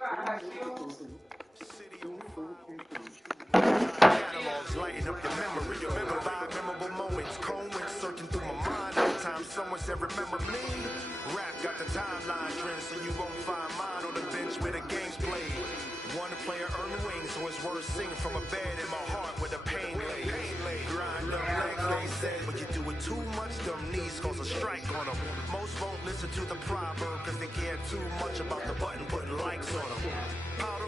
Catalogs lighting up your memory. Remember five memorable moments. Cold wind searching through my mind. Every time someone said, remember me. Rap got the timeline trend, so you won't find mine on the bench where the game's played. One player earned wings, so it's worth singing from a bed in my heart where the pain lay. Grind them legs, they said, but you do it too much, them knees cause a strike on them. Most won't listen to the proverb, cause they care too much about the button putting likes on them. Powder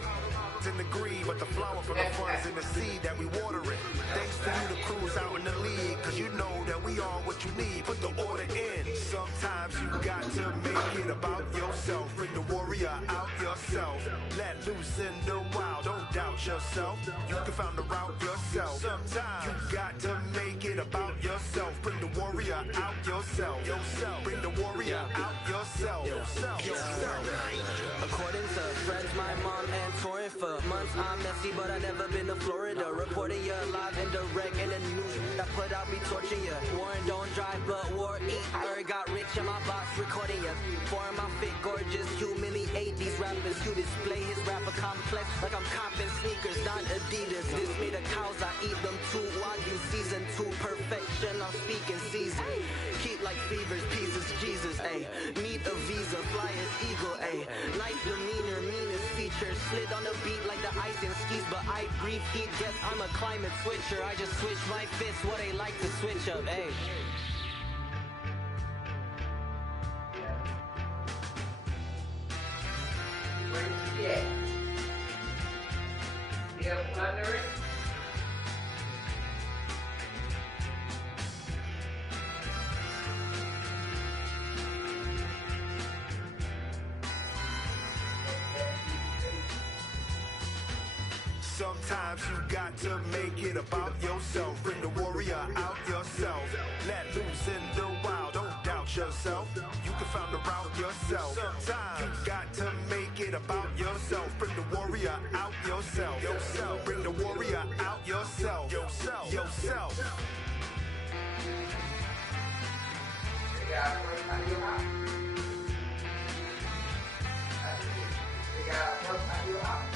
in the greed, but the flower from the funds in the seed that we water it. Thanks to you, the crew's out in the league, cause you know that we are what you need. Put the order in. Sometimes you got to make it about yourself. Bring the warrior out yourself. Let loose in the wild, don't doubt yourself. You can find the route yourself. Sometimes you got to make it about yourself. Bring the warrior out yourself. Bring the warrior out yourself. According to friends, my mom and touring for months, I'm messy, but I never been to Florida. Reporting you live and direct in the news that put out me torching you. Warren don't drive, but war eat. Bird got rich in my box, recording you. Foreign my fit, gorgeous, humiliate these rappers. You display his rapper complex like I'm copping sneakers, not Adidas. This made the cows, I eat them too. Wagyu season 2, perfection, I'm speaking season. Keep like fevers, pieces, Jesus, ayy. Need a visa, fly as eagle, ayy. Nice demeanor, meanest features. Slid on the beat like the ice and skis, but I breathe heat. Guess I'm a climate switcher. I just switch my fists, what they like to switch up, ayy. Yeah. Still plundering. Sometimes you got to make it about yourself. Bring the warrior out yourself. Let loose in the wild, don't doubt yourself. You can find the route yourself. Sometimes you got to make it about yourself. Bring the warrior out yourself. Bring the warrior out yourself. Yourself. They got to work on your house. They got to work on your house.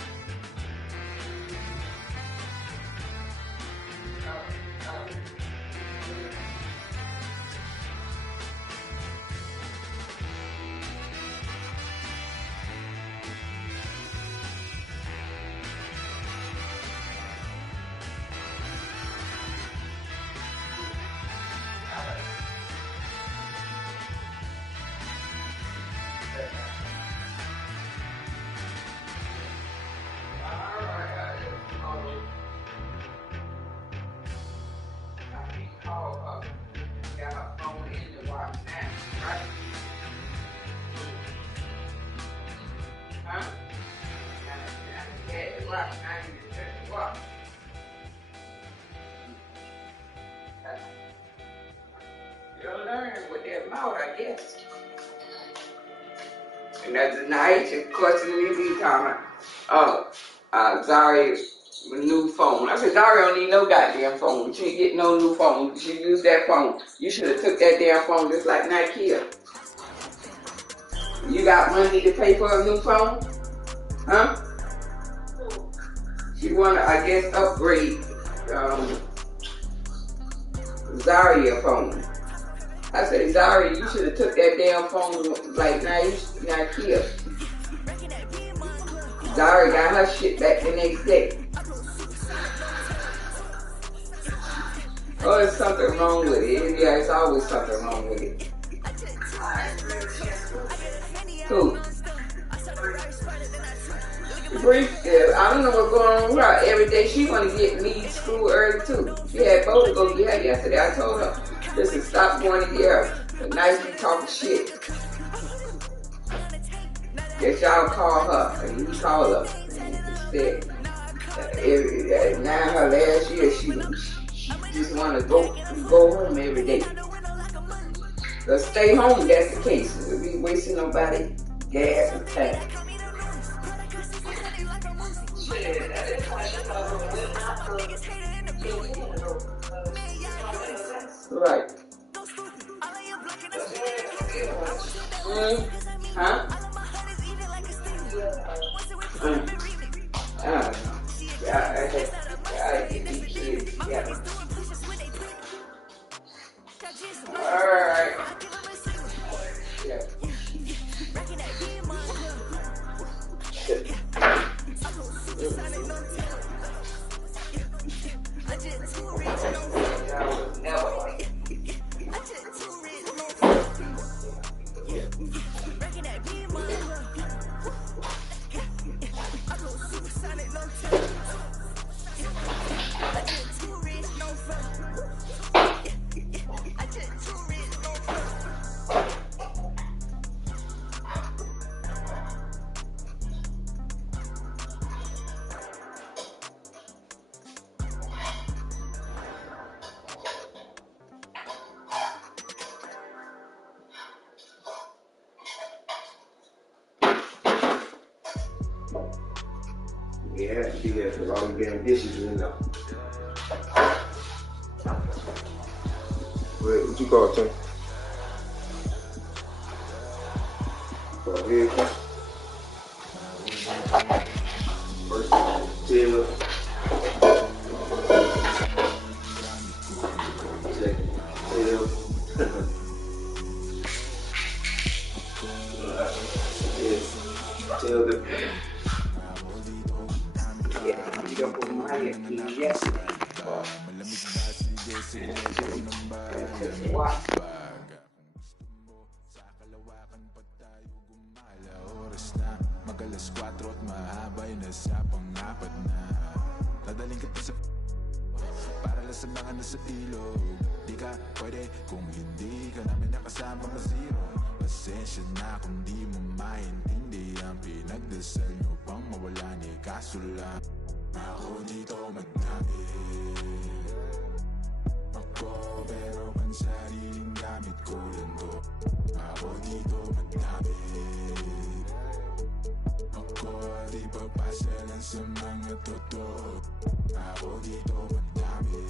You'll learn with their mouth, I guess. Another night, of course, we be talking Zari's new phone. I said, Zari don't need no goddamn phone. She ain't get no new phone. She used that phone. You should have took that damn phone just like Nike. You got money to pay for a new phone? Huh? She wanna, I guess, upgrade Zaria phone. I said, Zaria, you should have took that damn phone like Nike. Zaria got her shit back the next day. Oh, there's something wrong with it. Yeah, it's always something wrong with it. Who? I don't know what's going on with her. Every day she want to get me to school early too. She had both to go get her yesterday. I told her, listen, stop going to get her. The night you talking shit. Guess y'all call her. And you call her. Instead, now her last year, she just want to go home every day. So stay home, that's the case. We'll be wasting nobody gas and time. Right. Huh? I don't know. Gotta get these kids together. Alright. Yeah. Yeah, it has to be there because all the damn dishes in there. What you call it, Tim? Here, first, Taylor. Second, Taylor. Taylor. Magalas 4 at mahabay na sa pang-apat na dadaling kita sa para lang sa mga nasa ilog. Di ka pwede kung hindi ka namin nakasama ma-zero. Pasensya na kung di mo maintindihan. Pinagdasal nyo pang mawala ni kaso lang ako dito magdami. Ako pero ang sariling gamit ko lang to. Ako dito magdami. Ako di papasa lang sa mga totoo. Ako dito madami.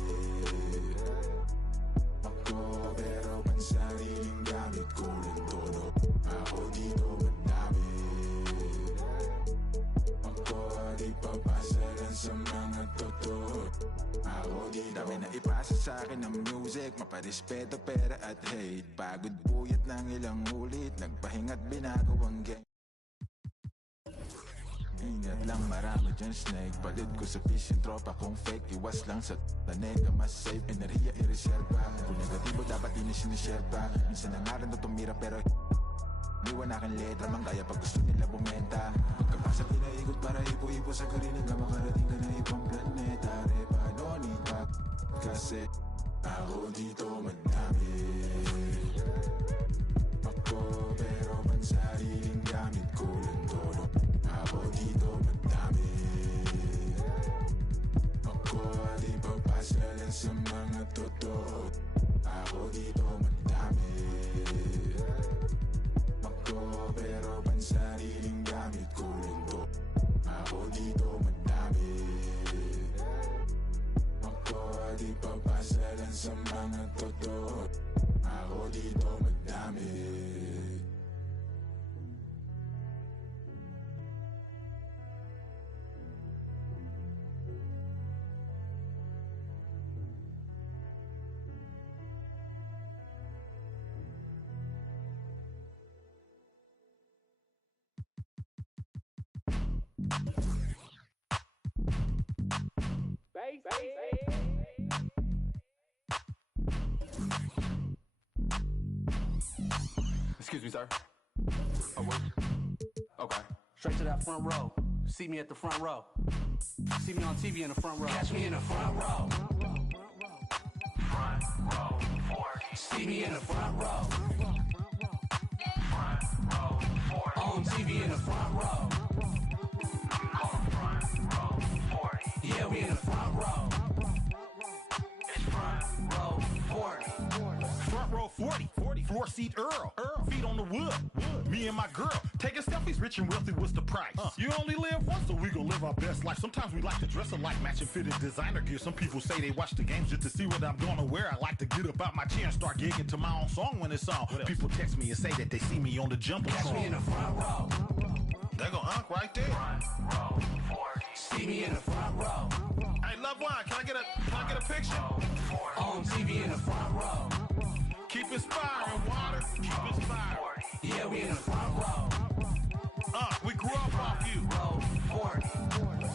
Ako pero ang sariling gamit ko lang to. Ako dito madami. Ako di papasa lang sa mga totoo. Ako dito dami na ipasa sa akin ng music. Maparespeto pera at hate. Pagod puyat ng ilang ulit. Nagpahinga't binago ang game. Ingat lang marami dyan snake. Palit ko sa fish yung tropa kong fake. Iwas lang sa tanega mas safe. Enerhiya i-reserva. Kung negatibo dapat di na sinishare pa. Minsan na nga rin na tumira pero liwan aking letra mang kaya pag gusto nila bumenta. Pagkapasa pinaigot para ipo-ipo sa karina nga makarating ka na ibang planeta. Repa no need pa kasi ako dito madami. Ako pero pansariling gamit ko lang todo. Ako dito madami. Ako di papasa lang sa mga totoo. Ako dito madami. Ako pero pansariling gamit ko lang to. Ako dito madami. Ako di papasa lang sa mga totoo. Ako dito madami. Excuse me, sir. Oh, wait. Okay. Straight to that front row. See me at the front row. See me on TV in the front row. Catch me in the front row. Front row 40. See me in the front row. Front row 40. On TV in the front row. On front row 40. Yeah, we in the front row. It's front row 40. Front row 40. Floor seat Earl. Feet on the wood. Me and my girl taking selfies. Rich and wealthy, what's the price? You only live once, so we gon' live our best life. Sometimes we like to dress alike, matching fitted designer gear. Some people say they watch the games just to see what I'm gonna wear. I like to get up out my chair and start gigging to my own song when it's on. People text me and say that they see me on the jumbotron. Catch me in the front row. They gon' unk right there. Front row Keep inspiring, water. Keep inspiring. Yeah, we in the front row. We grew up off you. Row 40.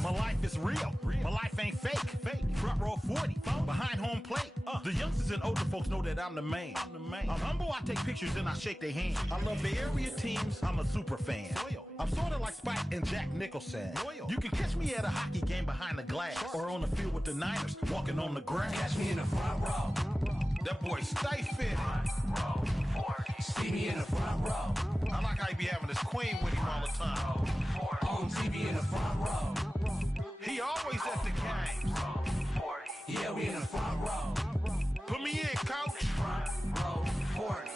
My life is real. My life ain't fake. Front row 40. Behind home plate. The youngsters and older folks know that I'm the man. I'm humble, I take pictures and I shake their hands. I love the area teams, I'm a super fan. I'm sort of like Spike and Jack Nicholson. You can catch me at a hockey game behind the glass. Or on the field with the Niners, walking on the grass. Catch me in the front row. That boy stay fit. Row 40. See me in the front row. I like how he be having his queen with him all the time. On TV in the front row. He always at the games. Yeah, we in the front row. Put me in, coach. Row 40.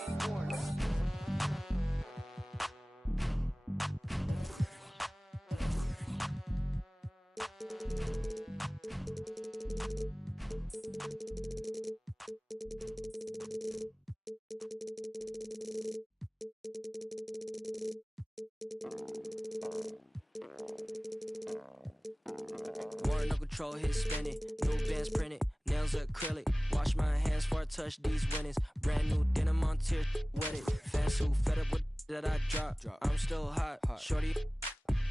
Warren no control, hit spinning. New bands printed, nails acrylic. Wash my hands before I touch these winnings. Brand new denim on tier, with it. Fans who fed up with that I drop. I'm still hot, shorty.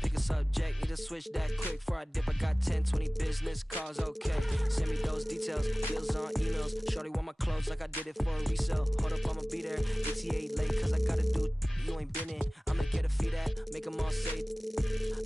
Pick a subject, need to switch that quick. Before I dip, I got 10, 20 business calls, okay. Send me those details, deals on emails. Shorty want my clothes like I did it for a resale. Hold up, I'ma be there. ETA late, cause I gotta do it. You ain't been in. I'ma get a feed at, make them all say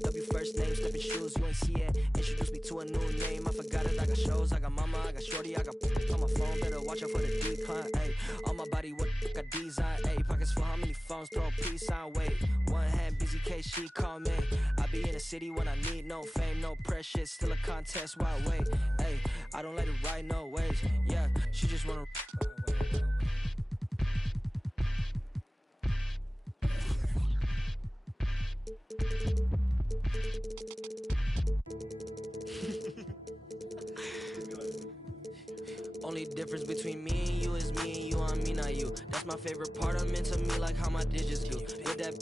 W first name, stepping shoes, you ain't see it. Introduce me to a new name, I forgot it. I got shows, I got mama, I got shorty, I got on my phone. Better watch out for the decline, ayy. On my body, what got design, ayy. Pockets full, how many phones, throw a peace sign, wait. One hand busy, case she call me. I be in the city when I need no fame, no pressure, still a contest, why wait? Ayy, I don't let it ride no waves, yeah, she just wanna. Only difference between me and you is me and you on me, not you. That's my favorite part, I'm into me like how my digits do. With that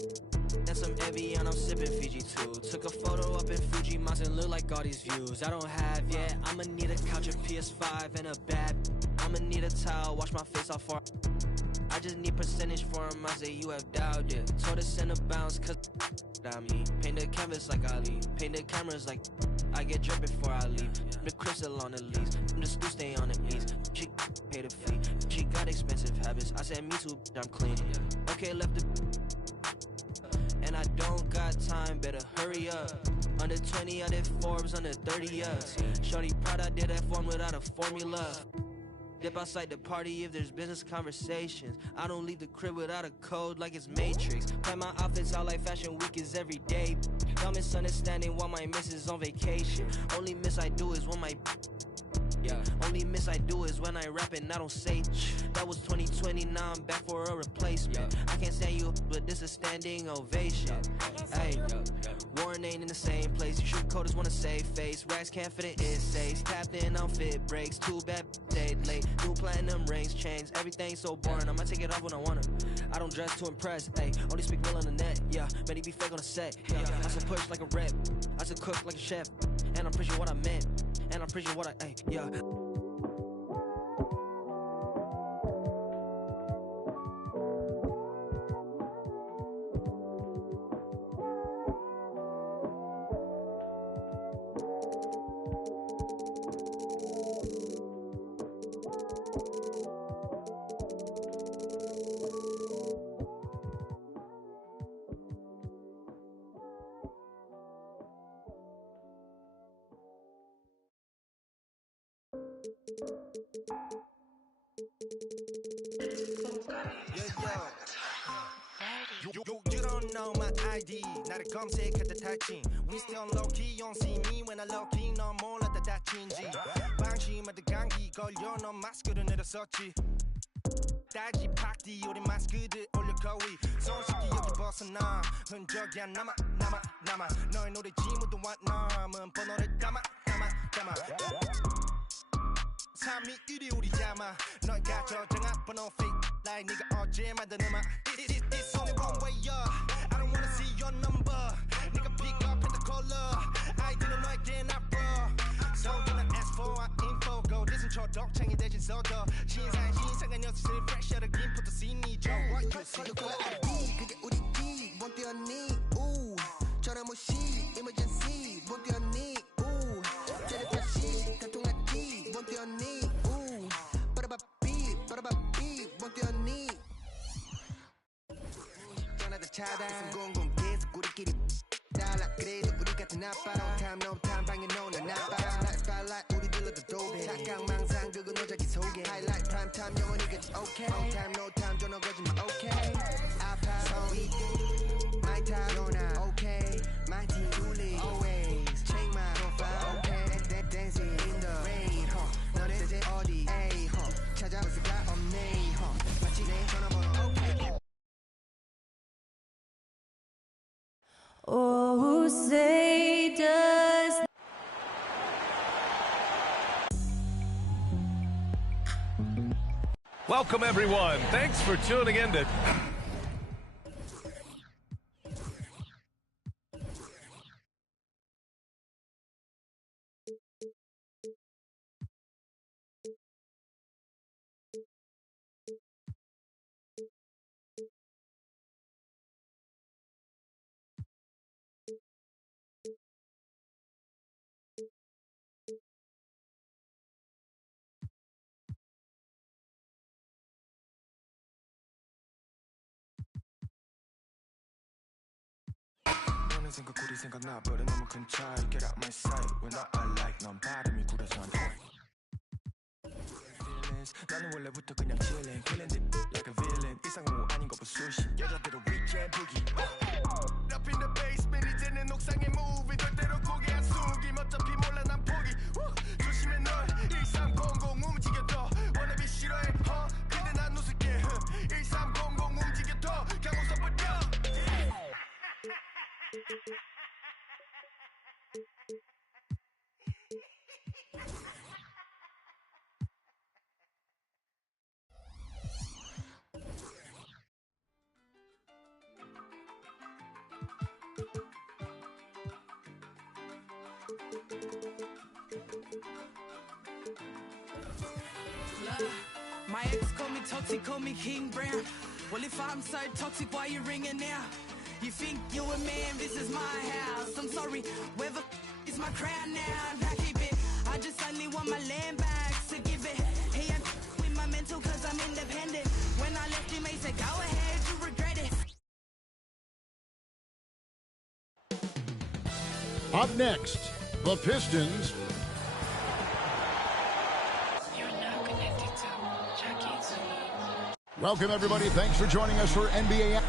some Evian, I'm sipping Fiji too. Took a photo up in Fuji Mountain, look like all these views I don't have yet. I'ma need a couch, a PS5, and a bad. I'ma need a towel, wash my face off for. I just need percentage for him, I say you have doubt, yeah. Told us in a bounce, cause I mean. Paint the canvas like I leave, paint the cameras like I get drip before I leave. The crystal on the leaves, I'm just gonna stay on the knees. She pay the fee, she got expensive habits. I said me too, I'm clean. Okay, left the and I don't got time, better hurry up. Under 20, I did Forbes, under 30 years. Shorty proud I did that form without a formula. Dip outside the party if there's business conversations. I don't leave the crib without a code like it's Matrix. Plan my outfits out like Fashion Week is every day. Y'all misunderstanding while my miss is on vacation. Only miss I do is when my only miss I do is when I rap and I don't say. That was 2020, now I'm back for a replacement. I can't stand you, but this is standing ovation. Hey, Warren ain't in the same place. You should coders wanna save face. Racks can't fit it, it says. Tapped in on fit breaks. Too bad, stayed late. New platinum rings, chains. Everything's so boring. I'ma take it off when I wanna. I don't dress to impress. Hey, only speak real on the net. Yeah, many be fake on the set. Yeah, I said push like a rep. I said cook like a chef. And I'm pretty sure what I meant. And I'm pretty sure what I, yeah. You don't know my ID. 나를 검색했다 타칭. We still low key, you don't see me when I low key. 너 몰랐다 다친지. 방심하다 감기 걸려 너 마스크를 내렸었지. 따지 팍디 우리 마스크들 올려 거위. 손쉽게 여기 벗어나. 흔적이 안 남아. 너의 노래 지문도 안 남은 번호를 담아. 321이 우리 자마. 너가 저장한 번호 fake like 네가 어제 만든 음악. It's only one way up. I don't wanna see your number. 네가 pick up in the color. 아이디는 너에게 나빠. So gonna ask for our info. Go listen 저 독창이 대신 써도 신상은 여수 프레셔를 김포도 시니죠 그게 우리 못 뛰었니 전화 무시 emergency 못 뛰었니 텔레파시 대통났기 못 뛰었니 빠라바삐 못 뛰었니 전화다 차단 공공 계속 우리끼리 달라 그래도 우리 같은 아빠 no time 방에 노는 아빠 spotlight 우리 들러도 도배 착각망상 그건 노자기 속에 highlight prime time 영원히 그치 okay on time no time 전화 거짓말 okay 아파 소리 my time you're not okay my team truly always check my profile okay dancing in the rain 너네 대체 어디 찾아볼 수가 없네 마치 내 전화번호 okay Oh, say does Welcome, everyone. Thanks for tuning in to... 너는 생각 우리 생각 나버려 너무 큰 차이 Get out my sight When I like 넌 발음이 구려서 안 돼 나는 원래부터 그냥 chillin' Killing it like a villain 이상호 아닌 거 수시 여자들은 weekend boogie Up in the basement 이제는 옥상에 move 이럴 때로 고개 안 숙임 어차피 몰라 난 포기 조심해 널 1300 움직여도 wannabe 싫어해 근데 난 웃을게 1300 움직여도 그냥 웃어버려 My ex call me toxic, call me King Brown. Well, if I'm so toxic, why you ringing now? You think you a man, this is my house. I'm sorry, where the is my crown now? I keep it, I just only want my land back, so give it. He ain't with my mental cause I'm independent. When I left him, he said, go ahead, you regret it. Up next, the Pistons. Welcome, everybody. Thanks for joining us for NBA.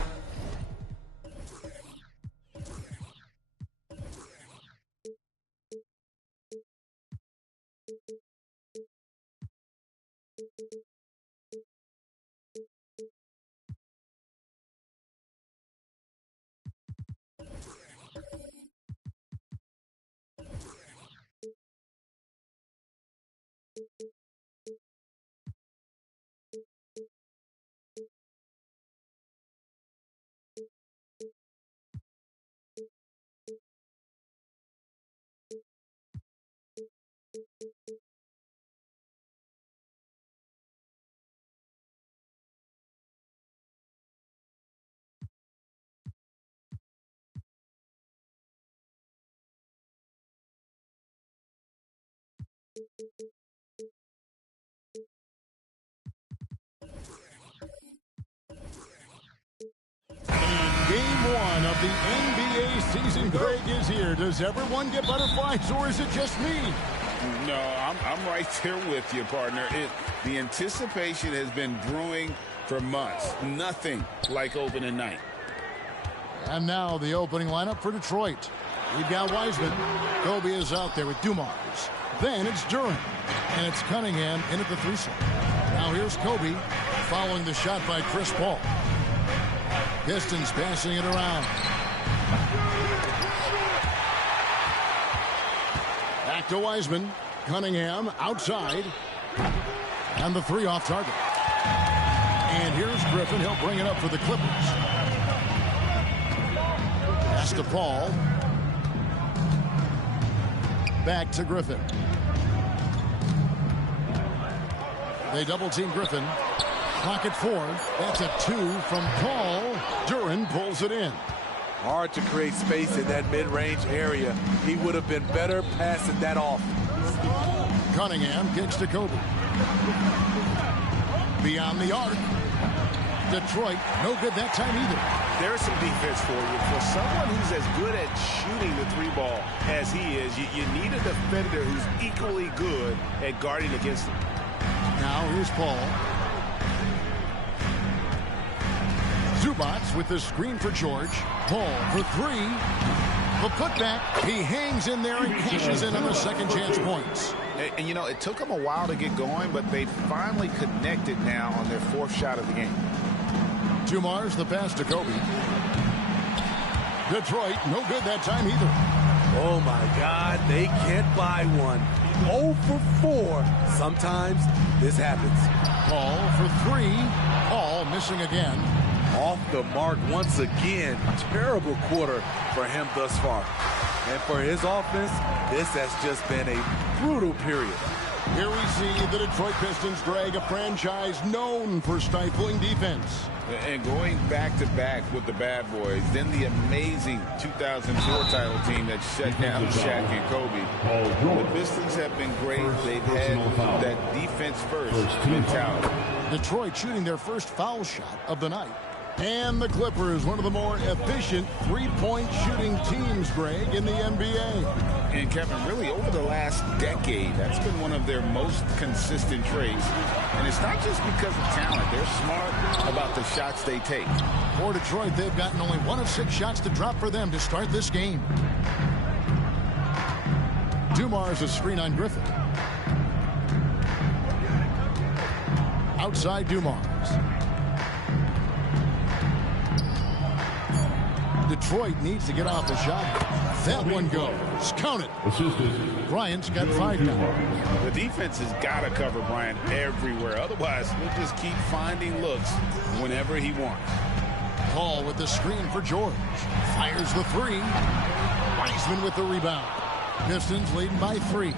Game one of the NBA season break is here. Does everyone get butterflies, or is it just me? No, I'm right there with you, partner. The anticipation has been brewing for months. Nothing like opening night. And now the opening lineup for Detroit. We've got Wiseman. Kobe is out there with Dumars. Then it's Durant. And it's Cunningham in at the 3-slot. Now here's Kobe following the shot by Chris Paul. Pistons passing it around. Back to Wiseman. Cunningham outside. And the 3 off target. And here's Griffin. He'll bring it up for the Clippers. Pass to Paul. Back to Griffin. They double-team Griffin. Clock at 4. That's a 2 from Paul. Duran pulls it in. Hard to create space in that mid-range area. He would have been better passing that off. Cunningham kicks to Kobe. Beyond the arc. Detroit, no good that time either. There's some defense for you. For someone who's as good at shooting the three ball as he is, you need a defender who's equally good at guarding against him. Now here's Paul. Zubac with the screen for George. Paul for 3. The putback. He hangs in there and cashes in on the second chance points. And, you know, it took them a while to get going, but they finally connected now on their 4th shot of the game. Dumars the pass to Kobe. Detroit, no good that time either. Oh, my God. They can't buy one. 0 for 4. Sometimes this happens. Paul for 3. Paul missing again. Off the mark once again. Terrible quarter for him thus far. And for his offense, this has just been a brutal period. Here we see the Detroit Pistons drag a franchise known for stifling defense. And going back-to-back with the bad boys, then the amazing 2004 title team that shut down Shaq and Kobe. The Pistons have been great. They've had that defense-first mentality. Detroit shooting their first foul shot of the night. And the Clippers, one of the more efficient three-point shooting teams, Greg, in the NBA. And Kevin, really over the last decade, that's been one of their most consistent traits. And it's not just because of talent. They're smart about the shots they take. For Detroit, they've gotten only 1 of 6 shots to drop for them to start this game. Dumars a screen on Griffin. Outside Dumars. Detroit needs to get off the shot. That one goes. Count it. Bryant's got 5 now. The defense has got to cover Bryant everywhere. Otherwise, he'll just keep finding looks whenever he wants. Paul with the screen for George. Fires the 3. Wiseman with the rebound. Pistons leading by 3.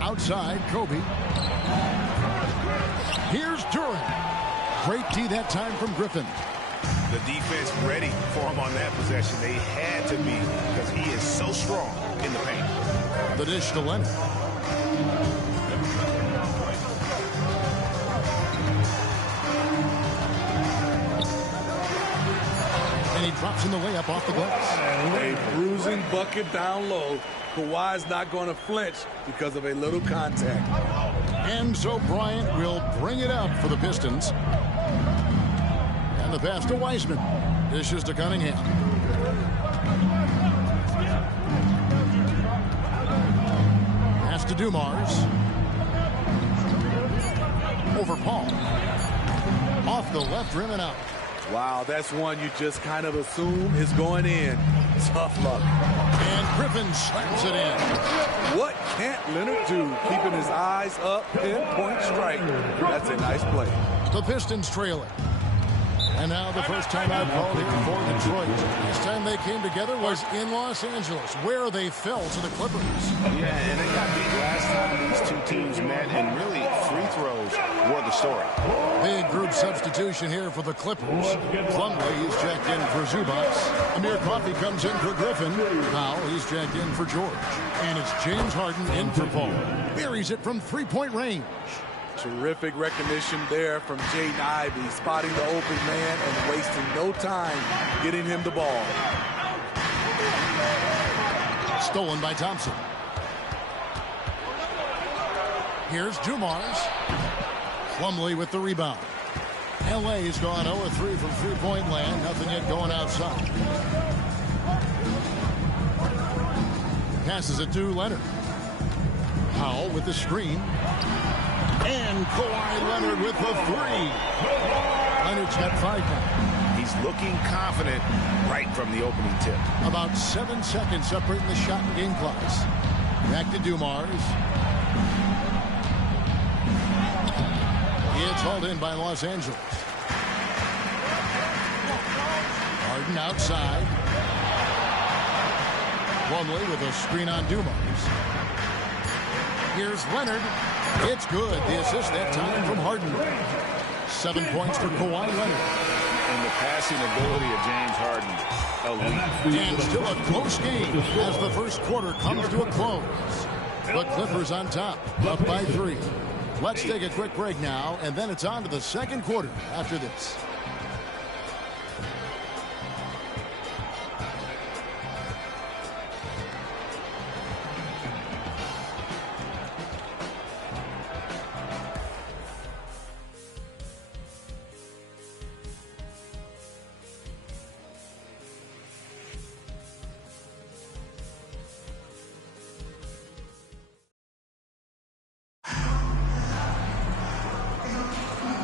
Outside, Kobe. Here's Duran. Great D that time from Griffin. The defense ready for him on that possession. They had to be because he is so strong in the paint. The dish to Leonard. And he drops in the layup off the glass. A bruising bucket down low. Kawhi's not going to flinch because of a little contact. And so Bryant will bring it up for the Pistons. And the pass to Wiseman. Dishes to Cunningham. Pass to Dumars. Over Paul. Off the left rim and out. Wow, that's one you just kind of assume is going in. Tough luck. And Griffin slams it in. What can't Leonard do? Keeping his eyes up, pinpoint strike. That's a nice play. The Pistons trailing. And now the first time I've called here for Detroit. This time they came together was in Los Angeles, where they fell to the Clippers. Yeah, and they got beat last time these two teams met, and really free throws were the story. Big group substitution here for the Clippers. Plumlee, he's checked in for Zubac. Amir Coffey comes in for Griffin. Now he's checked in for George. And it's James Harden in for Paul. Buries it from three-point range. Terrific recognition there from Jaden Ivey, spotting the open man and wasting no time getting him the ball. Stolen by Thompson. Here's Dumars. Plumlee with the rebound. LA's gone 0-3 from three-point land. Nothing yet going outside. Passes it to Leonard. Powell with the screen. And Kawhi Leonard with the 3. Leonard's got 5 now. He's looking confident right from the opening tip. About 7 seconds separating the shot and game clocks. Back to Dumars. It's hauled in by Los Angeles. Harden outside. Plumlee with a screen on Dumars. Here's Leonard. It's good. The assist that time from Harden. 7 points for Kawhi Leonard. And the passing ability of James Harden. And still a close game as the first quarter comes to a close. The Clippers on top, up by 3. Let's take a quick break now, and then it's on to the second quarter after this.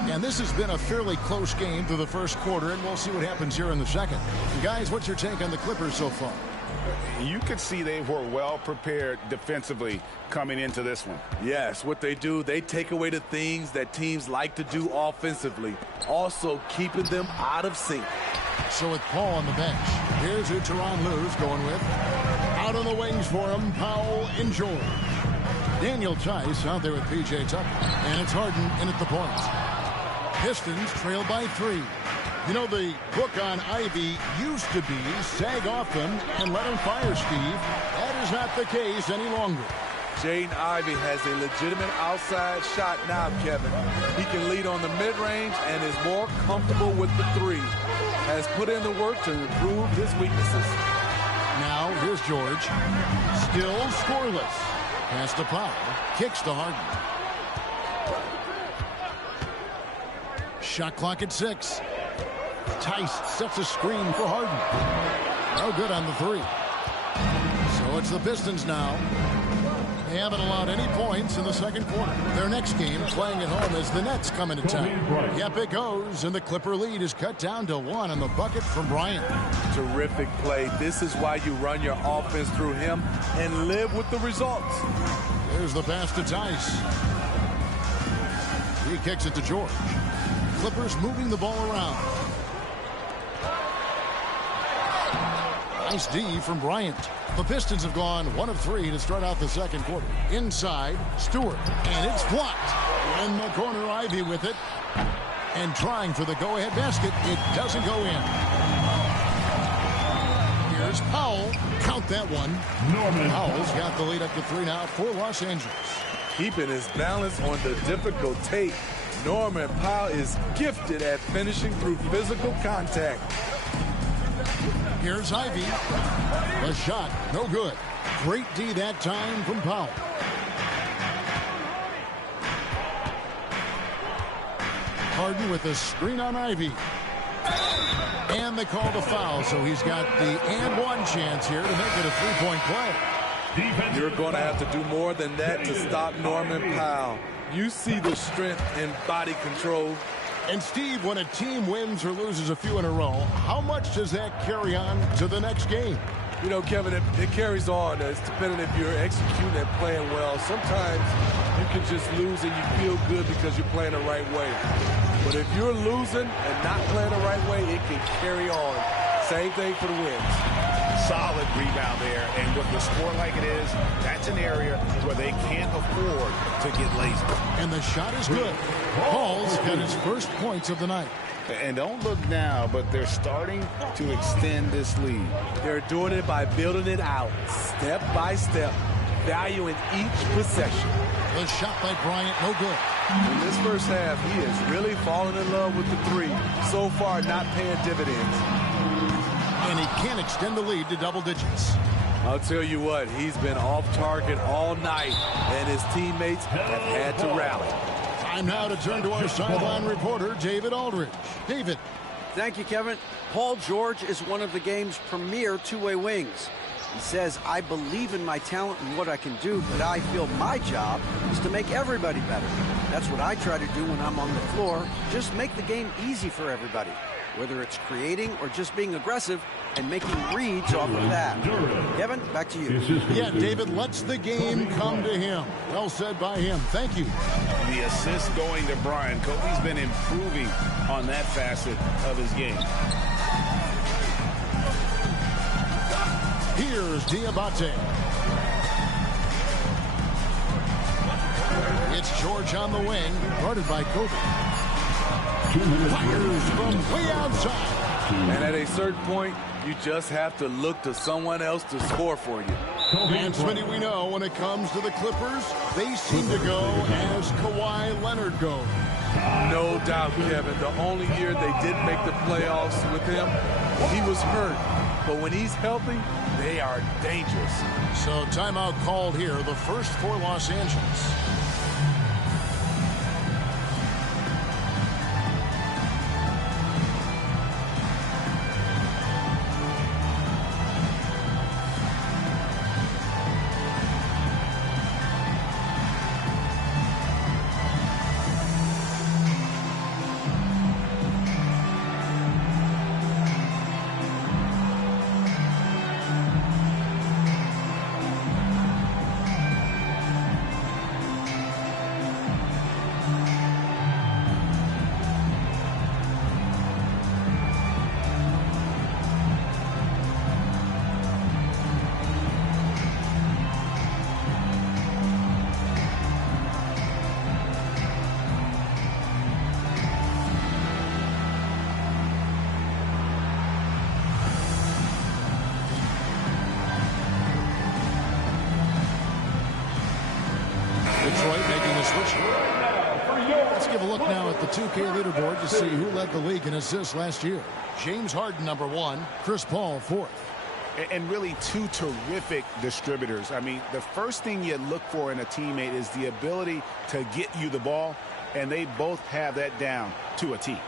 And this has been a fairly close game through the first quarter, and we'll see what happens here in the second. Guys, what's your take on the Clippers so far? You could see they were well prepared defensively coming into this one. Yes, what they do, they take away the things that teams like to do offensively, also keeping them out of sync. So with Paul on the bench, here's who Tyronn Lue's going with. Out on the wings for him, Powell and George. Daniel Tice out there with P.J. Tucker, and it's Harden in at the point. Pistons trail by 3. You know, the book on Ivy used to be sag off them and let him fire, Steve. That is not the case any longer. Jaden Ivey has a legitimate outside shot now, Kevin. He can lead on the mid-range and is more comfortable with the 3. Has put in the work to improve his weaknesses. Now, here's George. Still scoreless. Pass to Powell. Kicks to Harden. Shot clock at 6. Tice sets a screen for Harden. No good on the 3. So it's the Pistons now. They haven't allowed any points in the second quarter. Their next game playing at home as the Nets come into town. Yep, it goes, and the Clipper lead is cut down to 1 on the bucket from Bryant. Terrific play. This is why you run your offense through him and live with the results. Here's the pass to Tice. He kicks it to George. Clippers moving the ball around. Nice D from Bryant. The Pistons have gone 1 of 3 to start out the second quarter. Inside, Stewart, and it's blocked. In the corner, Ivy with it. And trying for the go-ahead basket. It doesn't go in. Here's Powell. Count that one. Norman Powell's got the lead up to 3 now for Los Angeles. Keeping his balance on the difficult tape. Norman Powell is gifted at finishing through physical contact. Here's Ivy. The shot, no good. Great D that time from Powell. Harden with a screen on Ivy. And they call the foul, so he's got the and 1 chance here to make it a 3-point play. You're going to have to do more than that to stop Norman Powell. You see the strength and body control. And Steve, when a team wins or loses a few in a row, how much does that carry on to the next game? You know, Kevin, it carries on. It's depending if you're executing and playing well. Sometimes you can just lose and you feel good because you're playing the right way. But if you're losing and not playing the right way, it can carry on. Same thing for the wins. Solid rebound there, and with the score like it is, that's an area where they can't afford to get lazy. And the shot is good. Paul's got his first points of the night. And don't look now, but they're starting to extend this lead. They're doing it by building it out, step by step, valuing each possession. The shot by Bryant, no good. In this first half, he is really falling in love with the 3. So far, not paying dividends. And he can't extend the lead to double digits. I'll tell you what, he's been off target all night, and his teammates have had to rally. Time now to turn to our sideline reporter, David Aldridge. David. Thank you, Kevin. Paul George is one of the game's premier two-way wings. He says, I believe in my talent and what I can do, but I feel my job is to make everybody better. That's what I try to do when I'm on the floor. Just make the game easy for everybody, whether it's creating or just being aggressive and making reads off of that. Kevin, back to you. Yeah, David lets the game come to him. Well said by him. Thank you. The assist going to Brian. Kobe's been improving on that facet of his game. Here's Diabate. George on the wing, guarded by Kobe. Fires from way outside. And at a certain point, you just have to look to someone else to score for you. And Smitty, we know when it comes to the Clippers, they seem to go as Kawhi Leonard goes. No doubt, Kevin. The only year they didn't make the playoffs with him, he was hurt. But when he's healthy, they are dangerous. So timeout called here, the first for Los Angeles. Detroit making the switch. Let's give a look now at the 2K leaderboard to see who led the league in assists last year. James Harden, number 1. Chris Paul, 4th. And really two terrific distributors. I mean, the first thing you look for in a teammate is the ability to get you the ball, and they both have that down to a T.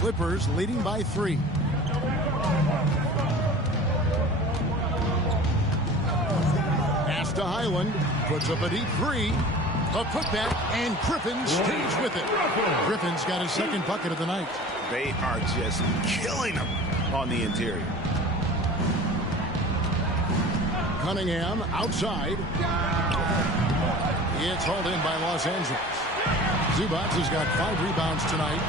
Clippers leading by 3. Pass to Highland. Puts up a deep 3. A putback, and Griffin stays with it. Griffin's got his second bucket of the night. They are just killing them on the interior. Cunningham outside. It's hauled in by Los Angeles. Zubac has got 5 rebounds tonight.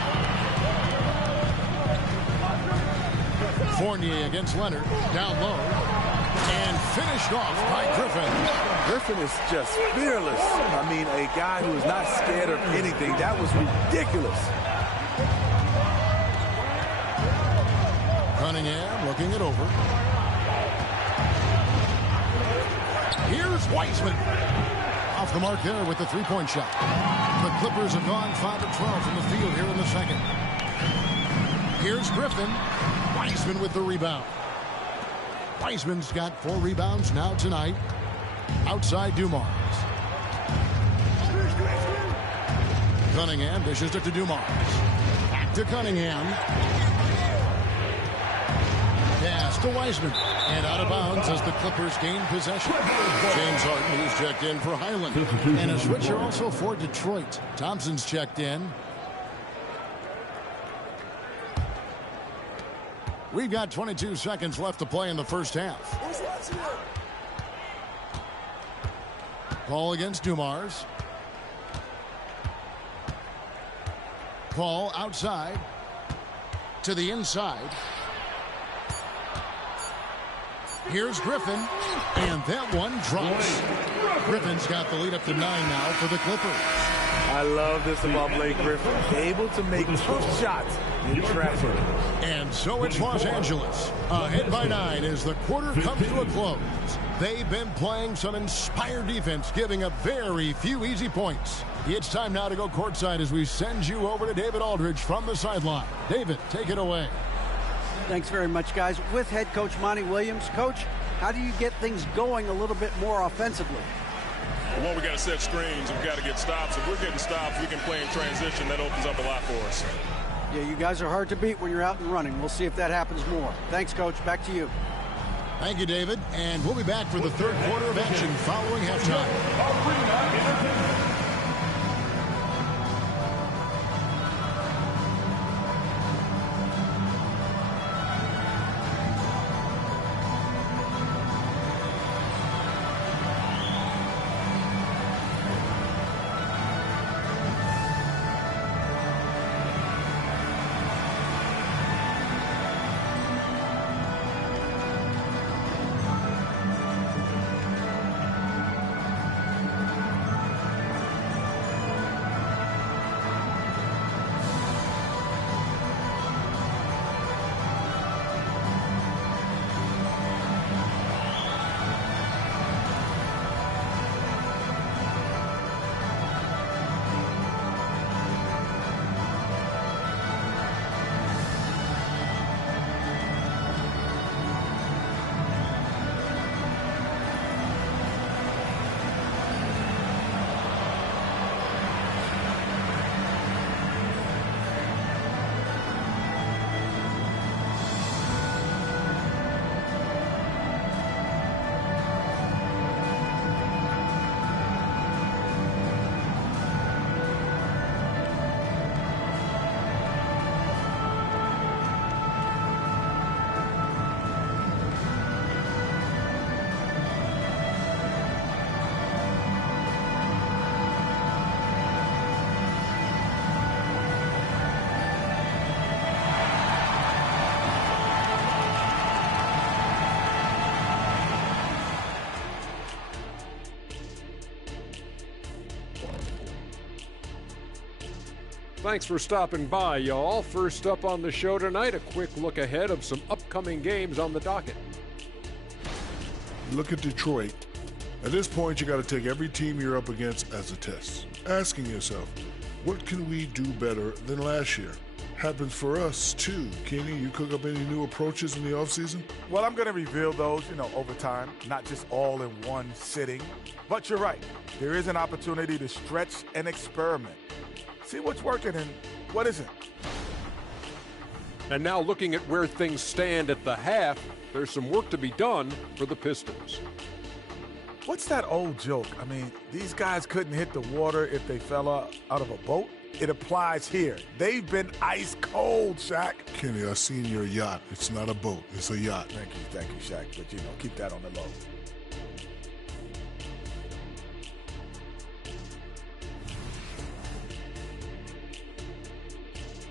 Fournier against Leonard, down low, and finished off by Griffin. Griffin is just fearless. I mean, a guy who is not scared of anything. That was ridiculous. Cunningham looking it over. Here's Wiseman. Off the mark there with the three-point shot. The Clippers have gone 5 of 12 from the field here in the second. Here's Griffin. Wiseman with the rebound. Wiseman's got 4 rebounds now tonight. Outside Dumars. Cunningham dishes it to Dumars. Back to Cunningham. Pass to Wiseman. And out of bounds as the Clippers gain possession. James Harden, who's checked in for Highland. And a switcher also for Detroit. Thompson's checked in. We've got 22 seconds left to play in the first half. Paul against Dumars. Paul outside to the inside. Here's Griffin, and that one drops. Griffin's got the lead up to 9 now for the Clippers. I love this about Blake Griffin. Able to make tough shots in traffic. And so it's Los Angeles. Ahead by 9 as the quarter comes to a close. They've been playing some inspired defense, giving up very few easy points. It's time now to go courtside as we send you over to David Aldridge from the sideline. David, take it away. Thanks very much, guys. With head coach Monty Williams. Coach, how do you get things going a little bit more offensively? Well, we got to set screens and we got to get stops. If we're getting stops, we can play in transition. That opens up a lot for us. Yeah, you guys are hard to beat when you're out and running. We'll see if that happens more. Thanks, Coach. Back to you. Thank you, David. And we'll be back for the third quarter of action following halftime. Thanks for stopping by, y'all. First up on the show tonight, a quick look ahead of some upcoming games on the docket. Look at Detroit. At this point, you got to take every team you're up against as a test, asking yourself, what can we do better than last year? Happens for us, too. Kenny, you cook up any new approaches in the offseason? Well, I'm going to reveal those, over time, not just all in one sitting. But you're right. There is an opportunity to stretch and experiment. See what's working and what isn't. And now looking at where things stand at the half, there's some work to be done for the Pistons. What's that old joke? I mean, these guys couldn't hit the water if they fell out of a boat. It applies here. They've been ice cold, Shaq. Kenny, I've seen your yacht. It's not a boat. It's a yacht. Thank you, Shaq. But, keep that on the low.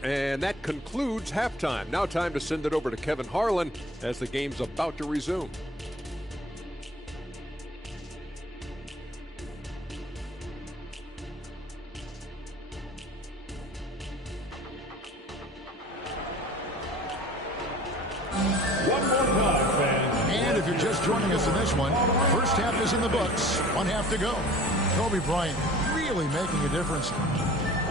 And that concludes halftime. Now time to send it over to Kevin Harlan as the game's about to resume. And if you're just joining us in this one, first half is in the books. 1 half to go. Kobe Bryant really making a difference.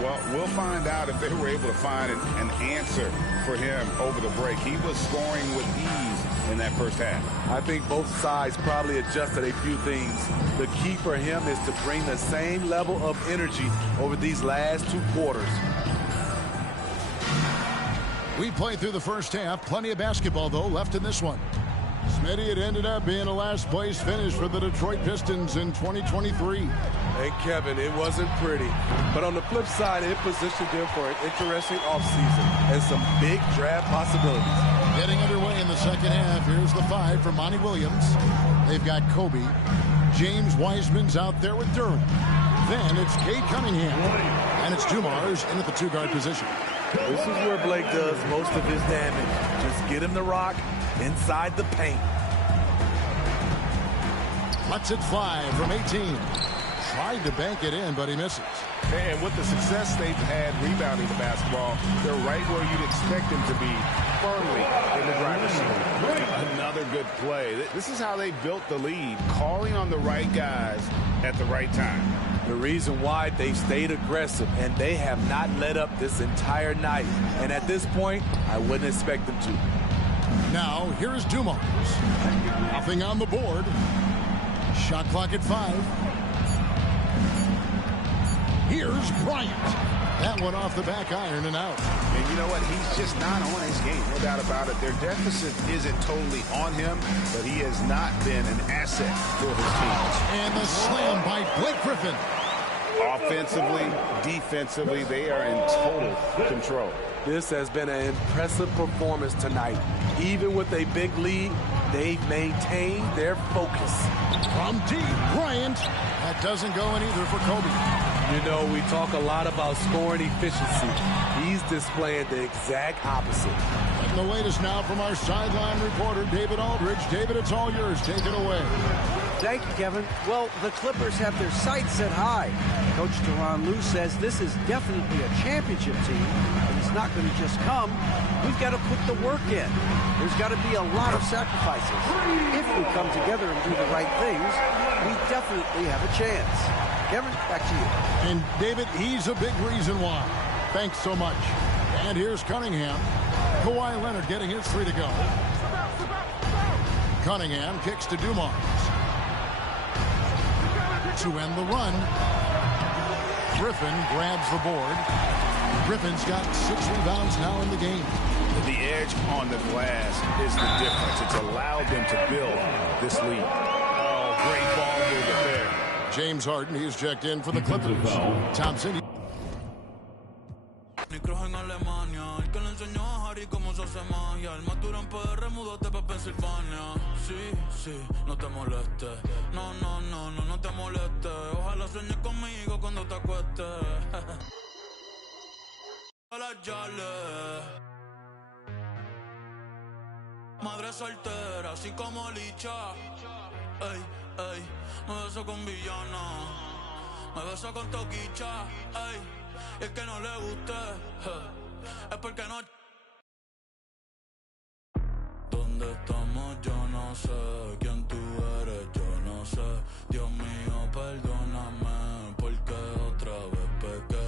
Well, we'll find out if they were able to find an answer for him over the break. He was scoring with ease in that first half. I think both sides probably adjusted a few things. The key for him is to bring the same level of energy over these last 2 quarters. We played through the first half. Plenty of basketball, though, left in this one. Smitty, it ended up being a last-place finish for the Detroit Pistons in 2023. Hey, Kevin, it wasn't pretty. But on the flip side, it positioned them for an interesting offseason and some big draft possibilities. Getting underway in the second half. Here's the 5 for Monty Williams. They've got Kobe. James Wiseman's out there with Durant. Then it's Cade Cunningham. And it's Dumars in at the 2-guard position. This is where Blake does most of his damage. Just get him the rock inside the paint. Lets it fly from 18. Tried to bank it in, but he misses. And with the success they've had rebounding the basketball, they're right where you'd expect them to be, firmly in the driver's seat. Another good play. This is how they built the lead, calling on the right guys at the right time. The reason why they've stayed aggressive, and they have not let up this entire night. And at this point, I wouldn't expect them to. Now, here is Dumars. Nothing on the board. Shot clock at 5. Here's Bryant. That one off the back iron and out. And you know what? He's just not on his game. No doubt about it. Their deficit isn't totally on him, but he has not been an asset for his team. And the slam by Blake Griffin. Offensively, defensively, they are in total control. This has been an impressive performance tonight. Even with a big lead, they've maintained their focus. From deep, Bryant. That doesn't go in either for Kobe. You know, we talk a lot about scoring efficiency. He's displaying the exact opposite. And the latest now from our sideline reporter, David Aldridge. David, it's all yours. Take it away. Thank you, Kevin. Well, the Clippers have their sights set high. Coach Tyronn Lue says this is definitely a championship team, but it's not going to just come. We've got to put the work in. There's got to be a lot of sacrifices. If we come together and do the right things, we definitely have a chance. Kevin, back to you. And David, he's a big reason why. Thanks so much. And here's Cunningham. Kawhi Leonard getting his 3 to go. Cunningham kicks to Dumars. To end the run. Griffin grabs the board. Griffin's got 6 rebounds now in the game. The edge on the glass is the difference. It's allowed them to build this lead. Oh, great ball movement there. James Harden, he's checked in for the Clippers. Thompson. Micros en Alemania, el que le enseñó a Harry cómo se hace magia. El más duro en PR, múdate pa' Pensilvania. Sí, sí, no te molestes. No, no, no, no, no te molestes. Ojalá sueñes conmigo cuando te acuestes. Las yales. Madre soltera, así como Licha. Ey, ey, me beso con villana. Me beso con Toquicha. Ey. Y el que no le guste, es porque no. ¿Dónde estamos? Yo no sé. ¿Quién tú eres? Yo no sé. Dios mío, perdóname, porque otra vez pequé.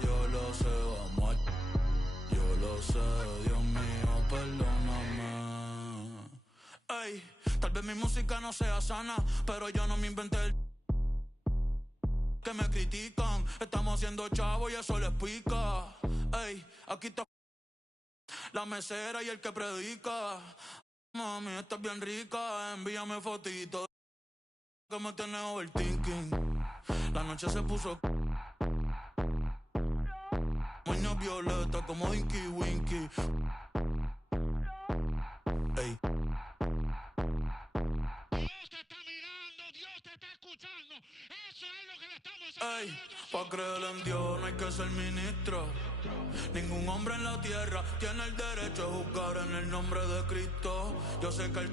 Yo lo sé, vamos a... Yo lo sé, Dios mío, perdóname. Ey, tal vez mi música no sea sana, pero yo no me inventé el... que me critican. Estamos haciendo chavo y eso les pica. Ey, aquí está la mesera y el que predica. Mami, estás bien rica, envíame fotito que me tiene overthinking. La noche se puso moño violeta como Dinky Winky. Ey. Ey, pa' creer en Dios no hay que ser ministro. Ningún hombre en la tierra tiene el derecho a juzgar en el nombre de Cristo. Yo sé que él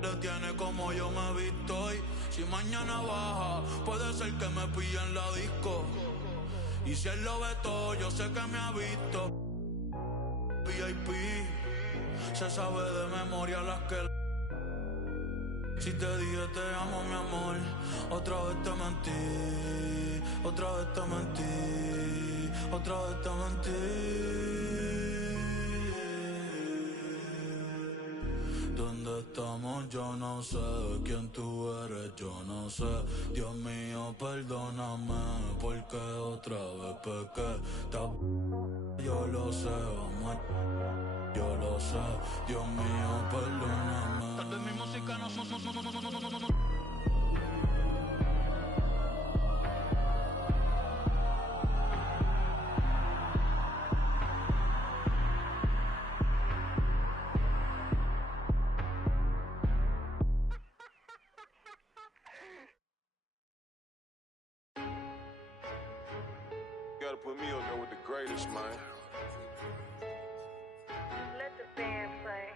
le tiene como yo me he visto. Y si mañana baja, puede ser que me pille en la disco. Y si él lo ve todo, yo sé que me ha visto. VIP, se sabe de memoria las que... Si te dije te amo, mi amor, otra vez te mentí, otra vez te mentí, otra vez te mentí. ¿Dónde estamos? Yo no sé. ¿Quién tú eres? Yo no sé. Dios mío, perdóname, porque otra vez pequé. Yo lo sé, vamos a... Yo lo sé, Dios mío, perdóname. Tal vez mi música no. You gotta put me up there with the greatest, man. Let the band play.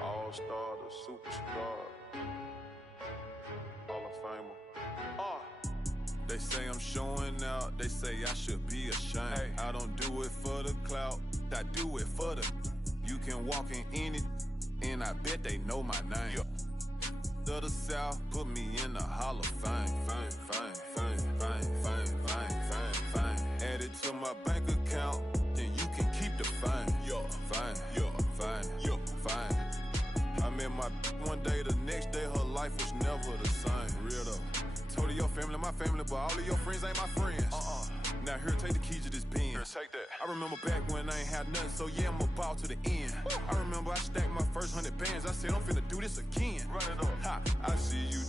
All-star to superstar. Hall of Famer. They say I'm showing out, they say I should be ashamed. Hey. I don't do it for the clout, I do it for the... You can walk in any, and I bet they know my name. Yeah. To the South, put me in the Hall of Fame. Fame, fame, fame, fame, fame, fame, fame, fame. Add it to my bank account, then you can keep the fame. Yo, fame, yo, fame, yo, fame. I met my one day, the next day her life was never the same. Real though. Told her your family, my family, but all of your friends ain't my friends. Now here, take the keys to this pen. Here, take that. I remember back when I ain't had nothing, so yeah, I'm about to the end. Woo. I remember I stacked my first 100 bands. I said I'm finna do this again. Run it up. Ha, I see you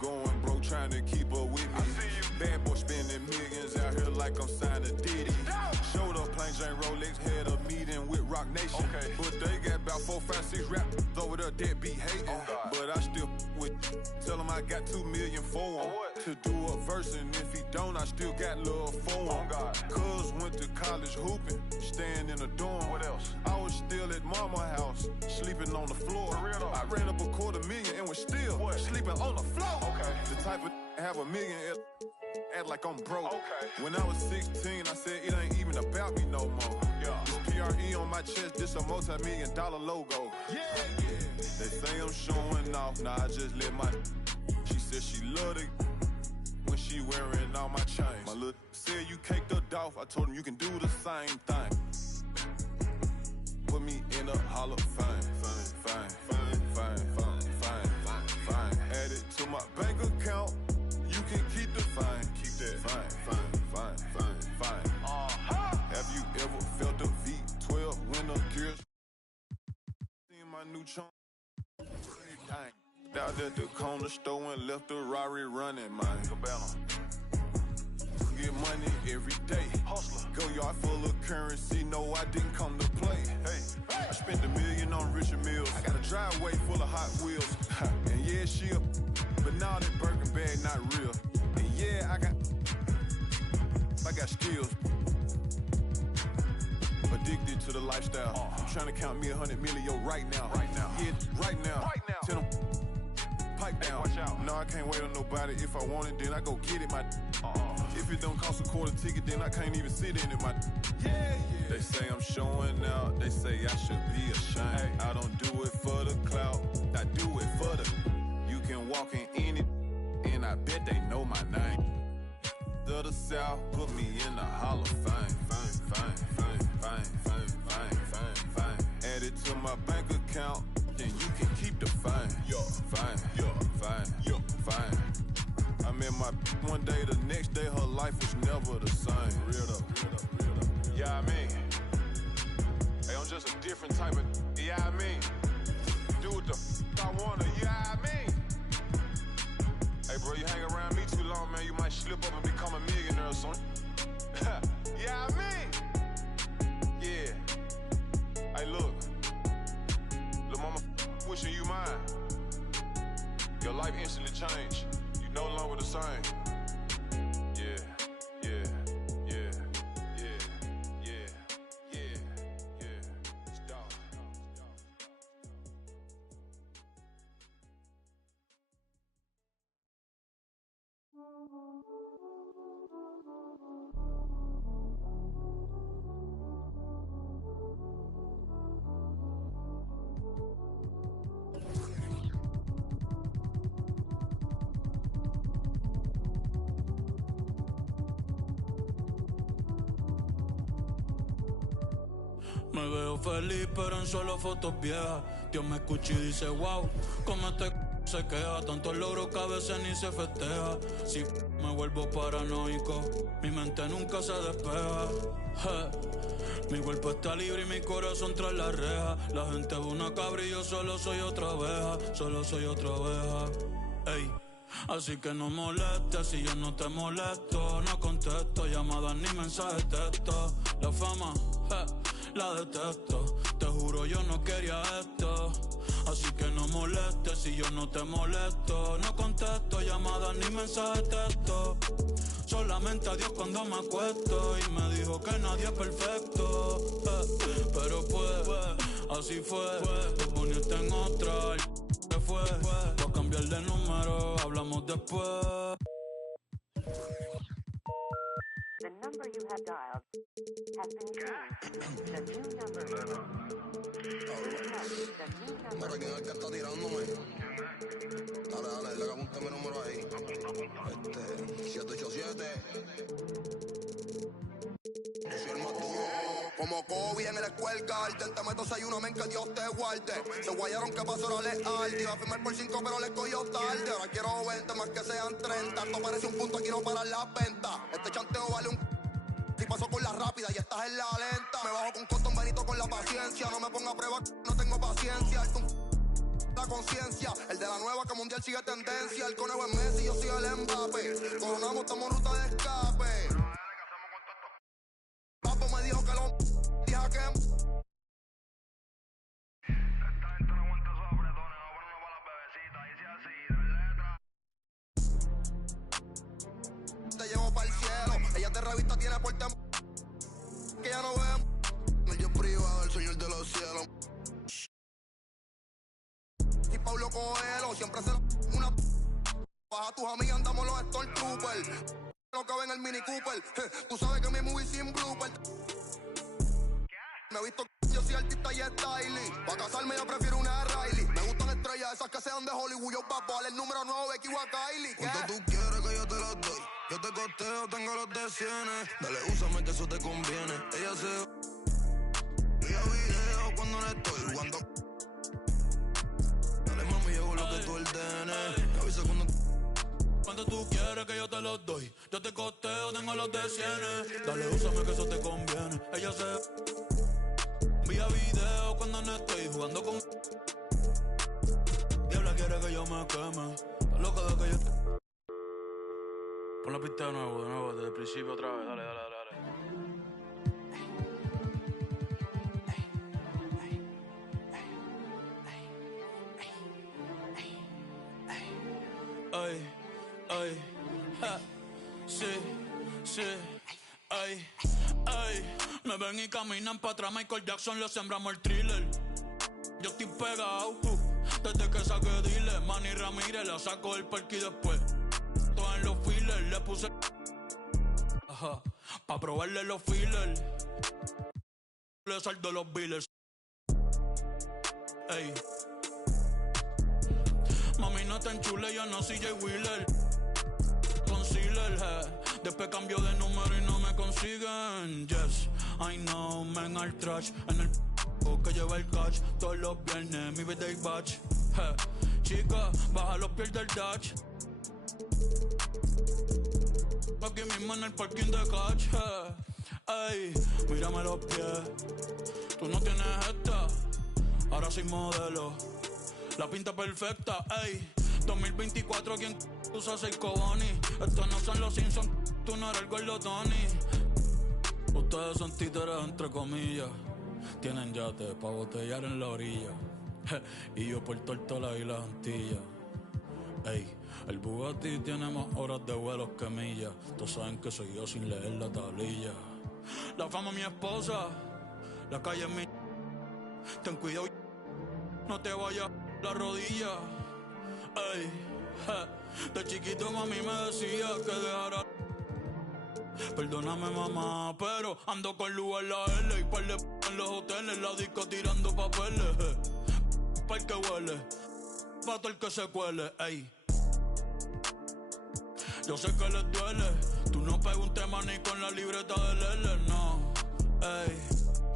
going broke, trying to keep up with me. I see you. Bad boy spending millions out here like I'm signed to Diddy. Yeah. Showed up, plain Jane Rolex, had a meeting with Rock Nation. Okay. But they got about 4, 5, 6 rappers over there that be hating. But I still with, tell them I got 2 million for him. To do a verse, and if he don't, I still got love for him. Cuz went to college hooping, staying in a dorm. What else? I was still at mama's house, sleeping on the floor. I ran up $250,000 and was still sleeping on the floor. Okay. The type of have $1 million, act like I'm broke. Okay. When I was 16, I said it ain't even about me no more. Yeah. This PRE on my chest, this a multi-million-dollar logo. Yeah, yeah. They say I'm showing off, nah, I just let my... She said she loved it when she wearing all my chains. My little said you caked her off, I told him you can do the same thing. Put me in a Hall of Fame. Fame, fame, fame, fame, fame, fame, fame. Add it to my bank account, you can keep the fame. Keep that fame, fame, fame, fame, fame. Have you ever felt a V12 winter gears? Seen my new chunk. Out at the corner store and left the Rari running, man. Get money every day. Hustler. Go yard full of currency, no, I didn't come to play. Hey, I spent $1 million on Richard Mills. I got a driveway full of Hot Wheels. And yeah, she up, but now that Birkin bag not real. And yeah, I got skills. Addicted to the lifestyle. I'm trying to count me 100 million right now. Right now. Yeah, right now. Right now. Tell them, pipe down. Hey, watch out. No, I can't wait on nobody. If I want it, then I go get it. My if If it don't cost a quarter ticket, then I can't even sit in it. They say I'm showing out. They say I should be ashamed. I don't do it for the clout. I do it for the. You can walk in any, and I bet they know my name. To the South, put me in the Hall of Fame. Fame. Add it to my bank account, then you can keep the fame. Fame. I met my one day, the next day her life was never the same. Real though. Yeah, I mean, hey, I'm just a different type of. Yeah, I mean, do what the I wanna. Yeah, I mean. Hey, bro, you hang around me too long, man, you might slip up and become a millionaire or something. Yeah, I mean. Yeah. Hey, look. Lil' mama wishing you mine. Your life instantly changed. You no longer the same. Yeah. It's dog. Me veo feliz pero en solo fotos viejas. Dios me escucha y dice wow, como este se queja. Tantos logros que a veces ni se festeja. Si me vuelvo paranoico, mi mente nunca se despeja. Mi cuerpo está libre y mi corazón tras la reja. La gente ve una cabra y yo solo soy otra oveja. Solo soy otra oveja. Ey. Así que no molestes si yo no te molesto. No contesto llamadas ni mensajes de texto. La fama, la detesto. Te juro yo no quería esto. Así que no molestes si yo no te molesto. No contesto llamadas ni mensajes de texto. Solamente a Dios cuando me acuesto. Y me dijo que nadie es perfecto. Pero pues, así fue. Te poniste en otra. ¿Qué fue? Voy a cambiar de número. Hablamos después. The number you have dialed has been changed. The new number. Mira, ¿quién es el que está tirándome? Dale, le apunta mi número ahí. 787. Yo soy el más duro. Como Kobe en el Square Garden. Te meto 6-1, men, que Dios te guarde. Se guayaron que pasó la leal. Te iba a firmar por 5, pero le cogió tarde. Ahora quiero 20, más que sean 30. Esto parece un punto, aquí no parar las ventas. Este chanteo vale un... Si paso por la rápida y estás en la lenta. Me bajo con Cotton Benito con la paciencia. No me ponga a prueba, no tengo paciencia. La conciencia, el de la nueva que mundial sigue tendencia. El conejo es Messi, yo soy el Mbappé. Coronamos, estamos en ruta de escape. Papo me dijo que lo... Dije que... Te llevo para el cielo. Ella de revista tiene porte que ya no vemos. Medio privado, el señor de los cielos. Y Pablo Coelho siempre se una. Baja tus amigas, andamos los Stormtroopers. Lo que ven el Mini Cooper. Tú sabes que mi movie sin blooper. Me he visto yo soy artista y styling. Pa' casarme yo prefiero una Riley. Me gustan estrellas esas que sean de Hollywood. Yo pa' darle el número 9 Becky o a Kylie. ¿Cuánto tú quieres que yo te los doy? Yo te costeo, tengo los de cienes. Dale, úsame que eso te conviene. Ella se... Vía video cuando no estoy jugando. Dale, mami, yo hago lo que tú ordenes. Me avisa cuando... Cuando tú quieres que yo te los doy. Yo te costeo, tengo los de cienes. Dale, úsame que eso te conviene. Ella se... Vía video cuando no estoy jugando con... Diabla quiere que yo me queme. Está loca de que yo... Pon la pista de nuevo, desde el principio otra vez. Dale. Ay, sí, ay. Me ven y caminan pa' atrás, Michael Jackson le sembramos el thriller. Yo estoy pegado, desde que saqué dile. Manny Ramírez la saco del parque y después todo en los fillers le puse. Pa' probarle los fillers. Le saldo los billers. Ey. Mami, no te enchule, yo no soy Jay Wheeler. Concealer, después cambio de número y no me consiguen. Yes, I know, men al trash. En el que lleva el catch. Todos los viernes, mi birthday batch. Chica, baja los pies del dash. Aquí mismo en el parking de catch. Ey, mírame los pies. Tú no tienes esta. Ahora soy modelo. La pinta perfecta, ey. 2024, ¿quién usa 6 Cobani? Estos no son los Simpsons, tú no eres el gordo Tony. Ustedes son títeres entre comillas. Tienen yate pa' botellar en la orilla. Y yo por Tortola y las Antillas. Ey, el Bugatti tiene más horas de vuelos que millas. Todos saben que soy yo sin leer la tablilla. La fama mi esposa, la calle es mi. Ten cuidado, no te vayas la rodilla. Ey, de chiquito mami me decía que dejara. Perdóname mamá, pero ando con luz en la L y par de en los hoteles, la disco tirando papeles. Pa' el que huele, pa' todo el que se cuele, ey. Yo sé que les duele, tú no pegas un tema ni con la libreta del L, no. Ey,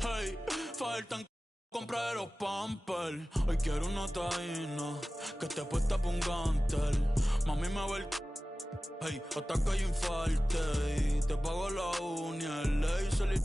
hey, faltan comprar los pampers. Hoy quiero una taína que esté puesta pa' un gantel. Mami me ve el hey, hasta que yo infarte y te pago la uña, el laser y...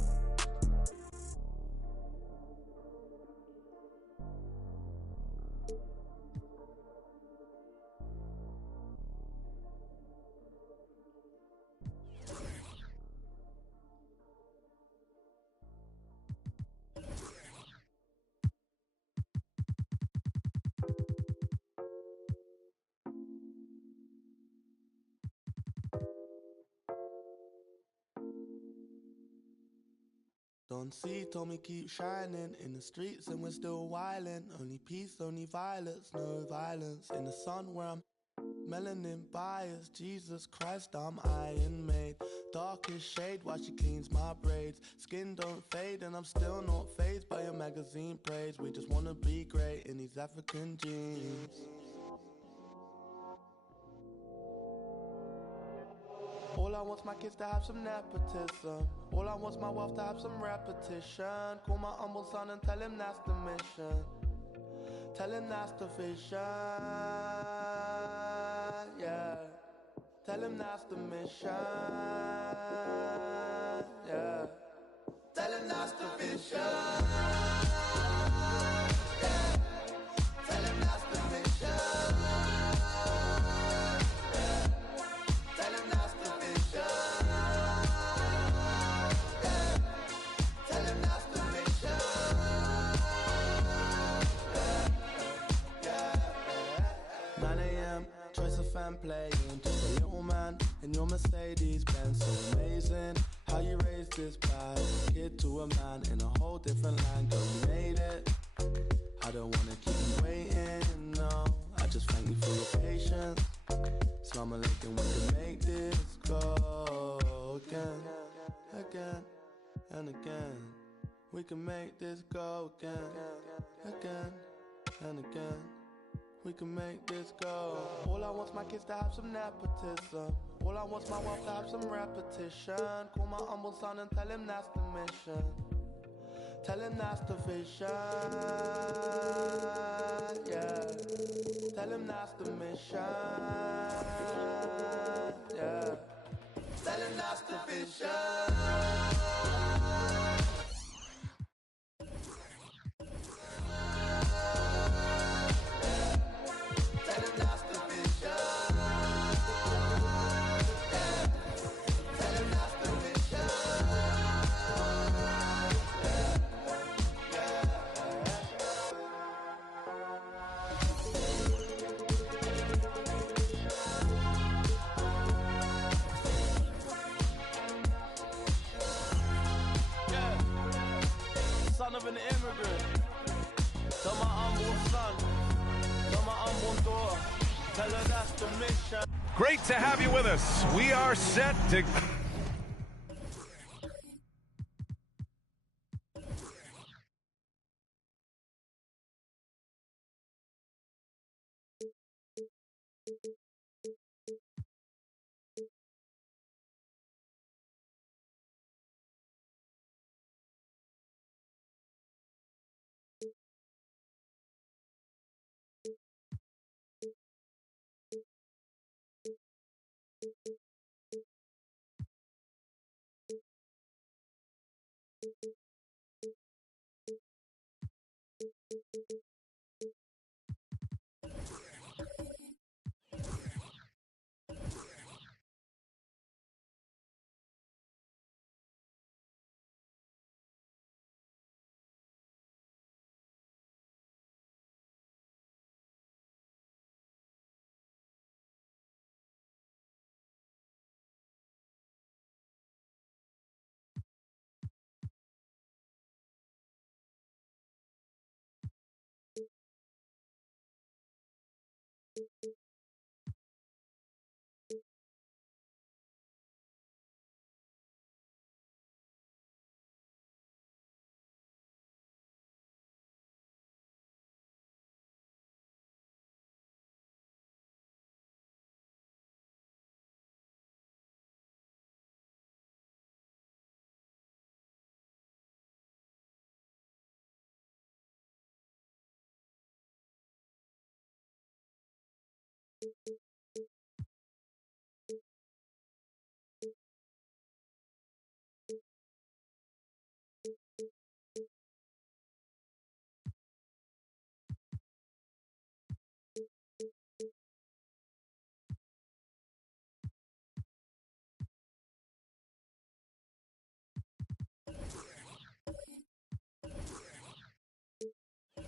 Don't see, told me keep shining in the streets and we're still wildin'. Only peace, only violence, no violence. In the sun where I'm melanin biased. Jesus Christ, I'm iron made. Darkest shade while she cleans my braids. Skin don't fade and I'm still not fazed by your magazine praise. We just wanna be great in these African jeans. All I want's my kids to have some nepotism. All I want's my wealth to have some repetition. Call my humble son and tell him that's the mission. Tell him that's the vision, yeah. Tell him that's the mission, yeah. Tell him that's the vision, yeah. Tell him that's the vision. Fan playing, just a little man in your Mercedes Benz. So amazing how you raised this bad kid to a man in a whole different land. Girl, you made it. I don't wanna keep you waiting, no. I just thank you for your patience. Slum alaikum, we can make this go again, again and again. We can make this go again, again and again. We can make this go. All I want's my kids to have some nepotism. All I want's my wealth to have some repetition. Call my humble son and tell him that's the mission. Tell him that's the vision, yeah. Tell him that's the mission, yeah. Tell him that's the vision. Of an immigrant, to my unborn son, to my unborn daughter, tell her that's the mission. Great to have you with us. We are set to...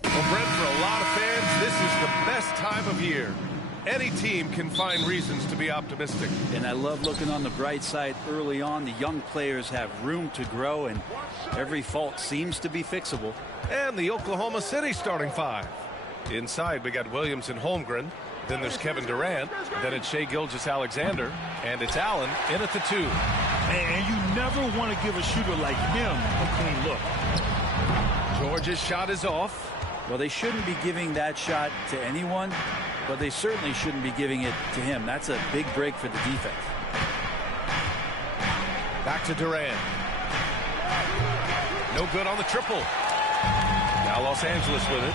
Well, Brent, for a lot of fans, this is the best time of year. Any team can find reasons to be optimistic. And I love looking on the bright side early on. The young players have room to grow, and every fault seems to be fixable. And the Oklahoma City starting five. Inside, we got Williams and Holmgren. Then there's Kevin Durant. Then it's Shai Gilgeous-Alexander. And it's Allen in at the 2. And you never want to give a shooter like him a clean look. George's shot is off. Well, they shouldn't be giving that shot to anyone, but they certainly shouldn't be giving it to him. That's a big break for the defense. Back to Durant. No good on the triple. Now Los Angeles with it.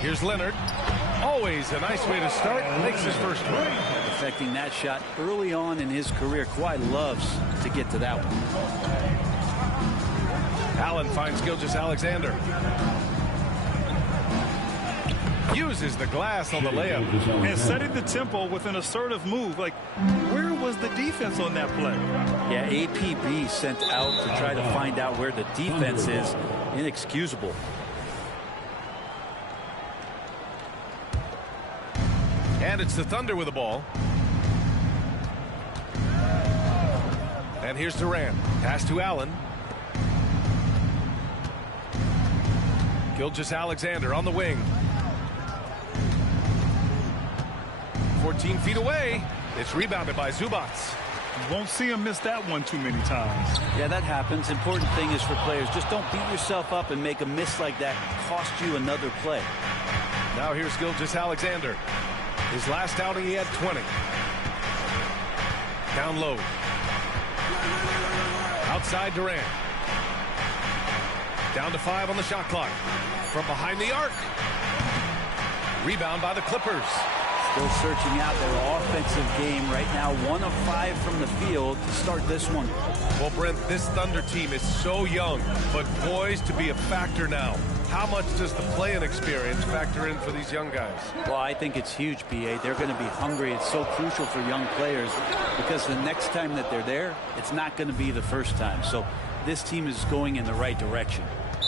Here's Leonard. Always a nice way to start. Makes his first one. Affecting that shot early on in his career. Kawhi loves to get to that one. Allen finds Gilgeous-Alexander. Uses the glass on the layup. And setting the tempo with an assertive move. Like, where was the defense on that play? Yeah, APB sent out to try to find out where the defense is. Inexcusable. And it's the Thunder with the ball. And here's Durant. Pass to Allen. Gilgeous-Alexander on the wing. 14 feet away. It's rebounded by Zubac. You won't see him miss that one too many times. Yeah, that happens. Important thing is for players, just don't beat yourself up and make a miss like that cost you another play. Now here's Gilgeous-Alexander. His last outing, he had 20. Down low. Outside Durant. Down to 5 on the shot clock. From behind the arc. Rebound by the Clippers. Still searching out their offensive game right now. 1 of 5 from the field to start this one. Well, Brent, this Thunder team is so young, but poised to be a factor now. How much does the play-in experience factor in for these young guys? Well, I think it's huge, B.A. They're going to be hungry. It's so crucial for young players because the next time that they're there, it's not going to be the first time. So this team is going in the right direction.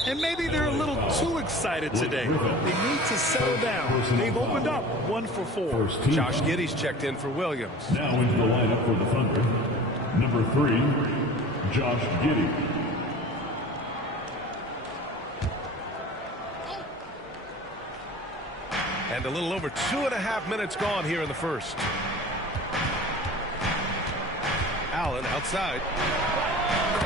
And maybe they're a little too excited today. They need to settle down. They've opened up 1 for 4. Josh Giddey's checked in for Williams. Now into the lineup for the Thunder, number 3, Josh Giddey. And a little over 2.5 minutes gone here in the first. Allen outside.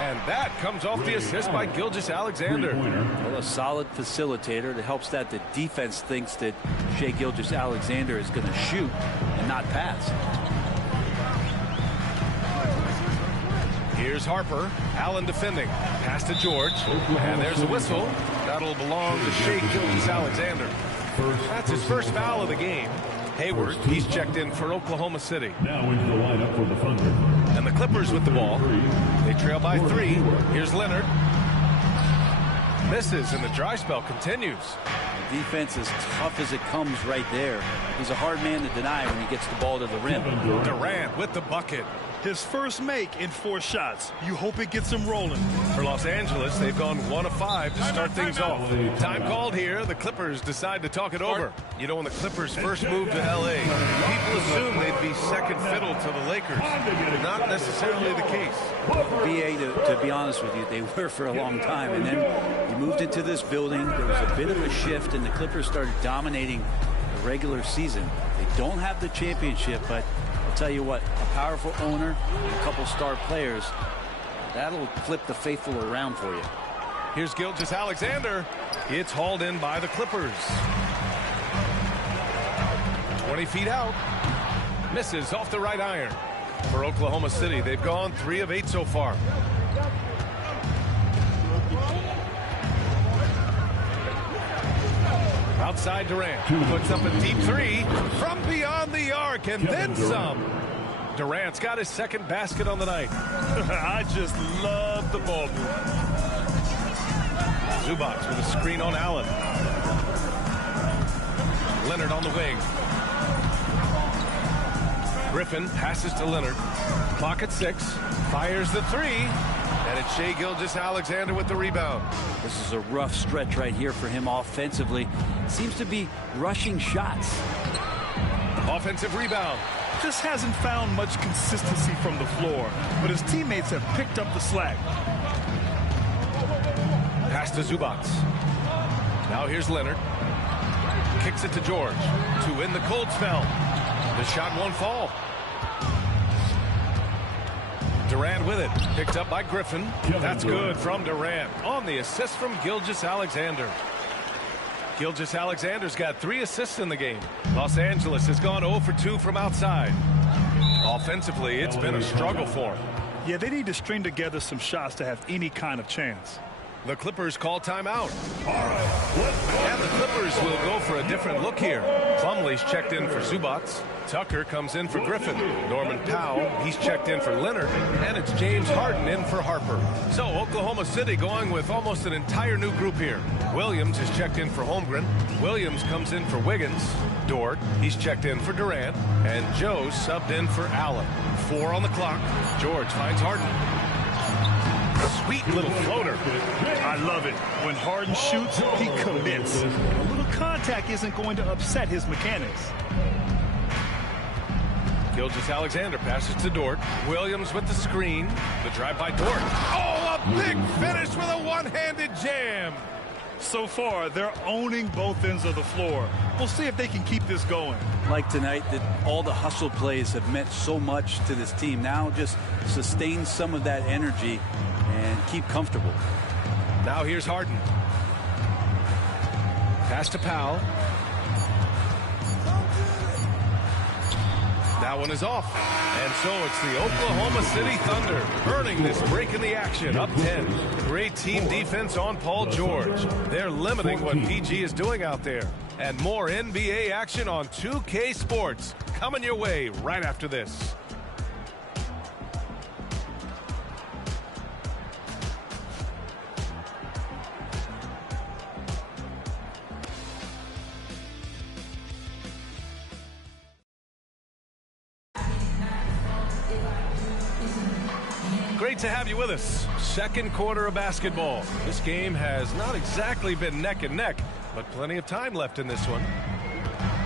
And that comes off the assist by Gilgeous-Alexander. Well, a solid facilitator that helps that the defense thinks that Shai Gilgeous-Alexander is going to shoot and not pass. Here's Harper. Allen defending. Pass to George. And there's a whistle. That'll belong to Shai Gilgeous-Alexander. That's his first foul of the game. Hayward, he's checked in for Oklahoma City. Now into the lineup for the Thunder. And the Clippers with the ball. They trail by 3. Here's Leonard. Misses, and the dry spell continues. The defense is tough as it comes right there. He's a hard man to deny when he gets the ball to the rim. Durant with the bucket. His first make in 4 shots. You hope it gets him rolling. For Los Angeles, they've gone 1 of 5 to start things off. Time called here. The Clippers decide to talk it over. You know, when the Clippers first moved to L.A., people assumed they'd be second fiddle to the Lakers. Not necessarily the case. VA, to be honest with you, they were for a long time. And then you moved into this building. There was a bit of a shift, and the Clippers started dominating the regular season. They don't have the championship, but I'll tell you what, a powerful owner and a couple star players, that'll flip the faithful around for you. Here's Gilgeous-Alexander. It's hauled in by the Clippers. 20 feet out. Misses off the right iron. For Oklahoma City, they've gone 3 of 8 so far. Outside Durant puts up a deep 3 from beyond the arc and then some. Durant's got his second basket on the night. I just love the ball move. Zubac with a screen on Allen. Leonard on the wing. Griffin passes to Leonard. Clock at 6. Fires the 3. And it's Shai Gilgeous-Alexander with the rebound. This is a rough stretch right here for him offensively. Seems to be rushing shots. Offensive rebound. Just hasn't found much consistency from the floor, but his teammates have picked up the slack. Pass to Zubac. Now here's Leonard. Kicks it to George. To win the cold spell. The shot won't fall. Durant with it. Picked up by Griffin. That's good from Durant. On the assist from Gilgeous-Alexander. Gilgeous-Alexander's got 3 assists in the game. Los Angeles has gone 0 for 2 from outside. Offensively, it's been a struggle for him. Yeah, they need to string together some shots to have any kind of chance. The Clippers call timeout. And the Clippers will go for a different look here. Plumlee's checked in for Zubac. Tucker comes in for Griffin. Norman Powell, he's checked in for Leonard. And it's James Harden in for Harper. So Oklahoma City going with almost an entire new group here. Williams is checked in for Holmgren. Williams comes in for Wiggins. Dort, he's checked in for Durant. And Joe subbed in for Allen. 4 on the clock. George finds Harden. Sweet little floater. I love it. When Harden shoots, he commits. A little contact isn't going to upset his mechanics. Gilgeous-Alexander passes to Dort. Williams with the screen. The drive by Dort. Oh, a big finish with a one-handed jam. So far, they're owning both ends of the floor. We'll see if they can keep this going. Like tonight, that all the hustle plays have meant so much to this team. Now just sustain some of that energy and keep comfortable. Now here's Harden. Pass to Powell. That one is off. And so it's the Oklahoma City Thunder earning this break in the action, up 10. Great team defense on Paul George. They're limiting what PG is doing out there. And more NBA action on 2K Sports coming your way right after this. Great to have you with us. Second quarter of basketball. This game has not exactly been neck and neck, but plenty of time left in this one.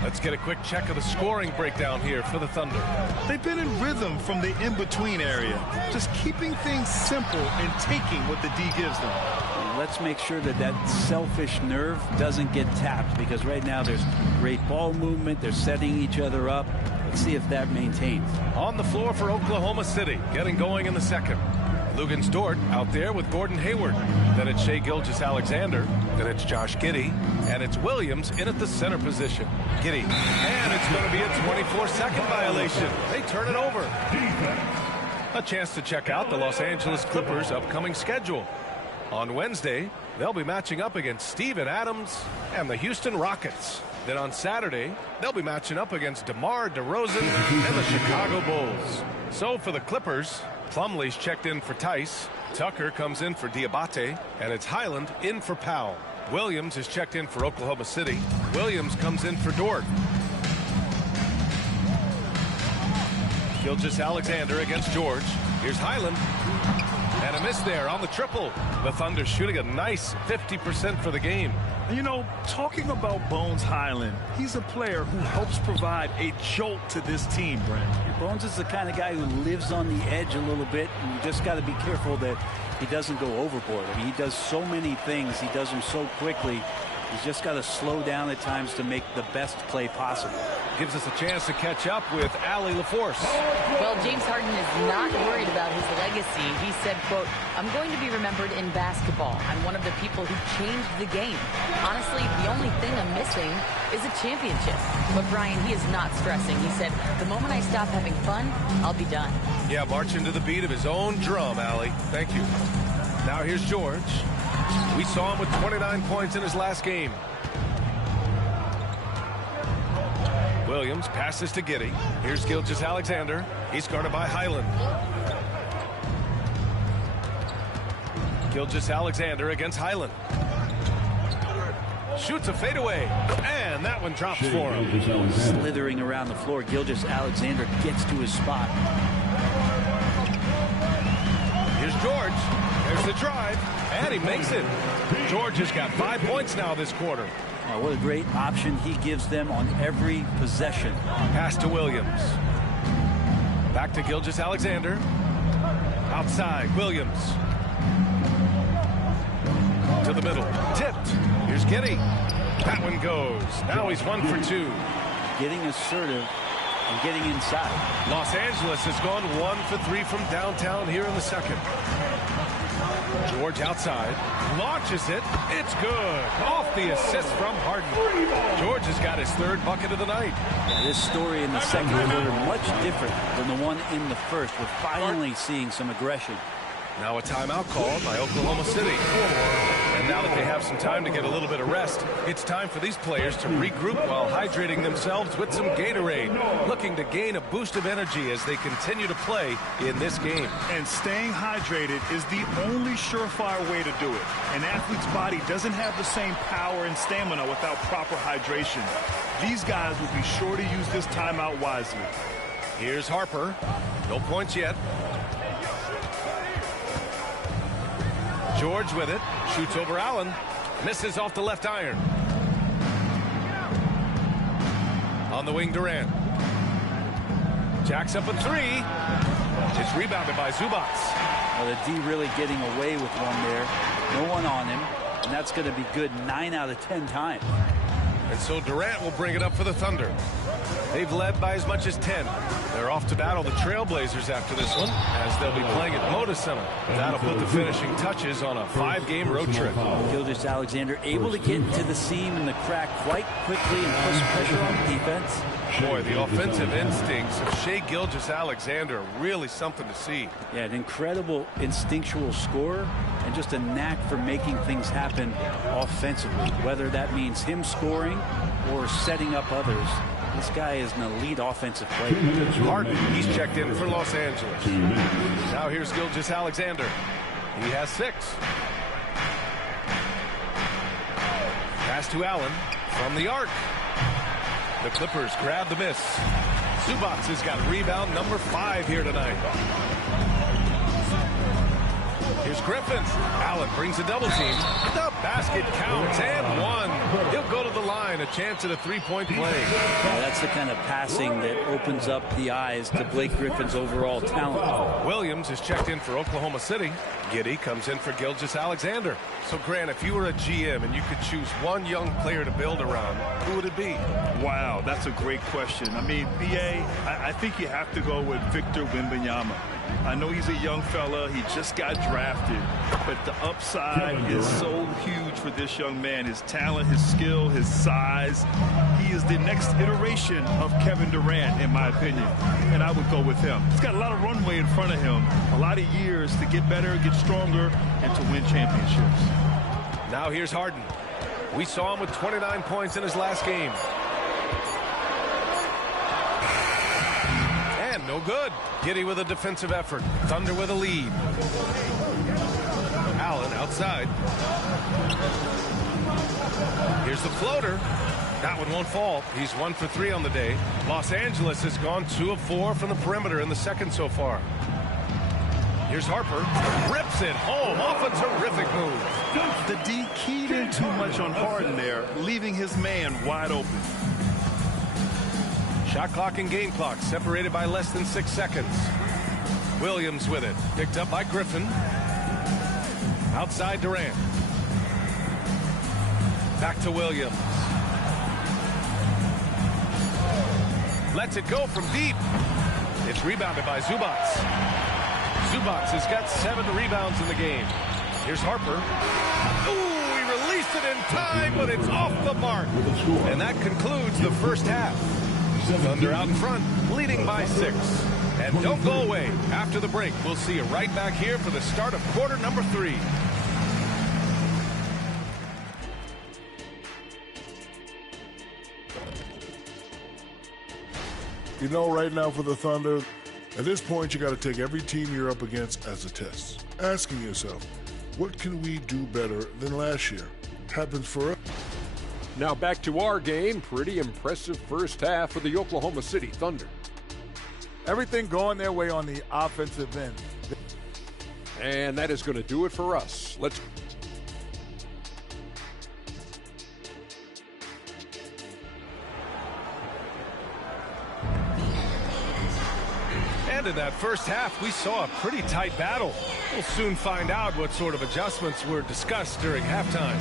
Let's get a quick check of the scoring breakdown here for the Thunder. They've been in rhythm from the in-between area, just keeping things simple and taking what the D gives them. Let's make sure that that selfish nerve doesn't get tapped, because right now there's great ball movement. They're setting each other up. Let's see if that maintains. On the floor for Oklahoma City, getting going in the second. Lugens-Dort out there with Gordon Hayward. Then it's Shai Gilgeous-Alexander. Then it's Josh Giddey. And it's Williams in at the center position. Giddey. And it's going to be a 24-second violation. They turn it over. A chance to check out the Los Angeles Clippers' upcoming schedule. On Wednesday, they'll be matching up against Steven Adams and the Houston Rockets. Then on Saturday, they'll be matching up against DeMar DeRozan and the Chicago Bulls. So for the Clippers, Plumlee's checked in for Tice. Tucker comes in for Diabate. And it's Highland in for Powell. Williams is checked in for Oklahoma City. Williams comes in for Dort. Gilgeous-Alexander against George. Here's Highland. And a miss there on the triple. The Thunder shooting a nice 50% for the game. You know, talking about Bones Highland, he's a player who helps provide a jolt to this team, Brent. Bones is the kind of guy who lives on the edge a little bit, and you just got to be careful that he doesn't go overboard. I mean, he does so many things. He does them so quickly. He's just got to slow down at times to make the best play possible. Gives us a chance to catch up with Allie LaForce. Well, James Harden is not worried about his legacy. He said, quote, "I'm going to be remembered in basketball. I'm one of the people who changed the game. Honestly, the only thing I'm missing is a championship." But Brian, he is not stressing. He said, "The moment I stop having fun, I'll be done." Yeah, marching to the beat of his own drum, Allie. Thank you. Now here's George. We saw him with 29 points in his last game. Williams passes to Giddey. Here's Gilgeous-Alexander. He's guarded by Highland. Gilgeous-Alexander against Highland. Shoots a fadeaway. And that one drops for him. Slithering around the floor, Gilgeous-Alexander gets to his spot. Here's George. There's the drive. And he makes it. George has got 5 points now this quarter. Oh, what a great option he gives them on every possession. Pass to Williams. Back to Gilgeous-Alexander. Outside, Williams. To the middle. Tipped. Here's Giddey. That one goes. Now he's 1 for 2. Getting assertive and getting inside. Los Angeles has gone 1 for 3 from downtown here in the second. George outside, launches it, it's good. Off the assist from Harden. George has got his 3rd bucket of the night. This story in the second quarter much different than the one in the first. We're finally seeing some aggression. Now a timeout called by Oklahoma City. And now that they have some time to get a little bit of rest, it's time for these players to regroup while hydrating themselves with some Gatorade, looking to gain a boost of energy as they continue to play in this game. And staying hydrated is the only surefire way to do it. An athlete's body doesn't have the same power and stamina without proper hydration. These guys will be sure to use this timeout wisely. Here's Harper. No points yet. George with it. Shoots over Allen. Misses off the left iron. On the wing, Durant. Jacks up a 3. It's rebounded by Zubac. Well, the D really getting away with one there. No one on him. And that's going to be good 9 out of 10 times. And so Durant will bring it up for the Thunder. They've led by as much as 10. They're off to battle the Trailblazers after this one, as they'll be playing at Moda Center. That'll put the finishing touches on a 5-game road trip. Gilgeous-Alexander able to get to the seam and the crack quite quickly and put some pressure on the defense. Boy, the offensive instincts of Shai Gilgeous-Alexander are really something to see. Yeah, an incredible instinctual scorer and just a knack for making things happen offensively, whether that means him scoring or setting up others. This guy is an elite offensive player. Harden, he's checked in for Los Angeles. Now here's Gilgeous-Alexander. He has 6. Pass to Allen from the arc. The Clippers grab the miss. Zubac has got rebound number 5 here tonight. Here's Griffin. Allen brings a double team. The basket counts and one. He'll go to the line. A chance at a three-point play. Yeah, that's the kind of passing that opens up the eyes to Blake Griffin's overall talent. Williams is checked in for Oklahoma City. Giddey comes in for Gilgeous-Alexander. So, Grant, if you were a GM and you could choose one young player to build around, who would it be? Wow, that's a great question. I mean, B.A., I think you have to go with Victor Wembanyama. I know he's a young fella. He just got drafted. But the upside is so huge for this young man. His talent, his skill, his size. He is the next iteration of Kevin Durant, in my opinion. And I would go with him. He's got a lot of runway in front of him. A lot of years to get better, get stronger, and to win championships. Now here's Harden. We saw him with 29 points in his last game. And no good. Giddey with a defensive effort. Thunder with a lead. Allen outside. Here's the floater. That one won't fall. He's 1 for 3 on the day. Los Angeles has gone 2 of 4 from the perimeter in the second so far. Here's Harper. Rips it home off a terrific move. The D keyed in too much on Harden there, leaving his man wide open. Shot clock and game clock separated by less than 6 seconds. Williams with it. Picked up by Griffin. Outside Durant. Back to Williams. Lets it go from deep. It's rebounded by Zubac. Zubac has got 7 rebounds in the game. Here's Harper. Ooh, he released it in time, but it's off the mark. And that concludes the first half. Thunder out in front, leading by 6. And don't go away. After the break, we'll see you right back here for the start of quarter number 3. You know, right now for the Thunder, at this point, you got to take every team you're up against as a test. Asking yourself, what can we do better than last year? Happens for us. Now back to our game. Pretty impressive first half for the Oklahoma City Thunder. Everything going their way on the offensive end. And that is going to do it for us. Let's And in that first half, we saw a pretty tight battle. We'll soon find out what sort of adjustments were discussed during halftime.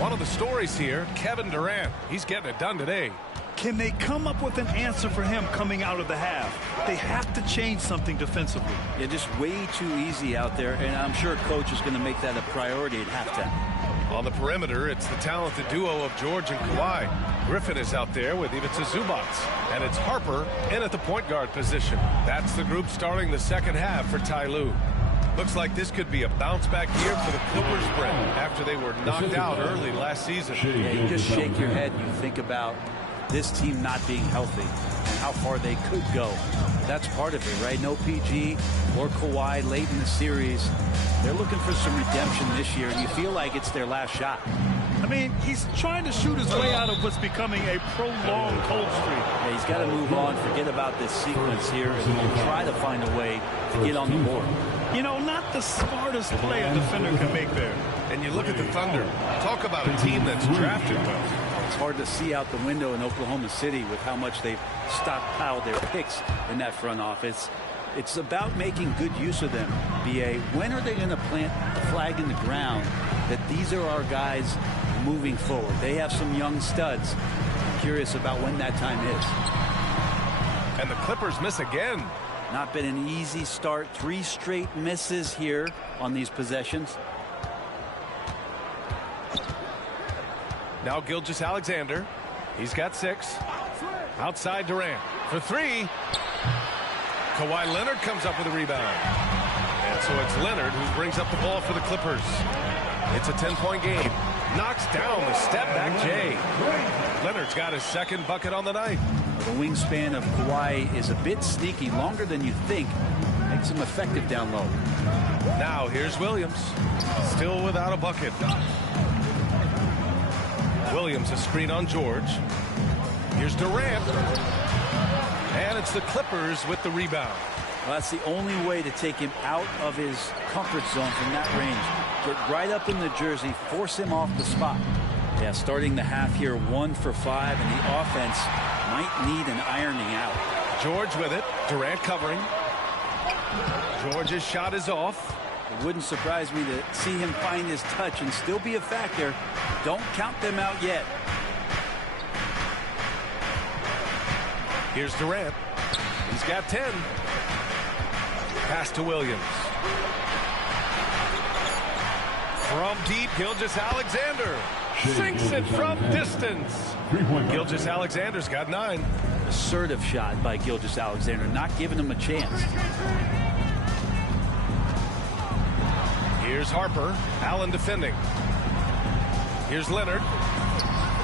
One of the stories here, Kevin Durant. He's getting it done today. Can they come up with an answer for him coming out of the half? They have to change something defensively. Yeah, just way too easy out there, and I'm sure Coach is going to make that a priority at halftime. On the perimeter, it's the talented duo of George and Kawhi. Griffin is out there with Ivica Zubac. And it's Harper in at the point guard position. That's the group starting the second half for Ty Lue. Looks like this could be a bounce-back year for the Clippers, Brent, after they were knocked out early last season. Yeah, you just shake your head and you think about this team not being healthy and how far they could go. That's part of it, right? No PG or Kawhi late in the series. They're looking for some redemption this year, and you feel like it's their last shot. I mean, he's trying to shoot his way out of what's becoming a prolonged cold streak. Yeah, he's got to move on, forget about this sequence here, and try to find a way to get on the board. You know, not the smartest play a defender can make there. And you look at the Thunder. Talk about a team that's drafted well. It's hard to see out the window in Oklahoma City with how much they've stockpiled their picks in that front office. It's about making good use of them, B.A. When are they going to plant the flag in the ground that these are our guys moving forward? They have some young studs. I'm curious about when that time is. And the Clippers miss again. Not been an easy start. 3 straight misses here on these possessions. Now Gilgeous-Alexander. He's got 6. Outside Durant for 3. Kawhi Leonard comes up with a rebound. And so it's Leonard who brings up the ball for the Clippers. It's a 10-point game. Knocks down the step-back Jay. Leonard's got his second bucket on the night. The wingspan of Kawhi is a bit sneaky, longer than you think. Makes him effective down low. Now here's Williams. Still without a bucket. Williams a screen on George. Here's Durant. And it's the Clippers with the rebound. Well, that's the only way to take him out of his comfort zone from that range. Get right up in the jersey, force him off the spot. Yeah, starting the half here 1 for 5, and the offense might need an ironing out. George with it. Durant covering. George's shot is off. It wouldn't surprise me to see him find his touch and still be a factor. Don't count them out yet. Here's Durant. He's got 10. Pass to Williams. From deep, Gilgeous-Alexander sinks it from distance. Gilgeous-Alexander's got 9. Assertive shot by Gilgeous-Alexander, not giving him a chance. Here's Harper. Allen defending. Here's Leonard.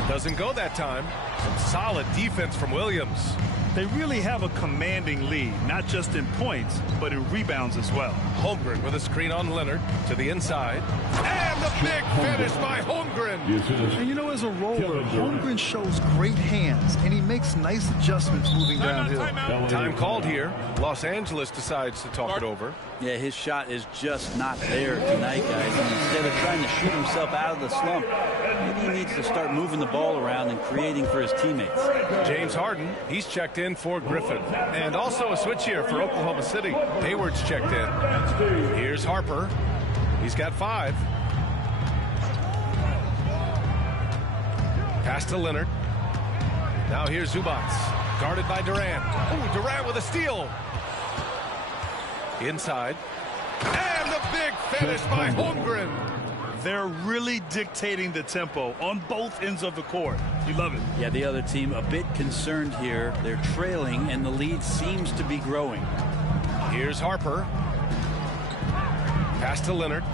Doesn't go that time. Some solid defense from Williams. They really have a commanding lead, not just in points, but in rebounds as well. Holmgren with a screen on Leonard to the inside. And the big finish by Holmgren. And you know, as a roller, Holmgren shows great hands, and he makes nice adjustments moving downhill. Time called here. Los Angeles decides to talk it over. Yeah, his shot is just not there tonight, guys. And instead of trying to shoot himself out of the slump, maybe he needs to start moving the ball around and creating for his teammates. James Harden, he's checked in for Griffin. And also a switch here for Oklahoma City. Hayward's checked in. Here's Harper. He's got 5. Pass to Leonard. Now here's Zubac. Guarded by Durant. Oh, Durant with a steal. Inside. And the big finish by Holmgren. They're really dictating the tempo on both ends of the court. You love it. Yeah, the other team a bit concerned here. They're trailing, and the lead seems to be growing. Here's Harper. Pass to Leonard.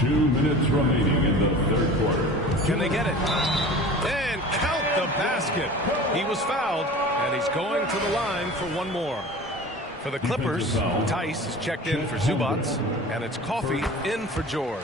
2 minutes remaining in the third quarter. Can they get it? And count the basket. He was fouled, and he's going to the line for one more. For the Clippers, Tice is checked in for Zubac, and it's Coffey in for George.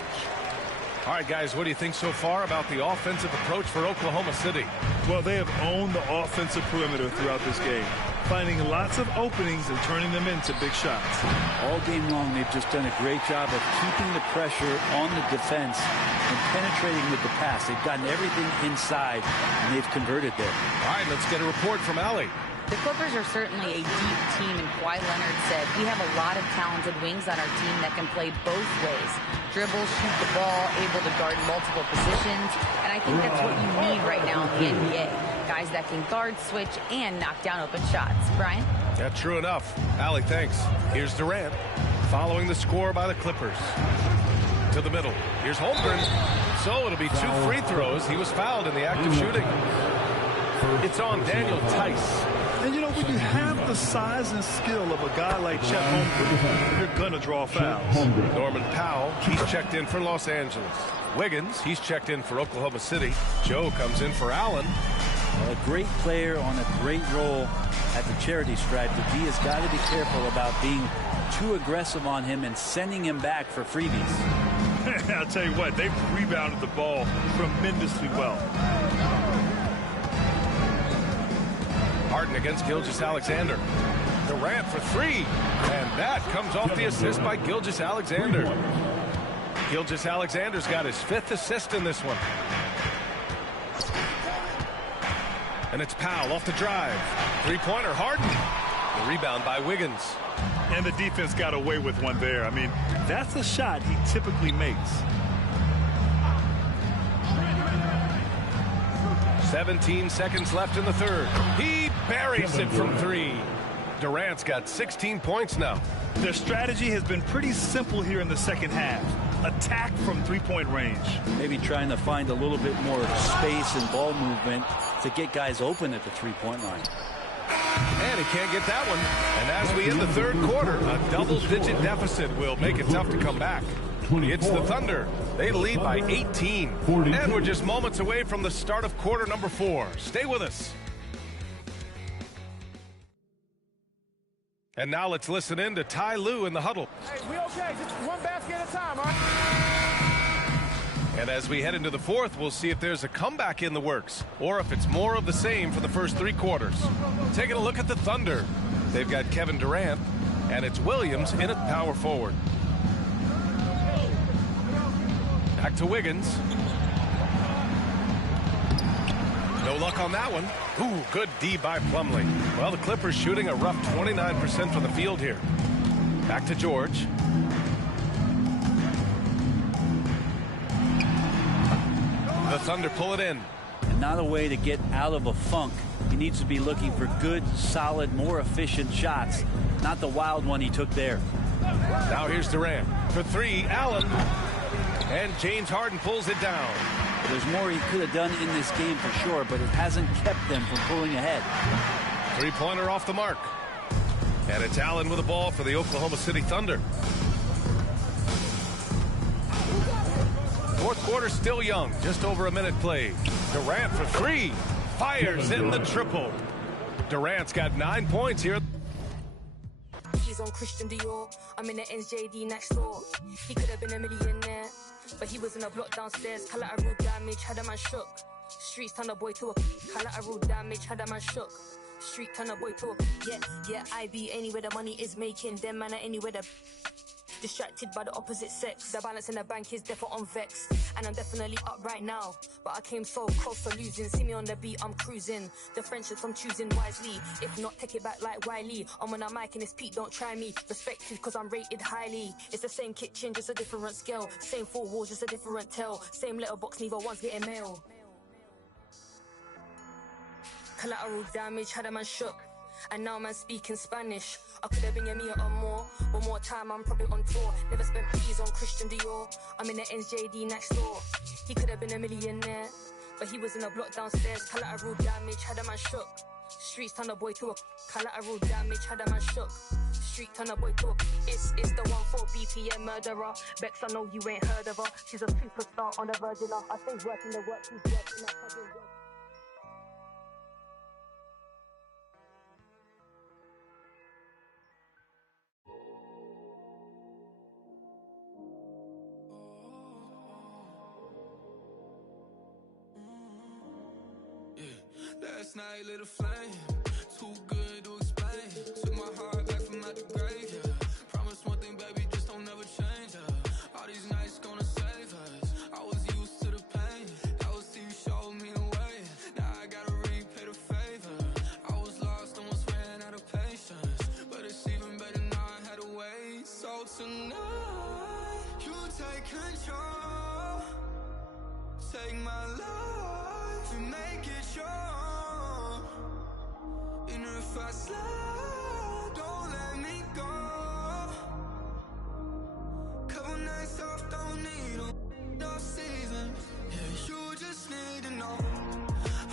All right, guys, what do you think so far about the offensive approach for Oklahoma City? Well, they have owned the offensive perimeter throughout this game, finding lots of openings and turning them into big shots. All game long, they've just done a great job of keeping the pressure on the defense and penetrating with the pass. They've gotten everything inside, and they've converted there. All right, let's get a report from Allie. The Clippers are certainly a deep team, and Kawhi Leonard said, we have a lot of talented wings on our team that can play both ways. Dribble, shoot the ball, able to guard multiple positions, and I think that's what you need right now in the NBA. Guys that can guard, switch, and knock down open shots. Brian? Yeah, true enough. Allie, thanks. Here's Durant, following the score by the Clippers. To the middle. Here's Holmgren. So it'll be 2 free throws. He was fouled in the act of shooting. It's on Daniel Tice. And you know, when you have the size and skill of a guy like Chet Holmgren, you're going to draw fouls. Norman Powell, he's checked in for Los Angeles. Wiggins, he's checked in for Oklahoma City. Joe comes in for Allen. Well, a great player on a great role at the charity stripe. The D has got to be careful about being too aggressive on him and sending him back for freebies. I'll tell you what, they've rebounded the ball tremendously well. Harden against Gilgeous-Alexander. Durant for 3. And that comes off the assist by Gilgeous-Alexander. Gilgeous-Alexander's got his 5th assist in this one. And it's Powell off the drive. 3-pointer, Harden. The rebound by Wiggins. And the defense got away with one there. I mean, that's a shot he typically makes. 17 seconds left in the third. He buries it from 3. Durant's got 16 points now. Their strategy has been pretty simple here in the second half. Attack from 3-point range. Maybe trying to find a little bit more space and ball movement to get guys open at the 3-point line. And he can't get that one. And as we end the third quarter, a double-digit deficit will make it tough to come back. It's the Thunder. They lead by 18. And we're just moments away from the start of quarter number 4. Stay with us. And now let's listen in to Ty Lue in the huddle. Hey, we okay. Just one basket at a time, all right? And as we head into the fourth, we'll see if there's a comeback in the works or if it's more of the same for the first 3 quarters. Taking a look at the Thunder. They've got Kevin Durant, and it's Williams in at power forward. Back to Wiggins. No luck on that one. Ooh, good D by Plumlee. Well, the Clippers shooting a rough 29% from the field here. Back to George. The Thunder pull it in. And not a way to get out of a funk. He needs to be looking for good, solid, more efficient shots, not the wild one he took there. Now here's Durant. For 3, Allen. And James Harden pulls it down. There's more he could have done in this game for sure, but it hasn't kept them from pulling ahead. 3-pointer off the mark. And it's Allen with the ball for the Oklahoma City Thunder. Fourth quarter still young, just over a minute played. Durant for 3, fires in the triple. Durant's got 9 points here. He's on Christian Dior, I'm in the NJD next door. He could have been a millionaire, but he was in a block downstairs. Collateral damage, had a man shook. Streets turn a boy to a collateral damage, had a man shook. Street turn a boy to a yeah, I be anywhere the money is making. Them man are anywhere the distracted by the opposite sex. The balance in the bank is definitely on vex, and I'm definitely up right now, but I came so close to losing. See me on the beat, I'm cruising. The friendships I'm choosing wisely. If not, take it back like Wiley. I'm on a mic and it's Pete, don't try me. Respected cause I'm rated highly. It's the same kitchen, just a different scale. Same 4 walls, just a different tell. Same letterbox, neither one's getting mail. Collateral damage, had a man shook. And now man speaking Spanish. I could have been a meter or more. One more time, I'm probably on tour. Never spent peas on Christian Dior. I'm in the NJD next door. He could have been a millionaire, but he was in a block downstairs. Collateral damage, had a man shook. Streets turn a boy to a collateral damage, had a man shook. Street turn a boy to a it's the 1-4 BPM murderer. Bex, I know you ain't heard of her. She's a superstar on the Virgin. I think working the work, she's working that cousin. Last night lit a flame, too good to explain. Took my heart back from out the grave, yeah. Promise one thing, baby, just don't ever change, yeah. All these nights gonna save us. I was used to the pain, that was till you showed me the way. Now I gotta repay the favor. I was lost, almost ran out of patience, but it's even better now I had to wait. So tonight, you take control, take my life and make it yours. And if I slide, don't let me go. Couple nights off, don't need no season. Yeah, you just need to know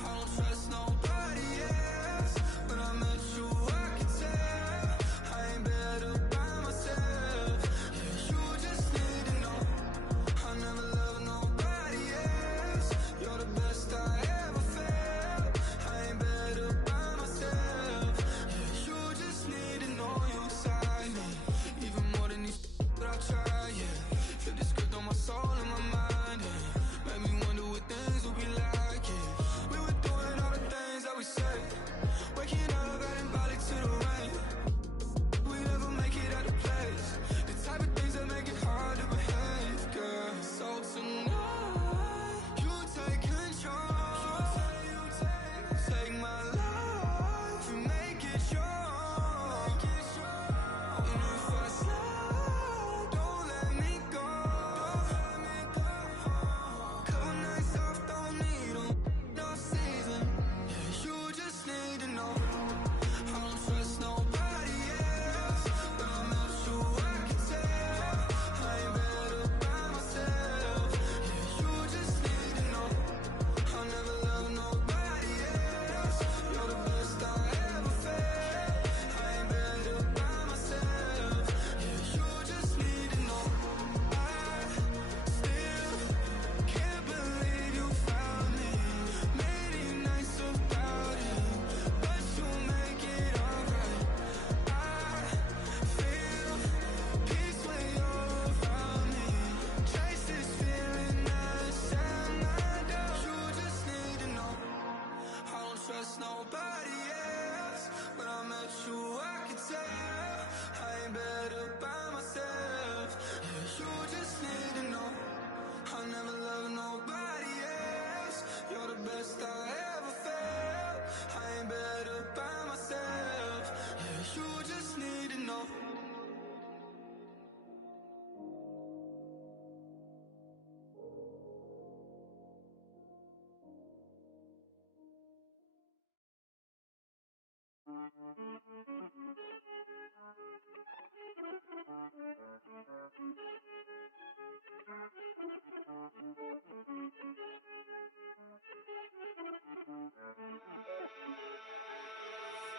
I don't trust nobody else. When I met you, I could tell I ain't better by myself. Yeah, you just need to know I never loved nobody else. You're the best I ever felt. I ain't better by myself. Yeah, you just need to know you inside me. Even more than these that I try, yeah. Feel this grip on my soul and my mind, yeah. Make me wonder what things will be like, yeah.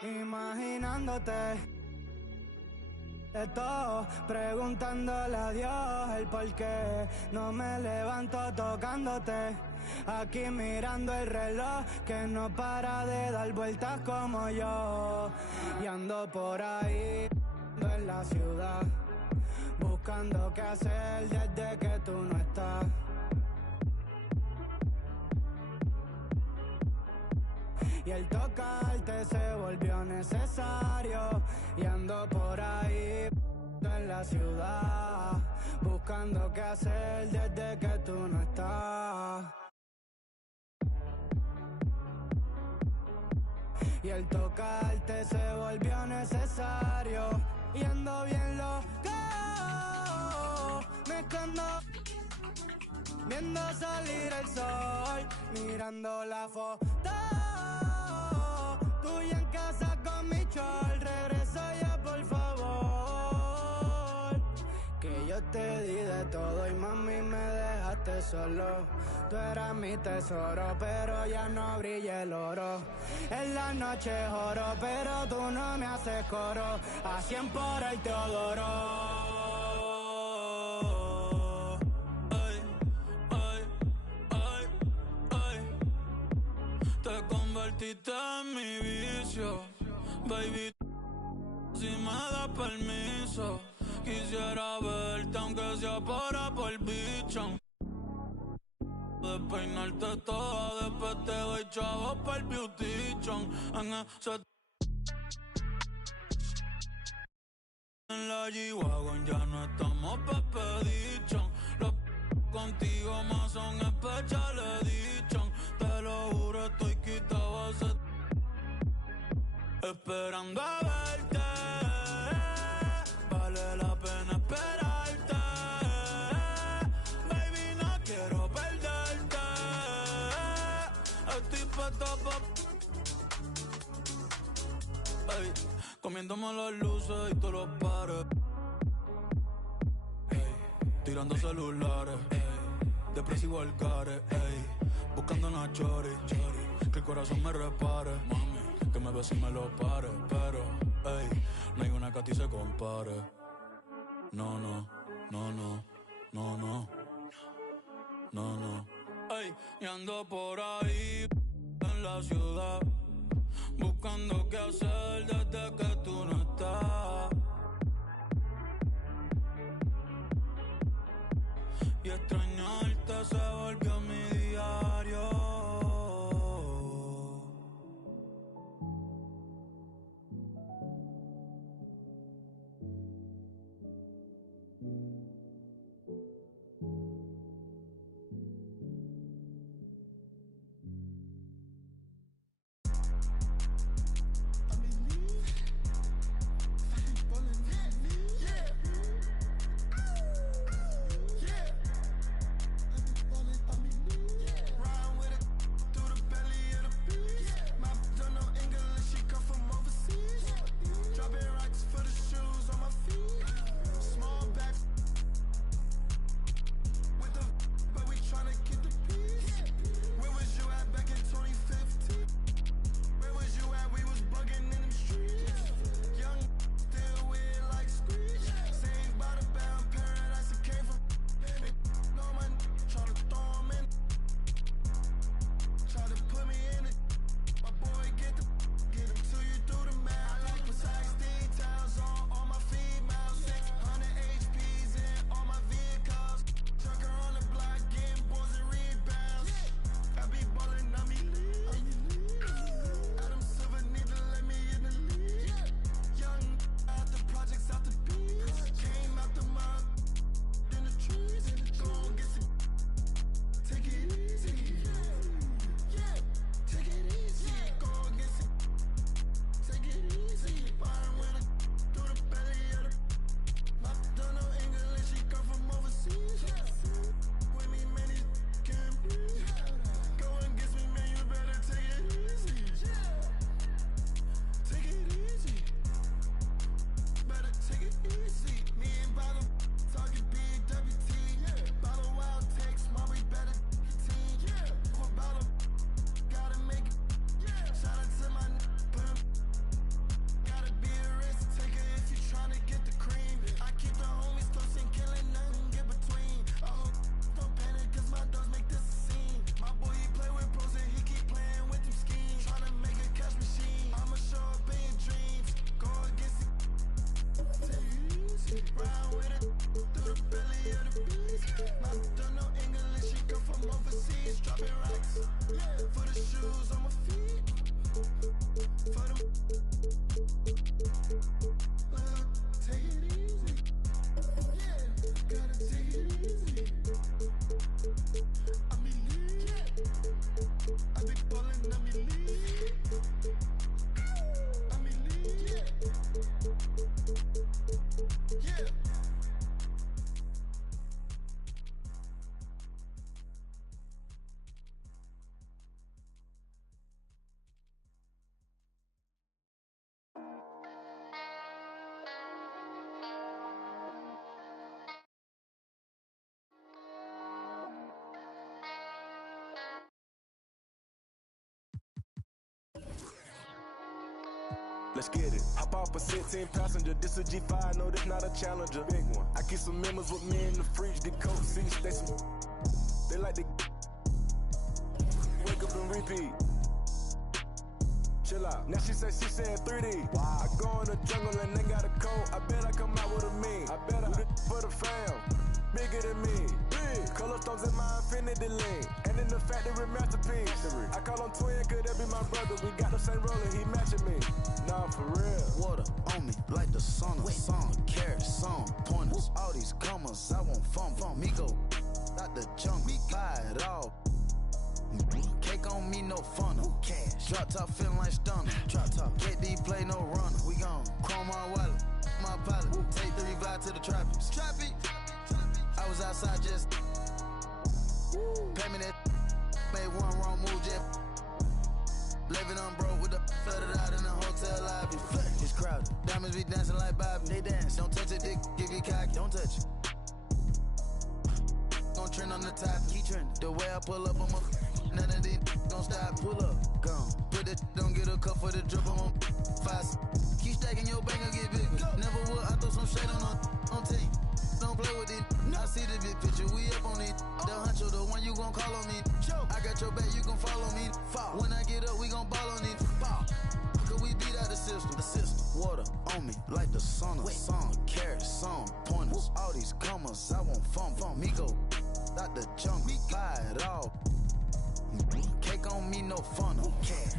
imaginándote de todo, preguntándole a Dios el por qué no me levanto tocándote. Aquí mirando el reloj que no para de dar vueltas como yo. Y ando por ahí en la ciudad, buscando qué hacer desde que tú no estás. Y el tocarte se volvió necesario. Y ando por ahí en la ciudad, buscando qué hacer desde que tú no estás. Y el tocarte se volvió necesario. Y ando bien loco, me escondo viendo salir el sol, mirando la foto tuya en casa con mi chol. Regresa ya por favor, que yo te di de todo y mami me dejaste solo. Tú eras mi tesoro, pero ya no brilla el oro. En la noche oro, pero tú no me haces coro. A 100 por el te adoro. Te convertiste en mi vicio, baby. Si me das permiso, quisiera verte aunque sea por bicho. Despeinarte toda, después te doy chavos pa'l beautition. En la G-Wagon ya no estamos Pepedichon. Los contigo más son special edition. Te lo juro, estoy quitado a ese esperando a verte. Vale la pena esperarte. Baby, no quiero perderte. Estoy puesto ey, comiéndome las luces y todos los pares. Ey, tirando celulares. Ey, depresivo al care. Ey, buscando una chori. Que el corazón me repare. Mami, que me bese y me lo pare. Pero, ey, no hay una que a ti se compare. No, no, no, no, no, no. No, no. Ey, y ando por ahí en la ciudad, buscando qué hacer desde que tú no estás. Y extrañarte se volvió mi diario. Let's get it. Hop off a 16 passenger. This a G5, no, this not a Challenger. Big one. I keep some members with me in the fridge. Get coat seats. They like to wake up and repeat. Chill out. Now she said 3D. Wow. I go in the jungle and they got a coat. I bet I come out with a mean. I bet I for the fam. Bigger than me. Big. Color stones in my infinity lane. And in the factory masterpiece. I call him twin, could that be my brother? We got the same roller, he matching me. Nah, for real. Water on me like the sun. Song, carrot, song, pointers. All these commas, I want fun. Me go out the jungle, buy it all. Cake on me, no funnel. Drop top feeling like stunner. Drop top. KD play no runner. We gone. Chrome my wallet, my pilot. Take the revive to the tropics. Trappy. I was outside just. Pay me that. Made one wrong move, just. Living on broke with the flooded out in the hotel lobby. It's crowded. Diamonds be dancing like Bobby. They dance. Don't touch it, dick. Give you cocky. Don't touch it. Gon' trend on the top. Keep trending. The way I pull up on my. None of these gon' stop, pull up, gone. Put that don't get a cup for the drip on 5. Keep stacking your bank and get bigger. Never would, I throw some shade on team. Don't play with it. I see the big picture, we up on it. The huncho, the one you gon' call on me. I got your back, you gon' follow me. When I get up, we gon' ball on it. Cause we beat out the system. Water on me like the sun. Song, carrot, song, pointers. All these commas, I want fun. Me go out the jungle, buy it all. Cake on me, no funnel.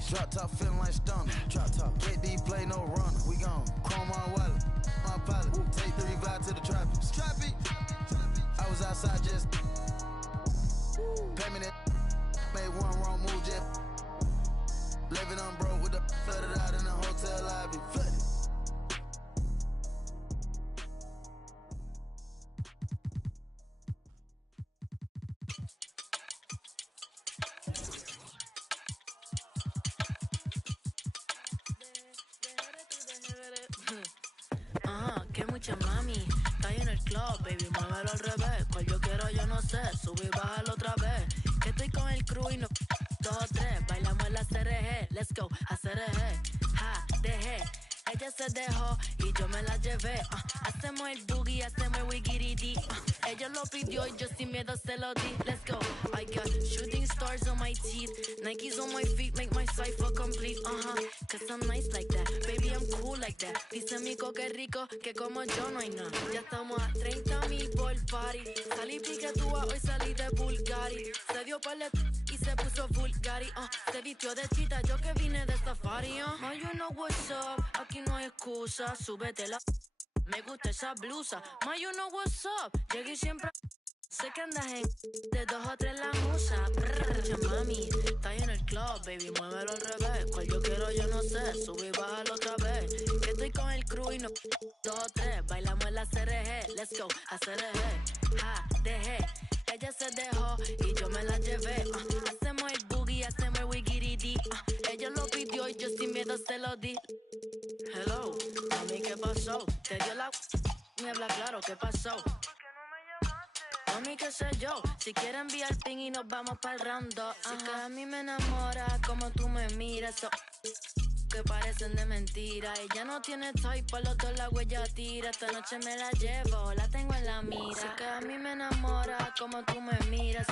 Drop top feeling like stunner. Drop top. KD play no runner. We gone. Chrome my wallet, my pilot. Take the revive to the tropics. Trappy. I was outside just. Pay me that. Made one wrong move, just. Living on broke with the flooded out in the hotel lobby. Flooded. Que mucha mami, está ahí en el club, baby, muévelo al revés. Cual yo quiero, yo no sé, subir y bajarlo otra vez. Que estoy con el crew y no 2 o 3, bailamos en la CRG, let's go, a CRG, ja, dejé. Ella se dejó y yo me la llevé. Hacemos el boogie, hacemos el wigiridi. Ella lo pidió y yo sin miedo se lo di. Let's go. I got shooting stars on my teeth. Nikes on my feet make my cipher complete. Cause I'm nice like that. Baby, I'm cool like that. Dice Mico que rico, que como yo no hay nada. Ya estamos a 30,000 por party. Salí piquetúa, hoy salí de Bulgari. Se dio palet y se puso Bulgari. Se vistió de chita, yo que vine de safari. Oh, you know what's up. Aquí no hay excusa, súbetela. Me gusta esa blusa. Ma, you know what's up. Llegué siempre. Sé que andas en de 2 o 3 la musa. Mucha mami, está ahí en el club, baby, muévelo al revés. Cual yo quiero, yo no sé, subí y bájalo otra vez. Que estoy con el crew y no 2 o 3, bailamos en la CRG, let's go, a CRG, ja, dejé. Ella se dejó y yo me la llevé. Hacemos el boogie, hacemos el wigiridi. Ella lo pidió y yo sin miedo se lo di. Hello, mami, ¿qué pasó? Te dio la... Me habla claro, ¿qué pasó? Mami, qué sé yo, si quieres enviar ping y nos vamos pa'l rando. Si que a mí me enamora como tú me miras, que parecen de mentira. Ella no tiene toy, por los 2 la huella tira. Esta noche me la llevo, la tengo en la mira. Si que a mí me enamora como tú me miras,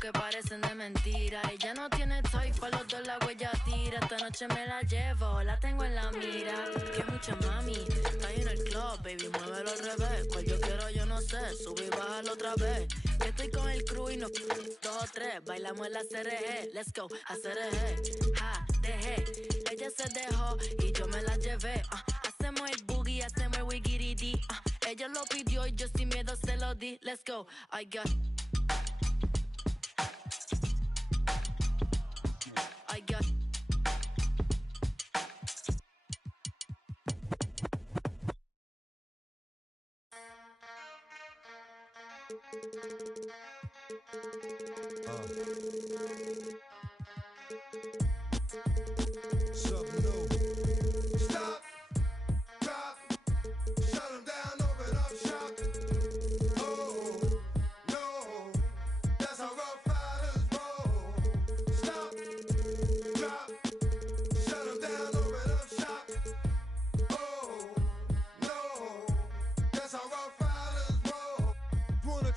que parecen de mentira. Ella no tiene toy, por los 2 la huella tira. Esta noche me la llevo, la tengo en la mira. Que mucha mami, está ahí en el club, baby, muévelo al revés. Cual yo quiero, yo no sé, subí y bájalo otra vez. Que estoy con el crew y no 2 o 3, bailamos en la CRG, let's go, a CRG, ja, dejé. Ella se dejó y yo me la llevé. Hacemos el boogie, hacemos el wigiridi. Ella lo pidió y yo sin miedo se lo di. Let's go, I got... Stop, drop, shut 'em down, open up shop. Oh, no, that's how rough riders roll. Stop, drop, shut 'em down, open up shop.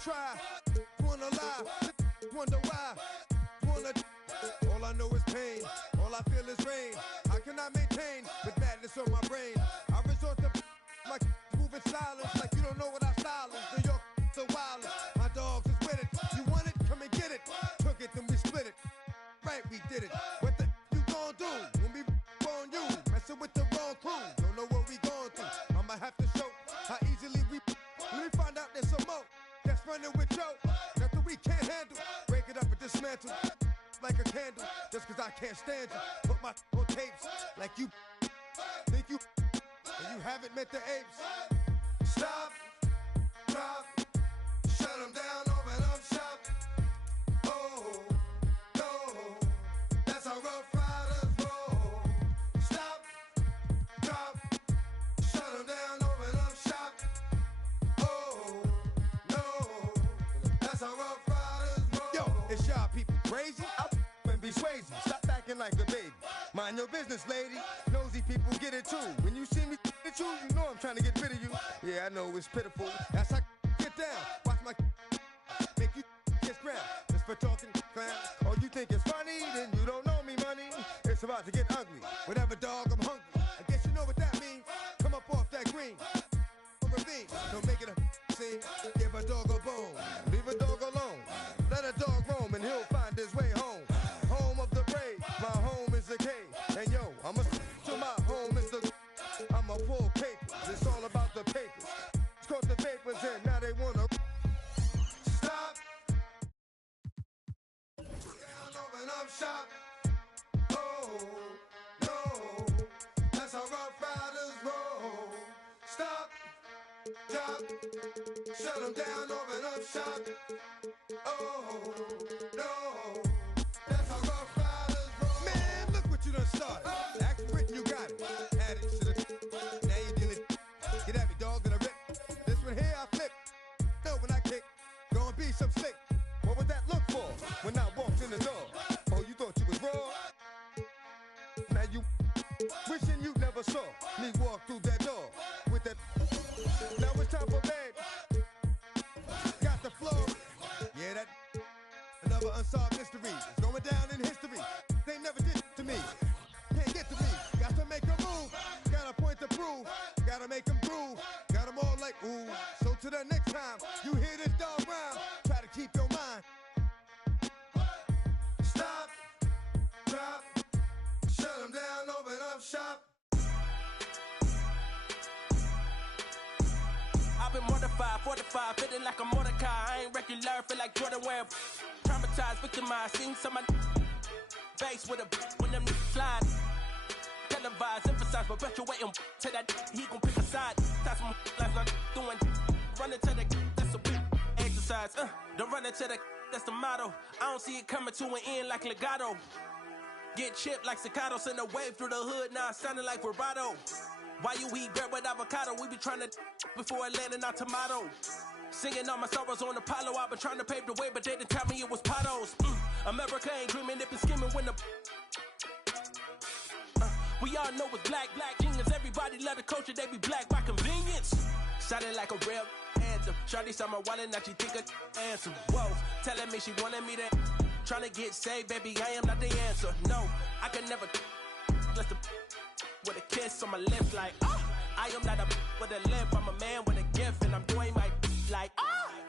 try, wanna lie, wonder why, wanna. All I know is pain, all I feel is rain. How can I maintain with madness on my brain? I resort to my moving silence like you don't know what our style is. New York, the wildest. My dogs is with it. You want it? Come and get it. Took it, then we split it. Right, we did it. What the you gon' do when we on you? Messing with the wrong crew. Don't know what we going through. I'ma have to show how easily we. Let me find out there's some more that's running with Joe. Nothing we can't handle. Break it up and dismantle like a candle. Just cause I can't stand you. Put my on tapes like you think you and you haven't met the apes. Stop, drop, shut them down, open up shop. Oh, no, that's how Rough Riders roll. Stop, drop, shut them down, open up shop. Oh, no, that's how Rough Riders roll. Yo, it's y'all people crazy? And be swayzy. Stop acting like a baby. Mind your business, lady. Nosy people get it too. When you see me at you, you know I'm trying to get rid of you. Yeah, I know it's pitiful. That's how get down. Watch my make you get ground. Just for talking clown. Oh, you think it's funny? Then you don't know me, money. It's about to get ugly. Whatever, dog, I'm hungry. I guess you know what that means. Come up off that green. Ravine. Don't make it a scene. Give a dog a bone. Leave a dog alone. Let a dog roam and he'll find his way home. Home of the brave. My home is the cave. And yo, I'm a to my home is the. I'm a pull papers. It's all about the papers. It's caught the vapors and now they wanna stop. Down, open up shop. Oh no, that's how Rough Riders roll. Stop, drop, shut them down, open up shop. Oh no, that's how Rough Riders roll. Man, look what you done started. Act for it, you got it. Had it, shoulda. Now you did it. Get at me, dog, that I rip. This one here, I flip. No, when I kick, gonna be some slick. What would that look for when I walked in the door? Oh, you thought you was raw? Now you wishing you never saw me walk through that door with that. Now it's time for bed. Got the floor. Yeah, that another unsolved mystery. It's going down in history. They never did to me. Can't get to me. Got to make a move. Got a point to prove. Gotta make them groove. Got them all like ooh. So to the next time you hear this dog rhyme, try to keep your mind. Stop, drop, shut them down, open up shop. I've been mortified, fortified, feeling like a Mordecai. I ain't regular, feel like Jordan wearing. Traumatized, victimized, seen some of base with a when them slide. Televised, emphasize, perpetuating to that he gon' pick a side. That's some life I'm doing. Running to the that's a big exercise. Don't run into the that's the motto. I don't see it coming to an end like legato. Get chipped like staccato, send a wave through the hood, now it's sounding like vibrato. Why you eat bread with avocado? We be trying to before it landing on tomato. Singing all my sorrows on Apollo. I've been trying to pave the way, but they didn't tell me it was potholes. America ain't dreaming, they been scheming when the we all know it's black genius. Everybody love the culture, they be black by convenience. Sounding like a real anthem. Shawty saw my wallet, now she think a answer. Whoa, telling me she wanted me to trying to get saved, baby, I am not the answer. No, I can never let the with a kiss on my lips like, I am not a with a lip, I'm a man with a gift, and I'm doing my like,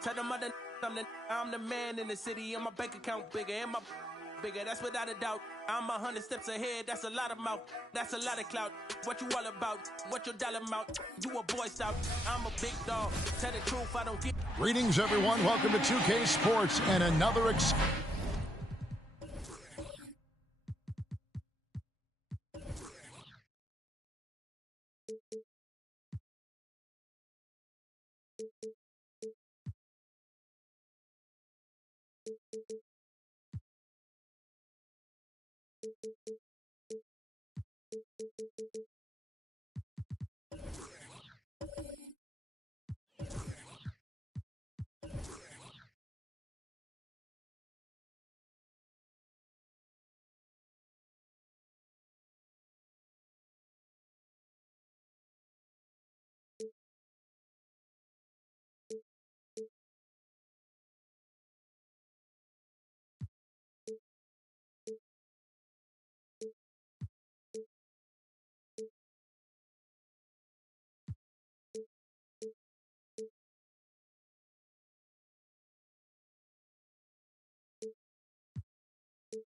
tell them other I'm the man in the city, and my bank account bigger, and my bigger, that's without a doubt. I'm 100 steps ahead, that's a lot of mouth, that's a lot of clout. What you all about? What your dollar amount? You a boy scout, I'm a big dog. Tell the truth, I don't get. Greetings, everyone. Welcome to 2K Sports and another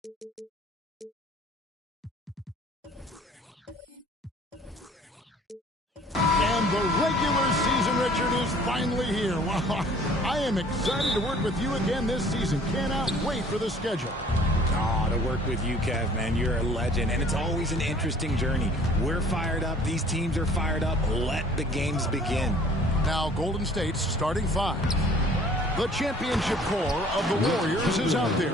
And the regular season, Richard, is finally here. Wow, I am excited to work with you again this season. Cannot wait for the schedule. Oh, to work with you, Kev, man. You're a legend, and it's always an interesting journey. We're fired up. These teams are fired up. Let the games begin. Now, Golden State's starting five. The championship core of the Warriors is out there.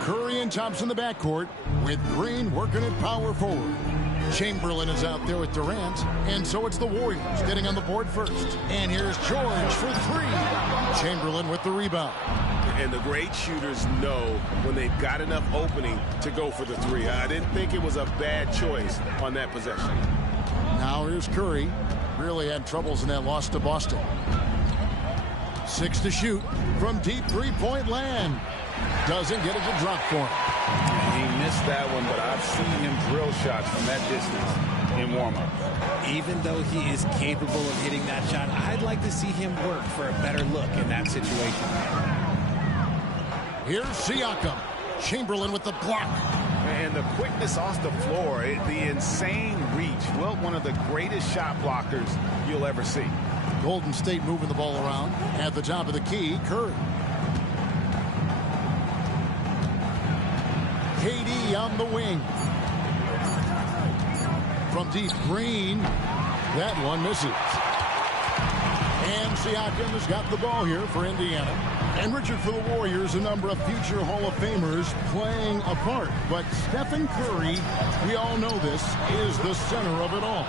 Curry and Thompson in the backcourt, with Green working at power forward. Chamberlain is out there with Durant, and so it's the Warriors getting on the board first. And here's George for three. Chamberlain with the rebound. And the great shooters know when they've got enough opening to go for the three. I didn't think it was a bad choice on that possession. Now here's Curry. Really had troubles in that loss to Boston. 6 to shoot from deep three-point land. Doesn't get it to drop for him. He missed that one, but I've seen him drill shots from that distance in warm-up. Even though he is capable of hitting that shot, I'd like to see him work for a better look in that situation. Here's Siakam. Chamberlain with the block. And the quickness off the floor, the insane reach. Well, one of the greatest shot blockers you'll ever see. Golden State moving the ball around. At the top of the key, Curry. KD on the wing. From deep, Green. That one misses. And Siakam has got the ball here for Indiana. And Richard, for the Warriors, a number of future Hall of Famers playing a part. But Stephen Curry, we all know this, is the center of it all.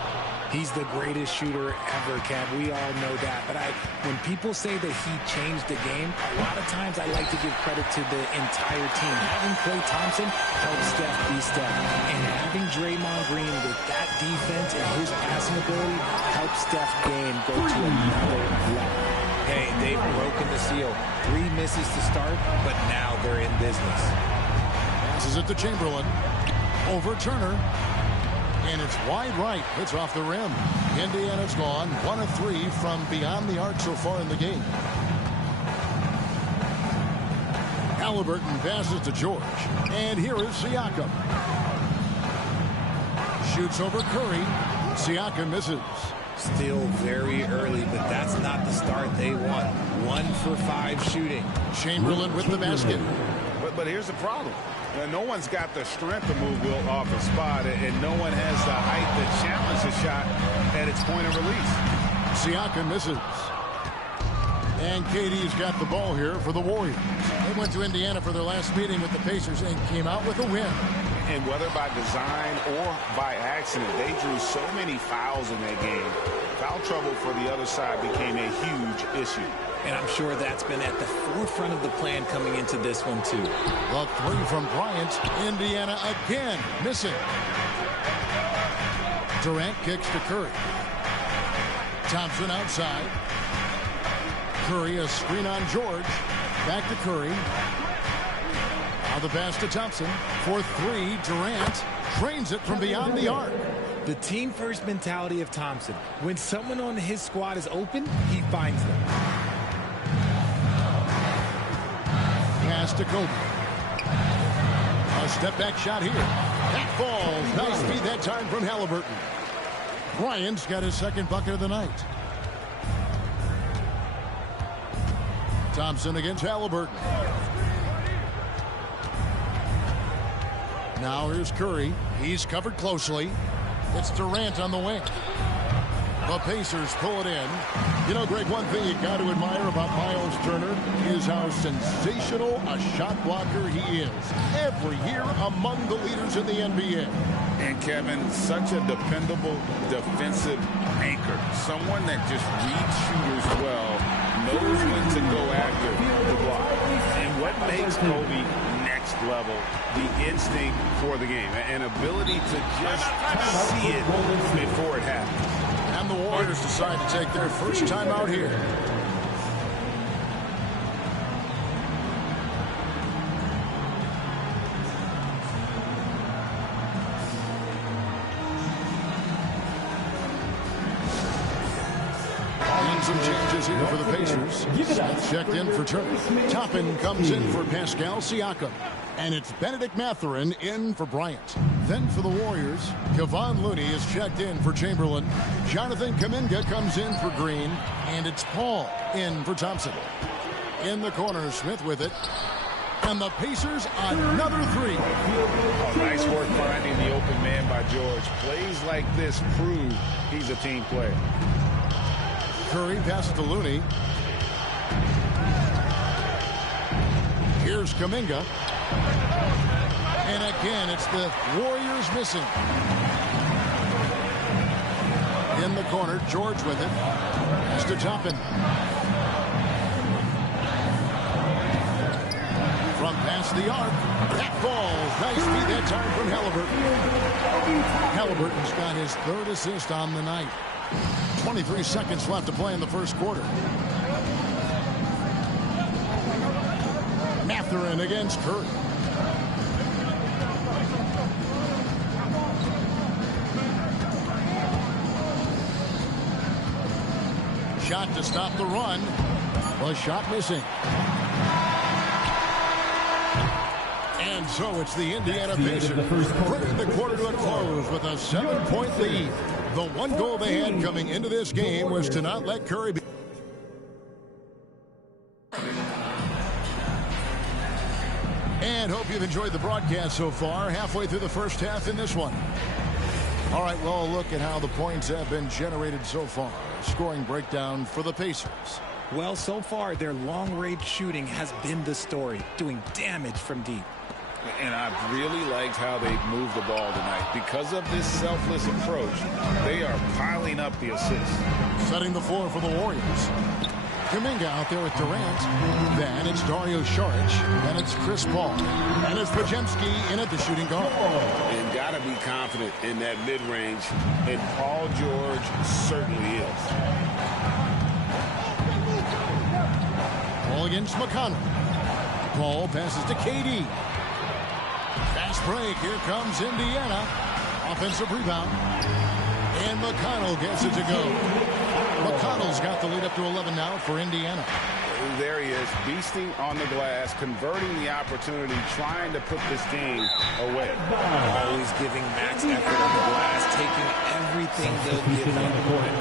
He's the greatest shooter ever, Kev. We all know that. But when people say that he changed the game, a lot of times I like to give credit to the entire team. Having Klay Thompson helped Steph be Steph. And having Draymond Green with that defense and his passing ability helped Steph game go to another level. Hey, they've broken the seal. 3 misses to start, but now they're in business. Passes it to Chamberlain. Over Turner. And it's wide right. It's off the rim. Indiana's gone 1 of 3 from beyond the arc so far in the game. Halliburton passes to George. And here is Siakam. Shoots over Curry. Siakam misses. Still very early, but that's not the start they want. 1 for 5 shooting. Chamberlain with the basket. But here's the problem. No one's got the strength to move Wilt off the spot, and no one has the height to challenge the shot at its point of release. Siakam misses. And KD's got the ball here for the Warriors. They went to Indiana for their last meeting with the Pacers and came out with a win. And whether by design or by accident, they drew so many fouls in that game. Foul trouble for the other side became a huge issue. And I'm sure that's been at the forefront of the plan coming into this one, too. The 3 from Bryant. Indiana again missing. Durant kicks to Curry. Thompson outside. Curry, a screen on George. Back to Curry. Now the pass to Thompson. For 3, Durant trains it from beyond the arc. The team-first mentality of Thompson. When someone on his squad is open, he finds them. Pass to Kobe. A step-back shot here. That falls. Nice speed that time from Halliburton. Bryant's got his second bucket of the night. Thompson against Halliburton. Now here's Curry. He's covered closely. It's Durant on the wing. The Pacers pull it in. You know, Greg, one thing you got to admire about Miles Turner is how sensational a shot blocker he is. Every year among the leaders in the NBA. And Kevin, such a dependable defensive anchor. Someone that just reads shooters well, knows when to go after the block. And what makes Kobe next level, the instinct for the game, an ability to just see it before it happens. And the Warriors decide to take their first time out here. some changes here for the Pacers. Smith checked in for Turner. Toppin comes in for Pascal Siakam. And it's Benedict Mathurin in for Bryant. Then for the Warriors, Kevon Looney is checked in for Chamberlain. Jonathan Kuminga comes in for Green. And it's Paul in for Thompson. In the corner, Smith with it. And the Pacers, another three. Oh, nice work finding the open man by George. Plays like this prove he's a team player. Curry passes to Looney. Here's Kuminga. And again, it's the Warriors missing. In the corner, George with it. Pass to Toppin. From past the arc. That falls. Nice feed that time from Halliburton. Halliburton's got his third assist on the night. 23 seconds left to play in the first quarter. Mathurin against Curry. Shot to stop the run. The shot missing. And so it's the Indiana Pacers bringing the quarter to a close with a 7-point lead. The one goal they had coming into this game was to not let Curry be. And hope you've enjoyed the broadcast so far. Halfway through the first half in this one. All right, well, look at how the points have been generated so far. Scoring breakdown for the Pacers. Well, so far, their long-range shooting has been the story, doing damage from deep. And I've really liked how they've moved the ball tonight. Because of this selfless approach, they are piling up the assists. Setting the floor for the Warriors. Kuminga out there with Durant. Then it's Dario Saric. And it's Chris Paul. And it's Podziemski in at the shooting guard. And got to be confident in that mid-range. And Paul George certainly is. Paul against McConnell. Paul passes to KD. Fast break. Here comes Indiana. Offensive rebound. And McConnell gets it to go. McConnell's got the lead up to 11 now for Indiana. There he is, beasting on the glass, converting the opportunity, trying to put this game away. Always giving max effort on the glass, taking everything they'll give him.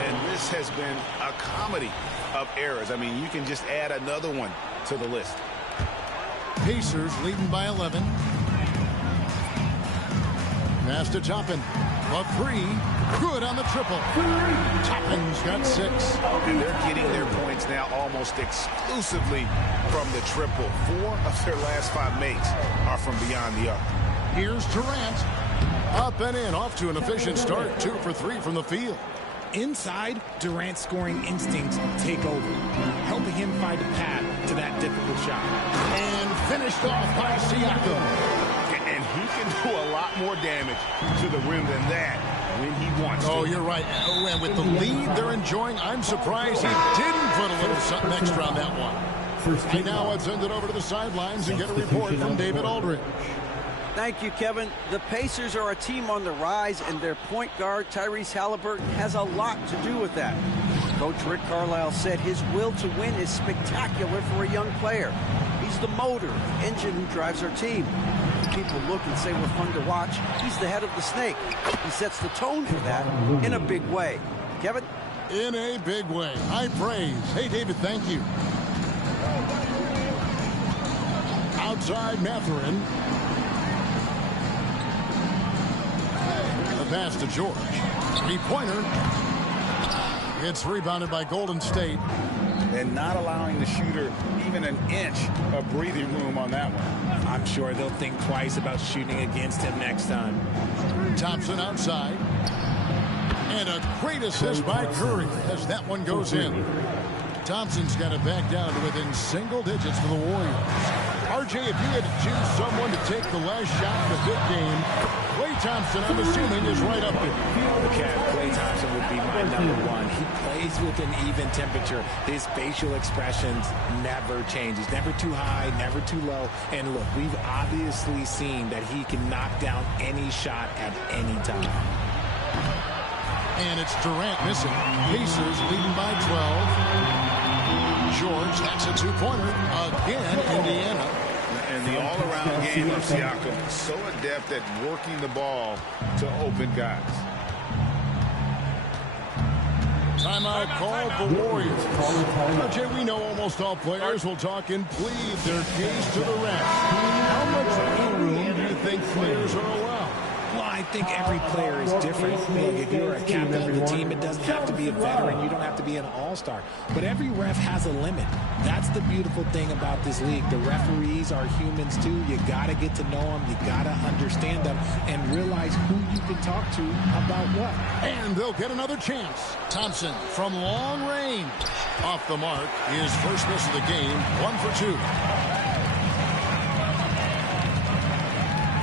And this has been a comedy of errors. I mean, you can just add another one to the list. Pacers leading by 11. Pass to Toppin. A three. Good on the triple. Toppin's got 6. And they're getting their points now almost exclusively from the triple. 4 of their last 5 makes are from beyond the arc. Here's Durant. Up and in. Off to an efficient start. 2 for 3 from the field. Inside, Durant's scoring instincts take over, helping him find a path to that difficult shot. And finished off by Siakam. And he can do a lot more damage to the rim than that when he wants to. Oh, you're right. And with the lead they're enjoying, I'm surprised he didn't put a little something extra on that one. And now let's send it over to the sidelines and get a report from David Aldridge. Thank you, Kevin. The Pacers are a team on the rise, and their point guard, Tyrese Halliburton, has a lot to do with that. Coach Rick Carlisle said his will to win is spectacular for a young player. He's the motor, engine who drives our team. People look and say we're fun to watch. He's the head of the snake. He sets the tone for that in a big way. Kevin? In a big way. High praise. Hey, David, thank you. Outside Mathurin. The pass to George. 3-pointer. It's rebounded by Golden State. And not allowing the shooter even an inch of breathing room on that one. I'm sure they'll think twice about shooting against him next time. Thompson outside. And a great assist by Curry as that one goes in. Thompson's got it back down to within single digits for the Warriors. RJ, if you had to choose someone to take the last shot in the big game, Klay Thompson, I'm assuming, is right up there. Klay Thompson would be my #1. He plays with an even temperature. His facial expressions never change. He's never too high, never too low. And look, we've obviously seen that he can knock down any shot at any time. And it's Durant missing. Pacers leading by 12. George hacks a two-pointer. Again, Indiana. And the all-around game of Siakam, so adept at working the ball to open guys. Timeout called the Warriors. Now, Jay, we know almost all players will talk and plead their case to the refs. How much wiggle room do you think players are allowed? Well, I think every player is different. Look, if you're a captain of the team, it doesn't have to be a veteran. You don't have to be an all-star. But every ref has a limit. That's the beautiful thing about this league. The referees are humans, too. You got to get to know them. You got to understand them and realize who you can talk to about what. And they'll get another chance. Thompson from long range. Off the mark. His first miss of the game. 1 for 2.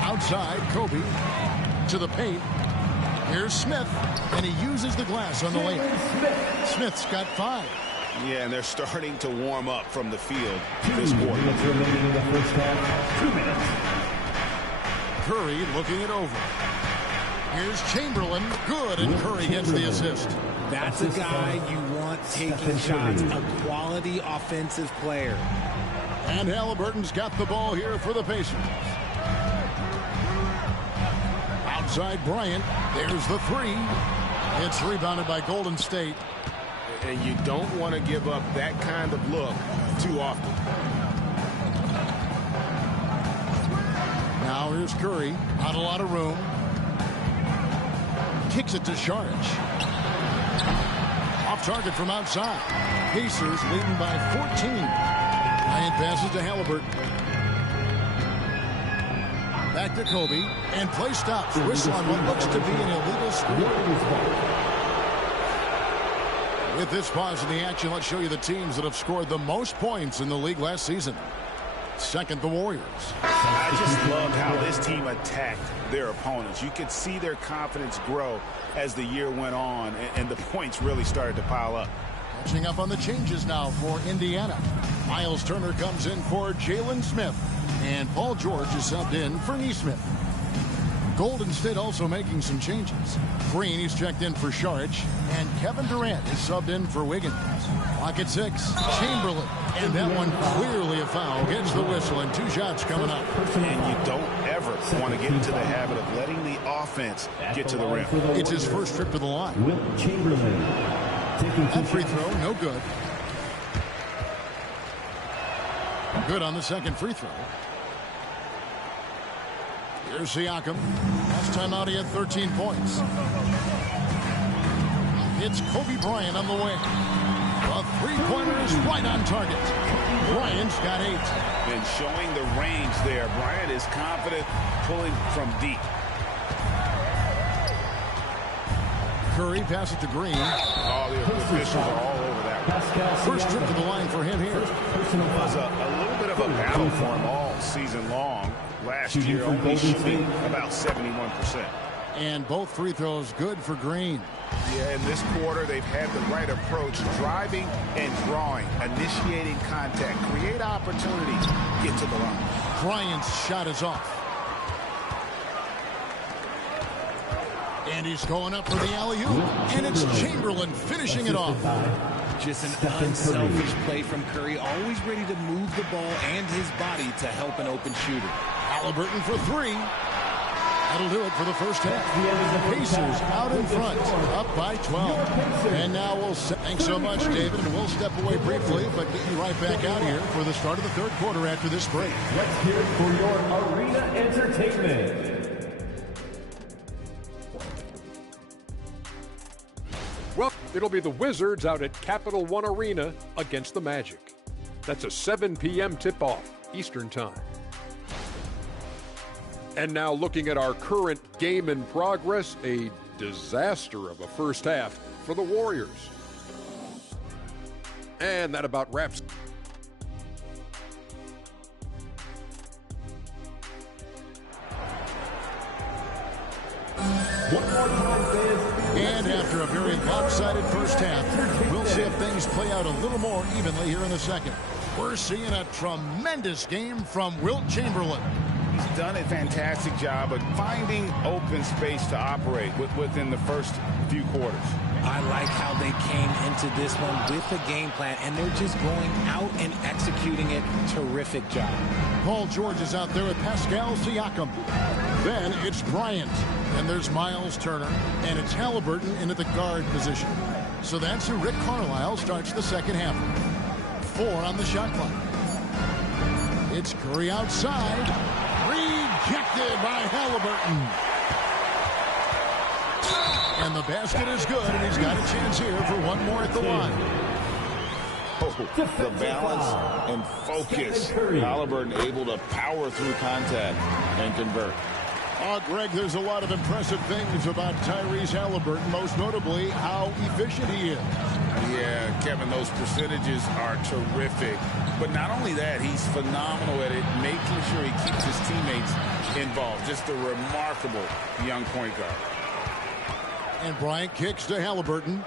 Outside, Kobe to the paint. Here's Smith, and he uses the glass on the layup. Smith's got 5. Yeah, and they're starting to warm up from the field this quarter. 2 minutes remaining in the first half. 2 minutes. Curry looking it over. Here's Chamberlain. Good, and Curry gets the assist. That's a guy you want taking shots. A quality offensive player. And Halliburton's got the ball here for the Pacers. Outside Bryant. There's the 3. It's rebounded by Golden State. And you don't want to give up that kind of look too often. Now here's Curry. Not a lot of room. Kicks it to Saric. Off target from outside. Pacers leading by 14. Bryant passes to Halliburton. Back to Kobe. And play stops. Whistle on what looks to be an illegal screen. With this pause in the action, let's show you the teams that have scored the most points in the league last season. Second, the Warriors. I just loved how this team attacked their opponents. You could see their confidence grow as the year went on, and the points really started to pile up. Catching up on the changes now for Indiana. Miles Turner comes in for Jalen Smith, and Paul George is subbed in for Nesmith. Golden State also making some changes. Green is checked in for Saric, and Kevin Durant is subbed in for Wiggins. Clock at 6. Chamberlain, and that one clearly a foul. Gets the whistle, and 2 shots coming up. And you don't ever want to get into the habit of letting the offense get to the rim. It's his first trip to the line. Wilt Chamberlain. That free throw, no good. Good on the second free throw. Here's Siakam. Last time out, he had 13 points. It's Kobe Bryant on the way. A three-pointer is right on target. Bryant's got 8. And showing the range there. Bryant is confident pulling from deep. Curry passes to Green. Oh, the officials are all over that one. First trip to the line for him here. It was a little bit of a battle for him all season long. Last year, only shooting about 71%. And both free throws good for Green. Yeah, in this quarter, they've had the right approach, driving and drawing, initiating contact, create opportunities, get to the line. Bryant's shot is off. And he's going up for the alley-oop. And it's Chamberlain finishing it off. Just an unselfish play from Curry, always ready to move the ball and his body to help an open shooter. Halliburton for 3. That'll do it for the first half. Pacers out in front, up by 12. And now thanks so much, David, and we'll step away briefly, but get you right back out here for the start of the third quarter after this break. Let's hear it for your arena entertainment. Well, it'll be the Wizards out at Capital One Arena against the Magic. That's a 7 p.m. tip-off Eastern Time. And now looking at our current game in progress, a disaster of a first half for the Warriors. And that about wraps. And after a very lopsided first half, we'll see if things play out a little more evenly here in the second. We're seeing a tremendous game from Wilt Chamberlain. He's done a fantastic job of finding open space to operate within the first few quarters. I like how they came into this one with a game plan, and they're just going out and executing it. Terrific job. Paul George is out there with Pascal Siakam. Then it's Bryant, and there's Miles Turner, and it's Halliburton in at the guard position. So that's who Rick Carlisle starts the second half. 4 on the shot clock. It's Curry outside. Rejected by Halliburton. And the basket is good, and he's got a chance here for one more at the line. Oh, the balance and focus. Halliburton able to power through contact and convert. Greg, there's a lot of impressive things about Tyrese Halliburton, most notably how efficient he is. Yeah, Kevin, those percentages are terrific. But not only that, he's phenomenal at it, making sure he keeps his teammates involved. Just a remarkable young point guard. And Bryant kicks to Halliburton.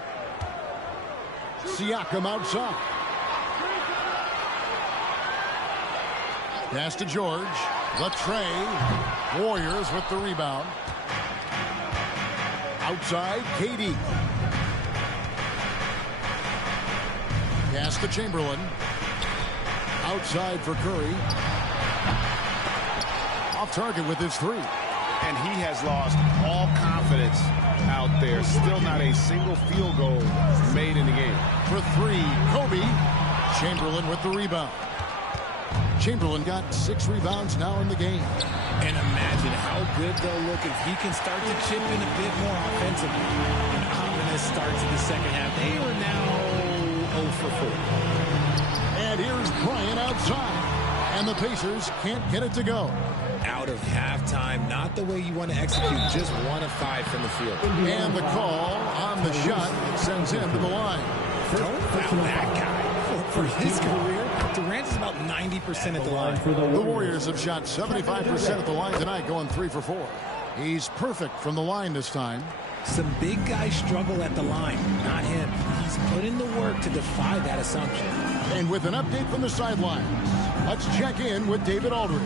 Siakam outside. Pass to George. Latrey. Warriors with the rebound. Outside, KD. Pass to Chamberlain. Outside for Curry. Off target with his 3. And he has lost all confidence out there. Still not a single field goal made in the game. For 3, Kobe. Chamberlain with the rebound. Chamberlain got 6 rebounds now in the game. And imagine how good they'll look if he can start to chip in a bit more offensively. An ominous start to the second half. They are now 0 for 4. And here's Bryant outside. And the Pacers can't get it to go. Out of halftime, not the way you want to execute, just 1 of 5 from the field. And the call on the shot sends him to the line. Don't foul that guy. For his career, Durant is about 90% at the line. The Warriors have shot 75% at the line tonight, going 3 for 4. He's perfect from the line this time. Some big guys struggle at the line, not him. He's put in the work to defy that assumption. And with an update from the sideline, let's check in with David Aldridge.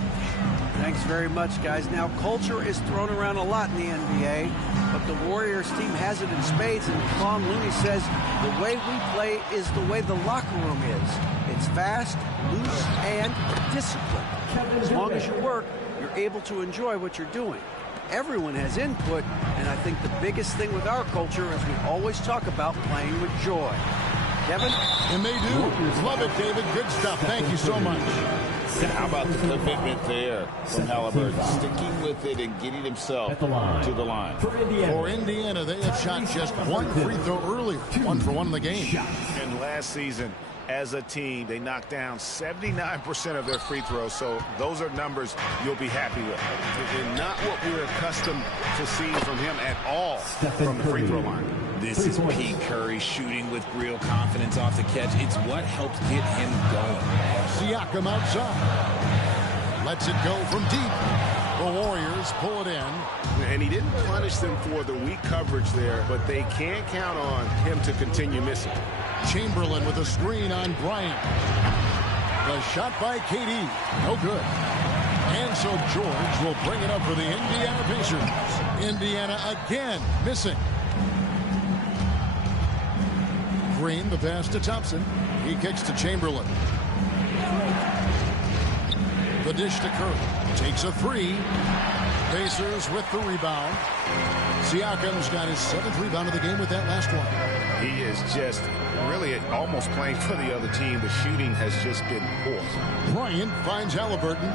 Thanks very much, guys. Now, culture is thrown around a lot in the NBA, but the Warriors team has it in spades, and Kevon Looney says the way we play is the way the locker room is. It's fast, loose, and disciplined. As long as you work, you're able to enjoy what you're doing. Everyone has input, and I think the biggest thing with our culture is we always talk about playing with joy. Kevin? And they do. Love it, David. Good stuff. Thank you so much. How about the commitment there from Halliburton, sticking with it and getting himself to the line. For Indiana, they have shot just 1 free throw earlier. 1 for 1 in the game. And last season, as a team, they knocked down 79% of their free throws, so those are numbers you'll be happy with. And not what we're accustomed to seeing from him at all from the free throw line. This is Pete Curry shooting with real confidence off the catch. It's what helps get him going. Siakam outside. Lets it go from deep. The Warriors pull it in. And he didn't punish them for the weak coverage there, but they can't count on him to continue missing. Chamberlain with a screen on Bryant. The shot by KD. No good. And so George will bring it up for the Indiana Pacers. Indiana again missing. Green, the pass to Thompson. He kicks to Chamberlain. The dish to Curry. Takes a 3. Pacers with the rebound. Siakam's got his 7th rebound of the game with that last one. He is just really almost playing for the other team. The shooting has just been poor. Bryant finds Halliburton.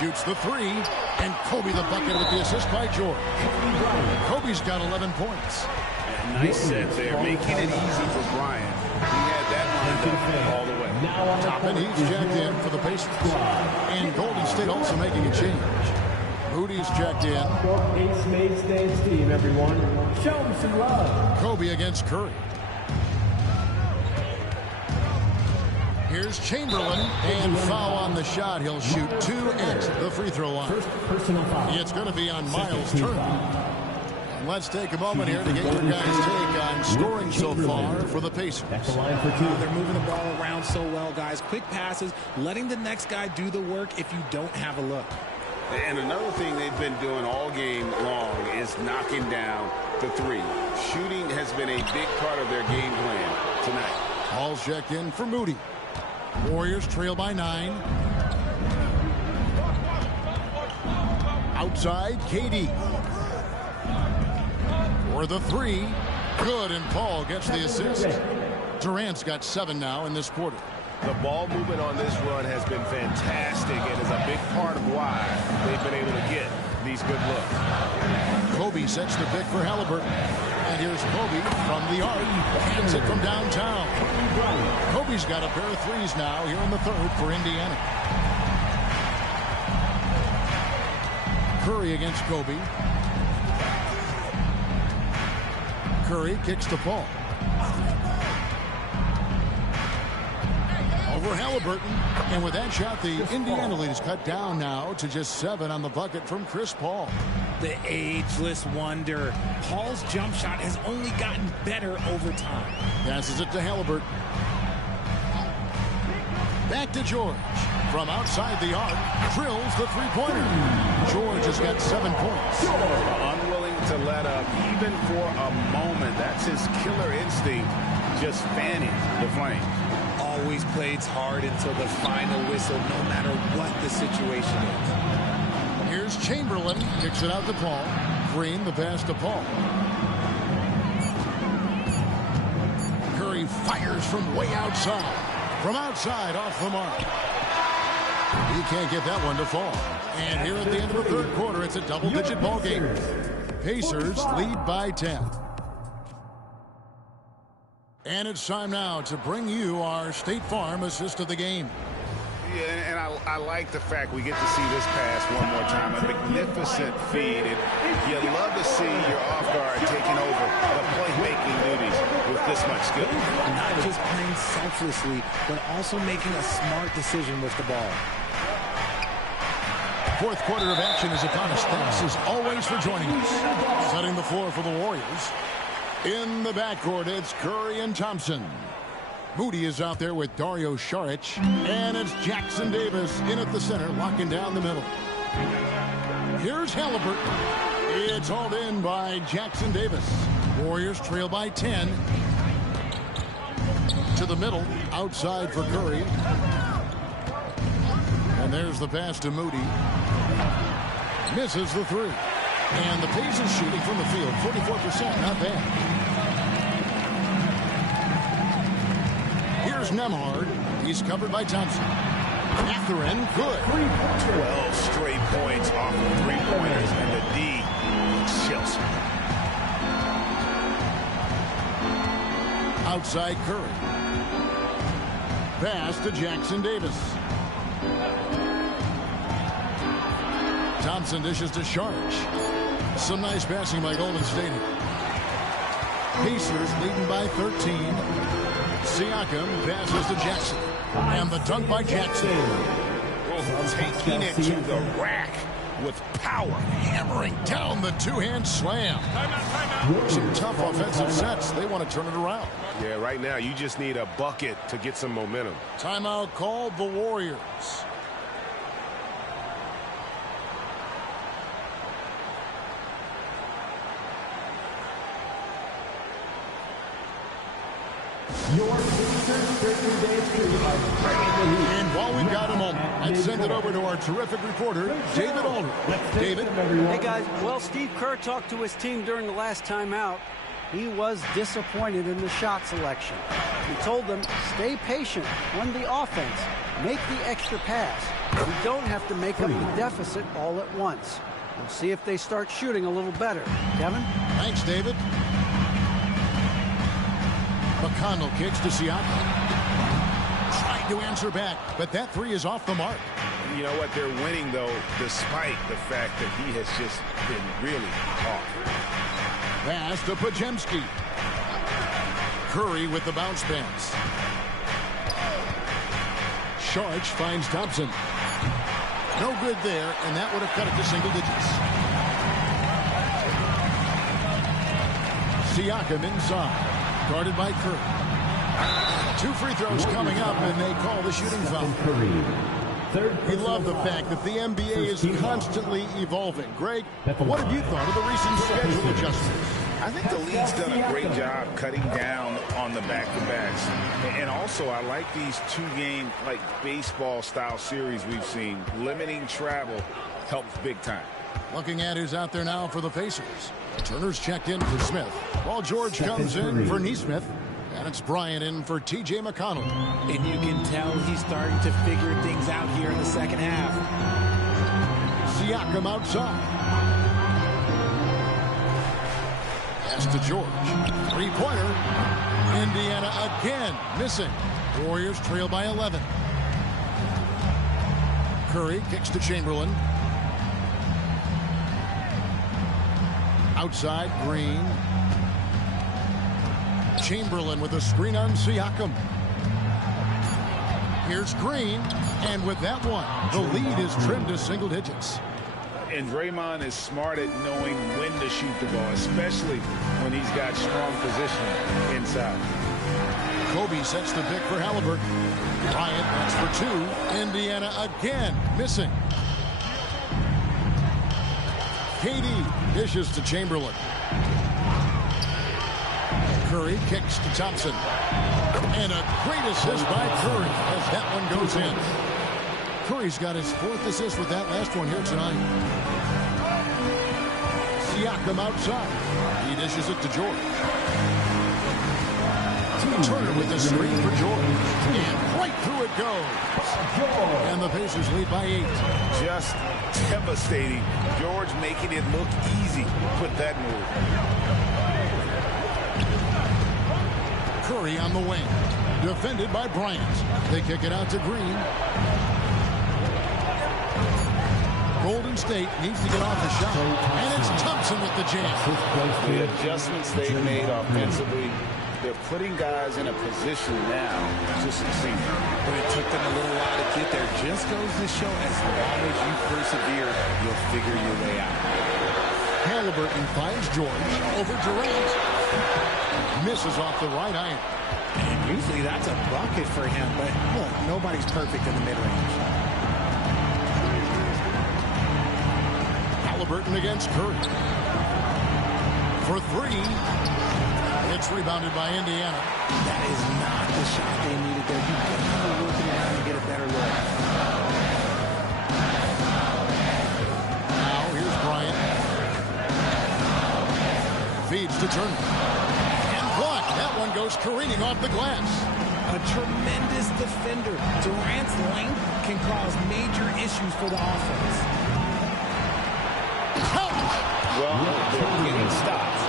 Shoots the 3. And Kobe the bucket with the assist by George. Kobe's got 11 points. Nice set there, making it easy for Bryant. He had that lined up all the way. Toppin, he's checked in for the Pacers. And Golden State also making a change. Moody's checked in. Ace made stands team, everyone. Show him some love. Kobe against Curry. Here's Chamberlain, and foul on the shot. He'll shoot 2 at the free throw line. First personal foul. It's going to be on Miles Turner. And let's take a moment here to get your guys' take on scoring so far for the Pacers. They're moving the ball around so well, guys. Quick passes, letting the next guy do the work if you don't have a look. And another thing they've been doing all game long is knocking down the three. Shooting has been a big part of their game plan tonight. Ball's checked in for Moody. Warriors trail by 9. Outside, KD. For the 3. Good, and Paul gets the assist. Durant's got 7 now in this quarter. The ball movement on this run has been fantastic and is a big part of why they've been able to get these good looks. Kobe sets the pick for Halliburton. And here's Kobe from the arc. Hits it from downtown. Kobe's got a pair of threes now here in the third for Indiana. Curry against Kobe. Curry kicks to Paul. Over Halliburton. And with that shot, the Indiana lead is cut down now to just 7 on the bucket from Chris Paul. The ageless wonder. Paul's jump shot has only gotten better over time. Passes it to Halliburton. Back to George. From outside the arc, drills the three-pointer. George has got 7 points. Unwilling to let up even for a moment. That's his killer instinct, just fanning the flame. Always plays hard until the final whistle, no matter what the situation is. Here's Chamberlain. Kicks it out to Paul. Green, the pass to Paul. Curry fires from way outside. From outside, off the mark. He can't get that one to fall. And here at the end of the third quarter, it's a double-digit ball game. Pacers lead by 10. And it's time now to bring you our State Farm assist of the game. Yeah, and I like the fact we get to see this pass one more time. A magnificent feed. And you love to see your off guard taking over the playmaking duties with this much skill. Not just playing selflessly, but also making a smart decision with the ball. Fourth quarter of action is upon us. Thanks as always for joining us. Setting the floor for the Warriors. In the backcourt, it's Curry and Thompson. Moody is out there with Dario Saric. And it's Jackson Davis in at the center, locking down the middle. Here's Halliburton. It's hauled in by Jackson Davis. Warriors trail by 10. To the middle, outside for Curry. And there's the pass to Moody. Misses the 3. And the Pacers shooting from the field, 44%, not bad. Here's Nembhard. He's covered by Thompson. Catherine, good. 12 straight points off of three-pointers, and the D looks Chelsea. Outside Curry. Pass to Jackson Davis. Thompson dishes to Saric. Some nice passing by Golden State here. Pacers leading by 13. Siakam passes to Jackson. And the dunk by Jackson. Taking it to the rack with power. Hammering down the two-hand slam. Some tough offensive sets. They want to turn it around. Yeah, right now you just need a bucket to get some momentum. Timeout called the Warriors. And while we've got a moment, let's send it over to our terrific reporter, David Aldridge. David? Hey, guys. Well, Steve Kerr talked to his team during the last timeout. He was disappointed in the shot selection. He told them, stay patient, run the offense, make the extra pass. We don't have to make up the deficit all at once. We'll see if they start shooting a little better. Kevin? Thanks, David. McConnell kicks to Siakam. Trying to answer back, but that 3 is off the mark. You know what? They're winning, though, despite the fact that he has just been really off. Pass to Podziemski. Curry with the bounce pass. Saric finds Thompson. No good there, and that would have cut it to single digits. Siakam inside. Guarded by Curry. 2 free throws coming up, and they call the shooting foul. We love the fact that the NBA is constantly evolving. Greg, what have you thought of the recent schedule adjustments? I think the league's done a great job cutting down on the back-to-backs. And also, I like these two-game, like baseball-style series we've seen. Limiting travel helps big time. Looking at who's out there now for the Pacers. Turner's checked in for Smith, while George comes in for Nesmith. And it's Bryant in for T.J. McConnell. And you can tell he's starting to figure things out here in the second half. Siakam outside. Pass to George. Three-pointer. Indiana again missing. Warriors trail by 11. Curry kicks to Chamberlain. Outside, Green. Chamberlain with a screen on Siakam. Here's Green, and with that one, the lead is trimmed to single digits. And Draymond is smart at knowing when to shoot the ball, especially when he's got strong position inside. Kobe sets the pick for Halliburton. Bryant that's for two. Indiana again missing. KD dishes to Chamberlain. Curry kicks to Thompson. And a great assist by Curry as that one goes in. Curry's got his fourth assist with that last one here tonight. Siakam outside. He dishes it to George. Turner with the screen for George. And right through it goes. And the Pacers lead by 8. Just devastating. George making it look easy. Put that move. Curry on the wing. Defended by Bryant. They kick it out to Green. Golden State needs to get off the shot. And it's Thompson with the jam. The adjustments they've made offensively, they're putting guys in a position now to succeed. But it took them a little while to get there. Just goes to show as long as you persevere, you'll figure your way out. Halliburton finds George over Durant. Misses off the right iron. And usually that's a bucket for him, but look, nobody's perfect in the mid-range. Halliburton against Curry. For three. It's rebounded by Indiana. That is not the shot they needed there. You got to work it around to get a better look. Now here's Bryant. Feeds to Turner. And blocked. That one goes careening off the glass. A tremendous defender. Durant's length can cause major issues for the offense. Well, they're getting stops.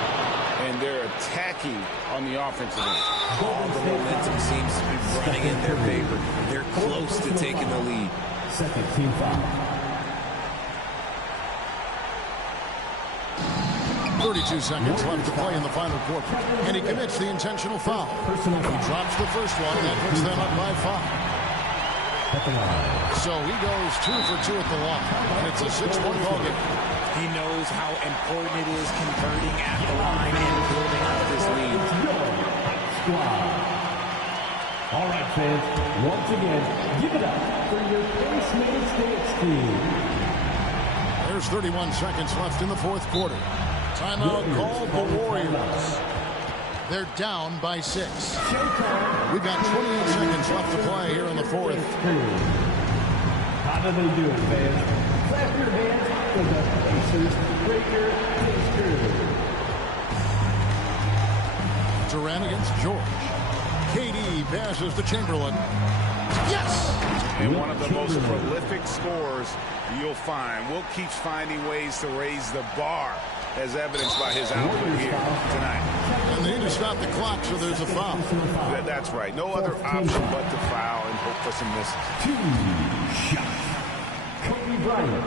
And they're attacking on the offensive end. All the momentum seems to be running in their favor. They're close to taking the lead. Second team foul. 32 seconds left to play in the final quarter. And he commits the intentional foul. He drops the first one, and that puts them up by 5. So he goes 2 for 2 at the line. And it's a 6-point ballgame. He knows how important it is converting at the line and building out this lead. All right, fans. Once again, give it up for your Pace-Mates Dance team. There's 31 seconds left in the fourth quarter. Timeout called the Warriors. They're down by 6. We've got 28 seconds left to play here in the fourth. How do they do it, fans? Clap your hands for the Pacers Breaker Pacers. Durant against George. KD passes to Chamberlain. Yes! And one of the most prolific scorers you'll find. Will keeps finding ways to raise the bar, as evidenced by his output here tonight. And they need to stop the clock, so there's a foul. That's right. No other option but to foul and hope for some misses. 2 shots. Kobe Bryant.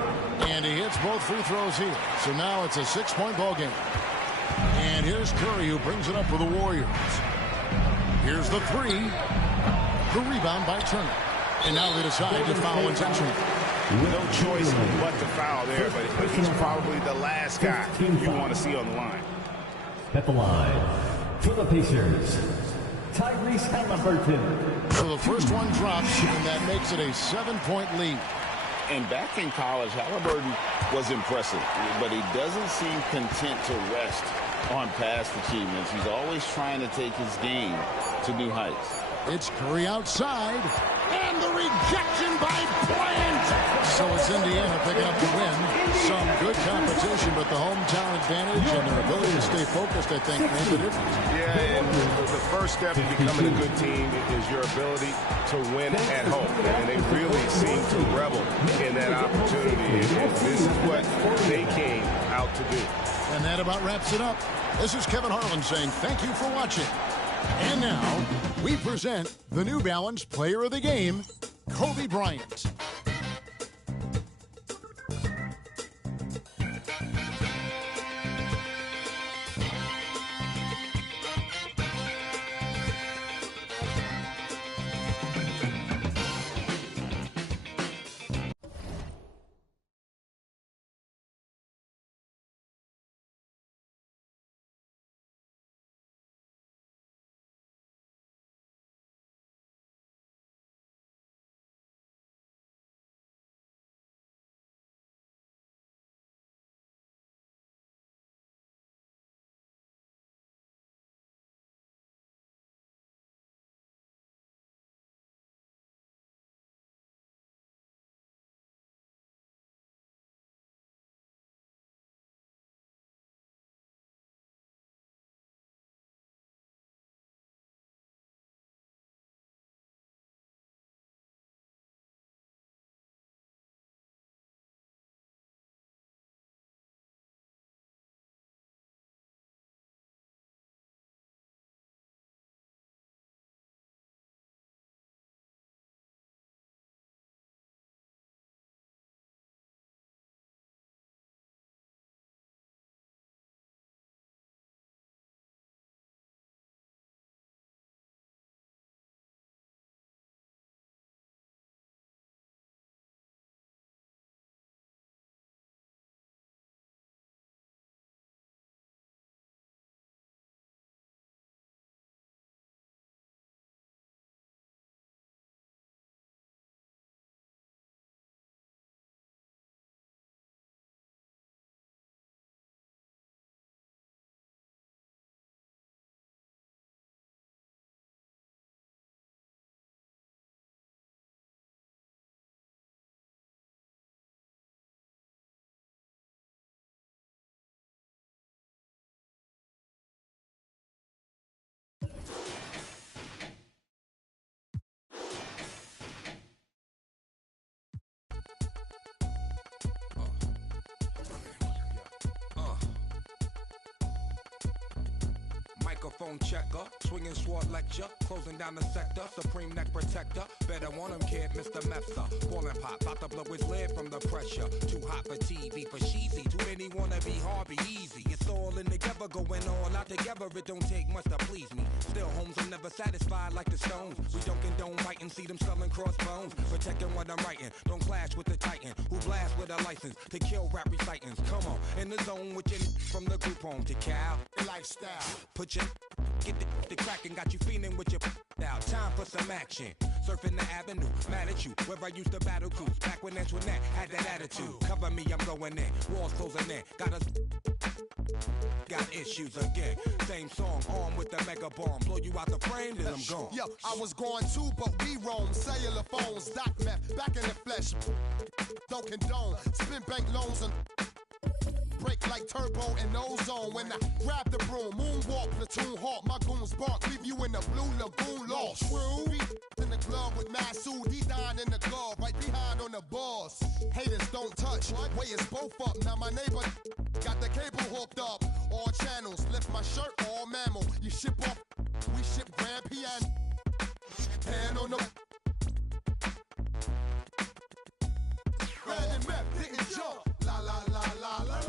And he hits both free throws here. So now it's a 6-point ball game. And here's Curry, who brings it up for the Warriors. Here's the three. The rebound by Turner. And now they decide to foul intentionally. No choice but to foul there, but he's probably the last guy you want to see on the line. At the line for the Pacers, Tyrese Halliburton. So the first one drops, and that makes it a 7-point lead. And back in college, Halliburton was impressive, but he doesn't seem content to rest on past achievements. He's always trying to take his game to new heights. It's Curry outside, and the rejection by Bryant. So it's Indiana picking up the win. Some good competition, but the hometown advantage and their ability to stay focused, I think, made the difference. Yeah, and the first step in becoming a good team is your ability to win at home. And they really seem to revel in that opportunity. And this is what they came out to do. And that about wraps it up. This is Kevin Harlan saying thank you for watching. And now, we present the New Balance Player of the Game, Kobe Bryant. Microphone checker, swinging sword lecture, closing down the sector, supreme neck protector. Better want him, kid, Mr. Mepsa. Ballin' pop, about to blow his lid from the pressure. Too hot for TV, for cheesy. Too many wanna be Harvey Easy. It's all in together, going all out together. It don't take much to please me. Still, homes are never satisfied like the Stones. We don't condone biting, see them selling crossbones. Protecting what I'm writing, don't clash with the Titan who blast with a license to kill rap recitants. Come on, in the zone with your from the group home to Cal. Lifestyle. Put your get the crackin', got you feeling with your out. Time for some action. Surfing the avenue, mad at you. Where I used to battle cruise, back when Antoinette had that attitude. Cover me, I'm going in. Walls closing in. Got issues again. Same song, armed with the mega bomb. Blow you out the frame, then I'm gone. Yo, I was going too, but we roam. Cellular phones, dot meth, back in the flesh. Don't condone. Spin bank loans and break like turbo and ozone. When I grab the broom, moonwalk, platoon hawk, my goons bark, leave you in the blue lagoon lost. True. In the club with Masood, he dying in the glove, right behind on the boss. Haters don't touch, way is both up. Now my neighbor got the cable hooked up. All channels, lift my shirt, all mammal. You ship off, we ship grand piano. Hand on the red and meth, didn't jump. La la la la la.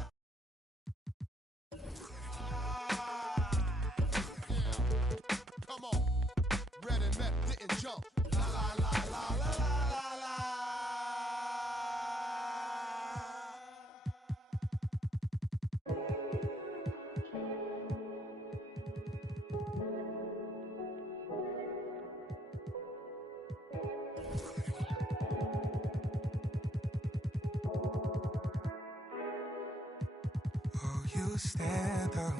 Come on, red and meth didn't jump. La la la la la la la la. you stand up.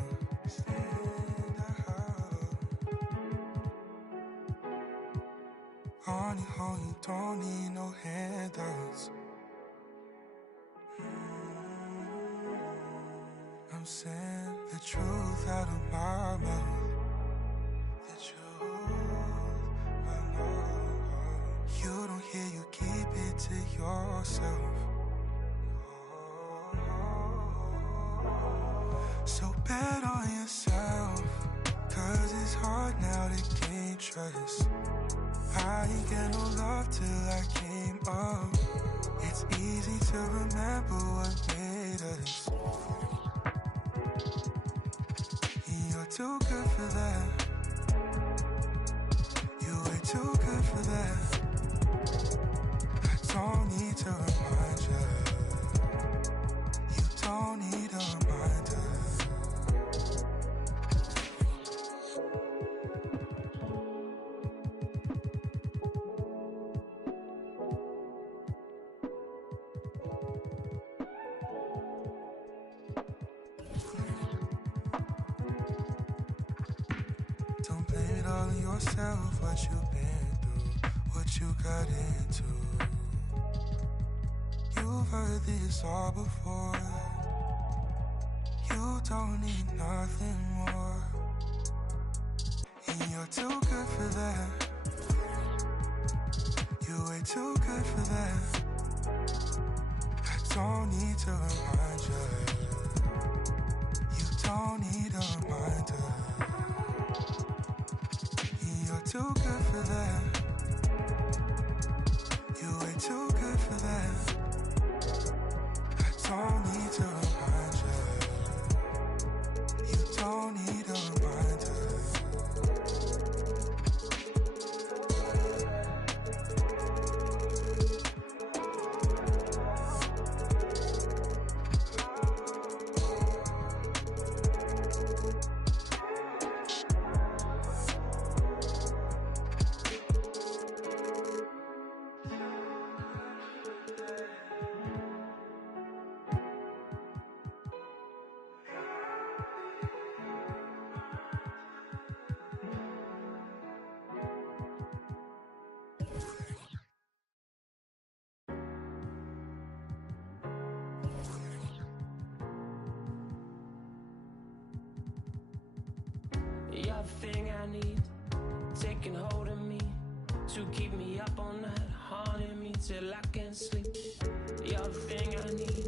On your own, you don't need no handouts. I'm saying the truth out of my mouth. The truth, I know. You don't hear, you keep it to yourself. So bet on yourself, 'cause it's hard now to gain trust. I ain't get no love till I came up. It's easy to remember what made us. You're too good for that. You way too good for that. I don't need to remind you. You don't need a reminder. Don't blame it all on yourself, what you've been through, what you got into. You've heard this all before. You don't need nothing more. And you're too good for that. You're way too good for that. I don't need to remind you. You don't need a reminder. You're too good for that. You're way too good for that. I don't need to remind you. You don't need a reminder. You're the thing I need, taking hold of me, to keep me up all night, haunting me till I can't sleep. You're the thing I need,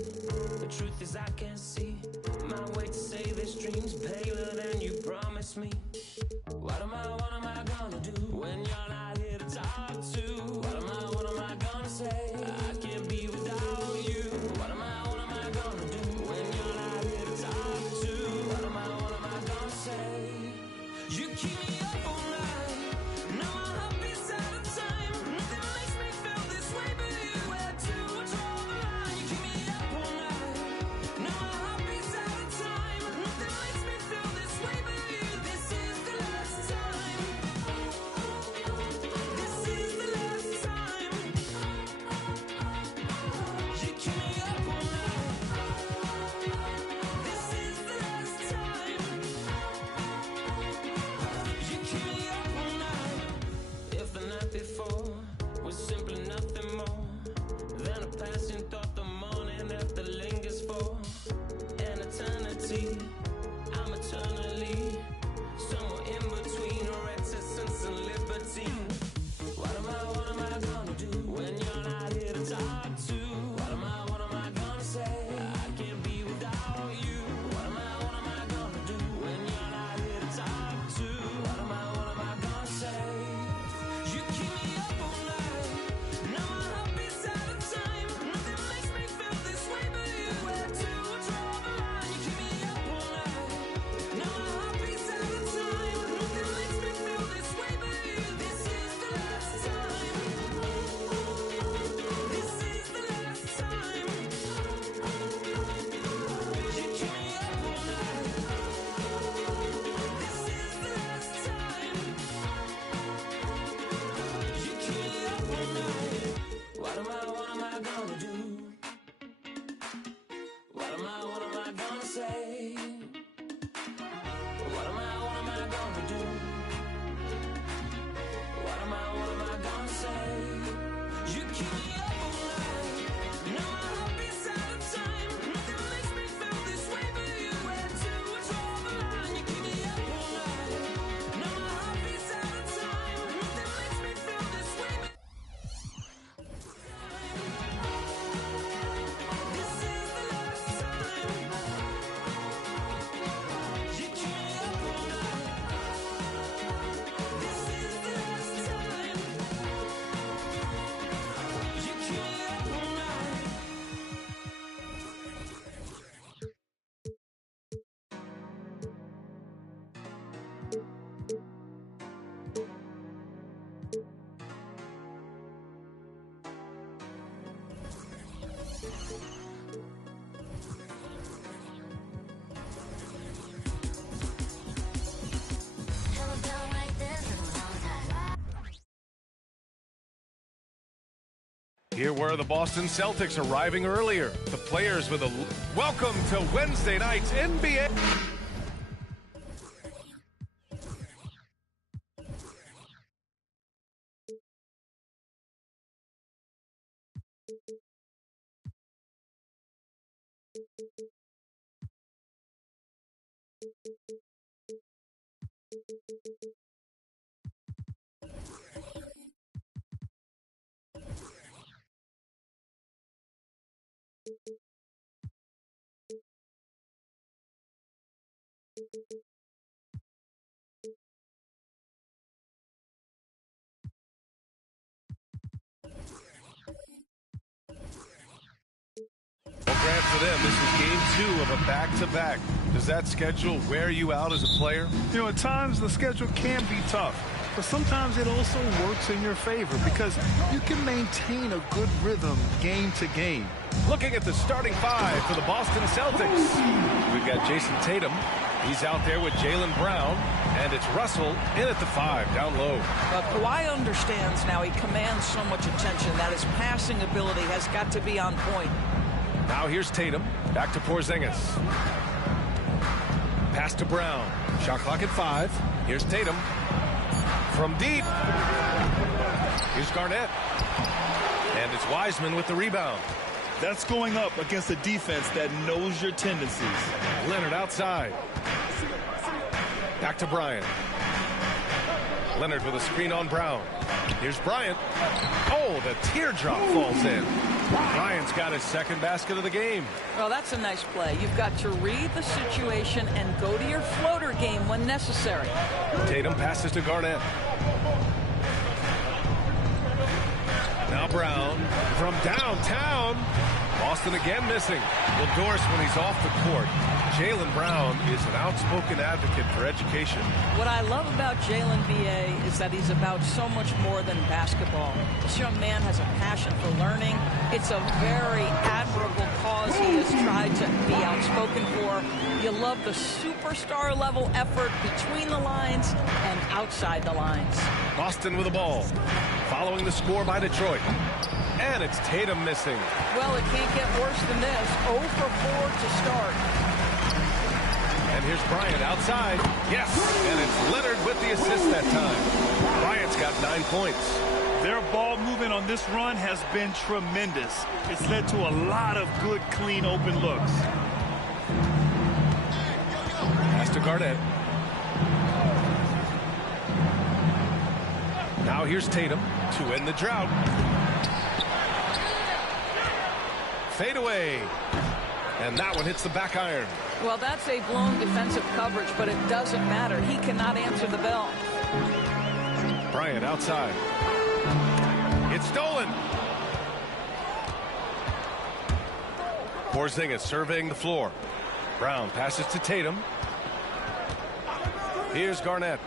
the truth is I can't see my way to save this dream's paler than you promised me. What am I gonna do when you're not here to talk to? What am I gonna say? I can't be without you. What am I gonna do when you're not here to talk to? What am I gonna say? You keep me up all night. Now my heart beats out of time. Nothing makes me feel this way but you. Where to draw the line? You keep me up all night. Now my heart beats out of time. Nothing makes me feel this way but you. This is the last time. Here were the Boston Celtics arriving earlier. The players with a welcome to Wednesday night's NBA. Congrats to them. This is game 2 of a back-to-back. Does that schedule wear you out as a player? You know, at times the schedule can be tough, but sometimes it also works in your favor because you can maintain a good rhythm game to game. Looking at the starting 5 for the Boston Celtics. We've got Jason Tatum. He's out there with Jaylen Brown, and it's Russell in at the 5, down low. Kawhi understands now he commands so much attention that his passing ability has got to be on point. Now here's Tatum, back to Porzingis. Pass to Brown, shot clock at 5. Here's Tatum. From deep. Here's Garnett. And it's Wiseman with the rebound. That's going up against a defense that knows your tendencies. Leonard outside. Back to Bryant. Leonard with a screen on Brown. Here's Bryant. Oh, the teardrop falls in. Bryant's got his second basket of the game. Well, that's a nice play. You've got to read the situation and go to your floater game when necessary. Tatum passes to Garnett. Now Brown from downtown. Boston again missing. Well, Doris, when he's off the court, Jaylen Brown is an outspoken advocate for education. What I love about Jaylen, B.A., is that he's about so much more than basketball. This young man has a passion for learning. It's a very admirable cause he has tried to be outspoken for. You love the superstar level effort between the lines and outside the lines. Boston with the ball, following the score by Detroit. And it's Tatum missing. Well, it can't get worse than this. 0 for 4 to start. And here's Bryant outside. Yes, and it's Leonard with the assist that time. Bryant's got 9 points. Their ball movement on this run has been tremendous. It's led to a lot of good, clean, open looks. Pass to Garnett. Now here's Tatum to end the drought. Fade away. And that one hits the back iron. Well, that's a blown defensive coverage, but it doesn't matter. He cannot answer the bell. Bryant outside. It's stolen. Porzingis surveying the floor. Brown passes to Tatum. Here's Garnett.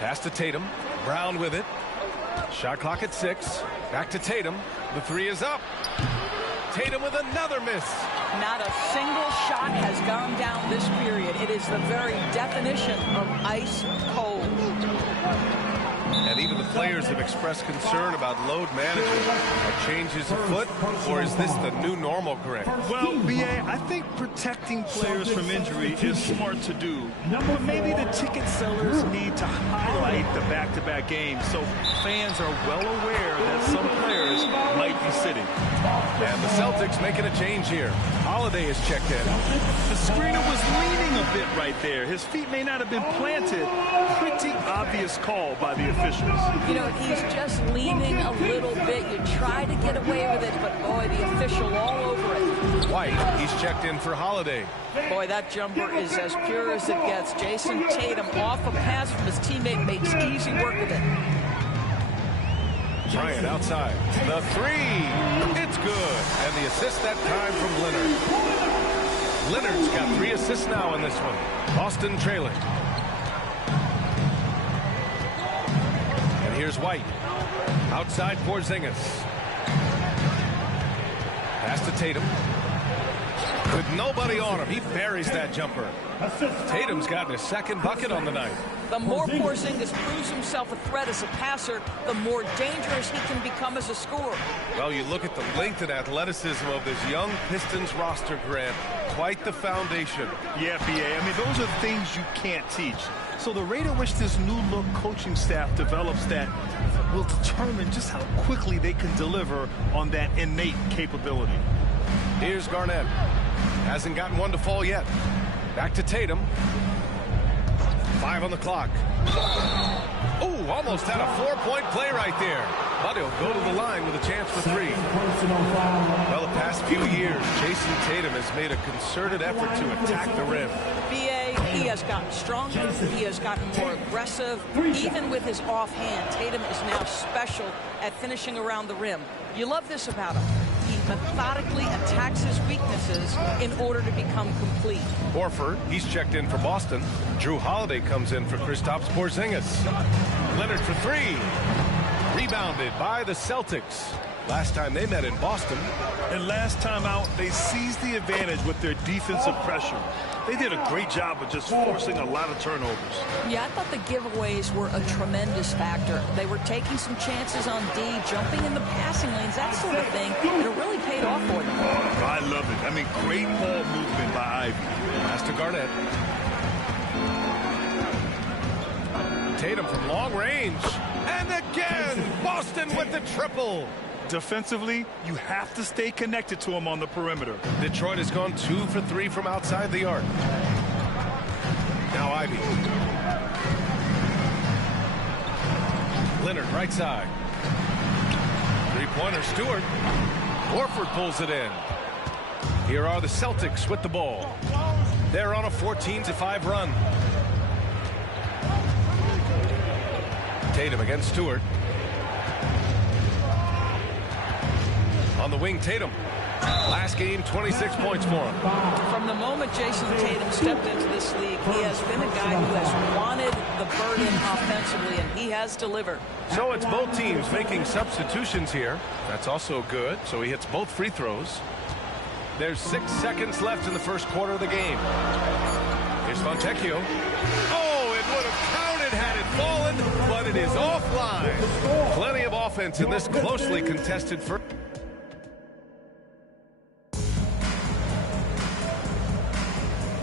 Pass to Tatum. Brown with it. Shot clock at 6. Back to Tatum. The 3 is up. Tatum with another miss. Not a single shot has gone down this period. It is the very definition of ice cold. And even the players have expressed concern about load management. Are changes afoot, or is this the new normal, Greg? Well, B.A., I think protecting players from injury is smart to do. But maybe the ticket sellers need to highlight the back-to-back games so fans are well aware that some players might be sitting. And the Celtics making a change here. Holiday is checked in. The screener was leaning a bit right there. His feet may not have been planted. Pretty obvious call by the officials. You know, he's just leaning a little bit. You try to get away with it, but boy, the official all over it. White, he's checked in for Holiday. Boy, that jumper is as pure as it gets. Jason Tatum off a pass from his teammate makes easy work of it. Bryant outside. The three. It's good. And the assist that time from Leonard. Leonard's got 3 assists now in this one. Boston trailing. And here's White. Outside Porzingis. Pass to Tatum. With nobody on him, he buries that jumper. Tatum's gotten his 2nd bucket on the night. The more Porzingis proves himself a threat as a passer, the more dangerous he can become as a scorer. Well, you look at the length and athleticism of this young Pistons roster, Grant. Quite the foundation. Yeah, B.A., I mean, those are things you can't teach. So the rate at which this new look coaching staff develops that will determine just how quickly they can deliver on that innate capability. Here's Garnett. Hasn't gotten one to fall yet. Back to Tatum. 5 on the clock. Oh, almost had a 4-point play right there. But he'll go to the line with a chance for 3. Well, the past few years, Jason Tatum has made a concerted effort to attack the rim. B.A., he has gotten stronger. He has gotten more aggressive. Even with his offhand, Tatum is now special at finishing around the rim. You love this about him. He methodically attacks his weaknesses in order to become complete. Horford, he's checked in for Boston. Drew Holiday comes in for Kristaps Porzingis. Leonard for 3. Rebounded by the Celtics. Last time they met in Boston. And last time out, they seized the advantage with their defensive pressure. They did a great job of just forcing a lot of turnovers. Yeah, I thought the giveaways were a tremendous factor. They were taking some chances on D, jumping in the passing lanes, that sort of thing, and it really paid off for them. I love it. I mean, great ball movement by Ivy. Pass to Garnett. Tatum from long range. And again, Boston with the triple. Defensively, you have to stay connected to him on the perimeter. Detroit has gone 2 for 3 from outside the arc. Now Ivy. Leonard right side. 3-pointer Stewart. Horford pulls it in. Here are the Celtics with the ball. They're on a 14-5 run. Tatum against Stewart. On the wing, Tatum. Last game, 26 points for him. From the moment Jason Tatum stepped into this league, he has been a guy who has wanted the burden offensively, and he has delivered. So it's both teams making substitutions here. That's also good. So he hits both free throws. There's 6 seconds left in the first quarter of the game. Here's Fontecchio. Oh, it would have counted had it fallen, but it is offline. Plenty of offense in this closely contested first.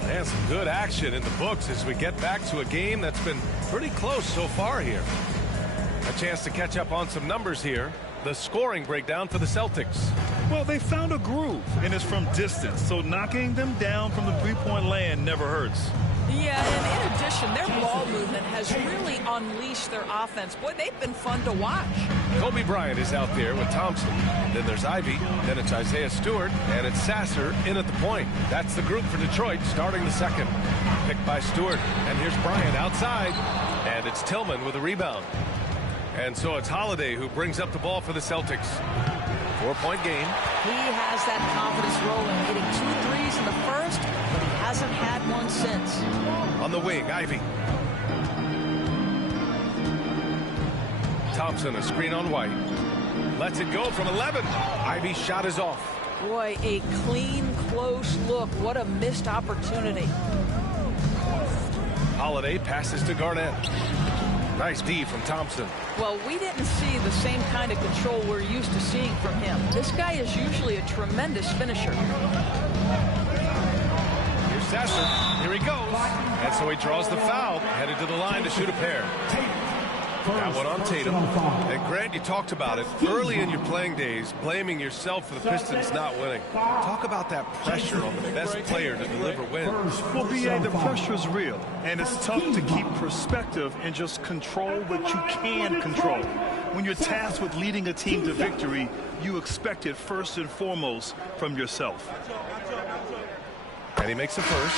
And some good action in the books as we get back to a game that's been pretty close so far here. A chance to catch up on some numbers here. The scoring breakdown for the Celtics. Well, they found a groove, and it's from distance, so knocking them down from the three-point land never hurts. Yeah, and in addition, their ball movement has really unleashed their offense. Boy, they've been fun to watch. Kobe Bryant is out there with Thompson. Then there's Ivy. Then it's Isaiah Stewart. And it's Sasser in at the point. That's the group for Detroit starting the second. Picked by Stewart. And here's Bryant outside. And it's Tillman with a rebound. And so it's Holiday who brings up the ball for the Celtics. 4-point game. He has that confidence rolling, hitting 2 threes in the first, but he hasn't had one since. On the wing, Ivy. Thompson, a screen on White. Lets it go from 11. Ivy's shot is off. Boy, a clean, close look. What a missed opportunity. Holiday passes to Garnett. Nice D from Thompson. Well, we didn't see the same kind of control we're used to seeing from him. This guy is usually a tremendous finisher. Here's Sasser. Here he goes. And so he draws the foul, headed to the line to shoot a pair. That one on Tatum. And Grant, you talked about it early in your playing days, blaming yourself for the Pistons not winning. Talk about that pressure on the best player to deliver wins. Well, B.A., the pressure is real, and it's tough to keep perspective and just control what you can control. When you're tasked with leading a team to victory, you expect it first and foremost from yourself. And he makes a first.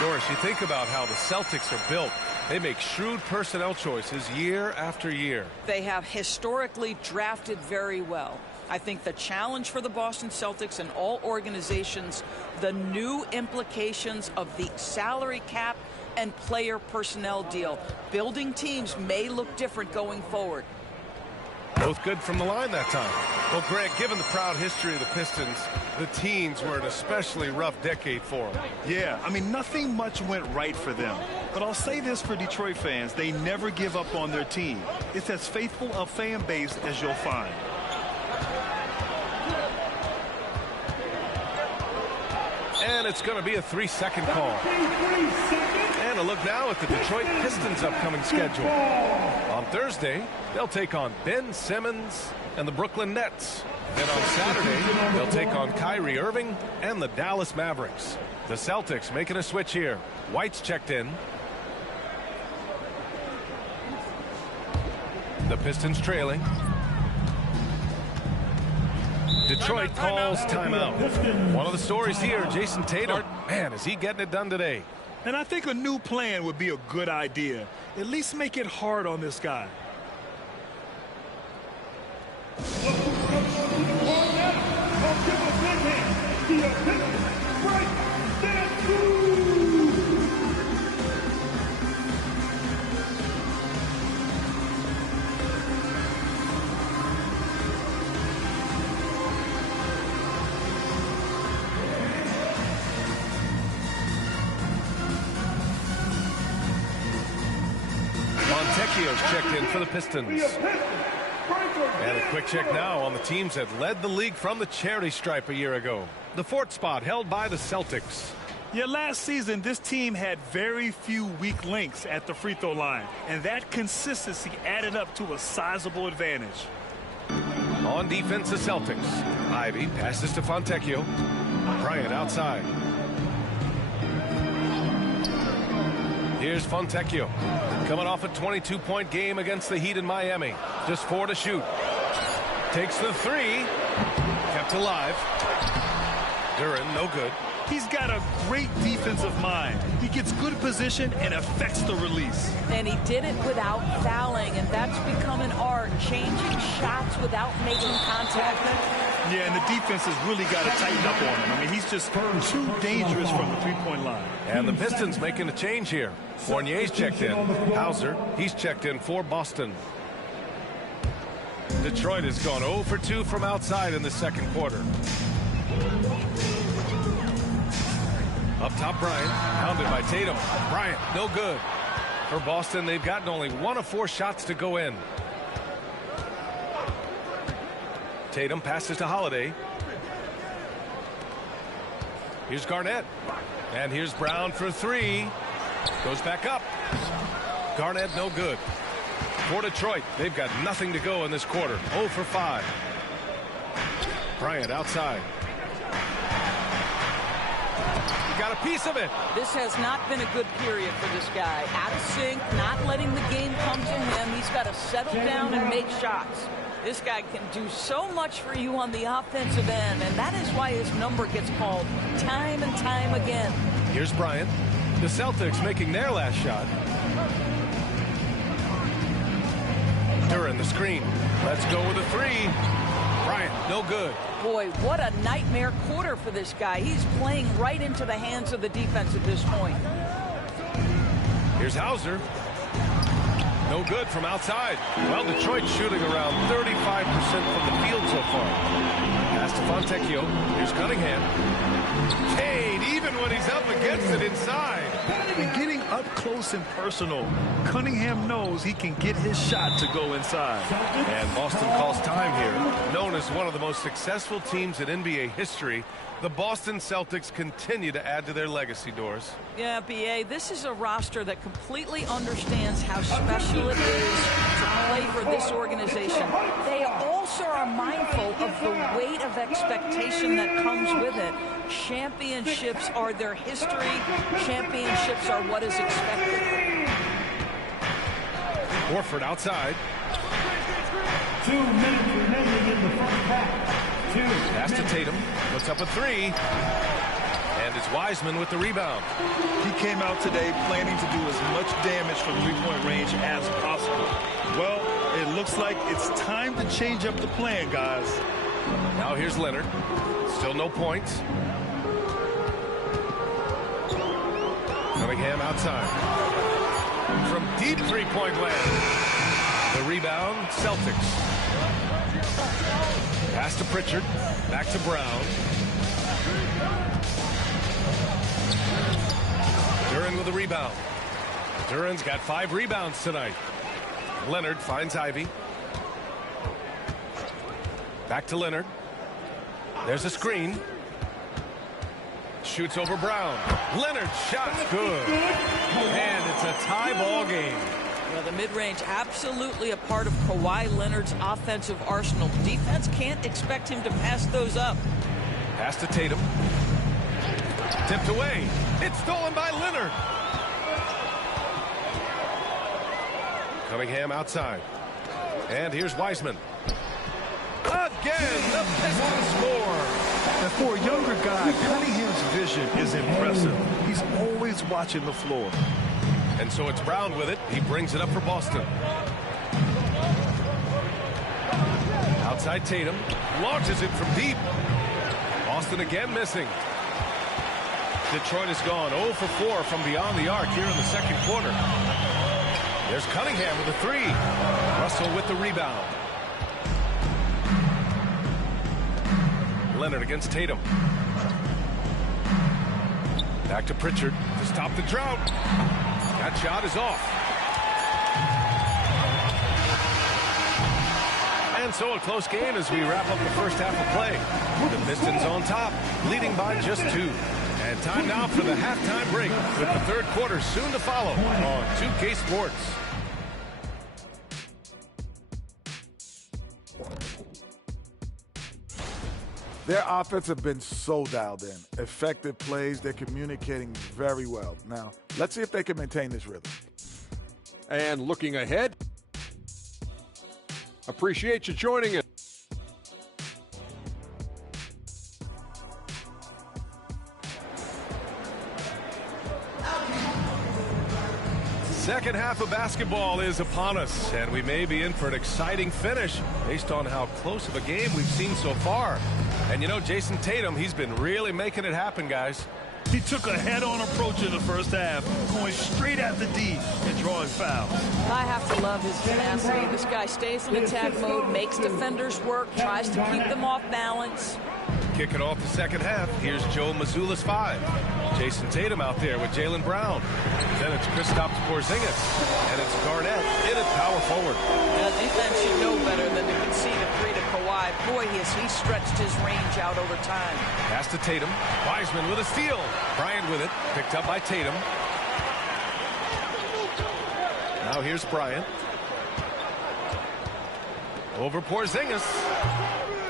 Doris, you think about how the Celtics are built. They make shrewd personnel choices year after year. They have historically drafted very well. I think the challenge for the Boston Celtics and all organizations, the new implications of the salary cap and player personnel deal. Building teams may look different going forward. Both good from the line that time. Well, Greg, given the proud history of the Pistons, the teens were an especially rough decade for them. Yeah, I mean, nothing much went right for them. But I'll say this for Detroit fans, they never give up on their team. It's as faithful a fan base as you'll find. And it's going to be a 3-second call. And a look now at the Detroit Pistons' upcoming schedule. On Thursday, they'll take on Ben Simmons and the Brooklyn Nets. Then on Saturday, they'll take on Kyrie Irving and the Dallas Mavericks. The Celtics making a switch here. White's checked in. The Pistons trailing. Detroit calls timeout. One of the stories here, Jason Tatum. Man, is he getting it done today? And I think a new plan would be a good idea. At least make it hard on this guy. Fontecchio's checked in for the Pistons. And a quick check now on the teams that led the league from the charity stripe a year ago. The fourth spot held by the Celtics. Yeah, last season, this team had very few weak links at the free throw line, and that consistency added up to a sizable advantage. On defense, the Celtics. Ivy passes to Fontecchio. Bryant outside. Here's Fontecchio. Coming off a 22-point game against the Heat in Miami. Just 4 to shoot. Takes the 3. Kept alive. Duran, no good. He's got a great defensive mind. He gets good position and affects the release. And he did it without fouling, and that's become an art, changing shots without making contact. Yeah, and the defense has really got to tighten up on him. I mean, he's just too dangerous from the three-point line. And the Pistons making a change here. Fournier's checked in. Hauser, he's checked in for Boston. Detroit has gone 0 for 2 from outside in the second quarter. Up top, Bryant, hounded by Tatum. Bryant, no good. For Boston, they've gotten only 1 of 4 shots to go in. Tatum passes to Holiday. Here's Garnett. And here's Brown for 3. Goes back up. Garnett, no good. For Detroit, they've got nothing to go in this quarter. 0 for 5. Bryant outside. He got a piece of it. This has not been a good period for this guy. Out of sync, not letting the game come to him. He's got to settle down and make shots. This guy can do so much for you on the offensive end, and that is why his number gets called time and time again. Here's Bryant. The Celtics making their last shot. Duran the screen. Let's go with a 3. Bryant, no good. Boy, what a nightmare quarter for this guy. He's playing right into the hands of the defense at this point. Here's Hauser. No good from outside. Well, Detroit shooting around 35% from the field so far. Pass to Fontecchio. Here's Cunningham. Cade, even when he's up against it inside. And getting up close and personal, Cunningham knows he can get his shot to go inside. And Boston calls time here. Known as one of the most successful teams in NBA history, the Boston Celtics continue to add to their legacy, Doris. Yeah, B.A., this is a roster that completely understands how special it is to play for this organization. They also are mindful of the weight of expectation that comes with it. Championships are their history. Championships are what is expected. Horford outside. 2 minutes remaining in the first half. Pass to Tatum. Puts up a three. And it's Wiseman with the rebound. He came out today planning to do as much damage from three-point range as possible. Well, it looks like it's time to change up the plan, guys. Now here's Leonard. Still no points. Cunningham outside. From deep three-point land. The rebound, Celtics. Pass to Pritchard. Back to Brown. Duran with the rebound. Duran's got 5 rebounds tonight. Leonard finds Ivy. Back to Leonard. There's a screen. Shoots over Brown. Leonard shot's good. And it's a tie ball game. Well, the mid-range absolutely a part of Kawhi Leonard's offensive arsenal. Defense can't expect him to pass those up. Pass to Tatum. Tipped away. It's stolen by Leonard. Cunningham outside. And here's Wiseman. Again, the Pistons score. And for a younger guy, Cunningham's vision is impressive. He's always watching the floor. And so it's Brown with it. He brings it up for Boston. Outside Tatum. Launches it from deep. Boston again missing. Detroit has gone 0 for 4 from beyond the arc here in the second quarter. There's Cunningham with a three. Russell with the rebound. Leonard against Tatum. Back to Pritchard to stop the drought. That shot is off. And so a close game as we wrap up the first half of play. The Pistons on top, leading by just 2. And time now for the halftime break with the third quarter soon to follow on 2K Sports. Their offense have been so dialed in. Effective plays. They're communicating very well. Now, let's see if they can maintain this rhythm. And looking ahead, appreciate you joining us. Second half of basketball is upon us, and we may be in for an exciting finish based on how close of a game we've seen so far. And you know, Jason Tatum, he's been really making it happen, guys. He took a head-on approach in the first half, going straight at the D and drawing fouls. I have to love his tenacity. This guy stays in attack mode, makes defenders work, tries to keep them off balance. Kicking off the second half, here's Joe Mazzulla's 5. Jason Tatum out there with Jaylen Brown. Then it's Kristaps Porzingis. And it's Garnett in at power forward. Yeah, defense should know better than to concede a 3 to Kawhi. Boy, he stretched his range out over time. Pass to Tatum. Wiseman with a steal. Bryant with it. Picked up by Tatum. Now here's Bryant. Over Porzingis.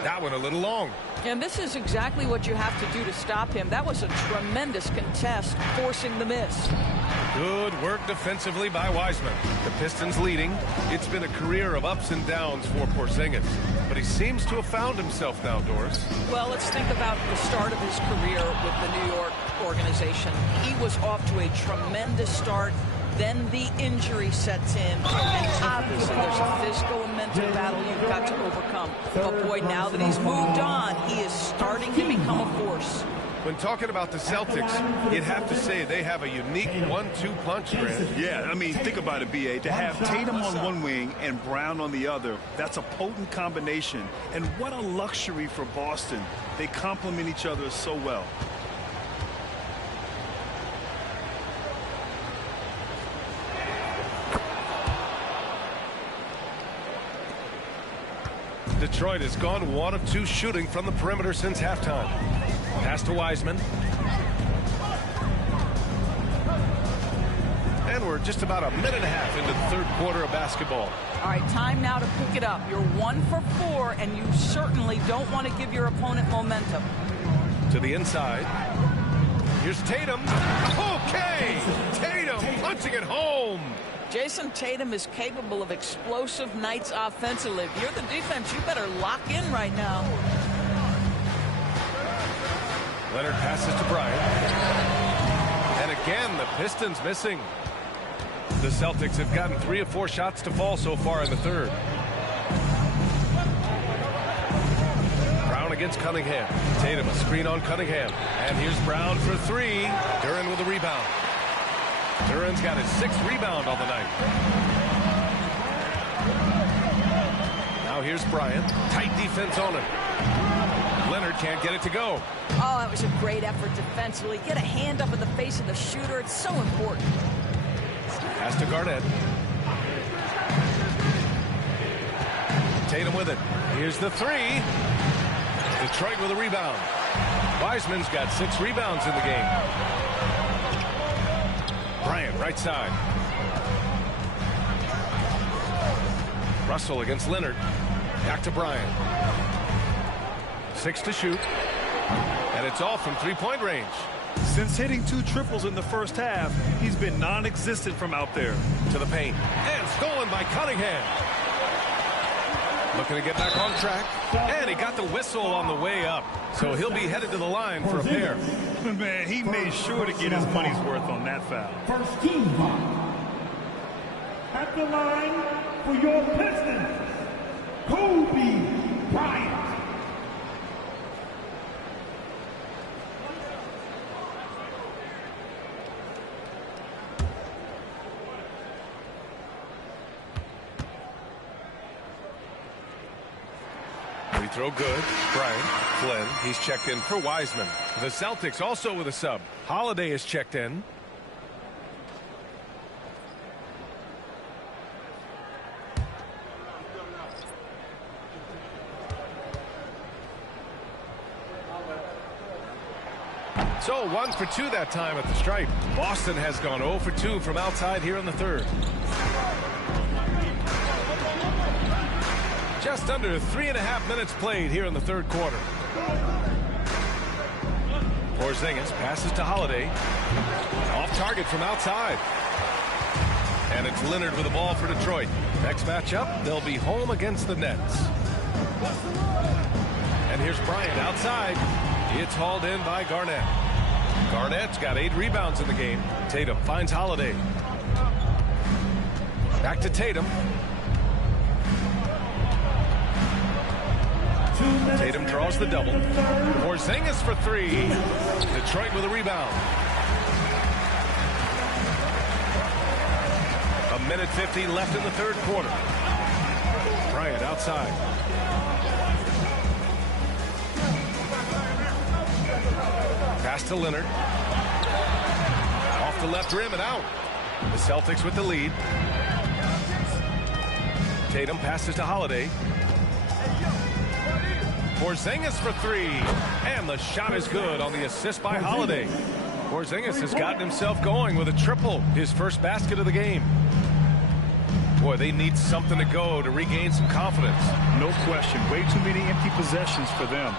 That one a little long. And this is exactly what you have to do to stop him. That was a tremendous contest, forcing the miss. Good work defensively by Wiseman. The Pistons leading. It's been a career of ups and downs for Porzingis. But he seems to have found himself now, Doris. Well, let's think about the start of his career with the New York organization. He was off to a tremendous start. Then the injury sets in, and obviously there's a physical and mental battle you've got to overcome. But boy, now that he's moved on, he is starting to become a force. When talking about the Celtics, you'd have to say they have a unique 1-2 punch, Grant. Yeah, I mean, think about it, B.A. To have Tatum on one wing and Brown on the other, that's a potent combination. And what a luxury for Boston. They complement each other so well. Detroit has gone 1 of 2 shooting from the perimeter since halftime. Pass to Wiseman. And we're just about a minute and a half into the third quarter of basketball. All right, time now to pick it up. You're 1 for 4, and you certainly don't want to give your opponent momentum. To the inside. Here's Tatum. Okay! Tatum punching it home. Jason Tatum is capable of explosive nights offensively. If you're the defense, you better lock in right now. Leonard passes to Bryant. And again, the Pistons missing. The Celtics have gotten 3 of 4 shots to fall so far in the third. Brown against Cunningham. Tatum a screen on Cunningham. And here's Brown for 3. Duran with a rebound. Duran's got his 6th rebound on the night. Now here's Bryant. Tight defense on him. Leonard can't get it to go. Oh, that was a great effort defensively. Get a hand up in the face of the shooter. It's so important. Pass to Garnett. Tatum with it. Here's the 3. Detroit with a rebound. Wiseman's got 6 rebounds in the game. Bryant, right side. Russell against Leonard. Back to Bryant. 6 to shoot. And it's off from 3-point range. Since hitting 2 triples in the first half, he's been non-existent from out there. To the paint. And stolen by Cunningham. Looking to get back on track. And he got the whistle on the way up. So he'll be headed to the line for a pair. Man, he made sure to get his money's worth on that foul. First team foul. At the line for your Pistons, Kobe Bryant. Free throw good. Bryant. Flynn. He's checked in for Wiseman. The Celtics also with a sub. Holiday is checked in. So 1 for 2 that time at the stripe. Boston has gone 0 for 2 from outside here in the third. Just under 3.5 minutes played here in the third quarter. Porzingis passes to Holiday. Off target from outside. And it's Leonard with the ball for Detroit. Next matchup, they'll be home against the Nets. And here's Bryant outside. It's hauled in by Garnett. Garnett's got 8 rebounds in the game. Tatum finds Holiday. Back to Tatum. Tatum draws the double. Porzingis for 3. Detroit with a rebound. 1:50 left in the third quarter. Bryant outside. Pass to Leonard. Off the left rim and out. The Celtics with the lead. Tatum passes to Holiday. Porzingis for 3. And the shot is good on the assist by Holiday. Porzingis has gotten himself going with a triple. His first basket of the game. Boy, they need something to go to regain some confidence. No question. Way too many empty possessions for them.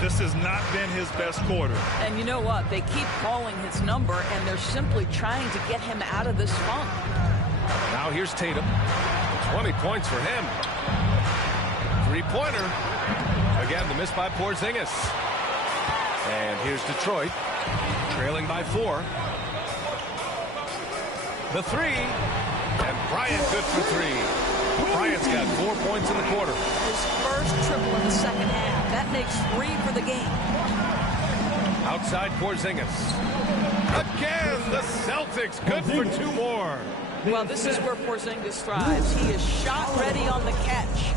This has not been his best quarter. And you know what? They keep calling his number, and they're simply trying to get him out of this funk. Now here's Tatum. 20 points for him. 3-pointer. Again, the miss by Porzingis. And here's Detroit, trailing by 4. The 3. And Bryant good for 3. Bryant's got 4 points in the quarter. His first triple in the second half. That makes 3 for the game. Outside Porzingis. Again, the Celtics good for 2 more. Well, this is where Porzingis thrives. He is shot ready on the catch.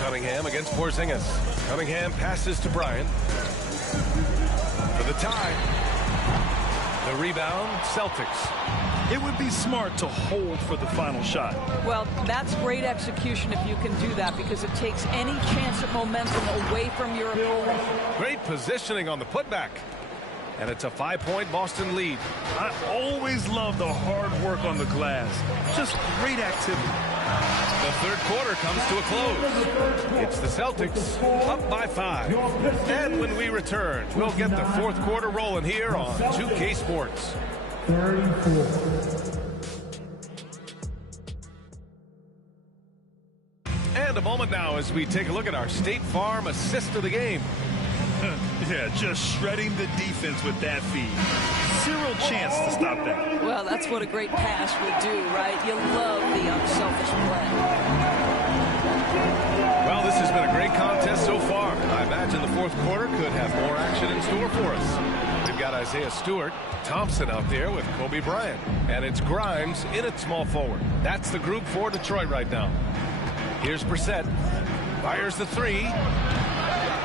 Cunningham against Porzingis. Cunningham passes to Bryant. For the tie. The rebound, Celtics. It would be smart to hold for the final shot. Well, that's great execution if you can do that, because it takes any chance at momentum away from your opponent. Great positioning on the putback. And it's a 5-point Boston lead. I always love the hard work on the glass. Just great activity. The third quarter comes to a close. It's the Celtics up by 5. And when we return, we'll get the fourth quarter rolling here on 2K Sports. 34. And a moment now as we take a look at our State Farm assist of the game. Yeah, just shredding the defense with that feed. Zero chance to stop that. Well, that's what a great pass would do, right? You love the unselfish play. Well, this has been a great contest so far. I imagine the fourth quarter could have more action in store for us. We've got Isaiah Stewart, Thompson out there with Kobe Bryant. And it's Grimes in at small forward. That's the group for Detroit right now. Here's Brissett. Fires the 3.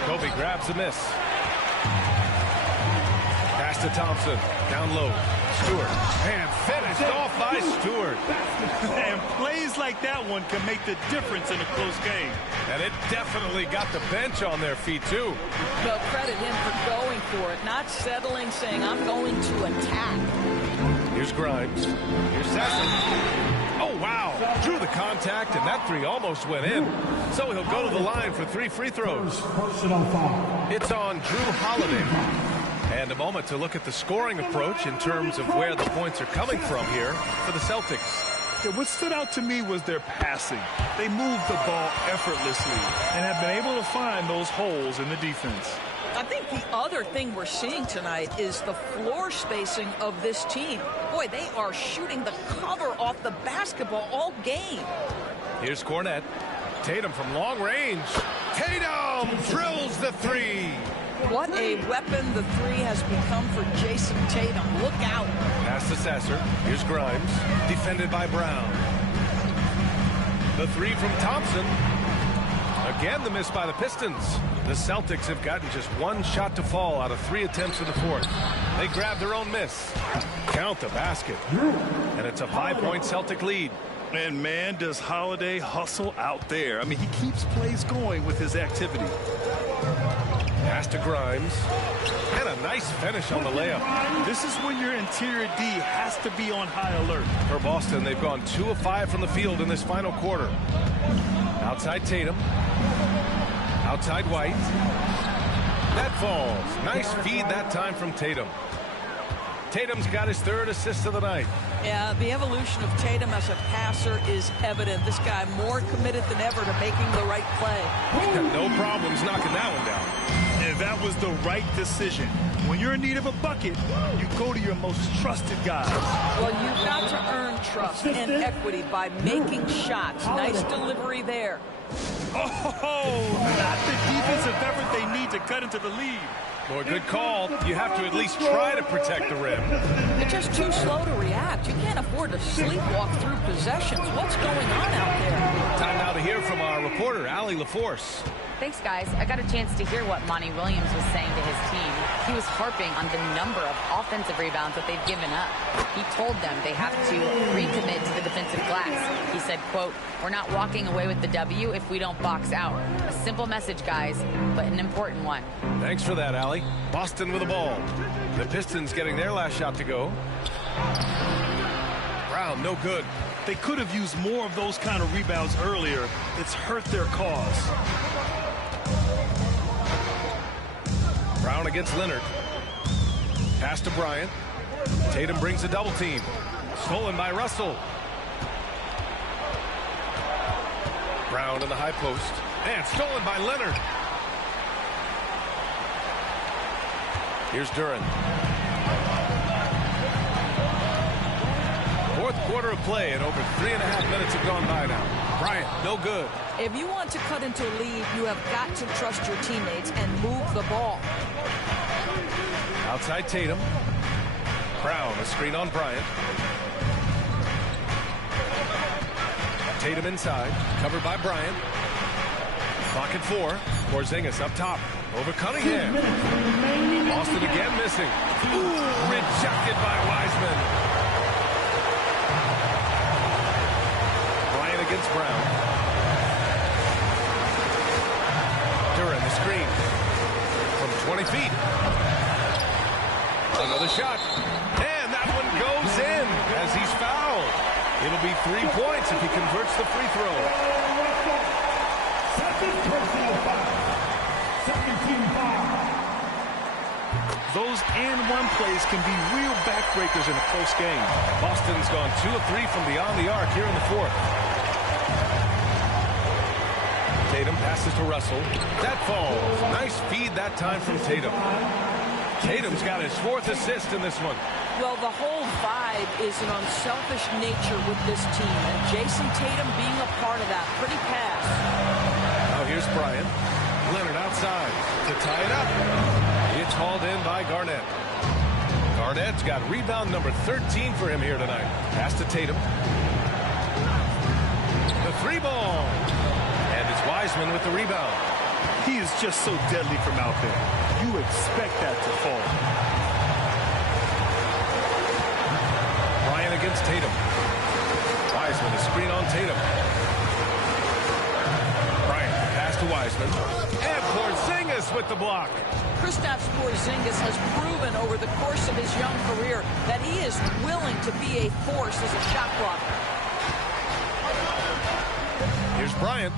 Kobe grabs the miss. Pass to Thompson. Down low. Stewart. And finished off by Stewart. And plays like that one can make the difference in a close game. And it definitely got the bench on their feet, too. Well, credit him for going for it, not settling, saying, I'm going to attack. Here's Grimes. Here's Sasson. Oh, wow. Drew the contact, and that 3 almost went in. So he'll go to the line for 3 free throws. It's on Drew Holiday. And a moment to look at the scoring approach in terms of where the points are coming from here for the Celtics. Yeah, what stood out to me was their passing. They moved the ball effortlessly and have been able to find those holes in the defense. I think the other thing we're seeing tonight is the floor spacing of this team. Boy, they are shooting the cover off the basketball all game. Here's Cornette. Tatum from long range. Tatum drills the 3. What a weapon the 3 has become for Jason Tatum. Look out. Pass to Sasser. Here's Grimes. Defended by Brown. The 3 from Thompson. Again, the miss by the Pistons. The Celtics have gotten just 1 shot to fall out of 3 attempts in the fourth. They grab their own miss. Count the basket. And it's a 5-point Celtic lead. And man, does Holiday hustle out there. I mean, he keeps plays going with his activity. Pass to Grimes. And a nice finish on the layup. This is when your interior D has to be on high alert. For Boston, they've gone 2 of 5 from the field in this final quarter. Outside Tatum. Outside White. That falls. Nice feed that time from Tatum. Tatum's got his 3rd assist of the night. Yeah, the evolution of Tatum as a passer is evident. This guy more committed than ever to making the right play. No problems knocking that one down. And that was the right decision. When you're in need of a bucket, you go to your most trusted guys. Well, you've got to earn trust and equity by making shots. Nice delivery there. Oh, not the defensive effort they need to cut into the lead. Boy, good call. You have to at least try to protect the rim. They're just too slow to react. You can't afford to sleepwalk through possessions. What's going on out there? Time now to hear from our reporter, Allie LaForce. Thanks, guys. I got a chance to hear what Monty Williams was saying to his team. He was harping on the number of offensive rebounds that they've given up. He told them they have to recommit to the defensive glass. He said, quote, "We're not walking away with the W if we don't box out." A simple message, guys, but an important one. Thanks for that, Allie. Boston with the ball. The Pistons getting their last shot to go. Brown, no good. They could have used more of those kind of rebounds earlier. It's hurt their cause. Brown against Leonard. Pass to Bryant. Tatum brings a double team. Stolen by Russell. Brown in the high post. And stolen by Leonard. Here's Duren. Fourth quarter of play, and over 3.5 minutes have gone by now. Bryant, no good. If you want to cut into a lead, you have got to trust your teammates and move the ball. Outside Tatum. Brown, a screen on Bryant. Tatum inside, covered by Bryant. Clock at 4. Porzingis up top, over Cunningham. Boston again missing. Ooh, rejected by Wiseman. Bryant against Brown. Duran, the screen. From 20 feet. Another shot. And that one goes in as he's fouled. It'll be 3 points if he converts the free throw. Those and one plays can be real backbreakers in a close game. Boston's gone 2 of 3 from beyond the arc here in the fourth. Tatum passes to Russell. That falls. Nice feed that time from Tatum. Tatum's got his 4th assist in this one. Well, the whole vibe is an unselfish nature with this team, and Jason Tatum being a part of that. Pretty pass. Now here's Bryant. Leonard outside to tie it up. It's hauled in by Garnett. Garnett's got rebound number 13 for him here tonight. Pass to Tatum. The 3-ball. And it's Wiseman with the rebound. He is just so deadly from out there. You expect that to fall. Bryant against Tatum. Wiseman, a screen on Tatum. Bryant, pass to Wiseman. And Porzingis with the block. Kristaps Porzingis has proven over the course of his young career that he is willing to be a force as a shot blocker. Here's Bryant.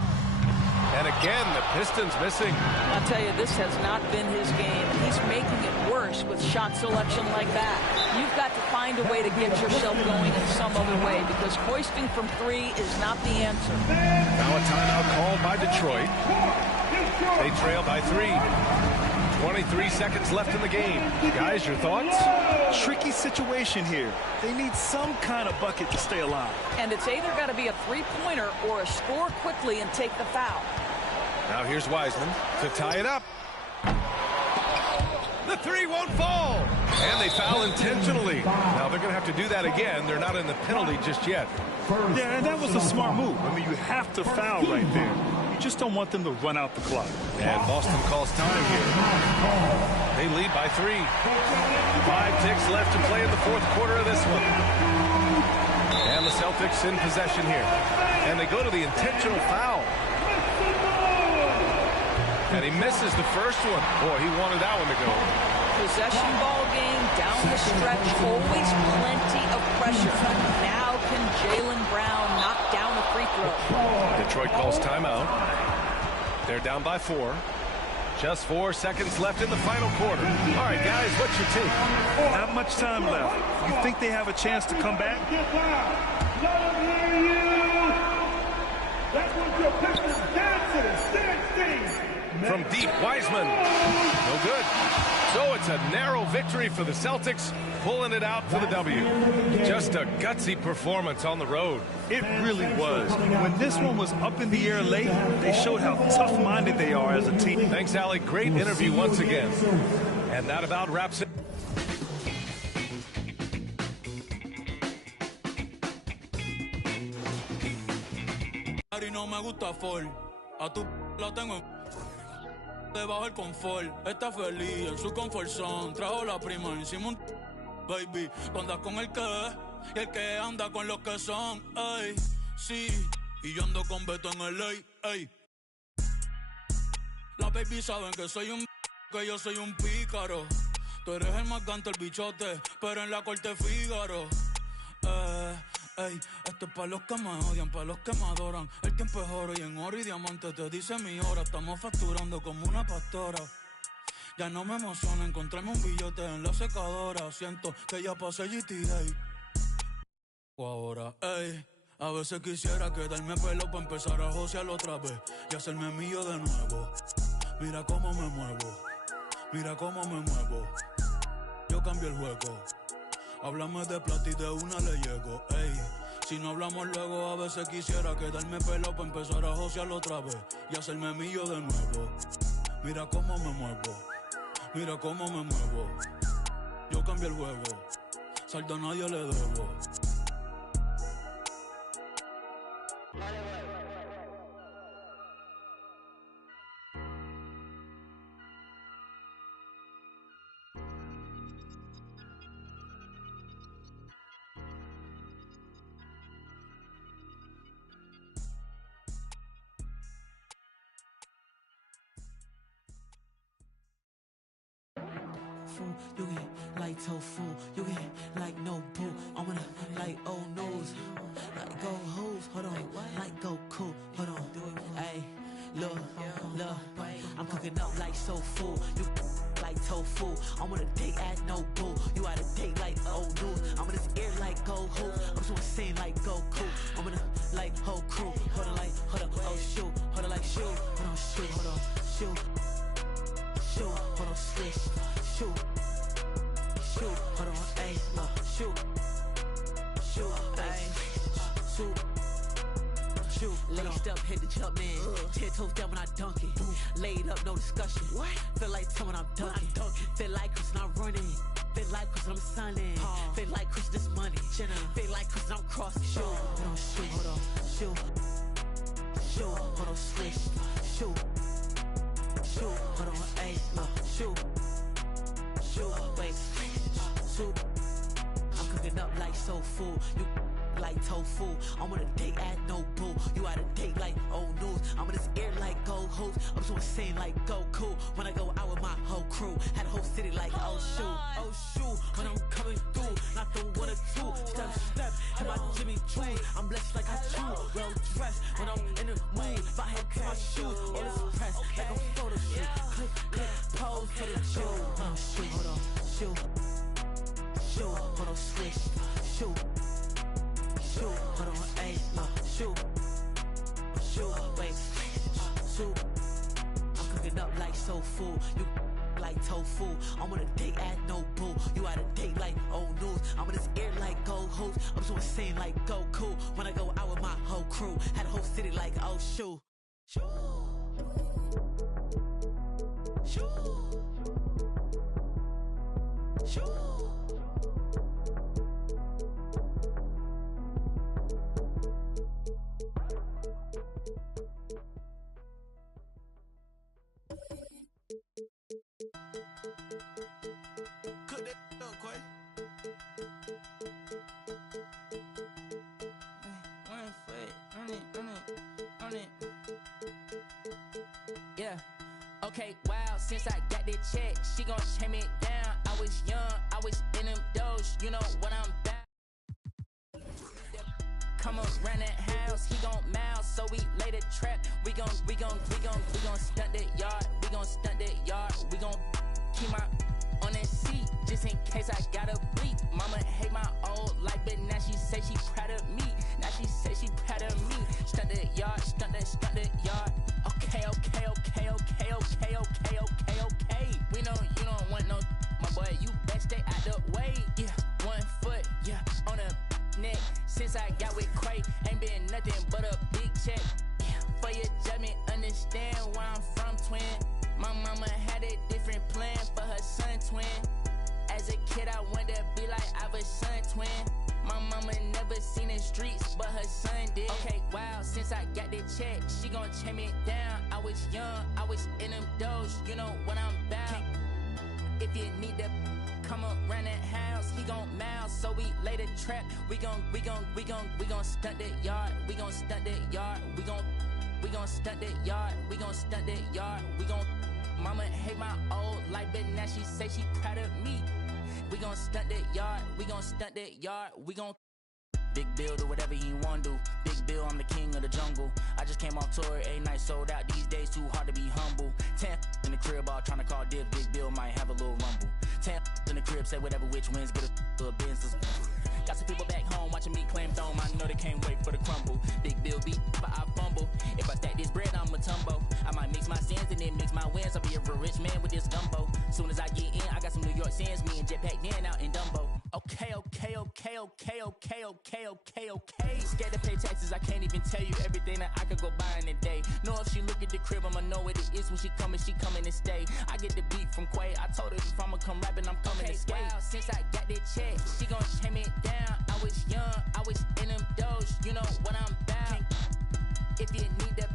And again, the Pistons missing. I'll tell you, this has not been his game. He's making it worse with shot selection like that. You've got to find a way to get yourself going in some other way, because hoisting from 3 is not the answer. Now a timeout called by Detroit. They trail by 3. 23 seconds left in the game. Guys, your thoughts? Tricky situation here. They need some kind of bucket to stay alive. And it's either got to be a 3-pointer or a score quickly and take the foul. Now here's Wiseman to tie it up. The 3 won't fall. And they foul intentionally. Now they're going to have to do that again. They're not in the penalty just yet. Yeah, and that was a smart move. I mean, you have to foul right there. You just don't want them to run out the clock. And Boston calls time here. They lead by 3. 5 ticks left to play in the fourth quarter of this one. And the Celtics in possession here. And they go to the intentional foul. And he misses the first one. Boy, he wanted that one to go. Possession ball game, down the stretch, always plenty of pressure. Now can Jaylen Brown knock down a free throw? Detroit calls timeout. They're down by 4. Just 4 seconds left in the final quarter. All right, guys, what's your take? Not much time left. You think they have a chance to come back? That's what your Pistons dancing. 16. From deep, Wiseman. No good. So it's a narrow victory for the Celtics, pulling it out for the W. Just a gutsy performance on the road. It really was. When this one was up in the air late, they showed how tough-minded they are as a team. Thanks, Allie. Great interview once again. And that about wraps it. No me gusta Ford. A tu la tengo debajo el confort. Está feliz en su confort zone. Trajo la prima encima un baby. Tú andas con el que y el que anda con los que son. Ey, sí. Y yo ando con Beto en el ley. Ey. Las baby saben que yo soy un pícaro. Tú eres el más gante, el bichote, pero en la corte Fígaro. Ey, esto es para los que me odian, para los que me adoran. El tiempo es oro y en oro y diamante te dice mi hora. Estamos facturando como una pastora. Ya no me emociona encontrarme un billete en la secadora. Siento que ya pasé GTA. O ahora, ey, a veces quisiera quedarme pelo para empezar a josear otra vez y hacerme mío de nuevo. Mira cómo me muevo, mira cómo me muevo. Yo cambio el juego. Háblame de plata y de una le llego, ey. Si no hablamos luego, a veces quisiera quedarme pelado para empezar a josearlo otra vez y hacerme mío de nuevo. Mira cómo me muevo, mira cómo me muevo. Yo cambio el juego, saldo a nadie le debo. You get like tofu, you get like no boo. I wanna like old news, like go hooves, hold on, like go cool, hold on. Hey, look, I'm cooking up like soul food. You like tofu, I'm on a date at no boo. You out a date like old news. I'm in this ear like go hooves. I'm so insane like go cool. I'm gonna like whole crew, hold on, oh shoot, hold on like shoot, hold on shoot, hold on shoot, hold on switch, shoot. Shoot, hold on, ayy, look, shoot, ayy, shoot, laced up, hit the jump in, 10 toes down when I dunk it, laid up, no discussion, feel like time when I'm dunking, feel like Chris and I'm running, feel like Chris and I'm sunning, feel like Chris this money, feel like Chris and I'm crossing, shoot, hold on, shoot, hold on, switch, shoot, hold on, ayy, look, shoot, wait, I'm cooking up like soul food. You like tofu. I'm on a date at no boo. You out a date like old news. I'm in this air like gold hoops. I'm so insane like go cool. When I go out with my whole crew, had a whole city like oh shoot. When I'm coming through, not the one or two. Step, and my Jimmy Choo. I'm blessed like I chew. Well dressed when I'm in the mood. If I had my shoes, all this press like a photo shoot. Click, pose for the chew. Shoot, hold on, shoot, hold on, switch, shoot, hold on, ayy, look, shoot, wait, shoot. I'm cooking up like soul food. You like tofu. I'm on a date at no boo. You out a date like old news. I'm in this air like gold hoops. I'm so insane like go cool. When I go out with my whole crew, had a whole city like oh shoot. Yeah. Okay, wow, since I got the check, she gon' chase me down. I was young, I was in them doors, you know what I'm about. Come around that house, he gon' mouse, so we lay the trap. We gon' stunt that yard, we gon' stunt that yard, we gon' keep my on that seat, just in case I gotta bleep. Mama hate my old life, but now she say she proud of me. Now she say she proud of me. Stunt that yard, stunt that yard. Okay. We know you don't want no, my boy, you best stay out the way. Yeah, 1 foot, yeah, on the neck. Since I got with Quay, ain't been nothing but a big check. Yeah, for your judgment, understand where I'm from, twin. My mama had a different plan for her son, twin. As a kid, I wanted to be like I was son, twin. My mama never seen the streets, but her son did. Okay, wow, since I got the check, she gon' chase me down. I was young, I was in them doors, you know what I'm about. If you need to come around that house, he gon' mouse, so we lay the trap. We gon' stunt that yard, we gon' stunt that yard, we gon' stunt that yard, we gon' stunt that yard, we gon' mama hate my old life, but now she say she proud of me. We gon' stunt that yard, we gon' stunt that yard, we gon' Big Bill, do whatever he wanna do. Big Bill, I'm the king of the jungle. I just came off tour, 8 nights sold out. These days too hard to be humble. 10 in the crib, all trying to call div. Big Bill might have a little rumble. 10 in the crib, say whatever which wins, get a business. Got some people back home watching me claim throne. I know they can't wait for the crumble. Big Bill beat, but I fumble. If I stack this bread, I'ma tumble. I might mix my sins hoping it mix my wins. I'll be a real rich man with this gumbo. Soon as I get in, I got some New York sands, me and Jetpack Dan out in Dumbo. Okay. Scared to pay taxes, I can't even tell you everything that I could go buy in a day. Know if she look at the crib, I'ma know what it is when she coming to stay. I get the beat from Quay, I told her if I'ma come rapping, I'm coming to skate. Wow, since I got that check, she gon' chain me down. I was young, I was in them doors, you know what I'm about. If you need to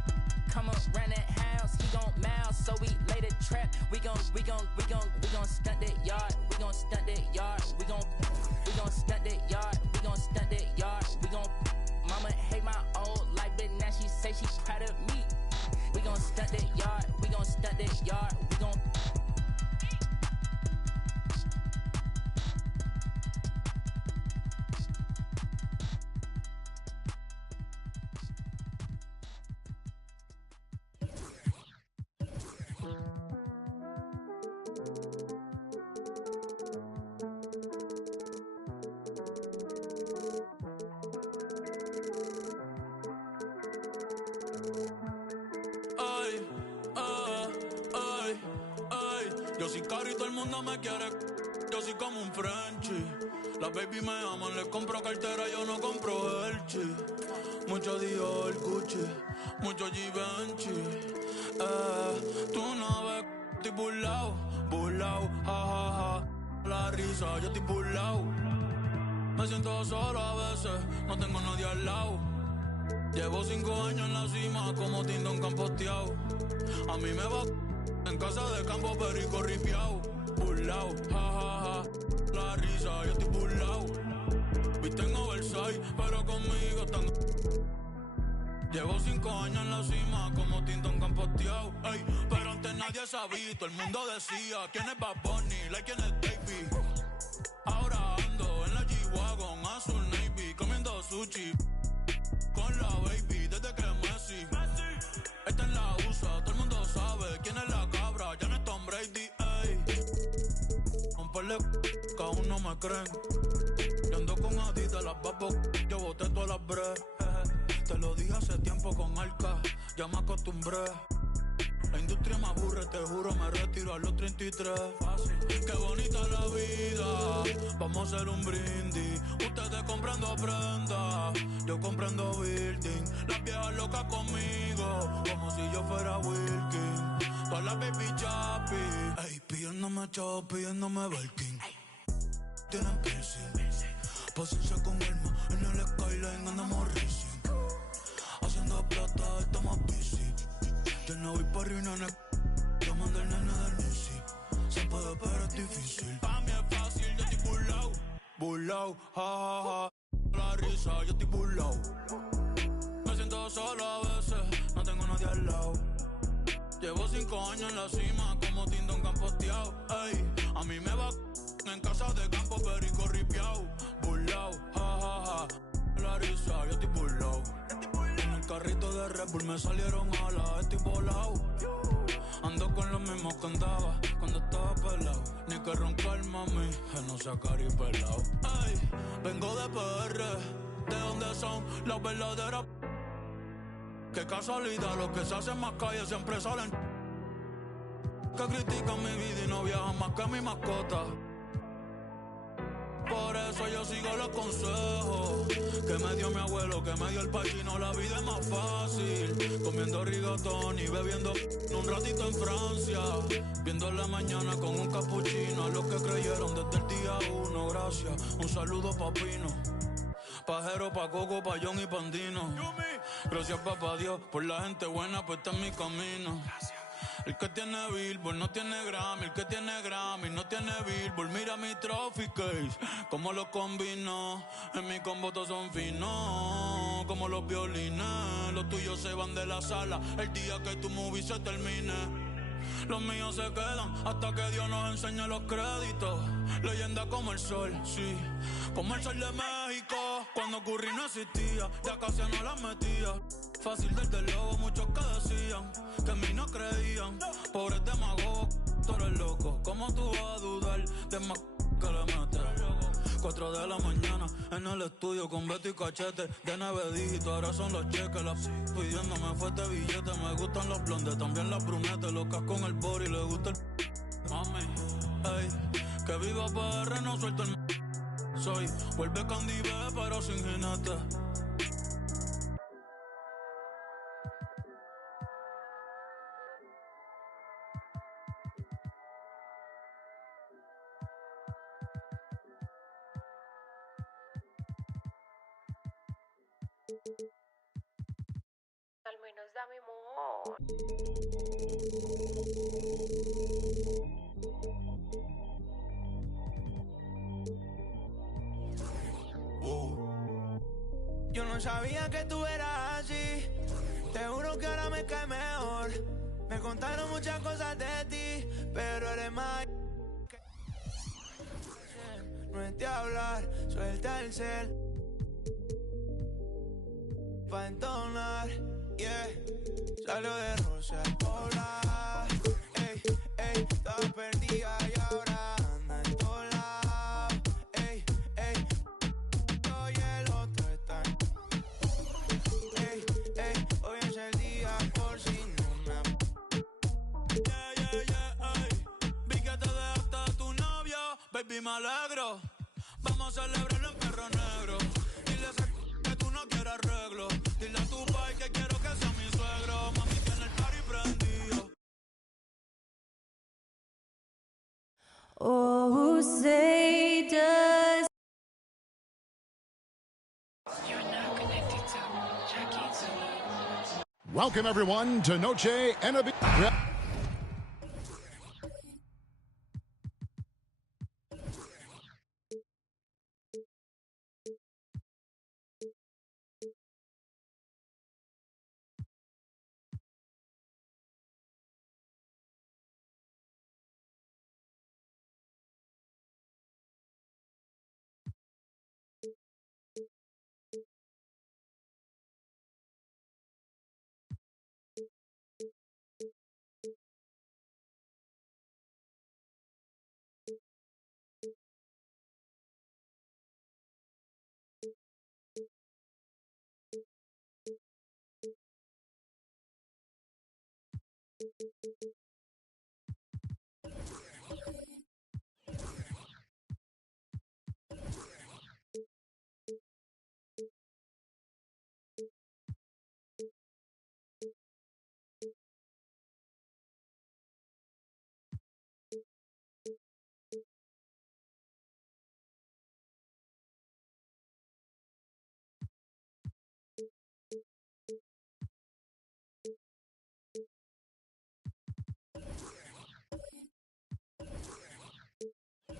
come around that house, he gon' mouse, so we lay the trap. We gon' stunt that yard. We gon' stunt that yard. We gon' stunt that yard. We gon' stunt that yard. We gon' mama hate my old life, but now she say she proud of me. We gon' stunt that yard. We gon' stunt that yard. We gon' Yo soy caro y todo el mundo me quiere. Yo soy como un Frenchie. Las baby me aman, les compro cartera, yo no compro Elchi. Mucho Dior, Gucci, mucho Givenchy. Tú no ves, estoy burlao, ja. La risa, yo estoy burlao. Me siento solo a veces, no tengo nadie al lado. Llevo 5 años en la cima como Tindón camposteado. A mí me va en casa de campo perico ripiao. Burlao, ja. La risa, yo estoy burlao. Viste en oversize, pero conmigo están. Llevo 5 años en la cima como Tindón camposteado. Ey, pero antes nadie sabía, todo el mundo decía quién es Bad Bunny, like quién es Davey. Ahora ando en la G-Wagon, azul navy, comiendo sushi con la baby desde que Messi. Esta es la USA, todo el mundo sabe quién es la cabra, ya no es Tom Brady, ey. Un par de que aún no me creen. Yo ando con Adidas, las babos, yo boté todas las breves. Te lo dije hace tiempo con Arca, ya me acostumbré. La industria me aburre, te juro, me retiro a los 33. Fácil. Qué bonita la vida, vamos a hacer un brindis. Ustedes comprando prendas, yo comprando building. Las viejas locas conmigo, como si yo fuera Wilkin. Todas las baby chappy, ey, pidiéndome chavo, pidiéndome Belkin. Tienen piercing, paciencia con alma, en el skyline andamos racing. Haciendo plata, estamos busy. Yo no voy pa' reuniones, yo mando el nene del Nisi. Se puede, pero es difícil. Pa' mí es fácil, yo estoy burlao, ja. La risa, yo estoy burlao. Me siento solo a veces, no tengo nadie al lado. Llevo 5 años en la cima, como Tindón camposteado. Ey, a mí me va en casa de campo, perico ripiao. Burlao, ja. La risa, yo estoy burlao. En el carrito de Red Bull me salieron alas, estoy volado. Ando con los mismos que andaba cuando estaba pelado. Ni que roncar, mami, que no sea cari pelado. Ey, vengo de PR, ¿de dónde son las verdaderas? Qué casualidad, los que se hacen más calle siempre salen. Que critican mi vida y no viajan más que mi mascota. Por eso yo sigo los consejos que me dio mi abuelo, que me dio el pachino. La vida es más fácil comiendo rigatón y bebiendo un ratito en Francia, viendo la mañana con un capuchino. A los que creyeron desde el día 1, gracias. Un saludo pa' Pino, Pajero, pa' Coco, pa' John y Pandino. Gracias papá Dios por la gente buena, pues está en mi camino. El que tiene Billboard no tiene Grammy, el que tiene Grammy no tiene Billboard. Mira mi trophy case, como lo combino. En mi combo todos son finos, como los violines. Los tuyos se van de la sala el día que tu movie se termine. Los míos se quedan hasta que Dios nos enseñe los créditos. Leyenda como el sol, sí, como el sol de México. Cuando Curry no existía, ya casi no las metía. Fácil desde luego, muchos que decían que en mí no creían. Pobres demagogos, tú eres loco. ¿Cómo tú vas a dudar de más que le metes? 4 de la mañana en el estudio con Beto y Cachete. De 9 dígitos, ahora son los cheques. La pidiéndome fue este billete. Me gustan los blondes, también las brunettes. Locas con el body, le gusta el mami. Ey, que viva PR, no suelto el soy. Vuelve Candy B, pero sin jinete. Al menos dame amor. Yo no sabía que tú eras así. Te juro que ahora me cae mejor. Me contaron muchas cosas de ti, pero eres más. No es de hablar, suelta el cel. Pa' entonar, yeah. Salió de Rosa al poblar. Ey, ey, estaba perdida y ahora anda en todos lados. Ey, ey, yo y el otro están. Ey, ey, hoy es el día por si no me. Yeah, yeah, yeah, ey. Vi que te dejaste a tu novio, baby, me alegro. Vamos a celebrarlo en perro negro. Dile a ese que tú no quieres arreglo. Dile a tu pai que quiero que sea mi suegro. Mami tiene el party prendido. Oh, say does. You're now connected to Jackie Zulu. Welcome, everyone, to Noche NBA.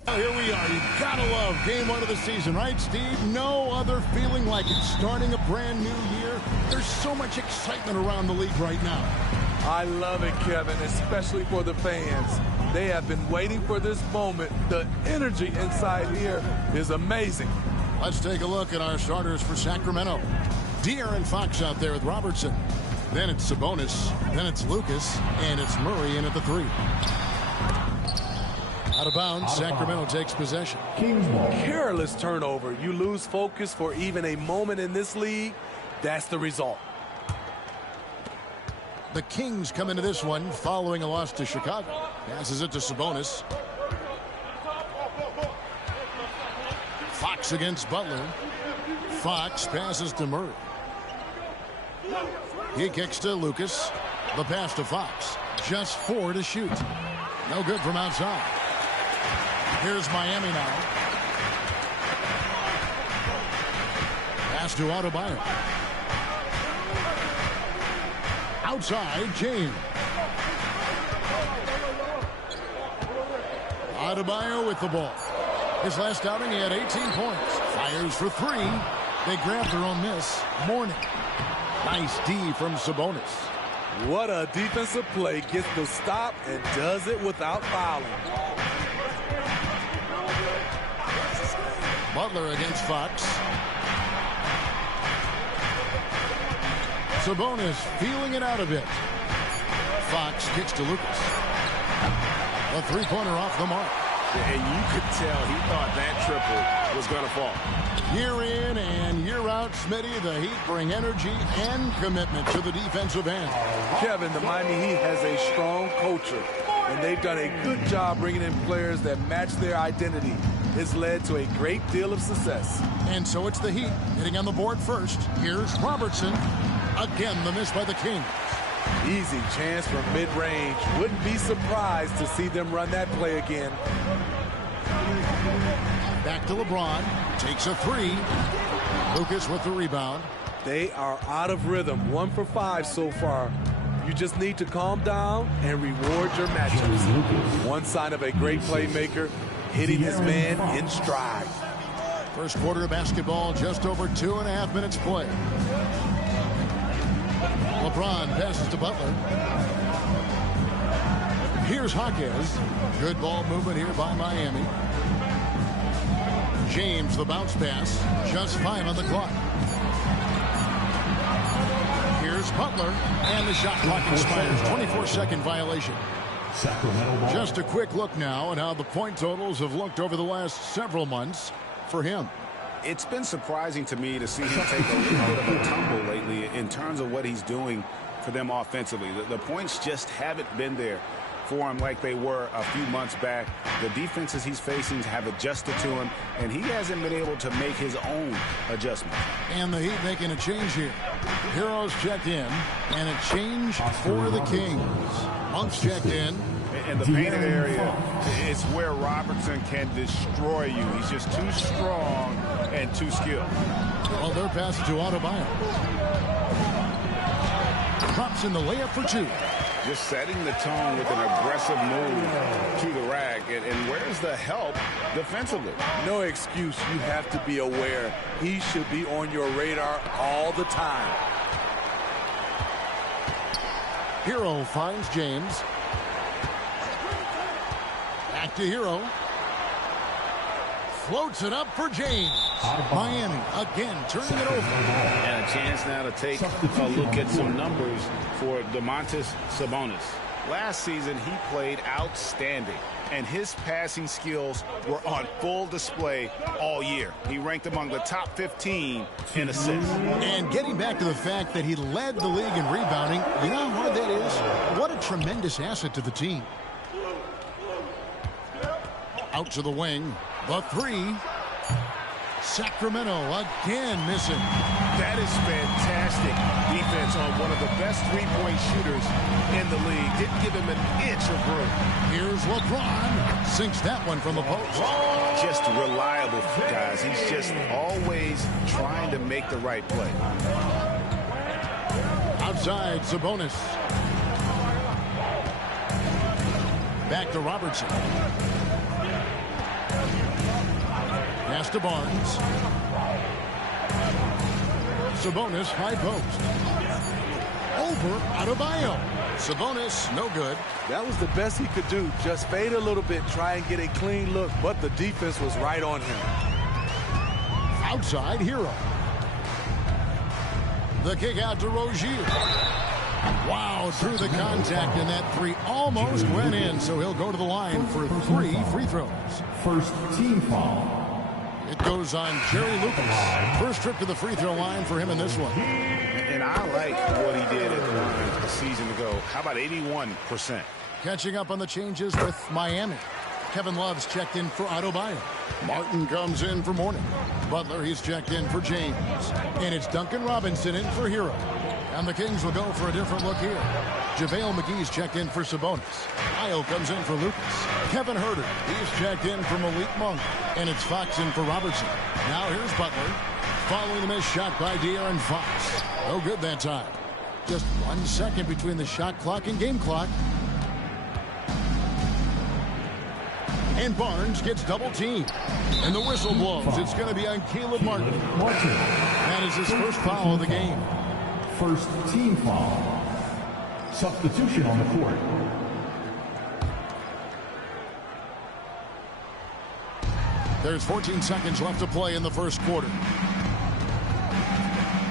Oh, here we are. You gotta love game one of the season, right, Steve? No other feeling like it. Starting a brand new year. There's so much excitement around the league right now. I love it, Kevin, especially for the fans. They have been waiting for this moment. The energy inside here is amazing. Let's take a look at our starters for Sacramento. De'Aaron Fox out there with Robertson. Then it's Sabonis. Then it's Lucas. And it's Murray in at the 3. Out of bounds, Sacramento takes possession. Careless turnover. You lose focus for even a moment in this league. That's the result. The Kings come into this one following a loss to Chicago. Passes it to Sabonis. Fox against Butler. Fox passes to Murray. He kicks to Lucas. The pass to Fox. Just 4 to shoot. No good from outside. Here's Miami now. Pass to Adebayo. Outside, James. Adebayo with the ball. His last outing, he had 18 points. Fires for 3. They grab their own miss. Morning. Nice D from Sabonis. What a defensive play. Gets the stop and does it without fouling. Butler against Fox. Sabonis feeling it out a bit. Fox kicks to Lucas. A 3-pointer off the mark. And you could tell he thought that triple was going to fall. Year in and year out, Smitty, the Heat bring energy and commitment to the defensive end. Kevin, the Miami Heat has a strong culture, and they've done a good job bringing in players that match their identity. It's led to a great deal of success. And so it's the Heat hitting on the board first. Here's Robertson. Again, the miss by the Kings. Easy chance from mid-range. Wouldn't be surprised to see them run that play again. Back to LeBron. Takes a three. Lucas with the rebound. They are out of rhythm. 1 for 5 so far. You just need to calm down and reward your matchups. One sign of a great playmaker, hitting his man in stride. First quarter of basketball, just over 2.5 minutes play. LeBron passes to Butler. Here's Jaquez. Good ball movement here by Miami. James, the bounce pass. Just 5 on the clock. Here's Butler. And the shot clock expires. 24-second violation. Just a quick look now at how the point totals have looked over the last several months for him. It's been surprising to me to see him take a little bit of a tumble lately in terms of what he's doing for them offensively. The points just haven't been there for him like they were a few months back. The defenses he's facing have adjusted to him, and he hasn't been able to make his own adjustment. And the Heat making a change here. Heroes checked in, and a change for the Kings. Monk's checked in. In the painted area is where Robertson can destroy you. He's just too strong and too skilled. Well, their pass to Adebayo. Drops in the layup for 2. Just setting the tone with an aggressive move to the rack. And where's the help defensively? No excuse. You have to be aware. He should be on your radar all the time. Hero finds James. Back to Hero. Floats it up for James. Miami again turning it over. And a chance now to take a look at some numbers for Domantas Sabonis. Last season, he played outstanding, and his passing skills were on full display all year. He ranked among the top 15 in assists. And getting back to the fact that he led the league in rebounding, you know how hard that is? What a tremendous asset to the team. Out to the wing. The 3. Sacramento again missing. That is fantastic defense on one of the best three-point shooters in the league. Didn't give him an inch of room. Here's LeBron. Sinks that one from the post. Just reliable, guys. He's just always trying to make the right play. Outside, Sabonis. Back to Robertson. Pass to Barnes. Sabonis, high post. Over Adebayo. Sabonis, no good. That was the best he could do. Just fade a little bit, try and get a clean look, but the defense was right on him. Outside, Hero. The kick out to Rozier. Wow, through the contact, and that 3 almost went in, so he'll go to the line for 3 free throws. First team foul. It goes on Jerry Lucas. First trip to the free throw line for him in this one. And I like what he did at the line a season ago. How about 81%? Catching up on the changes with Miami. Kevin Love's checked in for Adebayo. Martin comes in for Mourning. Butler, he's checked in for James. And it's Duncan Robinson in for Hero. And the Kings will go for a different look here. JaVale McGee's checked in for Sabonis. Ayo comes in for Lucas. Kevin Herter, he's checked in for Malik Monk. And it's Fox in for Robertson. Now here's Butler. Following the missed shot by De'Aaron Fox. No good that time. Just 1 second between the shot clock and game clock. And Barnes gets double teamed. And the whistle blows. It's going to be on Caleb Martin. That is his first foul of the game. First team foul. Substitution on the court. There's 14 seconds left to play in the first quarter.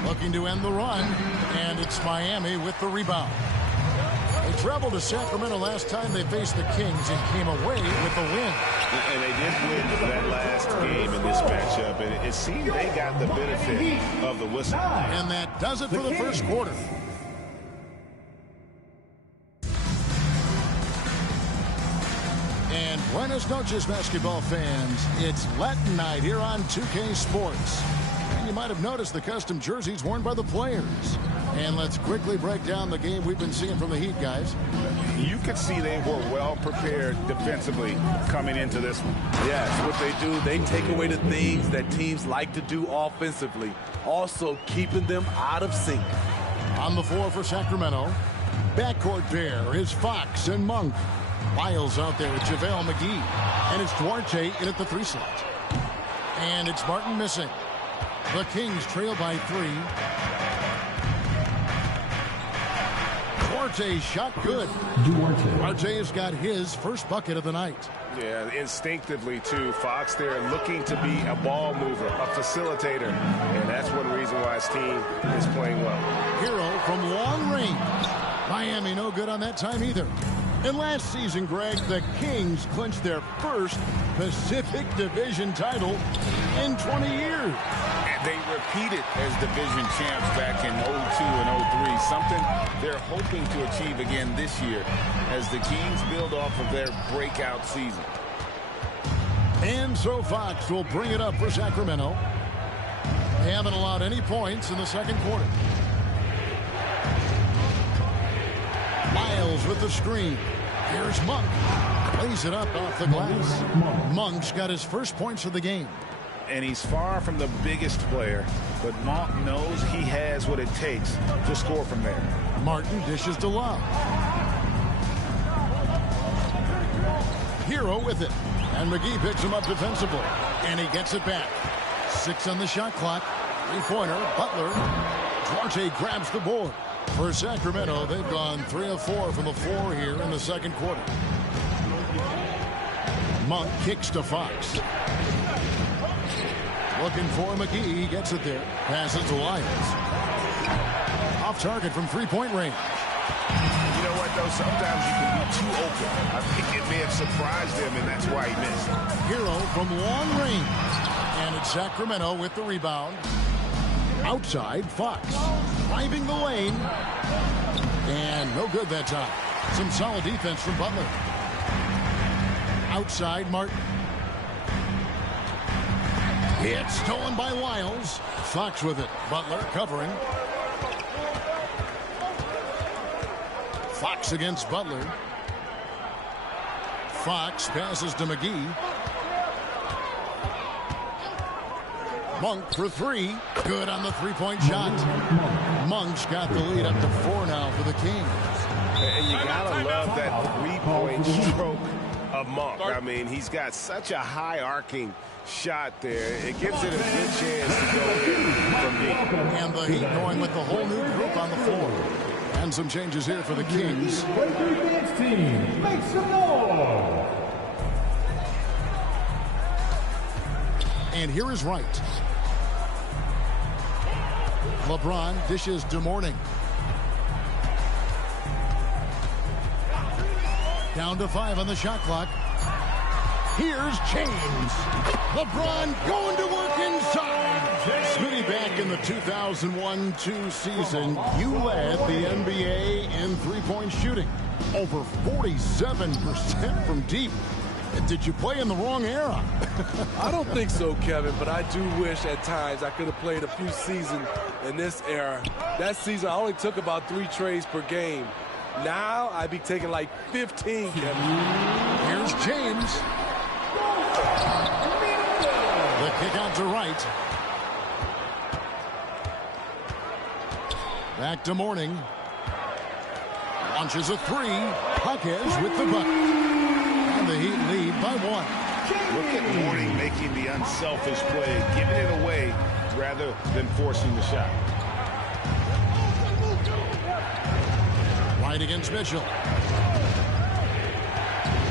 Looking to end the run, and it's Miami with the rebound. They traveled to Sacramento last time they faced the Kings and came away with a win. And they did win that last game in this matchup, and it seemed they got the benefit of the whistle. And that does it for the first quarter. And buenas noches, basketball fans. It's Latin night here on 2K Sports. And you might have noticed the custom jerseys worn by the players. And let's quickly break down the game we've been seeing from the Heat, guys. You could see they were well prepared defensively coming into this one. Yes, what they do, they take away the things that teams like to do offensively, also keeping them out of sync. On the floor for Sacramento, backcourt pair is Fox and Monk. Miles out there with JaVale McGee. And it's Duarte in at the 3 slot. And it's Martin missing. The Kings trail by 3. Duarte shot good. Duarte has got his first bucket of the night. Yeah, instinctively, too. Fox there looking to be a ball mover, a facilitator. And that's one reason why his team is playing well. Hero from long range. Miami no good on that time either. And last season, Greg, the Kings clinched their first Pacific Division title in 20 years. And they repeated as division champs back in 02 and 03, something they're hoping to achieve again this year as the Kings build off of their breakout season. And so Fox will bring it up for Sacramento. They haven't allowed any points in the second quarter. Miles with the screen. Here's Monk. Plays it up off the glass. Monk's got his first points of the game. And he's far from the biggest player, but Monk knows he has what it takes to score from there. Martin dishes to Love. Hero with it. And McGee picks him up defensively. And he gets it back. 6 on the shot clock. 3-pointer. Butler. Duarte grabs the board. For Sacramento, they've gone 3 of 4 from the floor here in the second quarter. Monk kicks to Fox. Looking for McGee. He gets it there. Passes to Lyles. Off target from 3-point range. You know what, though? Sometimes you can be too open. I think it may have surprised him, and that's why he missed. Hero from long range. And it's Sacramento with the rebound. Outside, Fox. Driving the lane. And no good that time. Some solid defense from Butler. Outside, Martin. It's stolen by Lyles. Fox with it. Butler covering. Fox against Butler. Fox passes to McGee. Monk for 3. Good on the 3-point shot. Monk's got the lead up to 4 now for the Kings. And you gotta love that 3-point stroke of Monk. I mean, he's got such a high arcing shot there. It gives it a good chance to go in from deep. And the Heat going with the whole new group on the floor. And some changes here for the Kings. Make some noise. And here is Wright. LeBron dishes to Mourning. Down to 5 on the shot clock. Here's James. LeBron going to work inside. Smitty, back in the 2001-2 season, you led the NBA in 3-point shooting. Over 47% from deep. Did you play in the wrong era? I don't think so, Kevin, but I do wish at times I could have played a few seasons in this era. That season, I only took about 3 trades per game. Now, I'd be taking like 15, Kevin. Here's James. The kick out to Wright. Back to Mourning. Launches a 3. Jaquez with the bucket. And the Heat lead by 1. Look at Mourning making the unselfish play, giving it away rather than forcing the shot. Right against Mitchell.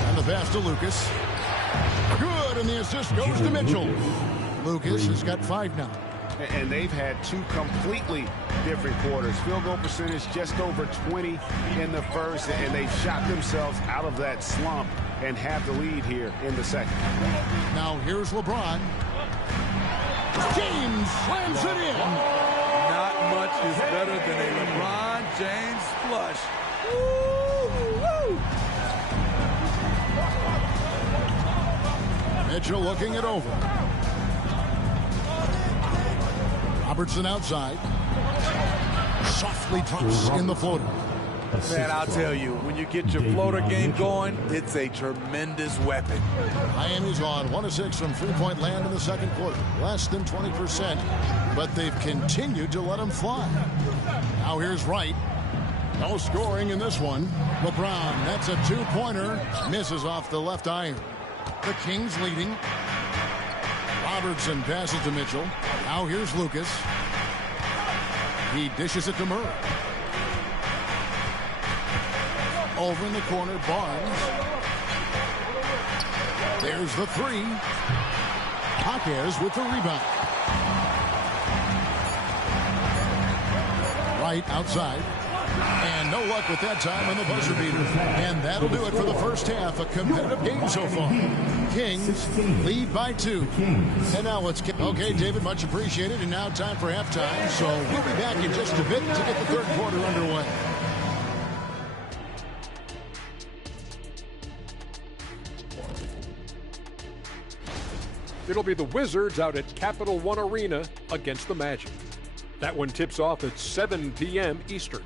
And the pass to Lucas. Good, and the assist goes to Mitchell. Lucas has got 5 now. and they've had two completely different quarters. Field goal percentage just over 20 in the first, and they shot themselves out of that slump and have the lead here in the second. Now here's LeBron. James slams it in. Not much is better than a LeBron James flush. Mitchell looking it over. Robertson outside. Softly drops in the floater. Man, I'll tell you, when you get your floater game going, it's a tremendous weapon. Miami's on 1-6 from three-point land in the second quarter. Less than 20%, but they've continued to let them fly. Now here's Wright. No scoring in this one. LeBron, that's a two-pointer. Misses off the left iron. The Kings leading. Robertson passes to Mitchell. Now here's Lucas. He dishes it to Murray. Over in the corner, Barnes. There's the three. Jaquez with the rebound. Wright outside. And no luck with that time on the buzzer beater. And that'll do it for the first half. A competitive game so far. Kings lead by 2. And now let's get... Okay, David, much appreciated. And now time for halftime. So we'll be back in just a bit to get the third quarter underway. It'll be the Wizards out at Capital One Arena against the Magic. That one tips off at 7 p.m. Eastern.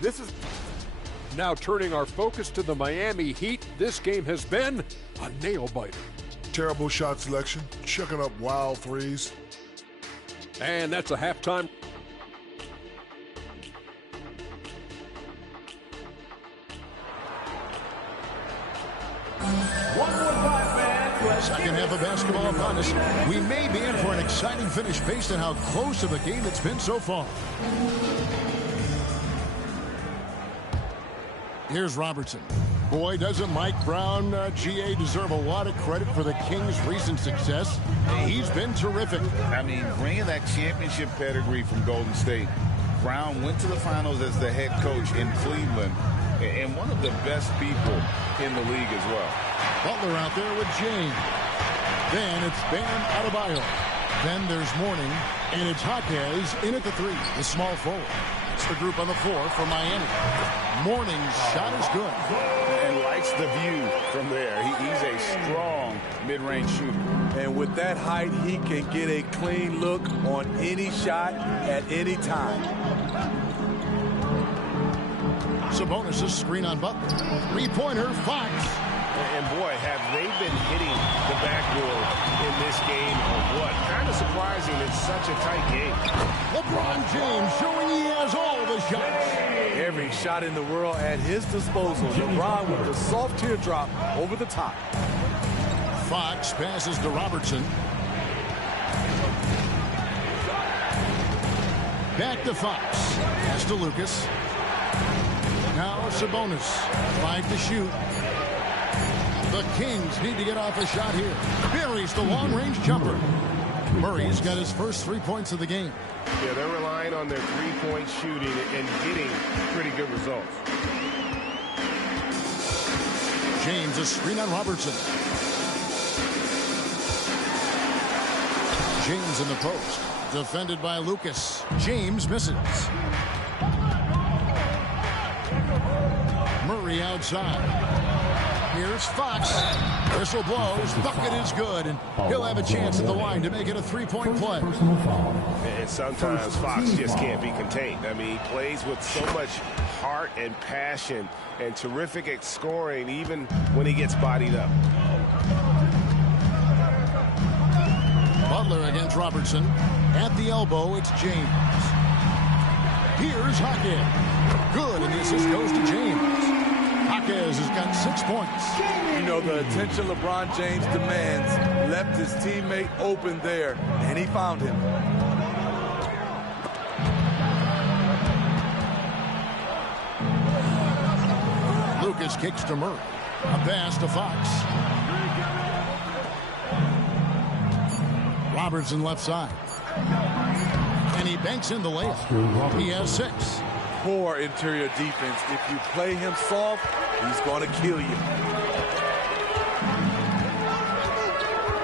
This is now turning our focus to the Miami Heat. This game has been a nail-biter. Terrible shot selection, chucking up wild threes. And that's a halftime. Second half of basketball upon us. We may be in for an exciting finish based on how close of a game it's been so far. Here's Robertson. Boy, doesn't Mike Brown, GA, deserve a lot of credit for the Kings' recent success. He's been terrific. I mean, bringing that championship pedigree from Golden State. Brown went to the finals as the head coach in Cleveland and one of the best people in the league as well. Butler out there with James. Then it's Bam Adebayo. Then there's Mourning, and it's Jaquez in at the three, the small forward. It's the group on the floor for Miami. Mourning's shot is good. And likes the view from there. He's a strong mid-range shooter. And with that height, he can get a clean look on any shot at any time. Sabonis' screen on Butler. Three-pointer, Fox. And boy, have they been hitting the backboard in this game or what? Kind of surprising. It's such a tight game. LeBron James showing he has all the shots. Every shot in the world at his disposal. LeBron with a soft teardrop over the top. Fox passes to Robertson. Back to Fox. Pass to Lucas. Now Sabonis. 5 to shoot. The Kings need to get off a shot here. Buries the long-range jumper. Murray's got his first 3 points of the game. Yeah, they're relying on their three-point shooting and getting pretty good results. James, a screen on Robertson. James in the post. Defended by Lucas. James misses. Murray outside. Here's Fox. Whistle blows. Bucket is good. And he'll have a chance at the line to make it a three-point play. And sometimes Fox just can't be contained. I mean, he plays with so much heart and passion and terrific at scoring even when he gets bodied up. Butler against Robertson. At the elbow, it's James. Here's Jaquez. Good, and the assist goes to James. Jaquez has got 6 points. You know, the attention LeBron James demands left his teammate open there, and he found him. Lucas kicks to Murray. A pass to Fox. Robertson left side. And he banks in the layup. He has 6. Poor interior defense. If you play him soft, he's going to kill you.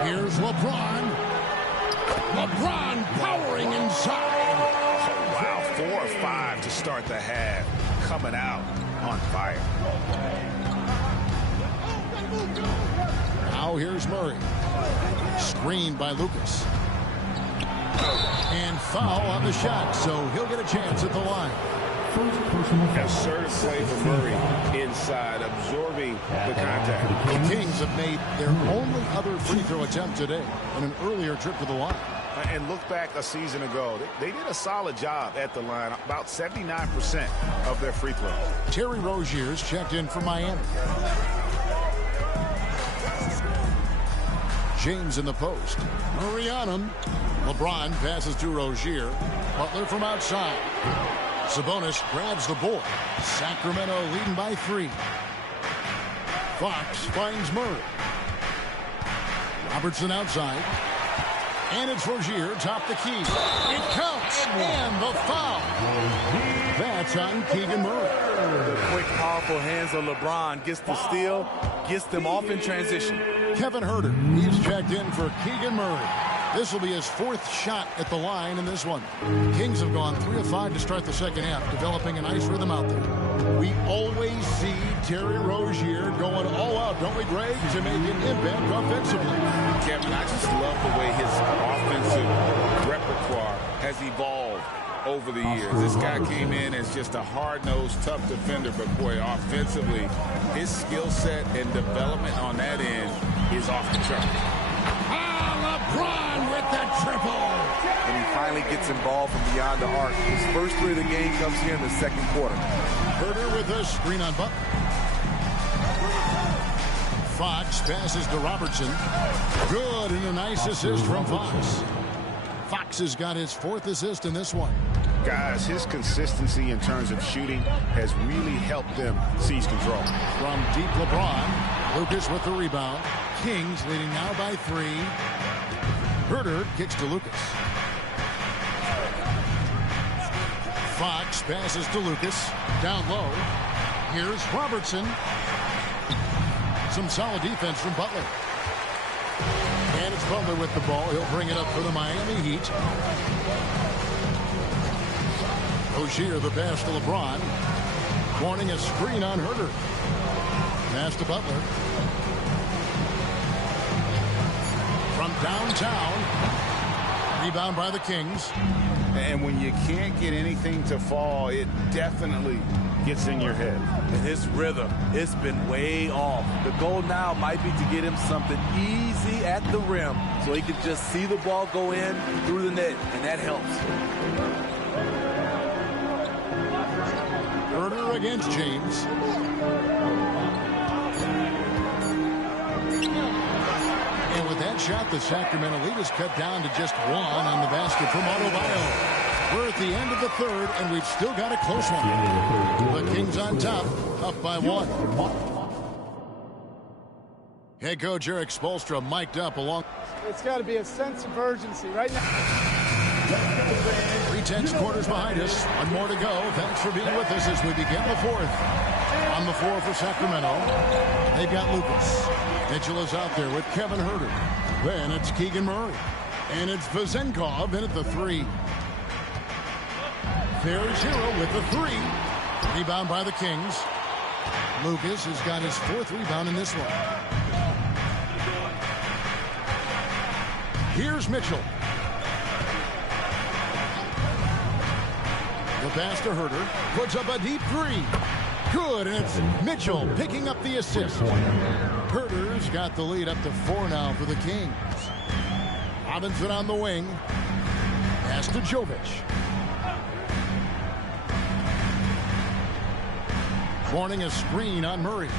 Here's LeBron. LeBron powering inside. Oh, wow, 4 or 5 to start the half. Coming out on fire. Now here's Murray. Screened by Lucas. And foul on the shot, so he'll get a chance at the line. Assertive play for Murray inside, absorbing the contact. The Kings have made their only other free throw attempt today on an earlier trip to the line. And look back a season ago, they did a solid job at the line, about 79% of their free throws. Terry Rozier's checked in for Miami. James in the post. Murray on him. LeBron passes to Rozier. Butler from outside. Sabonis grabs the board. Sacramento leading by 3. Fox finds Murray. Robertson outside. And it's Rozier, top the key. It counts, and the foul. That's on Keegan Murray. The quick, powerful hands of LeBron gets the steal, gets them off in transition. Kevin Huerter, he's checked in for Keegan Murray. This will be his 4th shot at the line in this one. Kings have gone 3 of 5 to start the second half, developing a nice rhythm out there. We always see Terry Rozier going all out, don't we, Greg, to make an impact offensively. Kevin, I just love the way his offensive repertoire has evolved over the years. This guy came in as just a hard-nosed, tough defender, but boy, offensively, his skill set and development on that end is off the chart. LeBron with the triple. And he finally gets involved from beyond the arc. His first 3 of the game comes here in the second quarter. Huerter with a screen on Butler. Fox passes to Robertson. Good, and a nice assist from Fox. Fox has got his 4th assist in this one. Guys, his consistency in terms of shooting has really helped them seize control. From deep LeBron, Lucas with the rebound. Kings leading now by 3. Huerter kicks to Lucas. Fox passes to Lucas. Down low. Here's Robertson. Some solid defense from Butler. And it's Butler with the ball. He'll bring it up for the Miami Heat. Rozier the pass to LeBron. Warning a screen on Huerter. Pass to Butler. From downtown. Rebound by the Kings. And when you can't get anything to fall, it definitely gets in your head. And his rhythm, it's been way off. The goal now might be to get him something easy at the rim so he can just see the ball go in through the net, and that helps. Huerter against James. And with that shot, the Sacramento lead is cut down to just 1 on the basket from Adebayo. We're at the end of the 3rd, and we've still got a close one. The Kings on top, up by 1. Head coach Eric Spoelstra mic'd up along. It's got to be a sense of urgency right now. 3 quarters behind us. 1 more to go. Thanks for being with us as we begin the 4th. On the floor for Sacramento, they've got Lucas. Mitchell is out there with Kevin Huerter. Then it's Keegan Murray. And it's Vezenkov in at the 3. There's Hero with the 3. Rebound by the Kings. Lucas has got his 4th rebound in this one. Here's Mitchell. The pass to Huerter. Puts up a deep 3. Good, and it's Mitchell picking up the assist. Huerter's got the lead up to 4 now for the Kings. Robinson on the wing. Pass to Jovic. Warning a screen on Murray.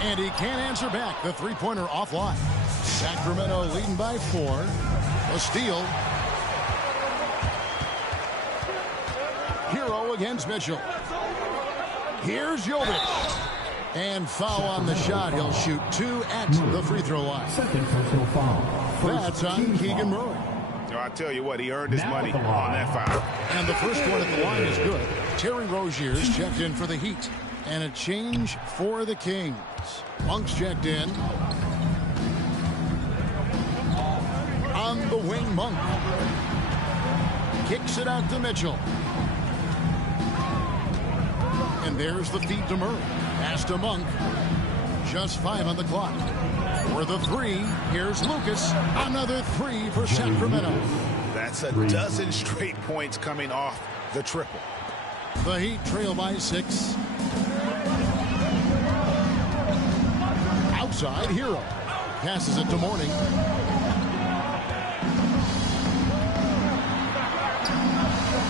And he can't answer back. The 3-pointer offline. Sacramento leading by 4. A steal. Hero against Mitchell. Here's Jovic. And foul on the shot. He'll shoot 2 at the free throw line. Second personal foul. That's on Keegan Murray. I tell you what, he earned his money on that foul. And the first one at the line is good. Terry Rozier's checked in for the Heat. And a change for the Kings. Monk's checked in. On the wing, Monk. Kicks it out to Mitchell. And there's the feed to Murray. Pass to Monk. Just 5 on the clock. For the 3, here's Lucas. Another 3 for Sacramento. That's a dozen straight points coming off the triple. The Heat trail by 6. Outside, Hero. Passes it to Morning.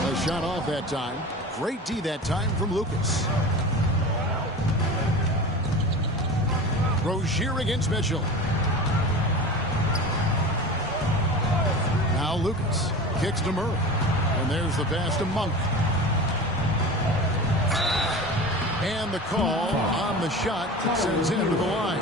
A shot off that time. Great D that time from Lucas. Rozier against Mitchell. Now Lucas kicks to Murray. And there's the pass to Monk. And the call on the shot that sends him to the line.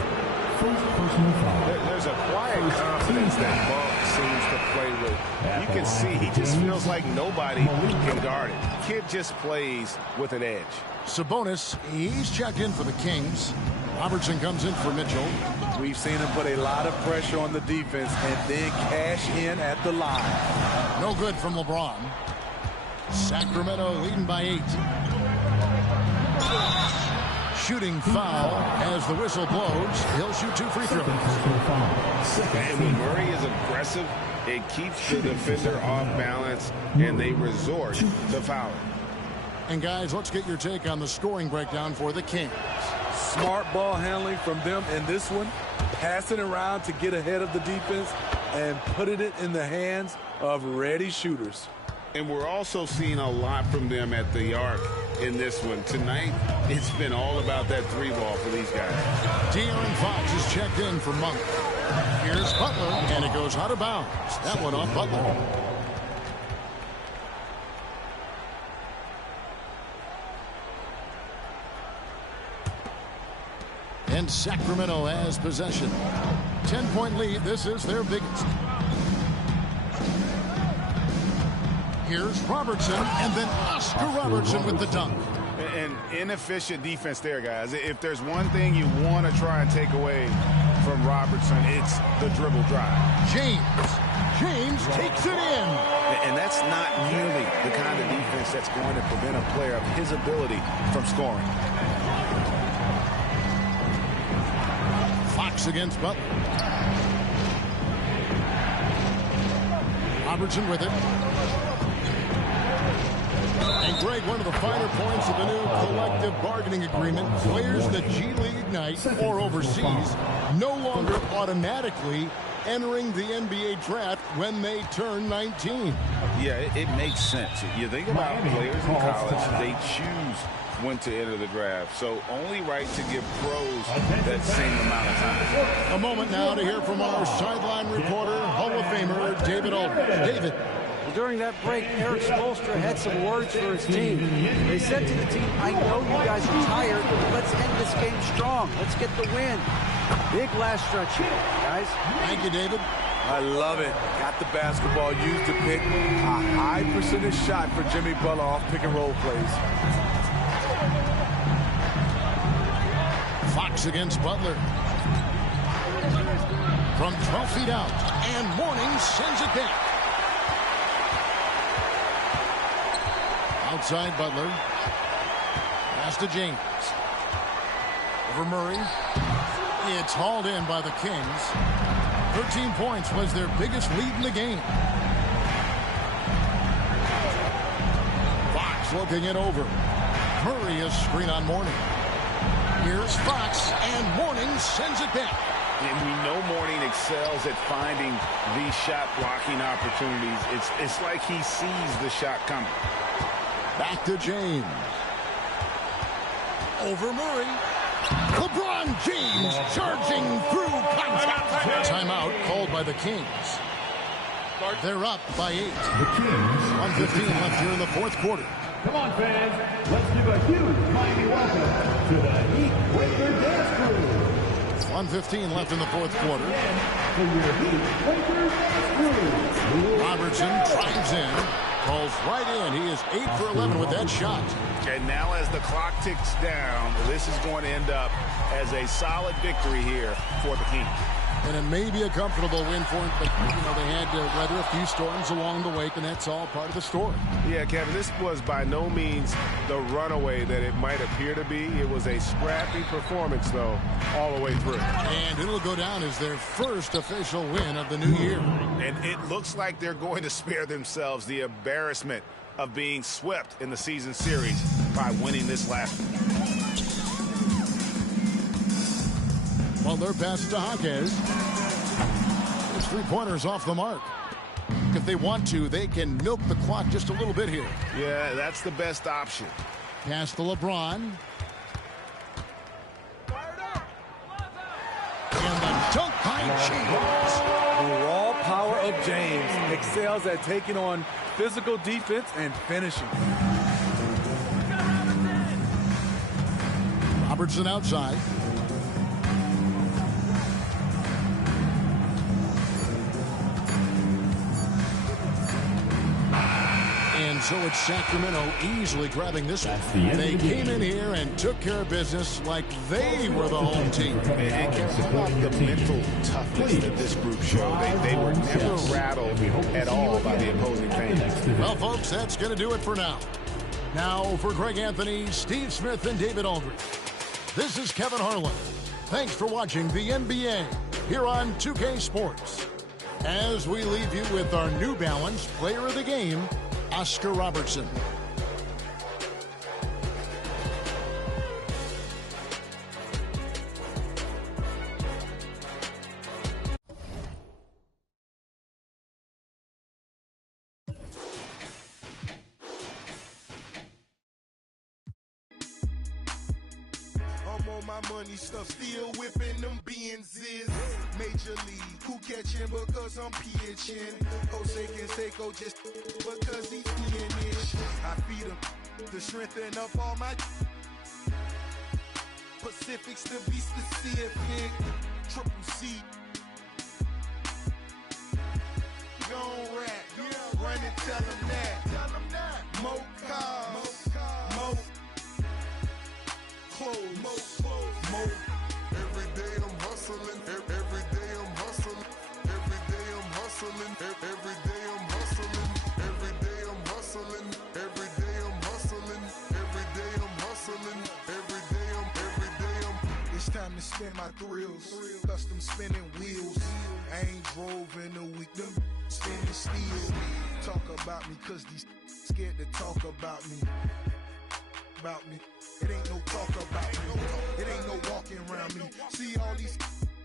There's a quiet confidence that Monk seems to play with. You can see he just feels like nobody can guard it. Kid just plays with an edge. Sabonis, he's checked in for the Kings. Robertson comes in for Mitchell. We've seen him put a lot of pressure on the defense and then cash in at the line. No good from LeBron. Sacramento leading by 8. Shooting foul as the whistle blows. He'll shoot 2 free throws. And when Murray is aggressive, it keeps the defender off balance, and they resort to fouling. And guys, let's get your take on the scoring breakdown for the Kings. Smart ball handling from them in this one. Passing around to get ahead of the defense and putting it in the hands of ready shooters. And we're also seeing a lot from them at the arc in this one. Tonight, it's been all about that 3-ball for these guys. De'Aaron Fox is checked in for Monk. Here's Butler, and it goes out of bounds. That one off Butler. And Sacramento has possession. 10-point lead. This is their biggest. Here's Robertson, and then Oscar Robertson with the dunk. An inefficient defense there, guys. If there's one thing you want to try and take away from Robertson, it's the dribble drive. James takes it in. And that's not nearly the kind of defense that's going to prevent a player of his ability from scoring. Fox against Butler. Robertson with it. And Greg, one of the finer points of the new collective bargaining agreement, players that G League Ignite or overseas no longer automatically entering the NBA draft when they turn 19. Yeah, it makes sense. You think about players in college, they choose when to enter the draft. So only right to give pros that same amount of time. A moment now to hear from our sideline reporter, Hall of Famer David Aldridge. David. Well, during that break, Eric Spoelstra had some words for his team. They said to the team, I know you guys are tired, but let's end this game strong. Let's get the win. Big last stretch here, guys. Thank you, David. I love it. Got the basketball used to pick a high percentage shot for Jimmy Butler off pick and roll plays. Fox against Butler. From 12 feet out, and Morning sends it back. Outside Butler. Pass to James. Over Murray. It's hauled in by the Kings. 13 points was their biggest lead in the game. Fox looking it over. Murray is screen on Morning. Here's Fox, and Morning sends it back. And we know Morning excels at finding these shot blocking opportunities. It's like he sees the shot coming. Back to James. Over Murray. LeBron James charging through contact. Timeout called by the Kings. They're up by 8. The Kings. 1:15 left here in the fourth quarter. Come on, fans. Let's give a huge mighty welcome to the Heat Breaker Dance Crew. 1:15 left in the fourth quarter. Robertson drives in, calls right in. He is 8 for 11 with that shot. And now as the clock ticks down, this is going to end up as a solid victory here for the Kings. And it may be a comfortable win for him, but, they had to weather a few storms along the way, and that's all part of the story. Yeah, Kevin, this was by no means the runaway that it might appear to be. It was a scrappy performance, though, all the way through. And it'll go down as their first official win of the new year. And it looks like they're going to spare themselves the embarrassment of being swept in the season series by winning this last one. Well, they're pass to Jaquez. There's 3-pointers off the mark. If they want to, they can milk the clock just a little bit here. Yeah, that's the best option. Pass to LeBron. And the dunk by James. The raw power of James excels at taking on physical defense and finishing. Robertson outside. And so it's Sacramento easily grabbing this one. They came in here and took care of business like they were the home team. And how about the mental toughness that this group showed? They were never rattled at all by the opposing fans. Well, folks, that's going to do it for now. Now, for Greg Anthony, Steve Smith, and David Aldridge, this is Kevin Harlan. Thanks for watching the NBA here on 2K Sports. As we leave you with our New Balance Player of the Game, Oscar Robertson. My money stuff, still whipping them Benzes. Major league, who catching because I'm pitching. Jose Canseco just because he's Spanish. I feed him to strengthen up all my Pacifics to be specific. Triple C. Gon' rap, run and tell him that. Mo cars, mo clothes, mo. Every day I'm hustling, every day I'm hustling, every day I'm hustling, every day I'm hustling, every day I'm hustling, every day I'm hustling, every day I'm hustling, every day I'm. It's time to spend my thrills, custom spinning wheels. I ain't drove in a week, them spinning steel. Talk about me, cause these scared to talk about me. It ain't no talk about me. It ain't no walking around me. See all these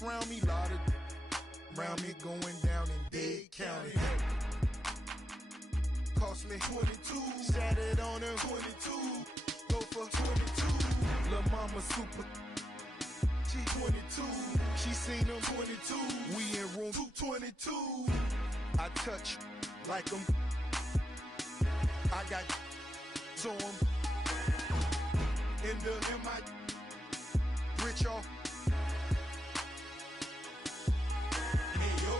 around me, lot of around me going down in Dade County. Cost me 22, sat it on her 22, go for 22. Lil' mama super, she 22, she seen them 22. We in room 222. I touch like them. I got so in my rich off.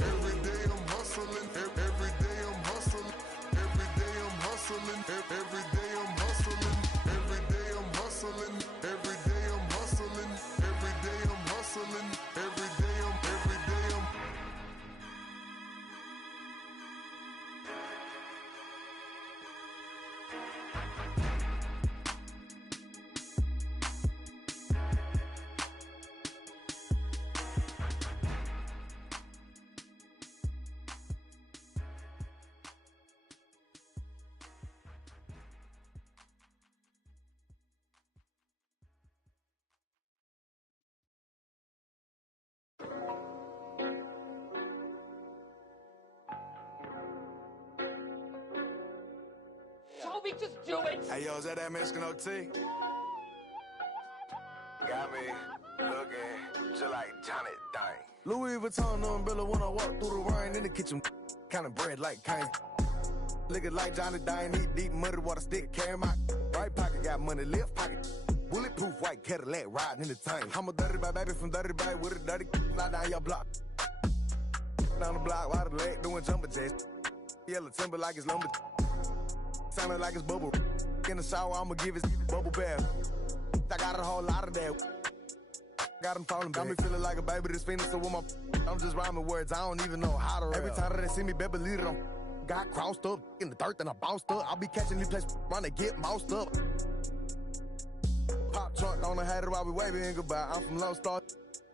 Every day I'm hustling, every day I'm hustling, every day I'm hustling, every day I'm hustling, every day I'm hustling, every day I'm hustling, every day I'm hustling, every day I'm. Toby, just do it! Hey, yo, is that Mexican OT? Got me looking just like Johnny Dang. Louis Vuitton umbrella when I walk through the rain in the kitchen. Kind of bread like Kane. Looking like Johnny Dang, eat deep muddy water stick, carry my right pocket, got money, left pocket. Bulletproof white Cadillac riding in the tank. I'm a dirty bag baby from dirty bag with a dirty slide down your block. Down the block, while the leg doing jumper jacks. Yellow timber like it's lumber. Sounding like it's bubble. In the shower, I'ma give it bubble bath. I got a whole lot of that. Got them falling back. Got me feeling like a baby that's fiending. So with my I'm just rhyming words. I don't even know how to rap. Every time that they see me, better believe it. I'm got crossed up in the dirt, then I bounced up. I'll be catching these places, run to get moused up. Pop trunk on the hat while we waving goodbye. I'm from Lone Star.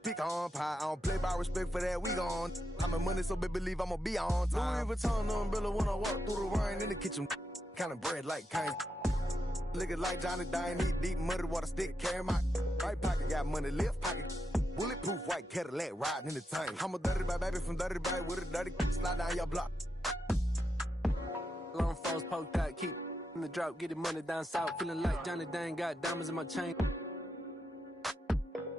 Pick on pie. I don't play by respect for that. We gone. I'm in money, so baby believe I'ma be on time. Louis Vuitton umbrella when I walk through the rain in the kitchen. Kind of bread like Kane. Looking like Johnny Dine, eat deep muddy water stick. Carry my right pocket, got money, left pocket. Bulletproof white Cadillac riding in the tank. I'm a dirty bag baby from dirty bag with a dirty slide down your block. Long falls poked out, keep in the drop, getting money down south. Feeling like Johnny Dang, got diamonds in my chain.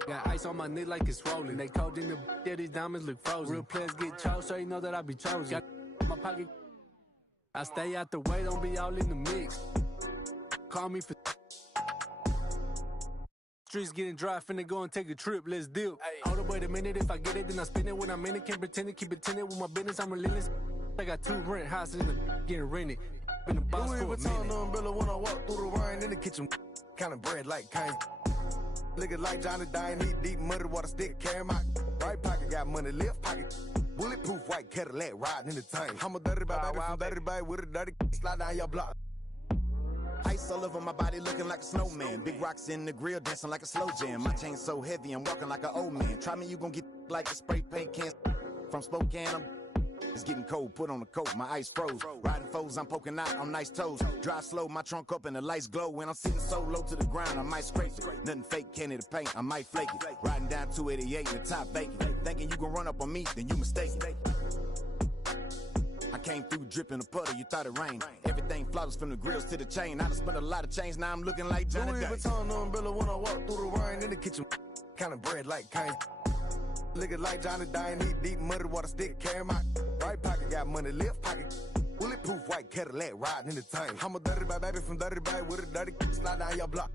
Got ice on my neck like it's rolling. They cold in the yeah, these diamonds look frozen. Real players get chose, so you know that I be chosen. Got my pocket. I stay out the way, don't be all in the mix. Call me for streets getting dry, finna go and take a trip, let's deal. Hold up, wait a minute, if I get it, then I spend it. When I'm in it, can't pretend it, keep it tinted. With my business, I'm relentless. I got 2 rent houses in the getting rented. Been the boss for a minute. Louis Vuitton umbrella when I walk through the rain in the kitchen. Kind of bread like Kane. Looking like Johnny Dine, eat deep muddy water stick. Carry my right pocket, got money, left pocket. Bulletproof white Cadillac riding in the tank. I'm a dirty bag baby from dirty bag with a dirty slide down your block. Ice all over my body looking like a snowman. Big rocks in the grill dancing like a slow jam. My chain so heavy I'm walking like an old man. Try me, you gon' get like a spray paint can. From Spokane, it's getting cold, put on a coat, my ice froze. Riding foes, I'm poking out on nice toes. Drive slow, my trunk up and the lights glow. When I'm sitting so low to the ground, I might scrape it. Nothing fake, candy to paint, I might flake it. Riding down 288 in the top vacant. Thinking you gon' run up on me, then you mistaken. I came through dripping a puddle, you thought it rained. Everything flawless from the grills to the chain. I done spent a lot of change, now I'm looking like Johnny Louis Vuitton umbrella when I walk through the rain in the kitchen. Kind of bread like Kane. Looking like Johnny Dine, eat deep muddy water stick. Carry my right pocket, got money, left pocket. Bulletproof white Cadillac riding in the tank. I'm a dirty bag baby from dirty bag with a dirty slide down your block.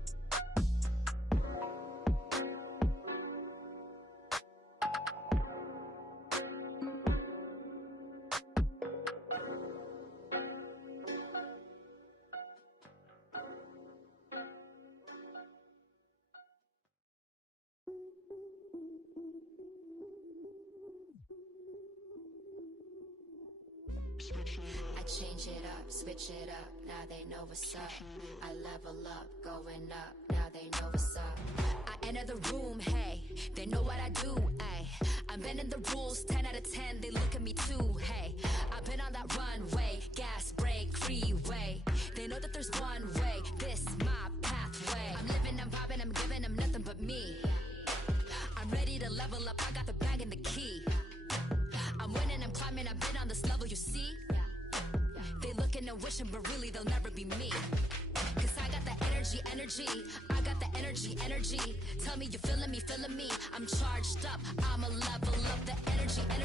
I change it up, switch it up, now they know what's up. I level up, going up, now they know what's up. I enter the room, hey, they know what I do, ay. I'm bending the rules, 10 out of 10, they look at me too, hey. I've been on that runway, gas, brake, freeway. They know that there's one way, this my pathway. I'm living, I'm popping, I'm giving them nothing but me. I'm ready to level up, I got the bag and the key. I'm winning, I'm climbing, I've been on this level, you see? They looking and wishing, but really they'll never be me. Cause I got the energy, I got the energy. Tell me you feeling me, I'm charged up, I'ma level up the energy. I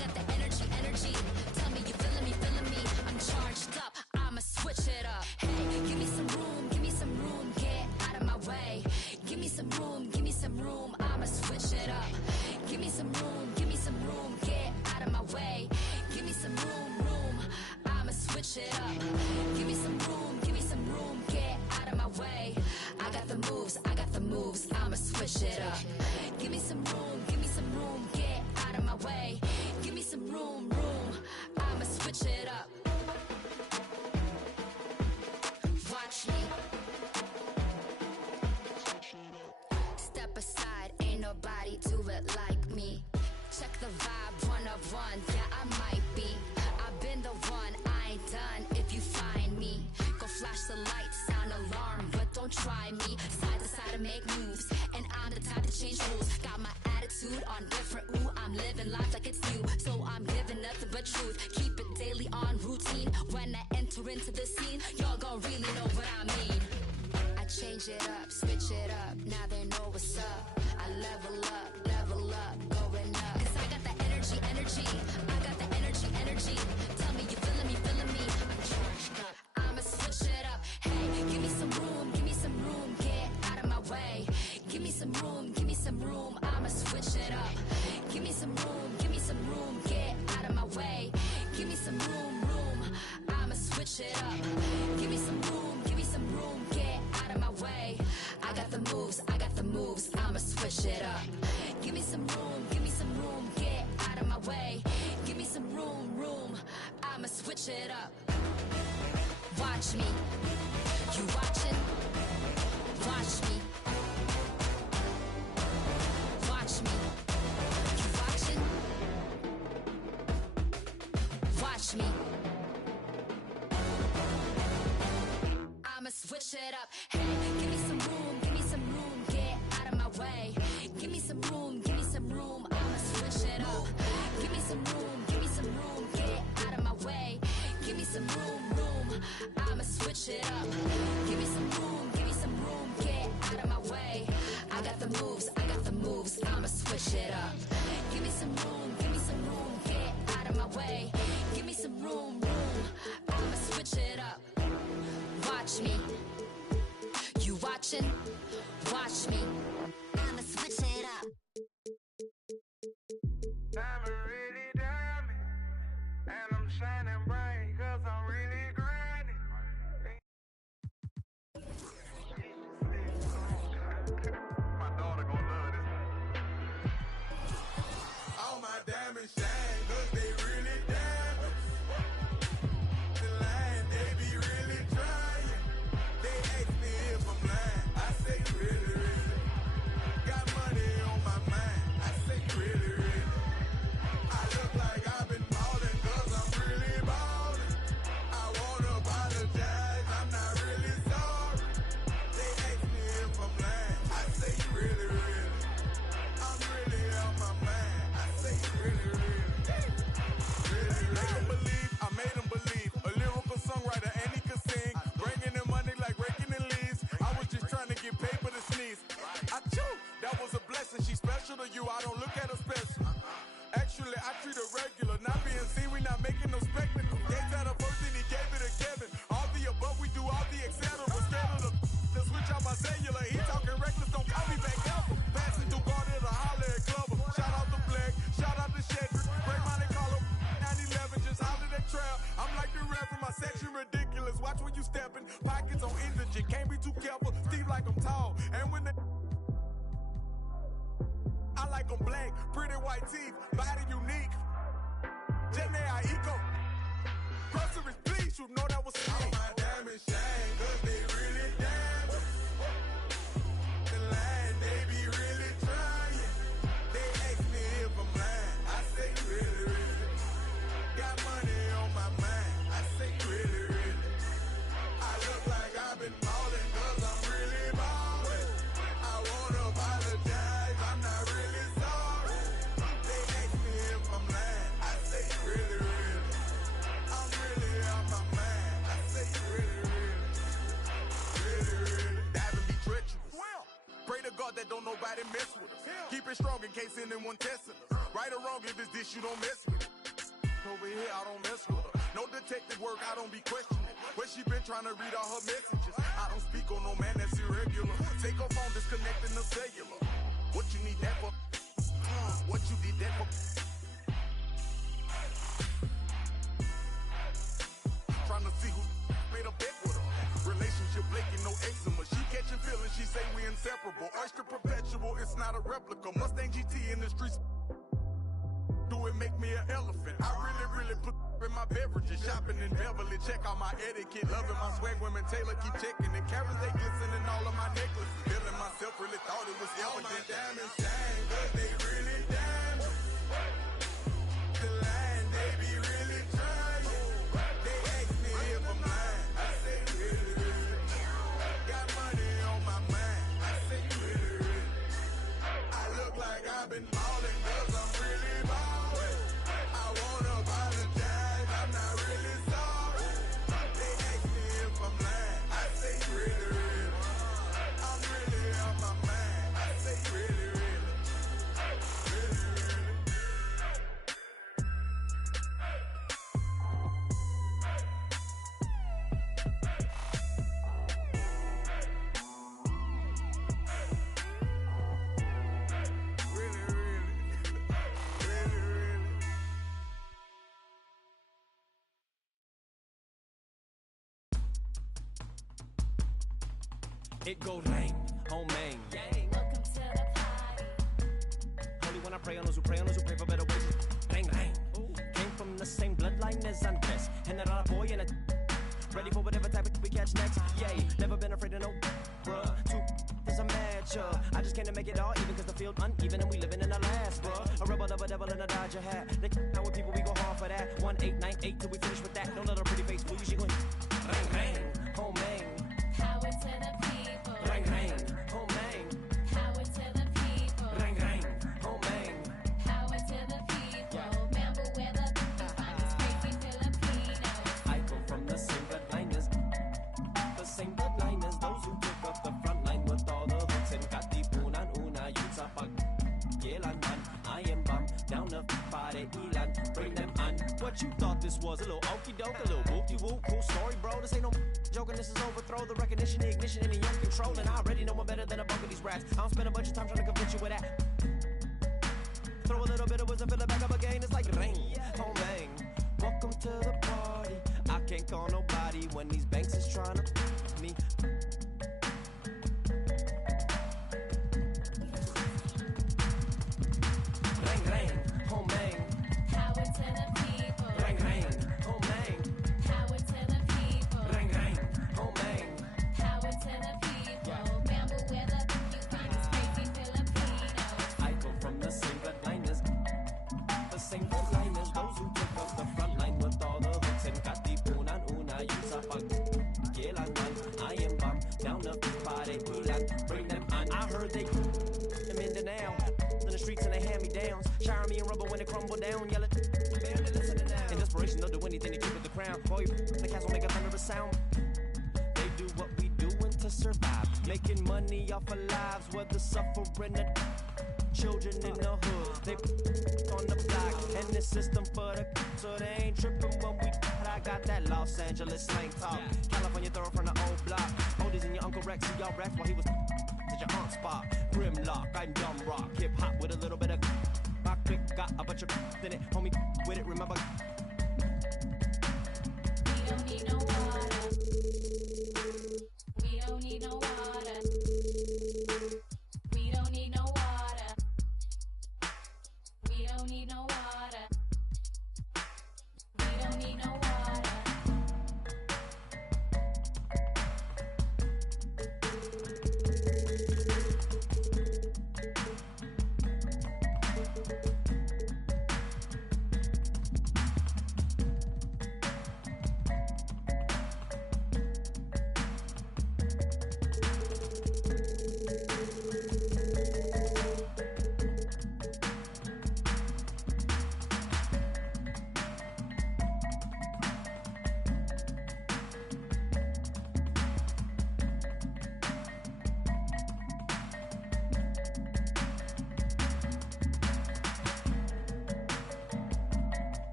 got the energy. Tell me you feeling me, I'm charged up, I'ma switch it up. Hey, give me some room, get out of my way. Give me some room, I'ma switch it up. Give me some room, get out of my way. Give me some room, I'ma switch it up. Give me some room, get out of my way. I got the moves, I'ma switch it up. Give me some room, get out of my way. Give me some room, I'ma switch it up. Watch me. Step aside, ain't nobody do it like me. Check the vibe, 1 of 1, yeah I might be. I've been the one, I ain't done if you find me. Go flash the lights, sound alarm, but don't try me. Side to side to make moves, and I'm the type to change rules. Got my attitude on different, ooh, I'm living life like it's new. So I'm giving nothing but truth, keep it daily on routine. When I enter into the scene, y'all gon' really know what I mean. I change it up, switch it up, now they know what's up. I level up, going up. Cause I got the energy, I got the energy. Tell me you feeling me, I'm charged up, I'ma switch it up. Hey, give me some room, get out of some room, give me some room, I'ma switch it up. Give me some room, get out of my way. Give me some room, I'ma switch it up. Give me some room, get out of my way. I got the moves, I'ma switch it up. Give me some room, get out of my way. Give me some room, I'ma switch it up. Watch me, you watching? Watch me. Watch me, you watching? Watch me. I'ma switch it up. Hey, give me some room, get out of my way. Give me some room, I'ma switch it up. Give me some room, get out of my way. Give me some room, I'ma switch it up. Give me some room, get out of my way. I got the moves, I'ma switch it up. Give me some room, get out of my way. Give me some room, I'ma switch it up. Watch me, you watching? Watch me, I'ma switch it up. I'm really diamond, and I'm shining bright, cause I'm really grinding. My daughter gon' love this. All my diamonds shine, cause they really diamonds. The line, they be really trying. They ask me if I'm lying, I say really. Got money on my mind, I say really. I look like I've been ballin' cause I'm really ballin'. I wanna apologize, I'm not really sorry. They ask me if I'm lying, I say really. I'm really on my mind, I say really. Make 'em believe, I made 'em believe. A lyrical songwriter and he could sing. Bringing in money like raking in leaves. I was just trying to get paper to sneeze. I chew, that was a blessing. She's special to you, I don't look at her special. Actually, I treat her regular. Not being seen, we not making no spectacle. Gates had a first and he gave it to Kevin. All the above, we do all the et cetera. Scared of the switch out my cellular. He talking reckless, don't call me back ever. Passing through Garden to holler at Clubber. Shout out to Black, shout out to Shedrick. Break Monte Carlo, 911, just holler at Trail. I'm like the Reverend, my section ridiculous. Watch when you stepping, pockets on indigent. Can't be too careful, Steve like I'm tall. And when they I like them black, pretty white teeth, body unique. Jenny Aiko. Groceries, please, you know that was all my diamonds shine, cause they really diamonds. The line, they be really trying. They ask me if I'm lying, I say really. Got money on my mind, I say really. I look like I've been ballin' cause I'm really ballin'. I wanna apologize, I'm not really sorry. They ask me if I'm lying, I say really. I'm really on my mind, I say really. Diving be treacherous. Pray to God that don't nobody mess with us. Keep it strong in case anyone testing us. Right or wrong, if it's this, you don't mess with it. Over here, I don't mess with her. No detective work, I don't be questioning. Where she been trying to read all her messages. I don't speak on no man that's irregular. Take her phone, disconnecting the cellular. What you need that for? What you did that for? Trying to see who made a bet with her. Relationship flaking, no eczema. She catching feelings, she say we inseparable. Oyster perpetual, it's not a replica. Mustang GT in the streets. Do it make me an elephant? I really put in my beverages. Shopping in Beverly, check out my etiquette. Loving my swag, women Taylor keep checking it. Carrots, they glistening all of my necklaces. Feeling myself, really thought it was elegant. All my diamonds shine, cause they really diamonds. The line, they be really trying. They ask me if I'm lying, I say really. Got money on my mind, I say really. I look like I've been ballin' cause I'm really ballin'. I wanna apologize, I'm not really sorry. They ask me if I'm lying, I say really. I'm really on my mind, I say really. It go rain, oh man. Welcome to the party. Holy when I pray on those who pray for better wages. Rain, rain. Came from the same bloodline as Andres. And a boy in a ready for whatever type of we catch next. Yay, never been afraid of no bruh. Two is a match, I just came to make it all even cause the field uneven and we living in the last, bruh. A rebel of a devil in a Dodger hat. They now with people we go hard for that. 1898 till we finish with that. Don't let her pretty face fool you, she gon' rain, rain, oh man. Power to the people. Rain, rain, oh man. Power to the people. Rain, rain, oh man. Power to the people. Remember where the finest crazy Filipinos. I come from the same bloodliners. The same bloodliners. Those who took up the front line with all the hooks and katipunan una yun sa pag-yelanman. I am bum down the pare ilan. Bring them on. What you thought this was? A little okey doke, a little whoop-de-whoop. Cool story, bro. This ain't no joking. This is overthrow. The recognition, the ignition, and the young control. And I already know I'm better than a bunk of these rats. I don't spend a bunch of time trying to convince you with that. Throw a little bit of wisdom, fill it back up again. It's like rain, oh man. Welcome to the party. I can't call nobody when these banks is trying to me. Rain, rain, oh man. Power to the people. Rain, rain, oh man. Power to the people. Rain, rain, oh man. Power to the people. Remember where the finest crazy Filipinos. I come from the same bloodliners. The same bloodliners. Those who took up the front line with all the hooks and katipunan una yun sa pag-yelanman. I am bum down the pare ilan. Bring them on. I heard they them in the now. In the streets and they hand me downs. Shower me in rubber when it crumble down. Yell it, man, they listening now. In desperation, they'll do anything to keep it the crown. Boy, the cats will make a thunderous sound. They do what we doing to survive. Making money off of lives, whether suffering or children in the hood. They on the block and the system for the so they ain't tripping when we. I got that Los Angeles slang talk. California throw from the old block. Oldies and your Uncle Rex, see y'all rap while he was at your aunt's spot. Grimlock, I'm dumb rock, hip hop with a little bit of rock. Quick, got a bunch of in it, homie with it. Remember. We don't need no water. We don't need no water. We don't need no water. We don't need no water. We don't need no water.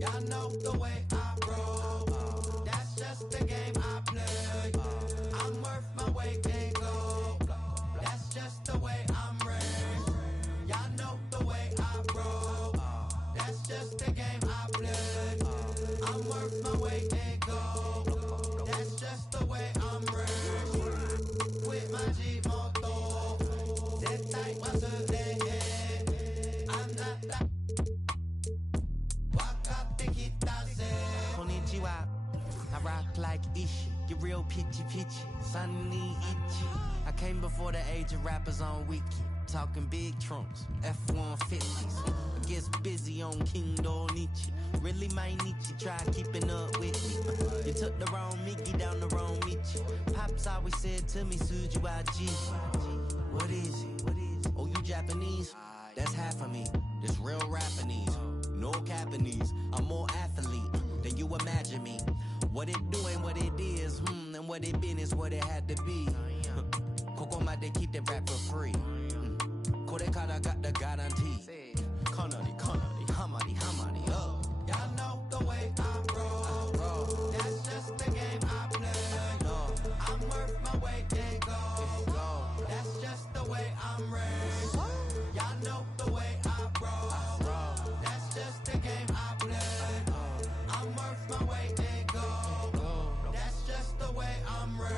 Y'all know the way I roll. That's just the game I play. I'm worth my weight in gold. That's just the way I'm raised. Y'all know the way I roll. That's just the game I play. I'm worth my weight in gold. That's just the way I'm raised. With my G-Moto. That tight muscle day. I'm not that. Konnichiwa. I rock like Ishi, get real pitchy, sunny itchy. I came before the age of rappers on Wiki, talking big trunks, F-150s. Gets busy on King Donichi. Really might need you try keeping up with me. You took the wrong Mickey down the wrong Michi. Pops always said to me, Sujuaji. What is it? Oh, you Japanese? That's half of me. This real Japanese. no Japanese. I'm more athlete than you imagine me. What it do ain't what it is, and what it been is what it had to be. Coco might they keep the rap for free. Korekara got the guarantee. Connery, Hamadi, oh. Y'all know the way I roll. That's just the game I play. No, I'm worth my weight in gold. That's just the way I'm raised. Y'all know the way I roll. That's just the game I play. I'm worth my weight in gold. That's just the way I'm raised.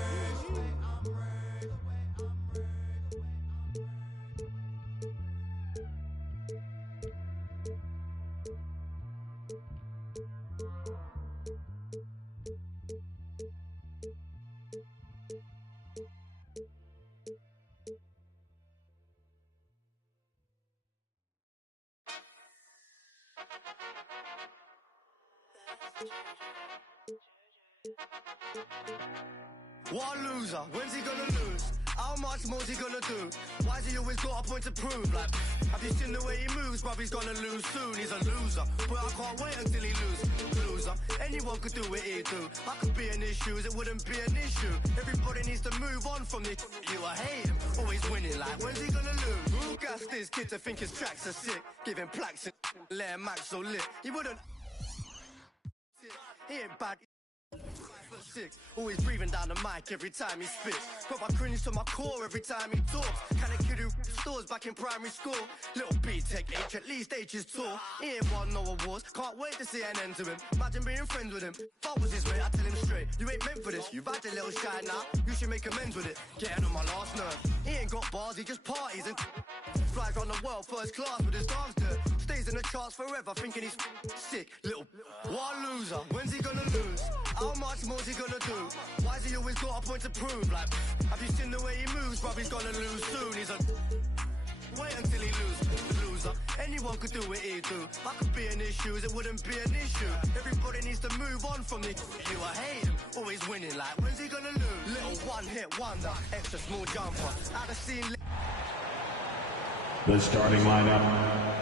What a loser, when's he gonna lose? How much more's he gonna do? Why's he always got a point to prove? Like, have you seen the way he moves? Bruv, he's gonna lose soon, he's a loser. But I can't wait until he loses. Loser, anyone could do what he do. I could be in his shoes, it wouldn't be an issue. Everybody needs to move on from this. You, I hate him, always winning. Like, when's he gonna lose? Who gassed this kid to think his tracks are sick? Giving plaques and let him act so lit. He wouldn't. He ain't bad. 6, always breathing down the mic every time he spits. Got my cringe to my core every time he talks. Kinda kid who stores back in primary school. Little B-Tech H, at least H is tall. He ain't won no awards, can't wait to see an end to him. Imagine being friends with him. If I was his mate, I'd tell him straight, you ain't meant for this. You've had a little shine now, you should make amends with it. Getting on my last nerve. He ain't got bars, he just parties and flies around the world first class with his dogs dirt. Stays in the charts forever, thinking he's sick. Little, what a loser, when's he gonna lose? How much more's he gonna do? Why's he always got a point to prove? Like, have you seen the way he moves? Bruv, he's gonna lose soon. He's a wait until he loses. Loser, anyone could do what he do. I could be in his shoes, it wouldn't be an issue. Everybody needs to move on from this. You, I hate him, always winning. Like, when's he gonna lose? Little one-hit wonder, extra small jumper. Out of scene. The starting lineup.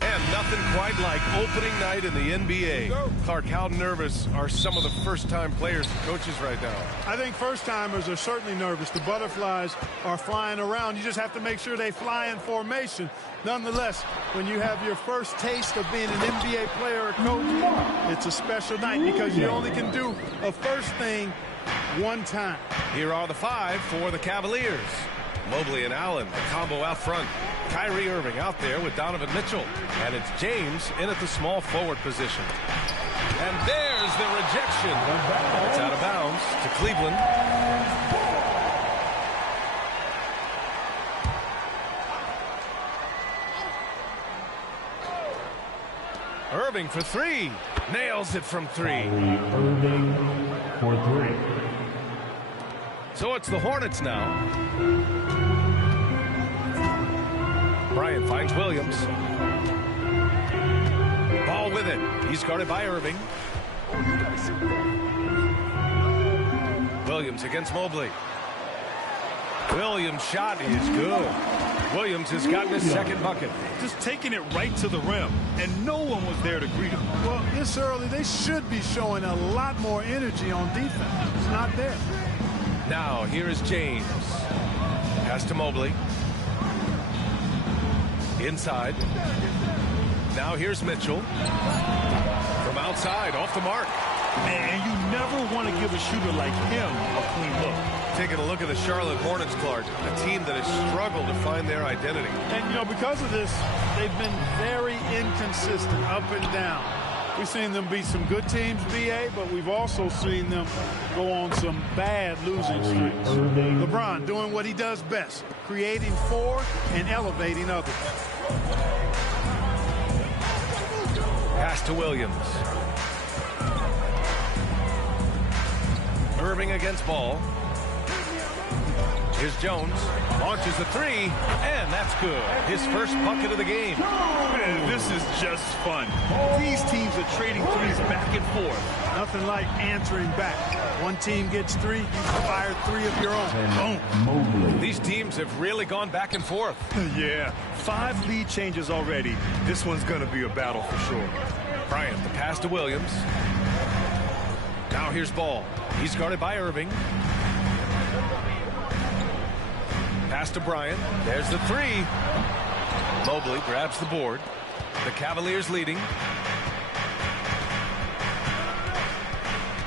And nothing quite like opening night in the NBA. Clark, how nervous are some of the first-time players and coaches right now? I think first-timers are certainly nervous. The butterflies are flying around. You just have to make sure they fly in formation. Nonetheless, when you have your first taste of being an NBA player or coach, it's a special night because you only can do a first thing one time. Here are the 5 for the Cavaliers. Mobley and Allen, the combo out front. Kyrie Irving out there with Donovan Mitchell. And it's James in at the small forward position. And there's the rejection. It's out of bounds to Cleveland. Irving for 3. Nails it from 3. Irving for 3. So it's the Hornets now. Bryant finds Williams. Ball with it. He's guarded by Irving. Williams against Mobley. Williams' shot is good. Williams has gotten his second bucket. Just taking it right to the rim, and no one was there to greet him. Well, this early, they should be showing a lot more energy on defense. It's not there. Now, here is James. Pass to Mobley. Inside. Now here's Mitchell. From outside, off the mark. And you never want to give a shooter like him a clean look. Taking a look at the Charlotte Hornets, Clark, a team that has struggled to find their identity. And, because of this, they've been very inconsistent, up and down. We've seen them beat some good teams, BA, but we've also seen them go on some bad losing streaks. LeBron doing what he does best, creating for and elevating others. Pass to Williams. Irving against Ball. Here's Jones. Launches the three, and that's good. His first bucket of the game. Man, this is just fun. These teams are trading threes back and forth. Nothing like answering back. One team gets three, you fire three of your own. Boom. These teams have really gone back and forth. Yeah, 5 lead changes already. This one's going to be a battle for sure. Bryant, the pass to Williams. Now here's Ball. He's guarded by Irving. Pass to Bryant. There's the three. Mobley grabs the board. The Cavaliers leading.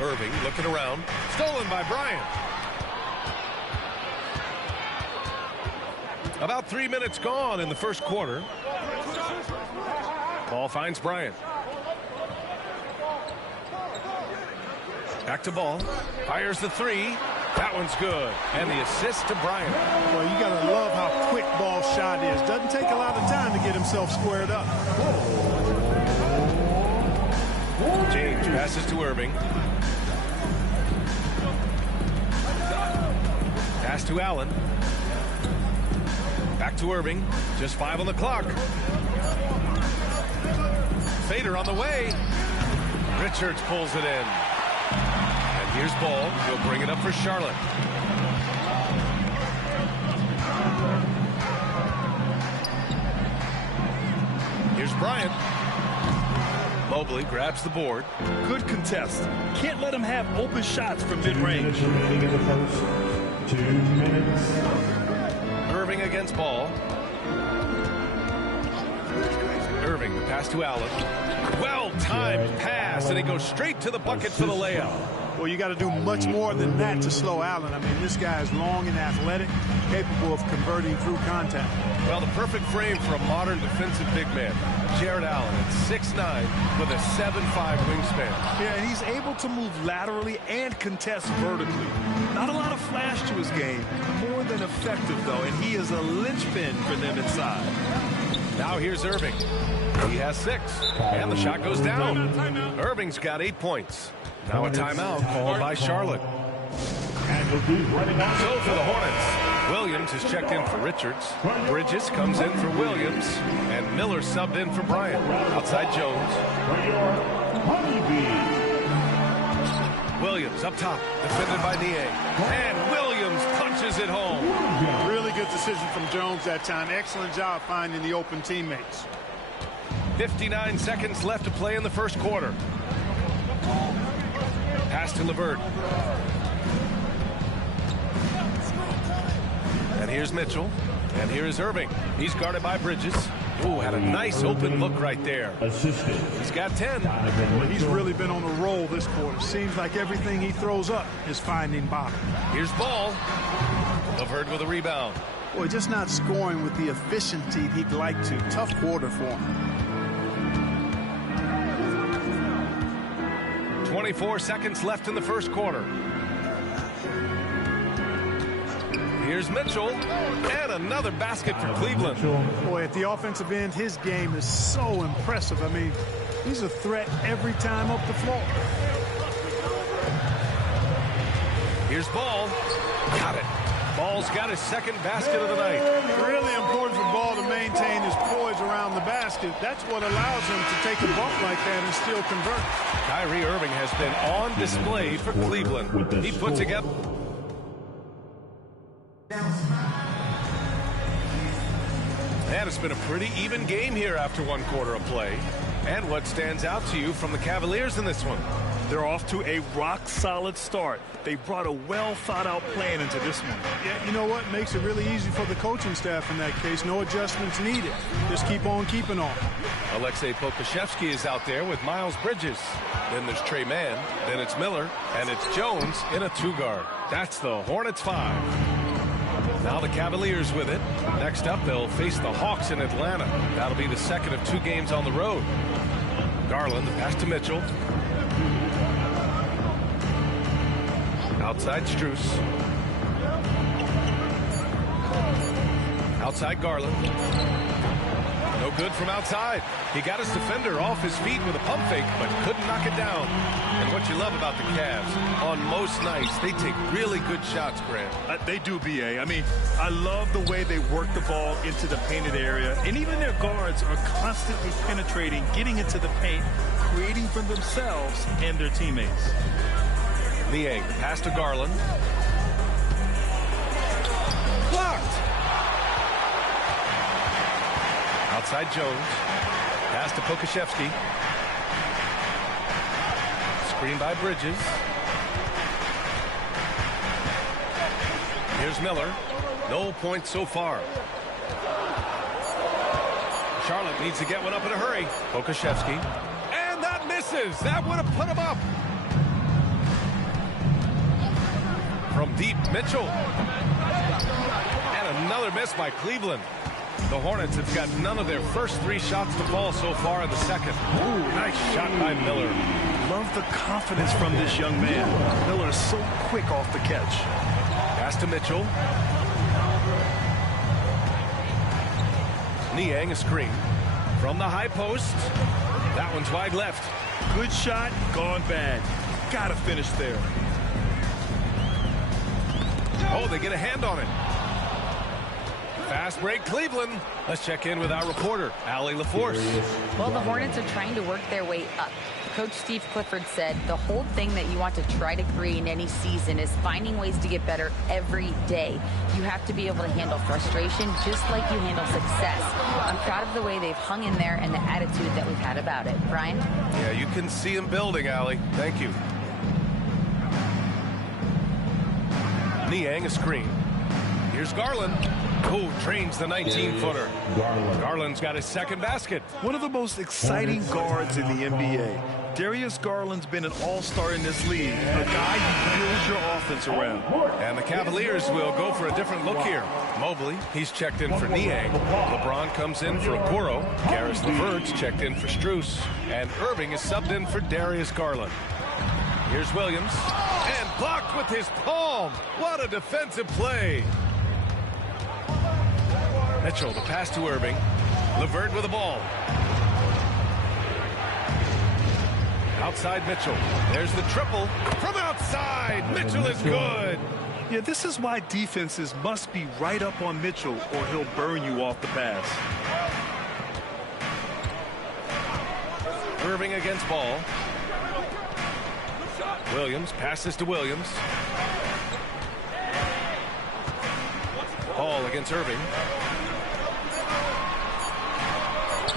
Irving looking around. Stolen by Bryant. About 3 minutes gone in the first quarter. Ball finds Bryant. Back to Ball. Fires the three. That one's good. And the assist to Bryant. Well, you got to love how quick Ball's shot is. Doesn't take a lot of time to get himself squared up. James passes to Irving. Pass to Allen. Back to Irving. Just 5 on the clock. Fader on the way. Richards pulls it in. Here's Ball. He'll bring it up for Charlotte. Here's Bryant. Mobley grabs the board. Good contest. Can't let him have open shots from mid-range. 2 minutes remaining in the first. 2 minutes. Irving against Ball. Irving, the pass to Allen. Well-timed pass, and he goes straight to the bucket for the layup. Well, you got to do much more than that to slow Allen. I mean, this guy is long and athletic, capable of converting through contact. Well, the perfect frame for a modern defensive big man. Jared Allen at 6'9" with a 7'5" wingspan. Yeah, and he's able to move laterally and contest vertically. Not a lot of flash to his game. More than effective, though, and he is a linchpin for them inside. Now here's Irving. He has 6, and the shot goes down. Irving's got 8 points. Now a timeout called by Charlotte. So for the Hornets, Williams is checked in for Richards. Bridges comes in for Williams, and Miller subbed in for Bryant. Outside Jones. Williams up top, defended by Nie. And Williams punches it home. Really good decision from Jones that time. Excellent job finding the open teammates. 59 seconds left to play in the first quarter. Pass to LeVert. And here's Mitchell. And here is Irving. He's guarded by Bridges. Ooh, had a nice open look right there. Assisted. He's got 10. Well, he's really been on a roll this quarter. Seems like everything he throws up is finding bottom. Here's Ball. LeVert with a rebound. Boy, just not scoring with the efficiency he'd like to. Tough quarter for him. 24 seconds left in the first quarter. Here's Mitchell, and another basket for Cleveland. Boy, at the offensive end, his game is so impressive. I mean, he's a threat every time up the floor. Here's Ball. Got it. Ball's got his second basket of the night. Really important for Ball to maintain his poise around the basket. That's what allows him to take a bump like that and still convert. Kyrie Irving has been on display for Cleveland. He put together And it's been a pretty even game here after one quarter of play. And what stands out to you from the Cavaliers in this one? They're off to a rock-solid start. They brought a well-thought-out plan into this one. Yeah, you know what? Makes it really easy for the coaching staff in that case. No adjustments needed. Just keep on keeping on. Alexei Pokusevski is out there with Miles Bridges. Then there's Trey Mann. Then it's Miller. And it's Jones in a two-guard. That's the Hornets 5. Now the Cavaliers with it. Next up, they'll face the Hawks in Atlanta. That'll be the second of 2 games on the road. Garland, the pass to Mitchell. Outside Strus. Outside Garland. No good from outside. He got his defender off his feet with a pump fake, but couldn't knock it down. And what you love about the Cavs, on most nights, they take really good shots, Grant. They do, B.A. I mean, I love the way they work the ball into the painted area. And even their guards are constantly penetrating, getting into the paint, creating for themselves and their teammates. Niang, pass to Garland. Blocked! Outside Jones. Pass to Pokusevski. Screen by Bridges. Here's Miller. No points so far. Charlotte needs to get one up in a hurry. Pokusevski. And that misses. That would have put him up. From deep, Mitchell. And another miss by Cleveland. The Hornets have got none of their first 3 shots to fall so far in the second. Ooh, nice shot by Miller. Love the confidence from this young man. Miller is so quick off the catch. Pass to Mitchell. Niang a screen. From the high post. That one's wide left. Good shot, gone bad. Gotta finish there. Oh, they get a hand on it. Fast break, Cleveland. Let's check in with our reporter, Allie LaForce. Well, the Hornets are trying to work their way up. Coach Steve Clifford said the whole thing that you want to try to create in any season is finding ways to get better every day. You have to be able to handle frustration just like you handle success. I'm proud of the way they've hung in there and the attitude that we've had about it. Brian? Yeah, you can see him building, Allie. Thank you. Niang a screen. Here's Garland. Oh, trains the 19-footer. Garland's got his second basket. One of the most exciting guards in the NBA. Darius Garland's been an all-star in this league, a guy you build your offense around. And the Cavaliers will go for a different look here. Mobley, he's checked in for Niang. LeBron comes in for Okoro. Karis LeVert's checked in for Strus. And Irving is subbed in for Darius Garland. Here's Williams. And blocked with his palm. What a defensive play. Mitchell, the pass to Irving. LeVert with the ball. Outside Mitchell. There's the triple from outside. Mitchell is good. Yeah, this is why defenses must be right up on Mitchell or he'll burn you off the pass. Irving against Ball. Williams passes to Williams. Ball against Irving.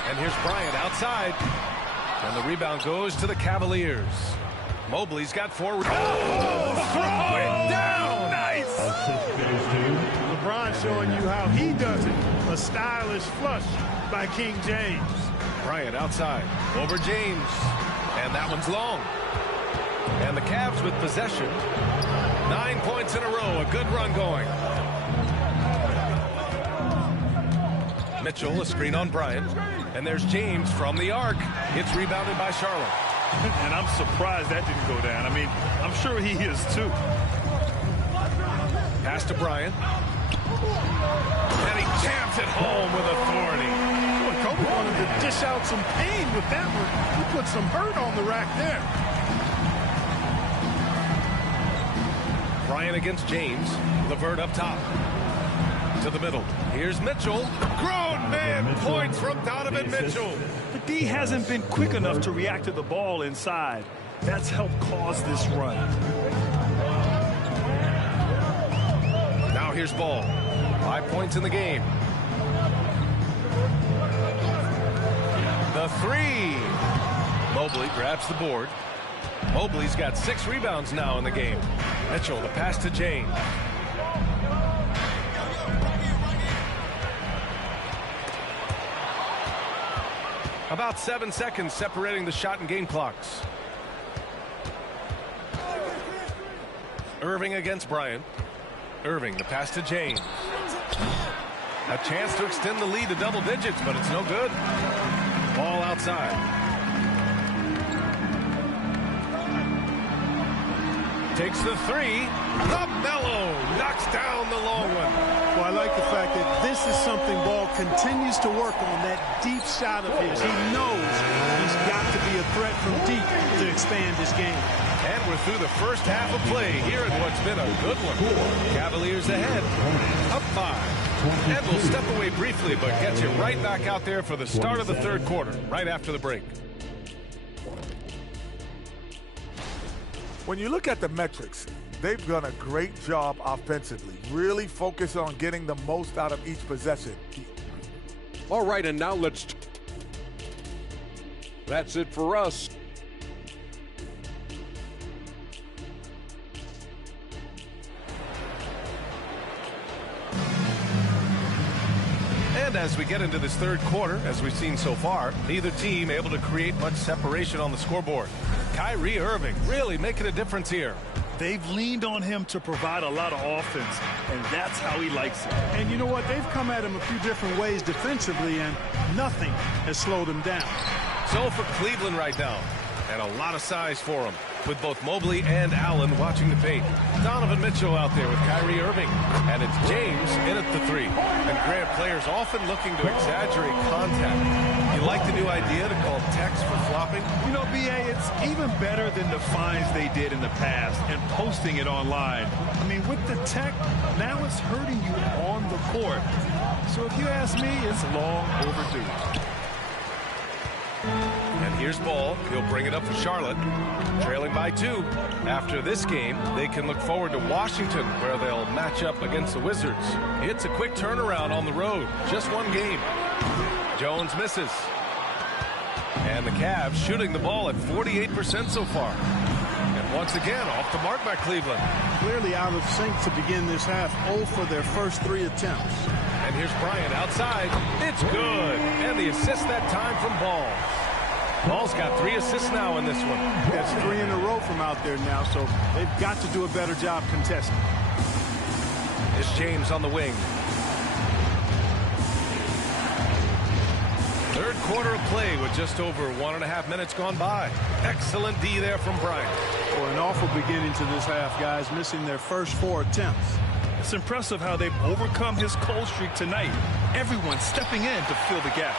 And here's Bryant outside. And the rebound goes to the Cavaliers. Mobley's got 4. Oh, throw it down! Nice! LeBron showing you how he does it. A stylish flush by King James. Bryant outside. Over James. And that one's long. And the Cavs with possession. 9 points in a row. A good run going. Mitchell, a screen on Bryant. And there's James from the arc. It's rebounded by Charlotte. And I'm surprised that didn't go down. I mean, I'm sure he is too. Pass to Bryant. And he jams it home with authority. Boy, Kobe wanted to dish out some pain with that one. He put some hurt on the rack there. Bryant against James. LeVert up top. To the middle. Here's Mitchell. Grown man points from Donovan Mitchell. The D hasn't been quick enough to react to the ball inside. That's helped cause this run. Now here's here's ball. 5 points in the game. The three. Mobley grabs the board. Mobley's got 6 rebounds now in the game. Mitchell, the pass to James. About 7 seconds separating the shot and game clocks. Irving against Bryant. Irving, the pass to James. A chance to extend the lead to double digits, but it's no good. Ball outside. Takes the three. LaMelo knocks down the long one. Well, I like the fact that this is something Ball continues to work on, that deep shot of his. He knows he's got to be a threat from deep to expand his game. And we're through the first half of play here in what's been a good one. Cavaliers ahead, up 5. And we'll step away briefly, but get you right back out there for the start of the third quarter, right after the break. When you look at the metrics, they've done a great job offensively. Really focus on getting the most out of each possession. All right, and now that's it for us. And as we get into this third quarter, as we've seen so far, neither team able to create much separation on the scoreboard. Kyrie Irving really making a difference here. They've leaned on him to provide a lot of offense, and that's how he likes it. And you know what? They've come at him a few different ways defensively, and nothing has slowed him down. So for Cleveland right now, and a lot of size for him, with both Mobley and Allen watching the paint. Donovan Mitchell out there with Kyrie Irving, and it's James in at the 3. And Grant, players often looking to exaggerate contact. You like the new idea to call text for flopping? You know, B.A., it's even better than the fines they did in the past and posting it online. I mean, with the tech, now it's hurting you on the court. So if you ask me, it's long overdue. And here's Ball. He'll bring it up for Charlotte. Trailing by 2. After this game, they can look forward to Washington, where they'll match up against the Wizards. It's a quick turnaround on the road. Just one game. Jones misses. And the Cavs shooting the ball at 48% so far. And once again, off the mark by Cleveland. Clearly out of sync to begin this half. 0 for their first 3 attempts. And here's Bryant outside. It's good. And the assist that time from Ball. Ball's got 3 assists now in this one. That's 3 in a row from out there now, so they've got to do a better job contesting. It's James on the wing. Third quarter of play with just over 1.5 minutes gone by. Excellent D there from Bryant. Well, an awful beginning to this half, guys, missing their first 4 attempts. It's impressive how they've overcome his cold streak tonight. Everyone stepping in to fill the gap.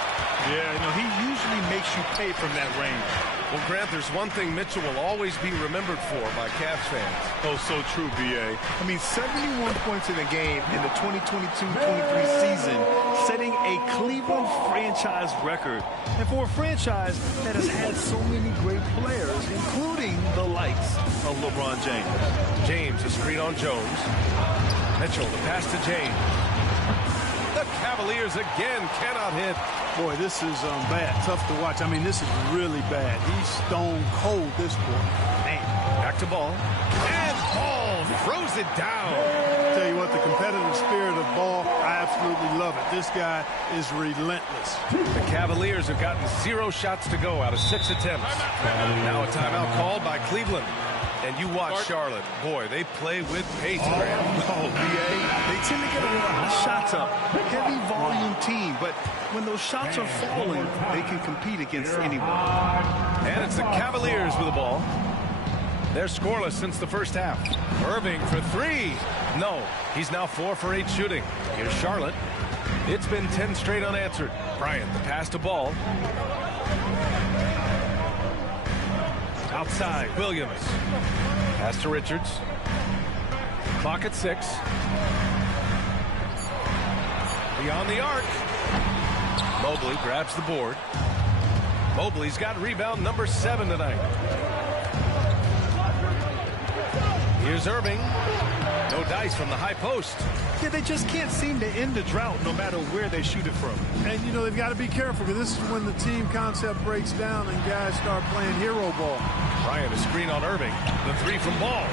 Yeah, you know, he usually makes you pay from that range. Well, Grant, there's one thing Mitchell will always be remembered for by Cavs fans. Oh, so true, B.A. I mean, 71 points in a game in the 2022-23 season, setting a Cleveland franchise record. And for a franchise that has had so many great players, including the likes of LeBron James. James, a screen on Jones. Mitchell, the pass to James. The Cavaliers again cannot hit. Boy, this is bad. Tough to watch. I mean, this is really bad. He's stone cold this quarter. Man. Back to Ball. And Ball throws it down. Tell you what, the competitive spirit of Ball, I absolutely love it. This guy is relentless. The Cavaliers have gotten 0 shots to go out of 6 attempts. Now a timeout called by Cleveland. And you watch Charlotte. Boy, they play with pace, Graham. Oh, B.A., they tend to get a lot of shots up. Heavy volume team, but when those shots are falling, they can compete against anyone. And it's the Cavaliers with the ball. They're scoreless since the first half. Irving for 3. No, he's now 4 for 8 shooting. Here's Charlotte. It's been 10 straight unanswered. Bryant, the pass to Ball. Outside, Williams. Pass to Richards. Clock at 6. Beyond the arc. Mobley grabs the board. Mobley's got rebound number 7 tonight. Here's Irving. No dice from the high post. Yeah, they just can't seem to end the drought no matter where they shoot it from. And, you know, they've got to be careful because this is when the team concept breaks down and guys start playing hero ball. Bryant, a screen on Irving. The three from Ball.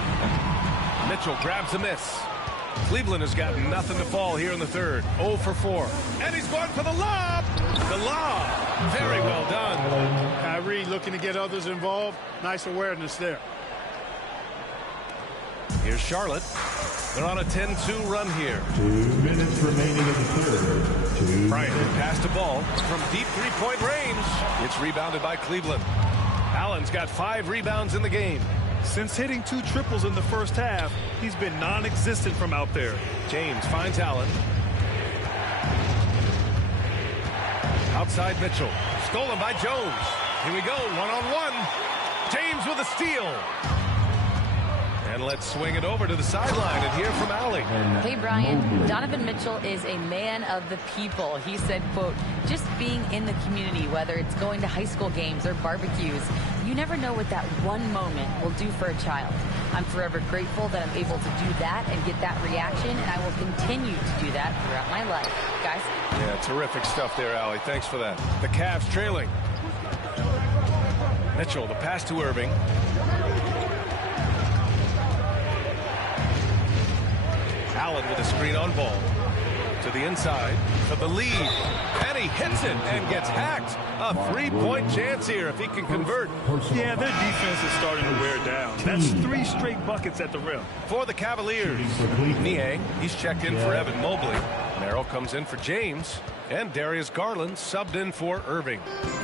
Mitchell grabs a miss. Cleveland has got nothing to fall here in the third. 0 for 4. And he's going for the lob. The lob. Very well done. Kyrie looking to get others involved. Nice awareness there. Here's Charlotte. They're on a 10-2 run here. 2 minutes remaining in the third. Bryant passed the ball from deep three-point range. It's rebounded by Cleveland. Allen's got 5 rebounds in the game. Since hitting 2 triples in the first half, he's been non-existent from out there. James finds Allen. Outside Mitchell. Stolen by Jones. Here we go, one-on-one. James with a steal. And let's swing it over to the sideline and hear from Allie. Hey, Brian. Donovan Mitchell is a man of the people. He said, quote, just being in the community, whether it's going to high school games or barbecues, you never know what that one moment will do for a child. I'm forever grateful that I'm able to do that and get that reaction, and I will continue to do that throughout my life. Guys? Yeah, terrific stuff there, Allie. Thanks for that. The Cavs trailing. Mitchell, the pass to Irving. Allen with a screen on Ball. To the inside for the lead. And he hits it and gets hacked. A 3-point chance here if he can convert. Yeah, their defense is starting to wear down. That's 3 straight buckets at the rim. For the Cavaliers, Niang, he's checked in for Evan Mobley. Merrill comes in for James. And Darius Garland subbed in for Irving.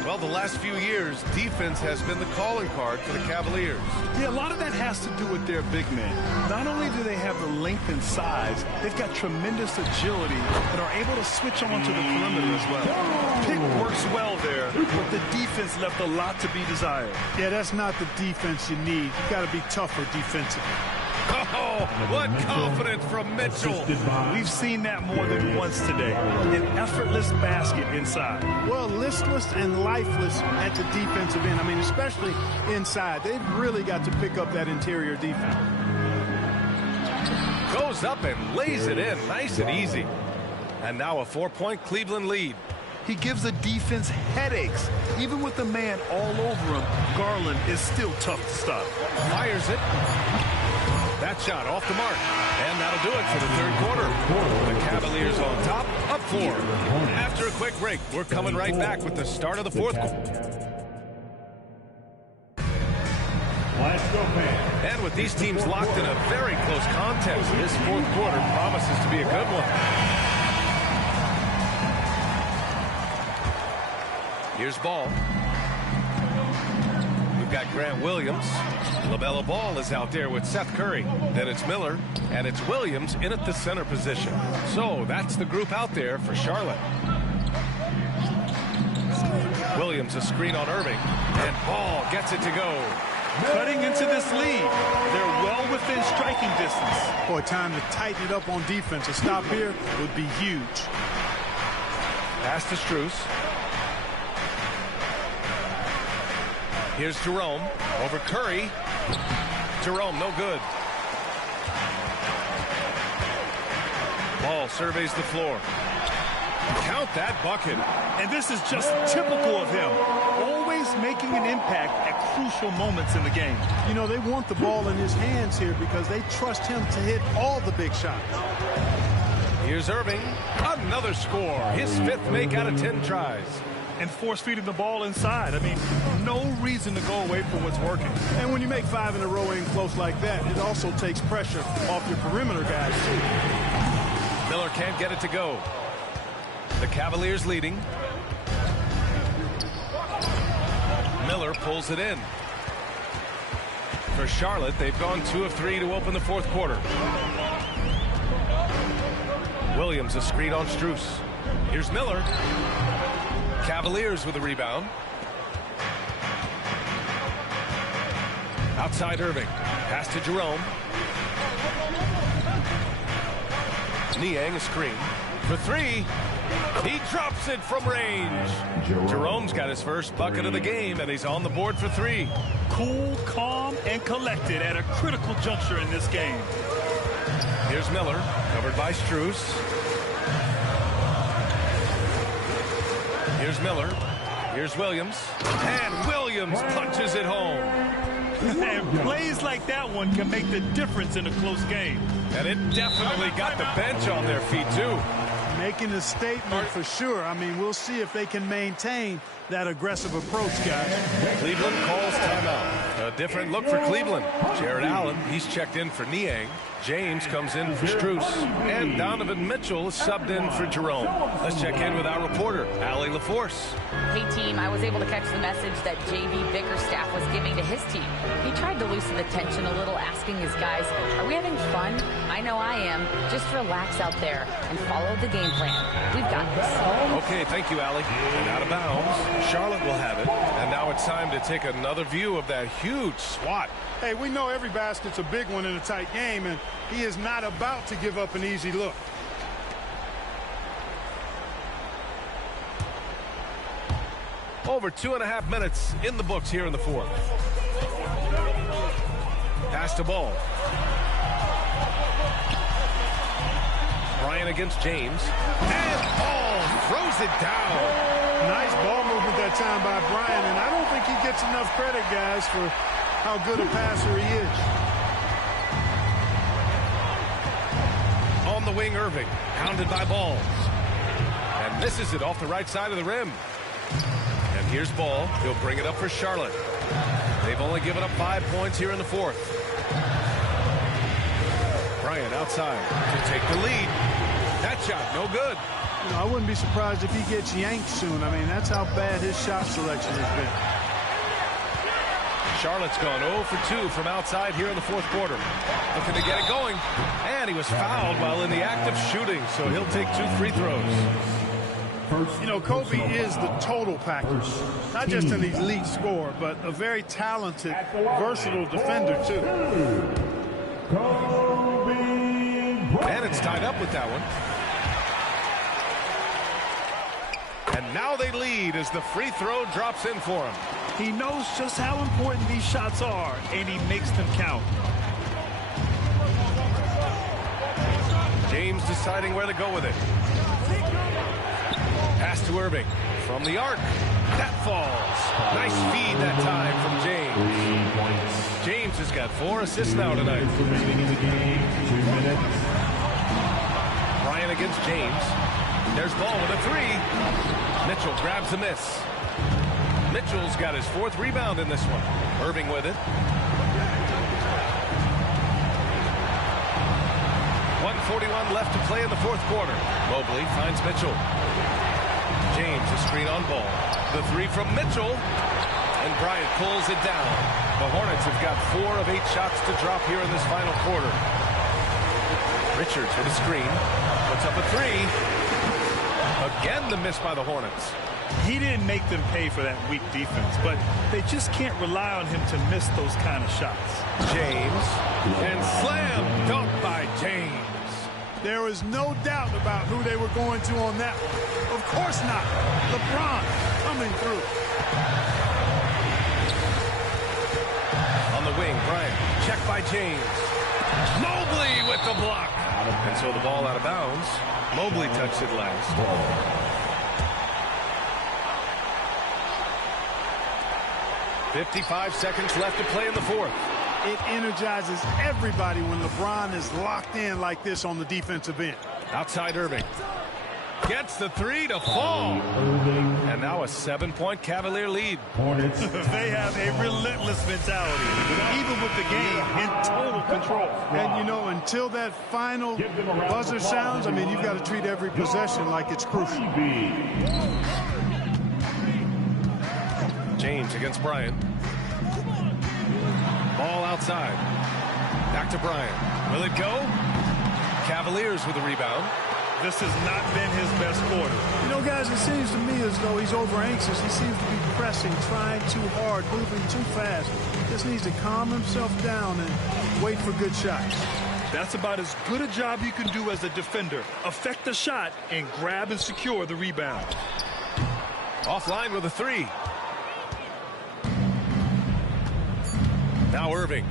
Well, the last few years, defense has been the calling card for the Cavaliers. Yeah, a lot of that has to do with their big men. Not only do they have the length and size, they've got tremendous agility and are able to switch on to the perimeter as well. Pick works well there, but the defense left a lot to be desired. Yeah, that's not the defense you need. You've got to be tougher defensively. Oh, what confidence from Mitchell. We've seen that more than once today. An effortless basket inside. Well, listless and lifeless at the defensive end. I mean, especially inside. They've really got to pick up that interior defense. Goes up and lays it in. Nice and easy. And now a 4-point Cleveland lead. He gives the defense headaches. Even with the man all over him, Garland is still tough to stop. Fires it. That shot off the mark. And that'll do it for the third quarter. The Cavaliers on top, up 4. After a quick break, we're coming right back with the start of the fourth quarter. Let's go, man. And with these teams locked in a very close contest, this fourth quarter promises to be a good one. Here's Ball. We've got Grant Williams. LaMelo Ball is out there with Seth Curry. Then it's Miller, and it's Williams in at the center position. So that's the group out there for Charlotte. Williams a screen on Irving, and Ball gets it to go. Cutting into this lead. They're well within striking distance. Boy, time to tighten it up on defense. A stop here would be huge. Pass to Strus. Here's Jerome over Curry. Jerome, no good. Ball surveys the floor. Count that bucket. And this is just typical of him. Always making an impact at crucial moments in the game. You know, they want the ball in his hands here because they trust him to hit all the big shots. Here's Irving. Another score. His 5th make out of 10 tries. And force feeding the ball inside. I mean, no reason to go away from what's working. And when you make 5 in a row in close like that, it also takes pressure off your perimeter guys, too. Miller can't get it to go. The Cavaliers leading. Miller pulls it in. For Charlotte, they've gone 2 of 3 to open the fourth quarter. Williams a screen on Strus. Here's Miller. Cavaliers with a rebound. Outside Irving. Pass to Jerome. Niang a screen. For 3. He drops it from range. Jerome's got his first bucket of the game, and he's on the board for 3. cool, calm, and collected at a critical juncture in this game. Here's Miller, covered by Strus. Here's Miller. Here's Williams. And Williams punches it home. And plays like that one can make the difference in a close game. And it definitely got the bench on their feet, too. Making a statement for sure. I mean, we'll see if they can maintain that aggressive approach, guys. Cleveland calls timeout. A different look for Cleveland. Jared Allen, he's checked in for Niang. James comes in for Strus. And Donovan Mitchell is subbed in for Jerome. Let's check in with our reporter, Allie LaForce. Hey, team, I was able to catch the message that J.V. Bickerstaff was giving to his team. He tried to loosen the tension a little, asking his guys, are we having fun? I know I am. Just relax out there and follow the game plan. We've got this. Okay, thank you, Allie. And out of bounds, Charlotte will have it. And now it's time to take another view of that huge swat. Hey, we know every basket's a big one in a tight game, and he is not about to give up an easy look. Over 2.5 minutes in the books here in the fourth. Pass to Ball. Bryant against James. And Ball throws it down. Nice ball movement that time by Bryant, and I don't think he gets enough credit, guys, for how good a passer he is. On the wing, Irving, hounded by Ball. And misses it off the right side of the rim. And here's Ball. He'll bring it up for Charlotte. They've only given up 5 points here in the fourth. Bryant outside to take the lead. That shot, no good. You know, I wouldn't be surprised if he gets yanked soon. I mean, that's how bad his shot selection has been. Charlotte's gone 0 for 2 from outside here in the fourth quarter. Looking to get it going. And he was fouled while in the act of shooting, so he'll take 2 free throws. You know, Kobe is the total package. Not just an elite scorer, but a very talented, versatile defender, too. And it's tied up with that one. And now they lead as the free throw drops in for him. He knows just how important these shots are, and he makes them count. James deciding where to go with it. Pass to Irving from the arc. That falls. Nice feed that time from James. James has got 4 assists now tonight. Bryant against James. There's Ball with a 3. Mitchell grabs the miss. Mitchell's got his 4th rebound in this one. Irving with it. 1:41 left to play in the fourth quarter. Mobley finds Mitchell. James, a screen on Ball. The 3 from Mitchell. And Bryant pulls it down. The Hornets have got 4 of 8 shots to drop here in this final quarter. Richards with a screen. Puts up a 3. Again, the miss by the Hornets. He didn't make them pay for that weak defense, but they just can't rely on him to miss those kind of shots. James. And slam dunk by James. There was no doubt about who they were going to on that one. Of course not. LeBron coming through. On the wing, Bryant. Check by James. Mobley with the block. And so the ball out of bounds. Mobley touched it last. 55 seconds left to play in the fourth. It energizes everybody when LeBron is locked in like this on the defensive end. Outside Irving. Gets the 3 to fall. And now a 7-point Cavalier lead. They have a relentless mentality, even with the game in total control. And, you know, until that final buzzer sounds, I mean, you've got to treat every possession like it's crucial. James against Bryant. Ball outside. Back to Bryant. Will it go? Cavaliers with the rebound. This has not been his best quarter. You know, guys, it seems to me as though he's over anxious. He seems to be pressing, trying too hard, moving too fast. Just needs to calm himself down and wait for good shots. That's about as good a job you can do as a defender. Affect the shot and grab and secure the rebound. Offline with a 3. Now Irving.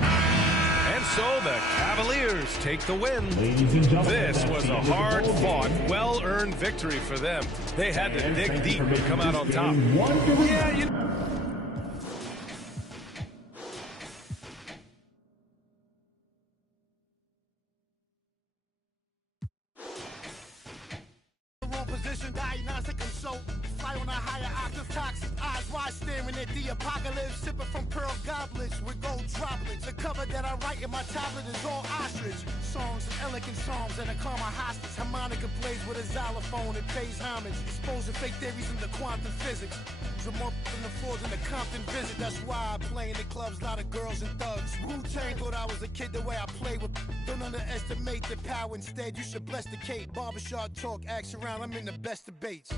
And so the Cavaliers take the win. This was a hard-fought, well-earned victory for them. They had to dig deep to come out on top. Yeah, Position, diagnostic consult. Fly on a higher octave, toxic eyes wide staring at the apocalypse. Sipping from pearl goblets with gold droplets. The cover that I write in my tablet is all ostrich. Songs and elegant songs and a karma hostage. Harmonica plays with a xylophone and pays homage. Exposing fake theories into quantum physics. More than the floors in the Compton visit. That's why I play in the clubs, a lot of girls and thugs. Wu-Tang thought I was a kid the way I play with. Don't underestimate the power. Instead, you should bless the Kate. Barbershop talk, ask around. I'm in the best debates.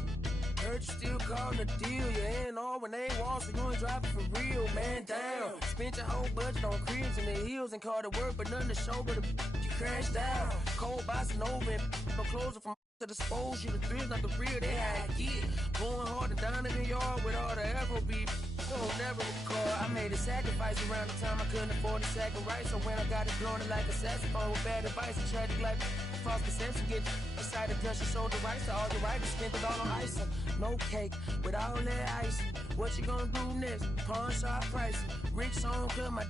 Heard you still calling a deal. You ain't all when they want, so you ain't driving for real. Man down. Spent your whole budget on cribs and the heels and called it work, but nothing to show but you crashed out. Cold bossing over and no closer from to dispose you. The thrills not the real, they had to get. Going hard and down in the yard with all the Afrobeat. Don't never recall. I made a sacrifice around the time I couldn't afford a sack of rice. So when I got it blowing it like a saxophone with bad advice, a tragic like false perception, get decided pressure, sold the rights to all the writers, spent it all on ice. No cake with all that ice. What you gonna do next? Pawn shop price. Rich song, cut my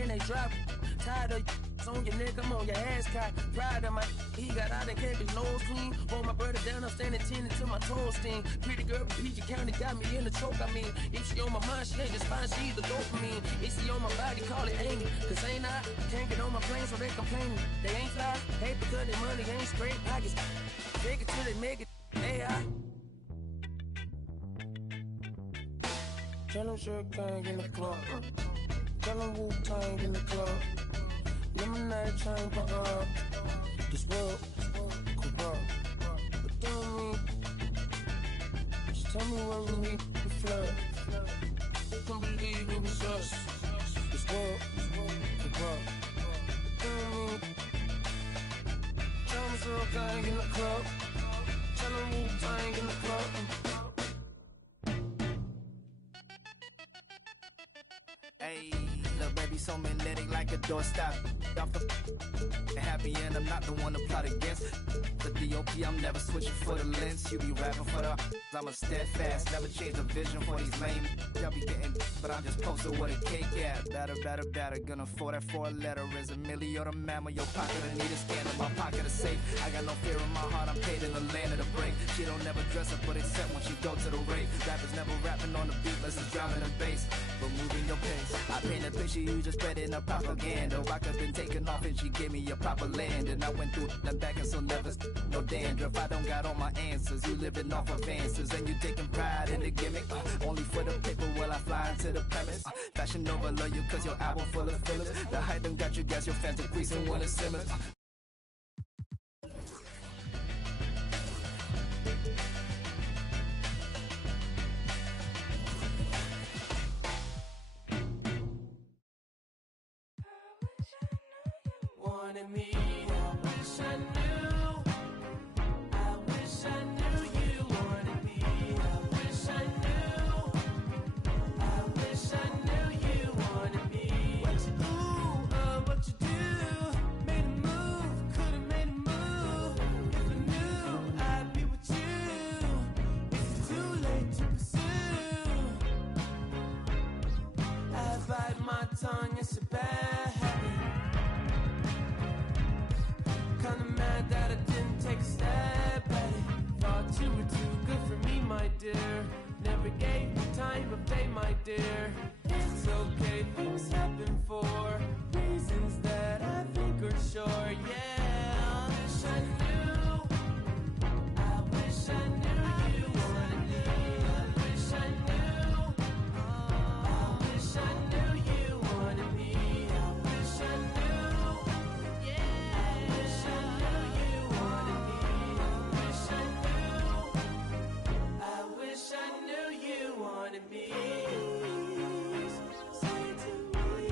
and they drop. Tired of on your neck, I'm on your ass cock. Pride of my he got out and kept his nose clean. Hold my brother down, I'm standing 10 until my toes sting. Pretty girl from PG County got me in the choke. I mean, if she on my mind, she ain't just fine, she's the dopamine. If she on my body, call it anger. Cause ain't I can't get on my plane, so they complaining. They ain't fly, hate because their money ain't straight pockets. Take it till they make it AI. Tell them Sugar Gang in the club. Tell them Wu-Tang in the club. Lemonade chain put up. This world corrupt. But tell me, just tell me where we need to flood. Can't believe it was us. This world corrupt. But tell me Sugar Gang in the club. Tell them Wu-Tang in the club. Hey, little baby so magnetic like a doorstop. Off the happy end, I'm not the one to plot against. The DOP, I'm never switching for the lens. You be rapping for the I'm a steadfast, never change the vision for these lame. Y'all be getting, but I'm just posted with a cake at. Better, gonna afford that 4-letter. Is a milli or the mammal, your pocket, I need a scan in my pocket is safe. I got no fear in my heart, I'm paid in the land of the break. She don't never dress up, but except when she go to the rave. Rappers never rapping on the beat, less is driving the bass. But moving your pace, I paint a picture, you just spreading a propaganda. I could been taken off and she gave me a proper land. And I went through the back and so never no dandruff. I don't got all my answers, you living off advances. And you taking pride in the gimmick, only for the paper while I fly into the premise. Fashion over love you cause your album full of fillers. The hype done got you guys, your fans are greasing when it simmers. Wanted me, I wish I knew. I wish I knew you wanted me. I wish I knew. I wish I knew you wanted me. What you do, what you do? Made a move, could've made a move. If I knew, I'd be with you. It's too late to pursue. I bite my tongue, it's a bad habit. Kinda mad that I didn't take a stab at it. Thought you were too good for me, my dear. Never gave me time of day, my dear. It's okay, things happen for reasons that I think are sure. Yeah, I wish I knew. I wish I knew you wanted me. I wish I knew. I wish I knew you wanted me. I wish I knew. Yeah. I wish I knew you wanted me. I wish I knew. I wish I knew you wanted me. Say to me.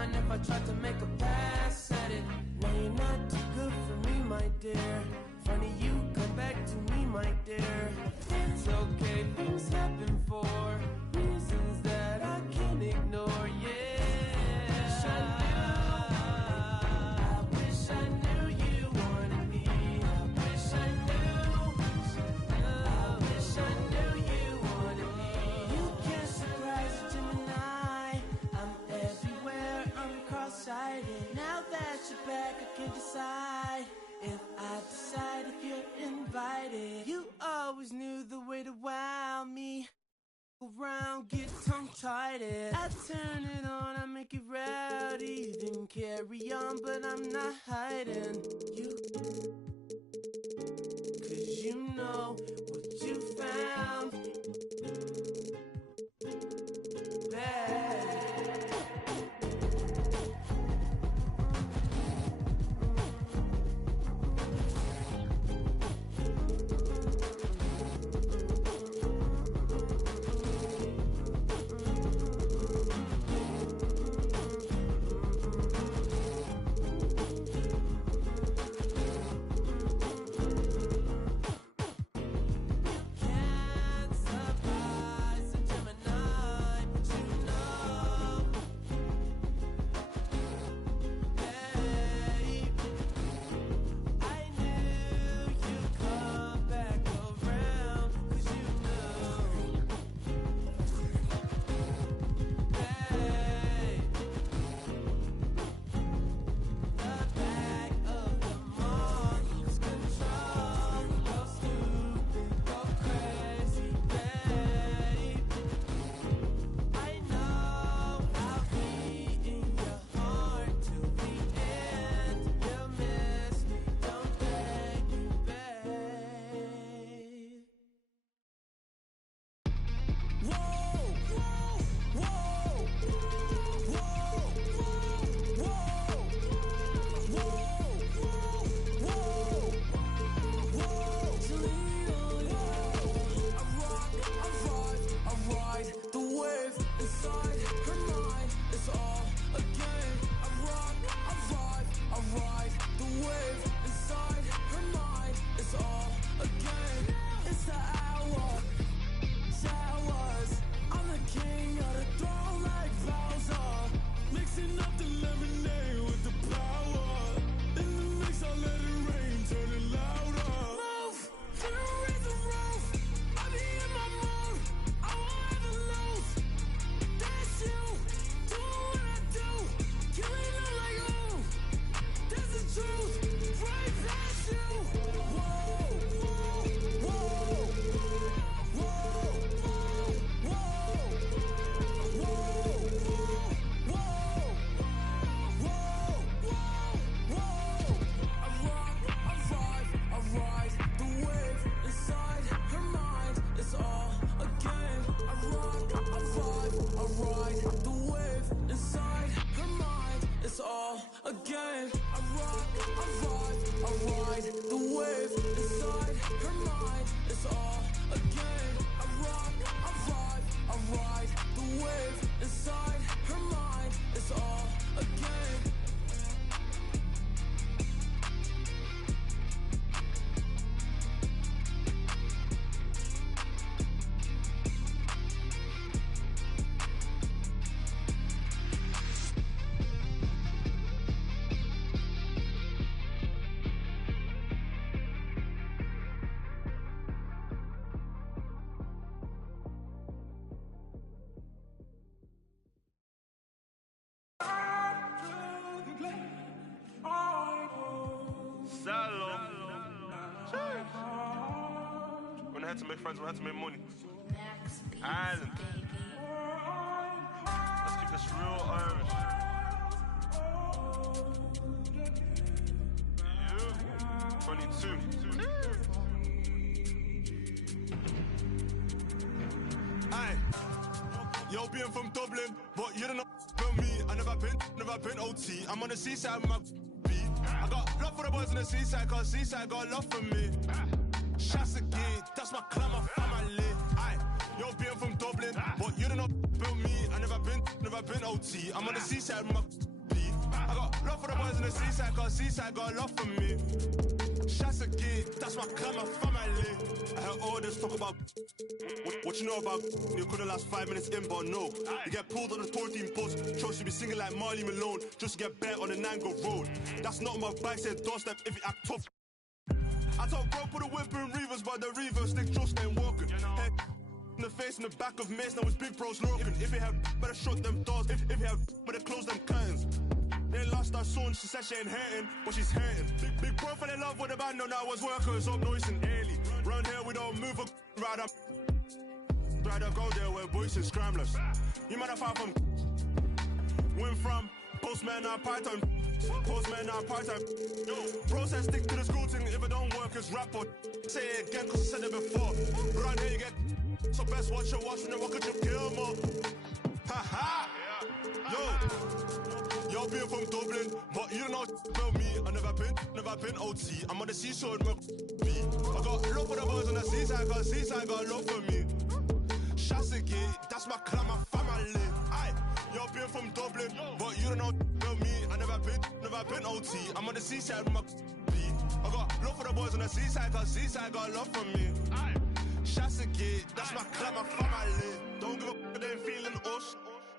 mind if I tried to make a pass at it. Now you're not too good for me, my dear. Funny you come back to me, my dear. It's okay, things happen for reasons that I can't ignore, yeah. I wish I knew you wanted me. I wish I knew. I wish I knew you wanted me. You can't surprise a Gemini. I'm everywhere, I'm cross-sighted. Now that you're back, I can decide if I decide if you're invited. You always knew the way to wow me. Around, get tongue-tied. I turn it on, I make it rowdy. Then carry on, but I'm not hiding. You, 'cause you know what you found. Bad. When I had to make friends, when I had to make money. Island. Let's keep this real Irish. Yeah. 22. Aye. Yo, being from Dublin, but you don't know about me. I never been OT. I'm on the seaside with my beat. I got love for the boys on the seaside, cause seaside got love for me. Shots again, that's my clan, my family. Aye, yo, being from Dublin, but you don't know about me. I never been OT. I'm on the seaside with my love for the boys in the seaside, cause seaside got love for me. Shots again, that's my clan, my family. I heard all this talk about what you know about. You could've last 5 minutes in, but no. You get pulled on the 14 post. Chose to be singing like Marley Malone, just to get bent on the Nango road. That's not my bike, said doorstep if you act tough. I told bro put a whip in Reavers, but the Reavers stick just ain't walking. Head in the face, in the back of Mace, now it's big bros lurking. If you have better shut them doors, if you have better close them curtains. They lost her son, she said she ain't hurting, but she's hurting. Big bro fell in love with the band, no, that was workers up noise and early. Round here we don't move a ride up. Rather go there where boys and scramblers. You might have found from went from postman or part-time. Postman or part-time. Process stick to the school thing, if it don't work, it's rap or say it again, cause I said it before. Round here you get so best watch your watch when you walk at your kill more. Ha ha! Yo, being from Dublin, but you don't know about me. I never been OT. I'm on the seashore in my B. I got love for the boys on the seaside, cause seaside got love for me. Shots again, that's my clan, my family. Aye, yo, being from Dublin, but you don't know about me. I never been OT. I'm on the seaside with my B. I got love for the boys on the seaside, cause seaside got love for me. Aye, shots again, that's my clan, my family. Don't give a they ain't feeling us.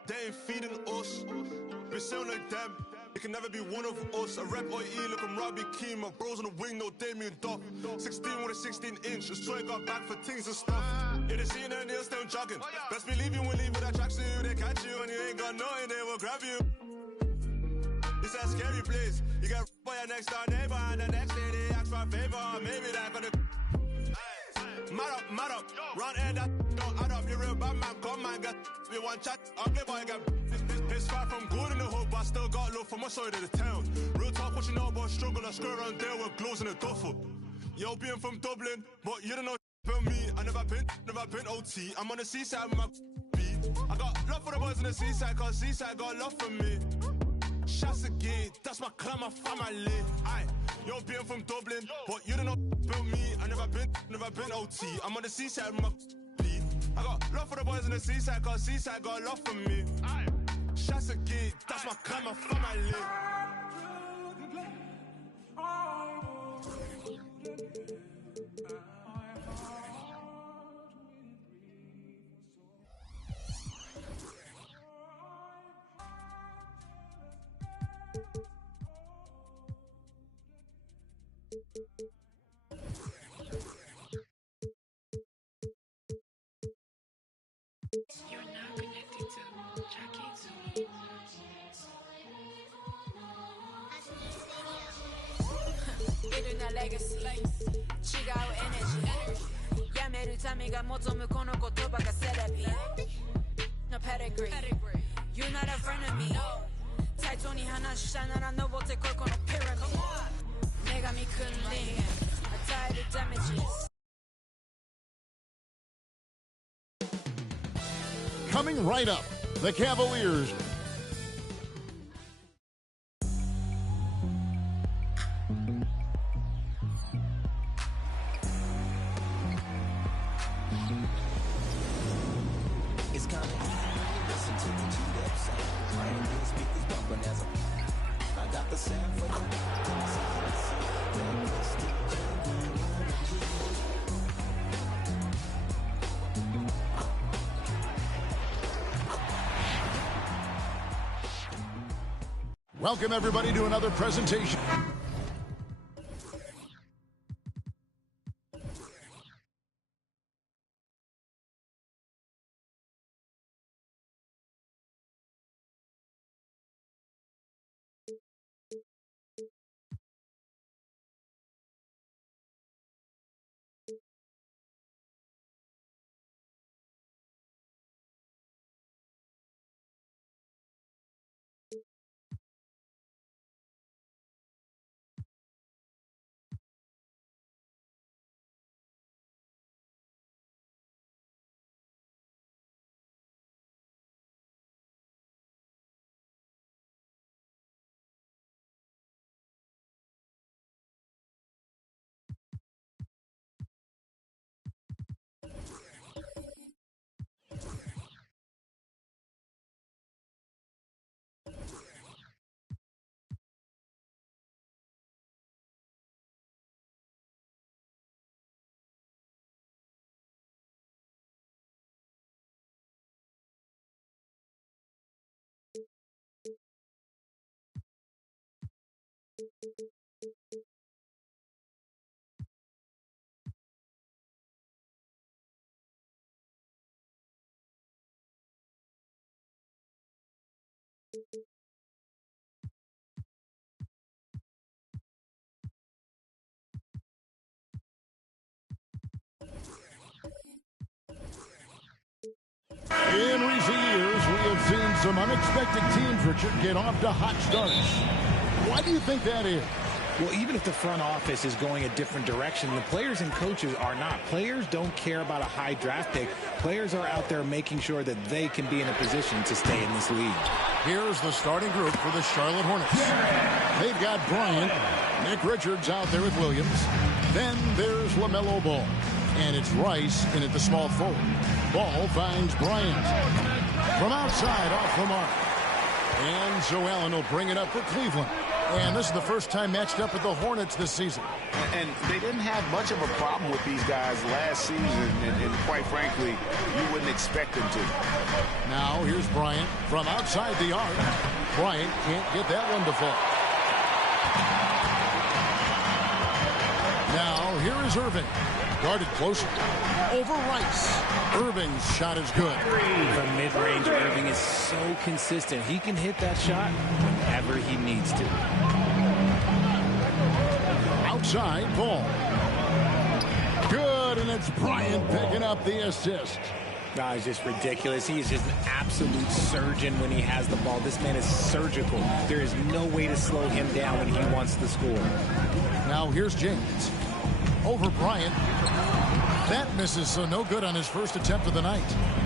They ain't feeding us. We sound like them. It can never be one of us. A rep or E, look, I'm Robbie Keane. My bros on the wing, no Damien Duff. 16 with a 16-inch. Just try got back for things and stuff. In the scene and they're still jogging. Best believe you will leave with that tracksuit. They catch you and you ain't got nothing, they will grab you. It's a scary place. You get by your next door neighbor and the next day they ask for a favor. Maybe that gonna mad up, round here that don't add up. You real bad man, come man, get you one chat, ugly boy get. It's far from good in the hood, but I still got love for my side of the town. Real talk, what you know about struggle, I screw around there with gloves in a duffel. Yo, being from Dublin, but you don't know about me. I never been OT. I'm on the seaside with my B. I got love for the boys in the seaside, cause seaside got love for me. Shots again, that's my clan, my family. Aye, yo, being from Dublin, but you don't know about me. I never been OT. I'm on the seaside with my B. I got love for the boys in the seaside, cause seaside got love for me. Aye, shots again, that's my clan, my family. You're now connected to Jackie Building a legacy 違うエネジーやめる民が望むこの言葉がセラピー No pedigree You're not a friend of me 対等に話したなら登ってこいこのピラミッド女神君臨与えるダメージ Coming right up, the Cavaliers. It's kinda easy, listen to the G-Dub sound. Brand new speakers bumping as I got the sound for you. Welcome, everybody, to another presentation. In recent years, we have seen some unexpected teams, Richard, get off to hot starts. Why do you think that is? Well, even if the front office is going a different direction, the players and coaches are not. Players don't care about a high draft pick. Players are out there making sure that they can be in a position to stay in this league. Here's the starting group for the Charlotte Hornets. They've got Bryant, Nick Richards out there with Williams. Then there's LaMelo Ball. And it's Rice in at the small forward. Ball finds Bryant. From outside, off the mark. And Joe Allen will bring it up for Cleveland. And this is the first time matched up with the Hornets this season. And they didn't have much of a problem with these guys last season. And quite frankly, you wouldn't expect them to. Now here's Bryant from outside the arc. Bryant can't get that one to fall. Now here is Irving. Guarded closer. Over Rice. Irving's shot is good. From mid-range, Irving is so consistent. He can hit that shot whenever he needs to. Outside, Ball. Good, and it's Bryant picking up the assist. No, it's just ridiculous. He is just an absolute surgeon when he has the ball. This man is surgical. There is no way to slow him down when he wants to score. Now here's James. Over Bryant. That misses, so no good on his first attempt of the night.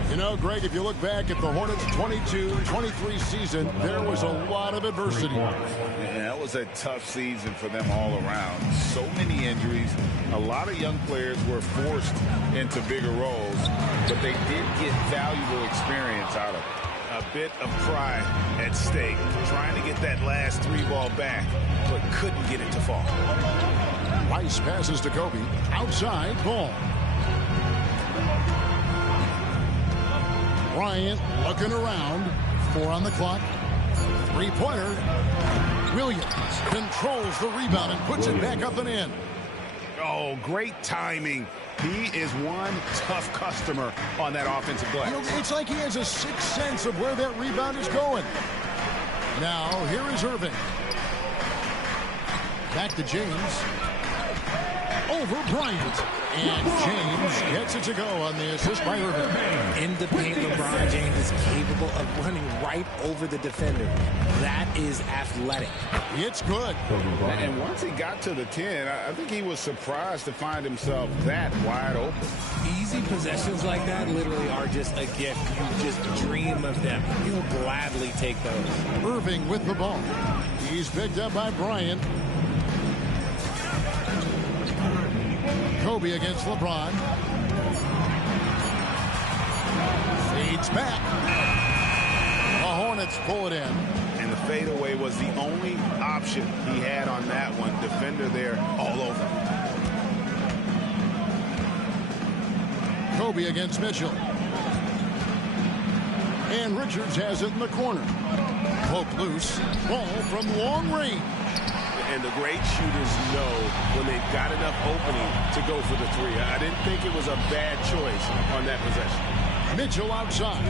You know, Greg, if you look back at the Hornets' 22-23 season, there was a lot of adversity. Yeah, that was a tough season for them all around. So many injuries. A lot of young players were forced into bigger roles, but they did get valuable experience out of it. A bit of pride at stake, trying to get that last three ball back, but couldn't get it to fall. Rice passes to Kobe. Outside, Ball. Bryant looking around. 4 on the clock. Three-pointer. Williams controls the rebound and puts it back up and in. Oh, great timing. He is one tough customer on that offensive glass. You know, it's like he has a sixth sense of where that rebound is going. Now, here is Irving. Back to James. Over Bryant. And James gets it to go on the assist by Irving. In the paint, LeBron James is capable of running right over the defender. That is athletic. It's good. And once he got to the 10, I think he was surprised to find himself that wide open. Easy possessions like that literally are just a gift. You just dream of them. He'll gladly take those. Irving with the ball. He's picked up by Bryant. Kobe against LeBron. Fades back. The Hornets pull it in. And the fadeaway was the only option he had on that one. Defender there all over. Kobe against Mitchell. And Richards has it in the corner. Poke loose. Ball from long range. And the great shooters know when they've got enough opening to go for the three. I didn't think it was a bad choice on that possession. Mitchell outside.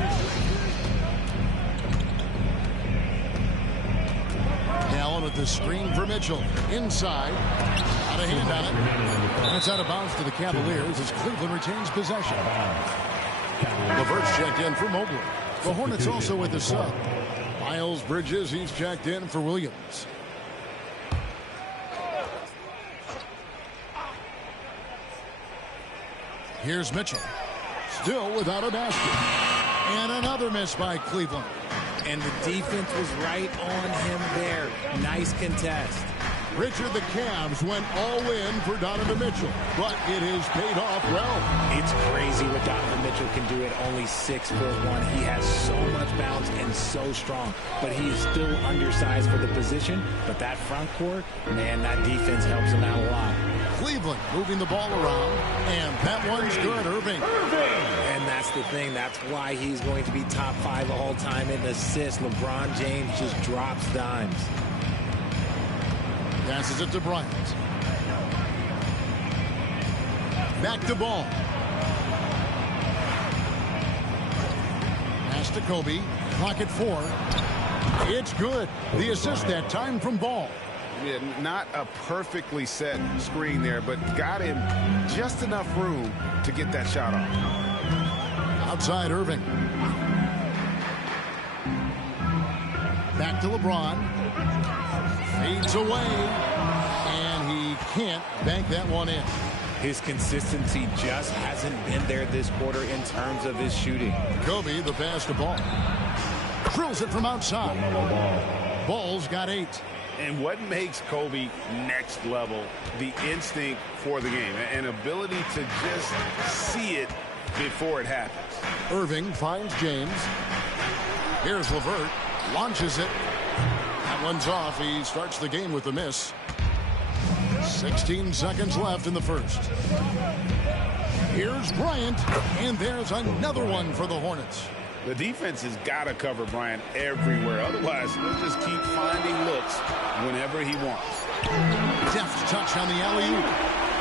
Allen with the screen for Mitchell. Inside. Out of hand on it. That's out of bounds to the Cavaliers as Cleveland retains possession. LeVert's checked in for Mobley. The Hornets also with the sub. Miles Bridges, he's checked in for Williams. Here's Mitchell. Still without a basket. And another miss by Cleveland. And the defense was right on him there. Nice contest. Richard, the Cavs went all in for Donovan Mitchell, but it has paid off well. It's crazy what Donovan Mitchell can do at only 6'1". He has so much bounce and so strong, but he is still undersized for the position. But that front court, man, that defense helps him out a lot. Cleveland moving the ball around, and that one's good, Irving. And that's the thing. That's why he's going to be top 5 all time in assists. LeBron James just drops dimes. Passes it to Bryant. Back to Ball. Pass to Kobe. Clock at 4. It's good. The assist that time from Ball. Yeah, not a perfectly set screen there, but got him just enough room to get that shot off. Outside Irving. Back to LeBron. Fades away. And he can't bank that one in. His consistency just hasn't been there this quarter in terms of his shooting. Kobe, the pass to Ball. Drills it from outside. Ball's got 8. And what makes Kobe next level? The instinct for the game. An ability to just see it before it happens. Irving finds James. Here's LeVert. Launches it. That one's off. He starts the game with a miss. 16 seconds left in the first. Here's Bryant. And there's another one for the Hornets. The defense has got to cover Bryant everywhere. Otherwise, he'll just keep finding looks whenever he wants. Deft touch on the alley-oop.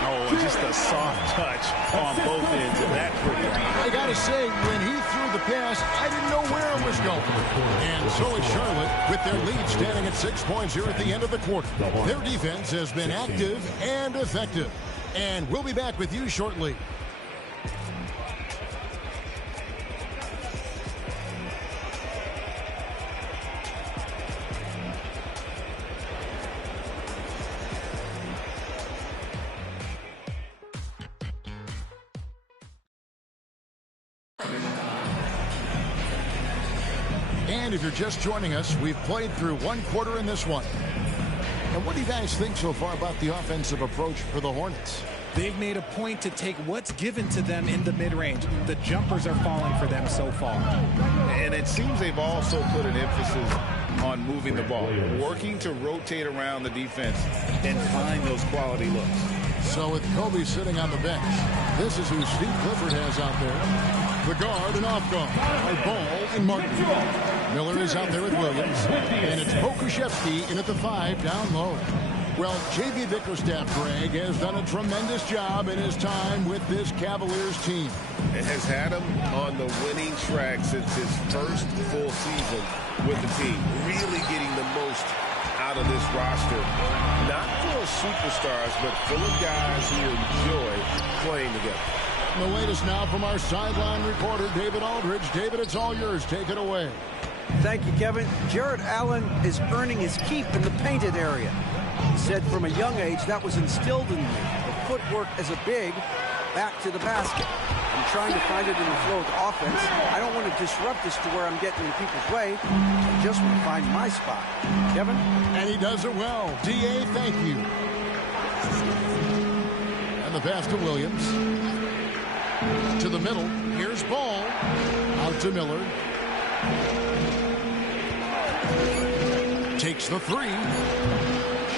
Oh, and just a soft touch on both ends of that pretty. I got to say, when he threw the pass, I didn't know where it was going. And so is Charlotte, with their lead standing at 6 points here at the end of the quarter. Their defense has been active and effective. And we'll be back with you shortly. And if you're just joining us, we've played through one quarter in this one. And what do you guys think so far about the offensive approach for the Hornets? They've made a point to take what's given to them in the mid-range. The jumpers are falling for them so far. And it seems they've also put an emphasis on moving the ball, working to rotate around the defense and find those quality looks. So with Kobe sitting on the bench, this is who Steve Clifford has out there. The guard and off guard are Ball and Martin. Miller is out there with Williams. And it's Pokuševski in at the 5 down low. Well, J.B. Bickerstaff, Greg, has done a tremendous job in his time with this Cavaliers team. It has had him on the winning track since his first full season with the team. Really getting the most out of this roster. Not full of superstars, but full of guys who enjoy playing together. The latest now from our sideline reporter, David Aldridge. David, it's all yours. Take it away. Thank you, Kevin. Jarrett Allen is earning his keep in the painted area. He said from a young age that was instilled in me. The footwork as a big, back to the basket. I'm trying to find it in the flow of the offense. I don't want to disrupt this to where I'm getting in people's way. I just want to find my spot. Kevin? And he does it well. D.A., thank you. And the pass to Williams. To the middle. Here's Ball. Out to Miller. Takes the 3.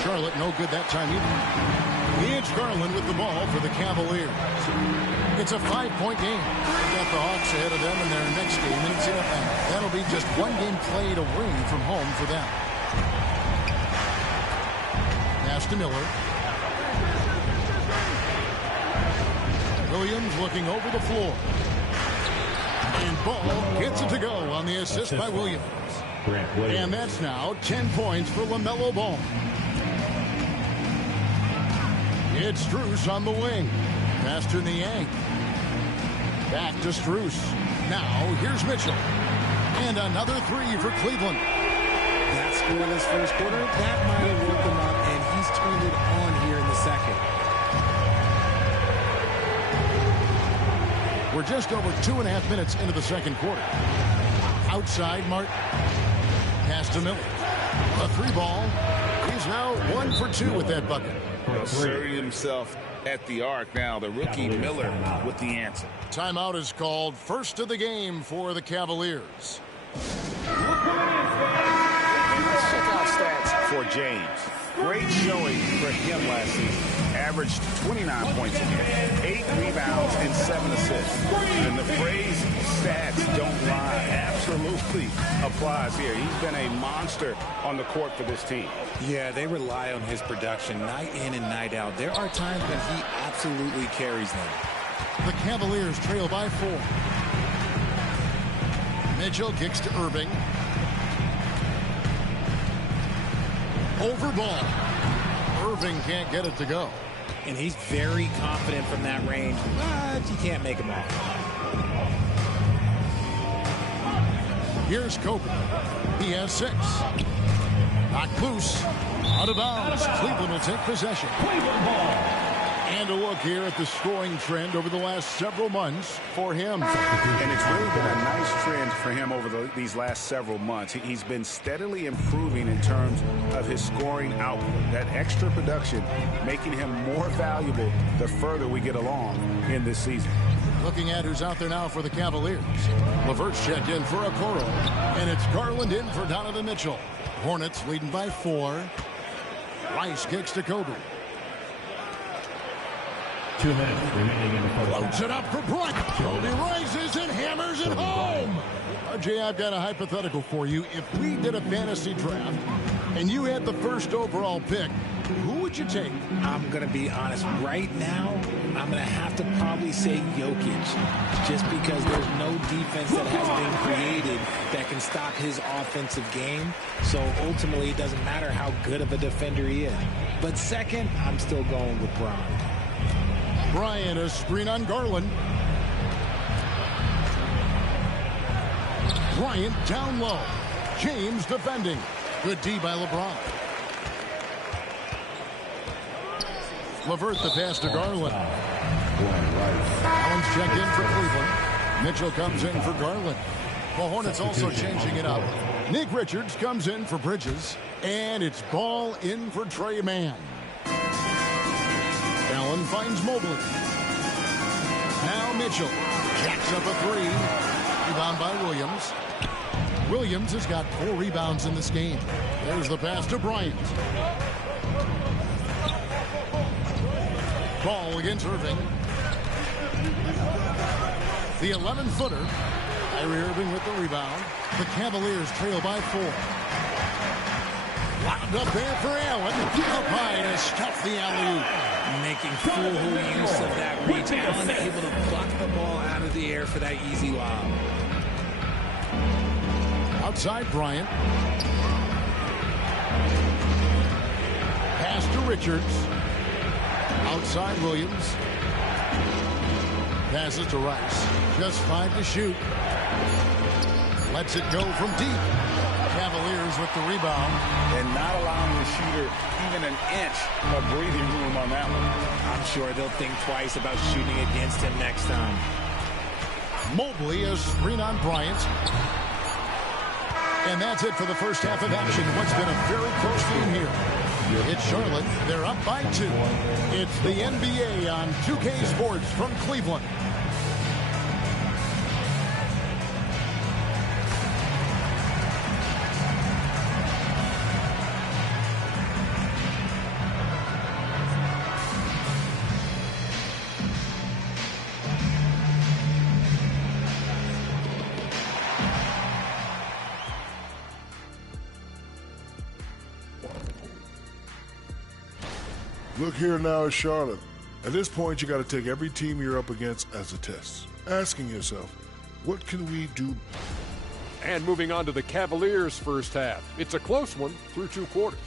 Charlotte no good that time either. It's Garland with the ball for the Cavaliers. It's a 5-point game. They've got the Hawks ahead of them in their next game, and that'll be just one game played away from home for them. Pass to Miller. Williams looking over the floor. And Ball gets it to go on the assist by Williams. And that's now 10 points for LaMelo Ball. It's Strus on the wing. Pass to Niang. Back to Strus. Now here's Mitchell. And another 3 for Cleveland. That scoreless first quarter, that might have woke him up, and he's turned it on here in the second. We're just over 2.5 minutes into the second quarter. Outside Martin. Pass to Miller. A 3 ball. He's now 1 for 2 with that bucket. Asserting himself at the arc now. The rookie Miller with the answer. Timeout is called. First of the game for the Cavaliers. Let's check out stats for James. Great showing for him last season. Averaged 29 points a game, 8 rebounds, and 7 assists. And the phrase stats don't lie. Absolutely applies here. He's been a monster on the court for this team. Yeah, they rely on his production night in and night out. There are times when he absolutely carries them. The Cavaliers trail by 4. Mitchell kicks to Irving. Over ball. Irving can't get it to go. And he's very confident from that range, but you can't make him off. Here's Kobe. He has 6. Knocked loose. Out of bounds. Cleveland will take possession. Cleveland ball. And a look here at the scoring trend over the last several months for him. And it's really been a nice trend for him over these last several months. He's been steadily improving in terms of his scoring output. That extra production making him more valuable the further we get along in this season. Looking at who's out there now for the Cavaliers. LeVert's checked in for Okoro. And it's Garland in for Donovan Mitchell. Hornets leading by 4. Rice kicks to Kobe. 2 minutes remaining in the first. Loads it up for Bryant. Kobe rises and hammers it home. RJ, I've got a hypothetical for you. If we did a fantasy draft and you had the first overall pick, who would you take? I'm going to be honest. Right now, I'm going to have to probably say Jokic, just because there's no defense that has been created that can stop his offensive game. So ultimately, it doesn't matter how good of a defender he is. But second, I'm still going with Bron. Bryant, a screen on Garland. Bryant down low. James defending. Good D by LeBron. LeVert the pass to Garland. Allen's checked in for Cleveland. Mitchell comes in for Garland. The Hornets also changing it up. Nick Richards comes in for Bridges. And it's ball in for Trey Mann. Allen finds Mobley. Now Mitchell jacks up a 3. Rebound by Williams. Williams has got 4 rebounds in this game. There's the pass to Bryant. Ball against Irving. The 11-footer. Kyrie Irving with the rebound. The Cavaliers trail by 4. Lobbed up there for Allen. Up high to stuff the alley-oop. Making full use of that reach. Allen able to pluck the ball out of the air for that easy lob. Outside Bryant. Pass to Richards. Outside Williams. Passes to Rice. Just 5 to shoot. Lets it go from deep. Cavaliers with the rebound. And not allowing the shooter even an inch of breathing room on that one. I'm sure they'll think twice about shooting against him next time. Mobley, a screen on Bryant. And that's it for the first half of action. What's been a very close game here. It's Charlotte. They're up by 2. It's the NBA on 2K Sports from Cleveland. Look here now at Charlotte. At this point, you got to take every team you're up against as a test. Asking yourself, what can we do? And moving on to the Cavaliers' first half. It's a close one through 2 quarters.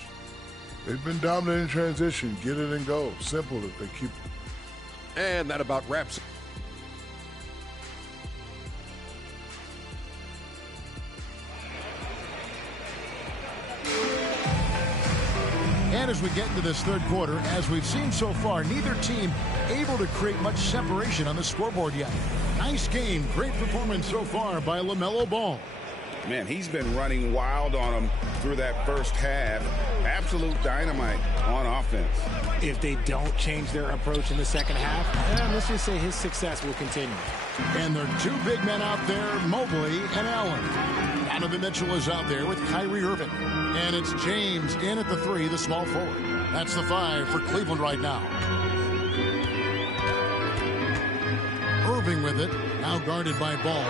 They've been dominant in transition. Get it and go. Simple if they keep. And that about wraps it. And as we get into this third quarter, as we've seen so far, neither team able to create much separation on the scoreboard yet. Nice game. Great performance so far by LaMelo Ball. Man, he's been running wild on them through that first half. Absolute dynamite on offense. If they don't change their approach in the second half, let's just say his success will continue. And there are 2 big men out there, Mobley and Allen. Donovan Mitchell is out there with Kyrie Irving. And it's James in at the 3, the small forward. That's the 5 for Cleveland right now. Irving with it. Now guarded by Ball.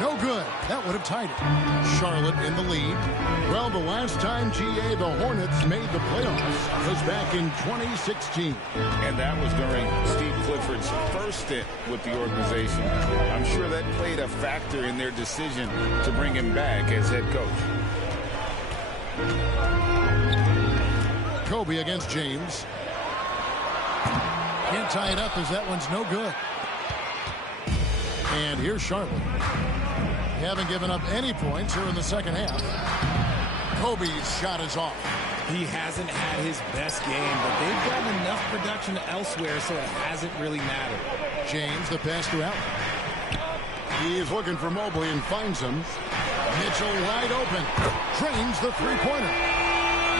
No good. That would have tied it. Charlotte in the lead. Well, the last time, GA, the Hornets made the playoffs was back in 2016. And that was during Steve Clifford's first stint with the organization. I'm sure that played a factor in their decision to bring him back as head coach. Kobe against James. Can't tie it up as that one's no good. And here's Charlotte. They haven't given up any points here in the second half. Kobe's shot is off. He hasn't had his best game, but they've gotten enough production elsewhere, so it hasn't really mattered. James, the pass to Allen. He is looking for Mobley and finds him. Mitchell wide open. Drains the three-pointer.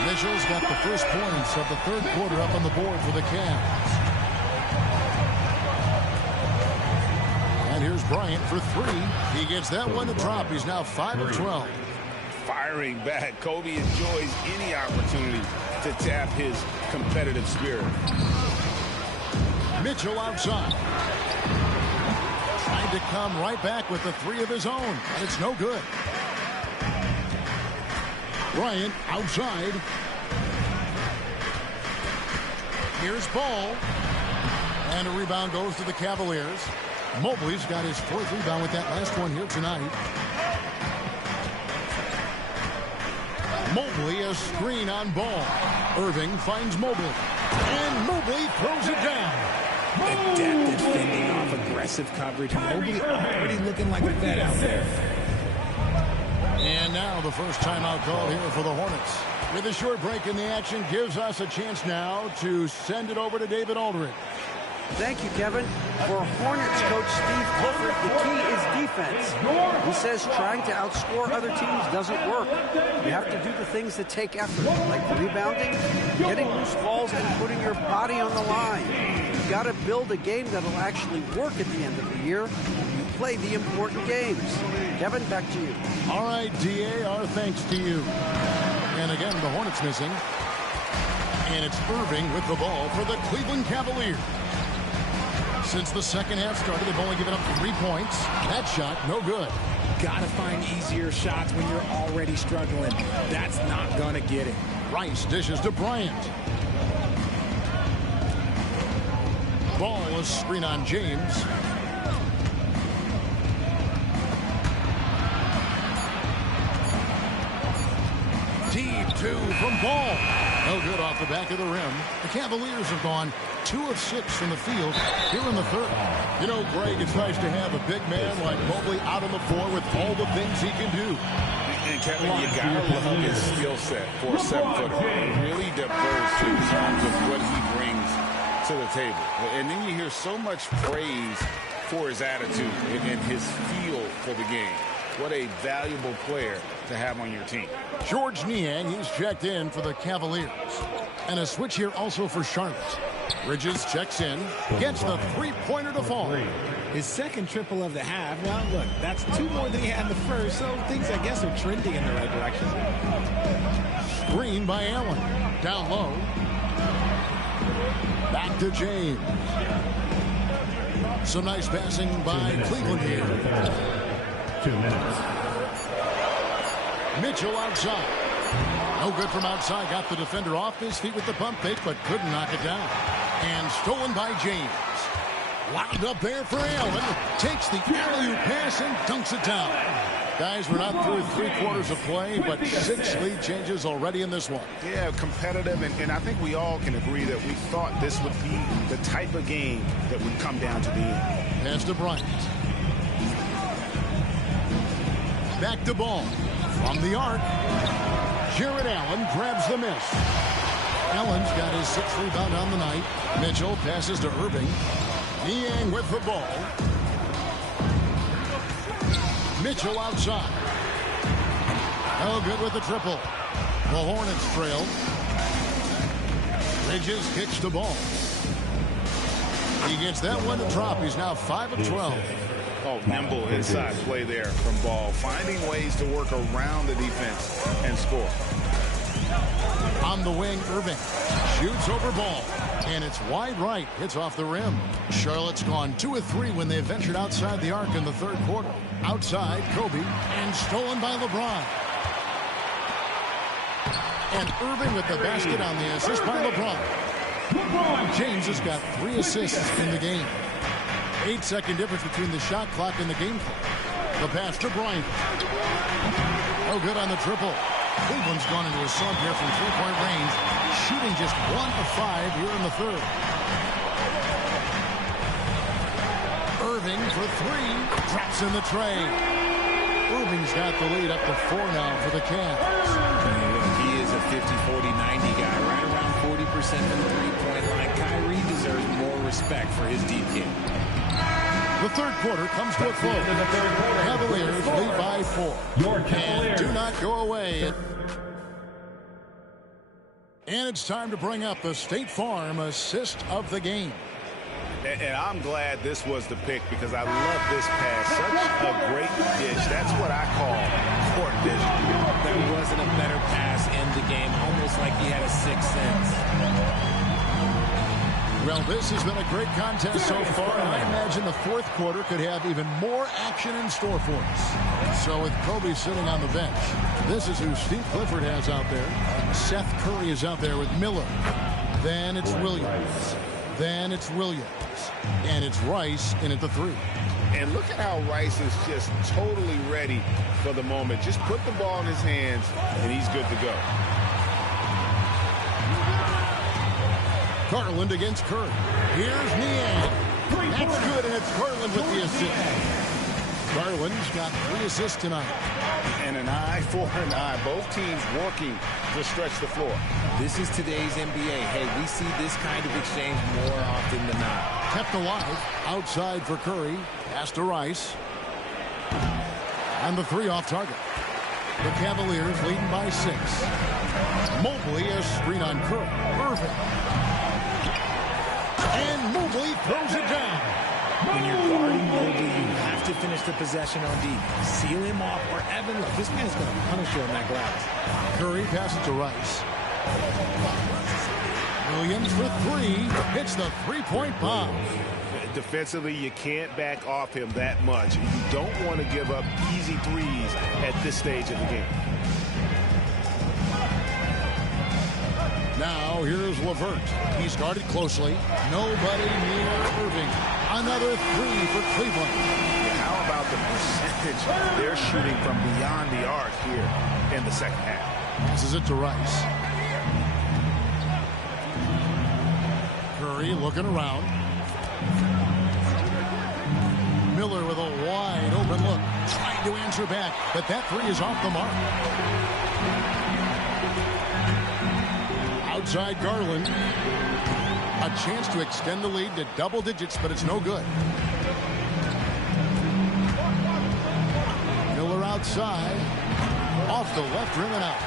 Mitchell's got the first points of the third quarter up on the board for the Cavs. And here's Bryant for three. He gets that one to drop. He's now 5 of 12. Firing back. Kobe enjoys any opportunity to tap his competitive spirit. Mitchell outside. Trying to come right back with the three of his own, and it's no good. Bryant outside. Here's Ball. And a rebound goes to the Cavaliers. Mobley's got his fourth rebound with that last one here tonight. Mobley, a screen on Ball. Irving finds Mobley. And Mobley throws it down. Adept at fending off aggressive coverage. Mobley already looking like a vet out there. And now the first timeout call here for the Hornets. With a short break in the action, gives us a chance now to send it over to David Aldridge. Thank you, Kevin. For Hornets coach Steve Clifford, the key is defense. He says trying to outscore other teams doesn't work. You have to do the things that take effort, like rebounding, getting loose balls, and putting your body on the line. You've got to build a game that'll actually work at the end of the year. You play the important games. Kevin, back to you. All right, DA, our thanks to you. And again, the Hornets missing. And it's Irving with the ball for the Cleveland Cavaliers. Since the second half started, they've only given up 3 points. That shot, no good. Gotta find easier shots when you're already struggling. That's not gonna get it. Rice dishes to Bryant. Ball is screen on James. Deep two from Ball. No good off the back of the rim. The Cavaliers have gone 2 of 6 from the field here in the third. You know, Greg, it's nice to have a big man like Mobley out on the floor with all the things he can do. And Kevin, you gotta love his skill set for a 7-footer. Really diverse in terms of what he brings to the table. And then you hear so much praise for his attitude and his feel for the game. What a valuable player to have on your team. George Niang, he's checked in for the Cavaliers. And a switch here also for Charlotte. Bridges checks in, gets the three-pointer to fall. His second triple of the half. Well, look, that's 2 more than he had in the first, so things, I guess, are trending in the right direction. Screen by Allen. Down low. Back to James. Some nice passing by Cleveland here. 2 minutes. Mitchell outside. No good from outside. Got the defender off his feet with the pump fake, but couldn't knock it down. And stolen by James. Lined up there for Allen. Takes the alley-oop pass and dunks it down. Guys, we're not through 3 quarters of play, but 6 lead changes already in this one. Yeah, competitive, and I think we all can agree that we thought this would be the type of game that would come down to the end. Pass to Bryant. Back to Ball. From the arc. Jared Allen grabs the miss. Allen's got his 6th rebound on the night. Mitchell passes to Irving. Niang with the ball. Mitchell outside. No good with the triple. The Hornets trail. Bridges kicks the ball. He gets that one to drop. He's now 5 of 12. Oh, nimble inside play there from Ball. Finding ways to work around the defense and score. On the wing, Irving shoots over Ball. And it's wide right. Hits off the rim. Charlotte's gone 2 of 3 when they ventured outside the arc in the third quarter. Outside, Kobe. And stolen by LeBron. And Irving with the basket on the assist by LeBron. James has got 3 assists in the game. 8-second difference between the shot clock and the game clock. The pass to Bryant. No good on the triple. Cleveland's gone into a slump here from three-point range, shooting just 1 of 5 here in the third. Irving for 3, drops in the tray. Irving's got the lead up to 4 now for the Cavs. He is a 50-40-90 guy, right around 40% from the three-point line. Kyrie deserves more respect for his deep game. The third quarter comes to a close. Cavaliers lead by 4. And do not go away. And it's time to bring up the State Farm assist of the game. And I'm glad this was the pick because I love this pass. Such a great dish. That's what I call court vision. There wasn't a better pass in the game, almost like he had a sixth sense. Well, this has been a great contest so far, and I imagine the fourth quarter could have even more action in store for us. So with Kobe sitting on the bench, this is who Steve Clifford has out there. Seth Curry is out there with Miller. Then it's Williams. Then it's Williams. And it's Rice in at the 3. And look at how Rice is just totally ready for the moment. Just put the ball in his hands, and he's good to go. Garland against Curry. Here's Niang. That's good, and it's Garland with the assist. Garland's got 3 assists tonight. And an eye for an eye. Both teams working to stretch the floor. This is today's NBA. Hey, we see this kind of exchange more often than not. Kept alive. Outside for Curry. Pass to Rice. And the 3 off target. The Cavaliers leading by 6. Mobley a screen on Curry. Irving. And Mobley throws it down. When you're guarding Mobley, you have to finish the possession on deep. Seal him off, or Evan, look, this man's going to punish you on that glass. Curry passes to Rice. Williams for 3. Hits the three-point bomb. Defensively, you can't back off him that much. You don't want to give up easy threes at this stage of the game. Now, here's LeVert. He's guarded closely. Nobody near Irving. Another 3 for Cleveland. How about the percentage they're shooting from beyond the arc here in the second half? This is it to Rice. Curry looking around. Miller with a wide open look. Trying to answer back, but that 3 is off the mark. Outside Garland. A chance to extend the lead to double digits, but it's no good. Miller outside. Off the left rim and out.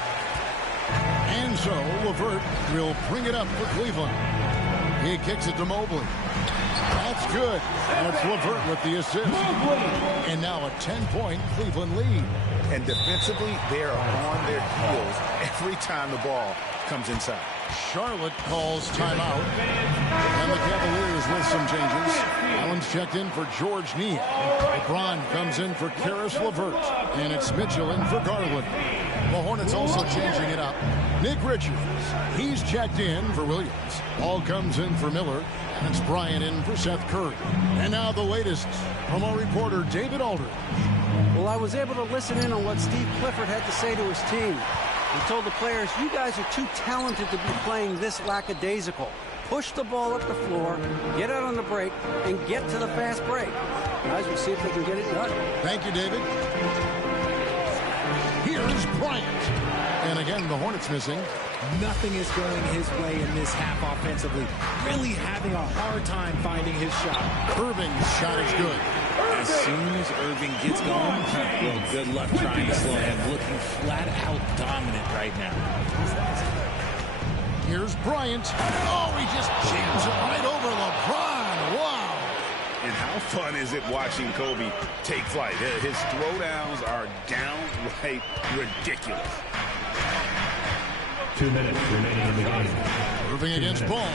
And so LeVert will bring it up for Cleveland. He kicks it to Mobley. That's good. And it's LeVert with the assist. And now a 10-point Cleveland lead. And defensively, they are on their heels every time the ball comes inside. Charlotte calls timeout. And the Cavaliers with some changes. Allen's checked in for George Niang. LeBron comes in for Karis LeVert. And it's Mitchell in for Garland. The Hornets also changing it up. Nick Richards, he's checked in for Williams. Ball comes in for Miller. And it's Bryant in for Seth Curry. And now the latest from our reporter, David Aldridge. Well, I was able to listen in on what Steve Clifford had to say to his team. He told the players, you guys are too talented to be playing this lackadaisical. Push the ball up the floor, get out on the break, and get to the fast break. Guys, we'll see if they can get it done. Thank you, David. Here's Bryant. And again, the Hornets missing. Nothing is going his way in this half offensively. Really having a hard time finding his shot. Irving's shot is good. As soon as Irving gets going, well, good luck trying to slow him. Looking flat out dominant right now. Here's Bryant. Oh, he just jams it right over LeBron. Wow. And how fun is it watching Kobe take flight? His throwdowns are downright ridiculous. 2 minutes remaining in the game. Irving against Ball.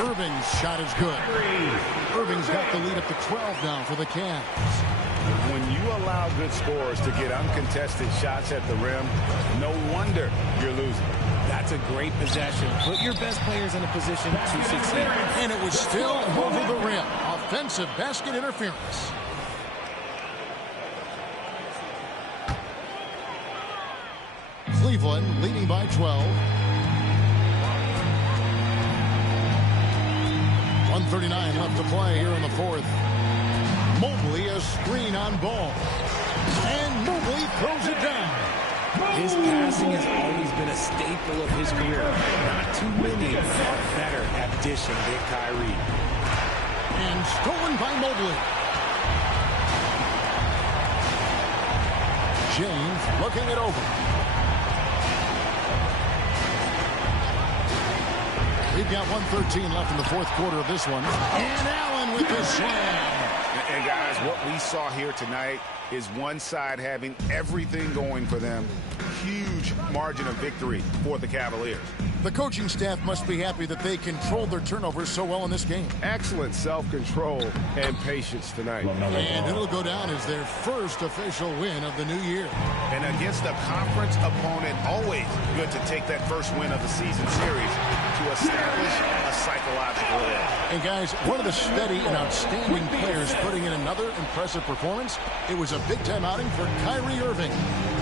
Irving's shot is good. Irving's got the lead up to 12 now for the Cavs. When you allow good scorers to get uncontested shots at the rim, no wonder you're losing. That's a great possession. Put your best players in a position to succeed. And it was still over the rim. Offensive basket interference. Cleveland leading by 12. 1:39 left to play here in the fourth. Mobley a screen on Ball. And Mobley throws it down. His passing has always been a staple of his career. Not too many are better at dishing than Kyrie. And stolen by Mobley. James looking it over. We've got 1:13 left in the fourth quarter of this one. And Allen with the slam. And guys, what we saw here tonight is one side having everything going for them. Huge margin of victory for the Cavaliers. The coaching staff must be happy that they controlled their turnovers so well in this game. Excellent self-control and patience tonight. And it'll go down as their first official win of the new year. And against a conference opponent, always good to take that first win of the season series to establish a psychological edge. And guys, one of the steady and outstanding players putting in another impressive performance. It was a big-time outing for Kyrie Irving.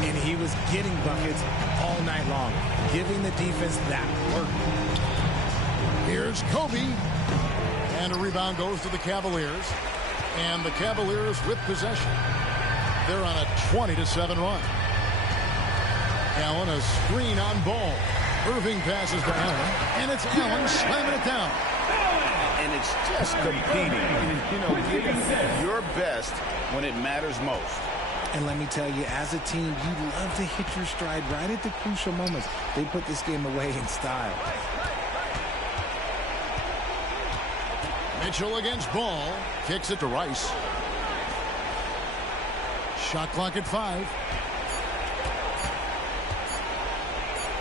And he was getting buckets all night long, giving the defense that work. Here's Kobe. And a rebound goes to the Cavaliers. And the Cavaliers with possession. They're on a 20-7 run. Allen a screen on Ball. Irving passes to Allen. And it's Allen slamming it down. And it's just competing. You know, giving your best when it matters most. And let me tell you, as a team, you love to hit your stride right at the crucial moments. They put this game away in style. Mitchell against Ball. Kicks it to Rice. Shot clock at 5.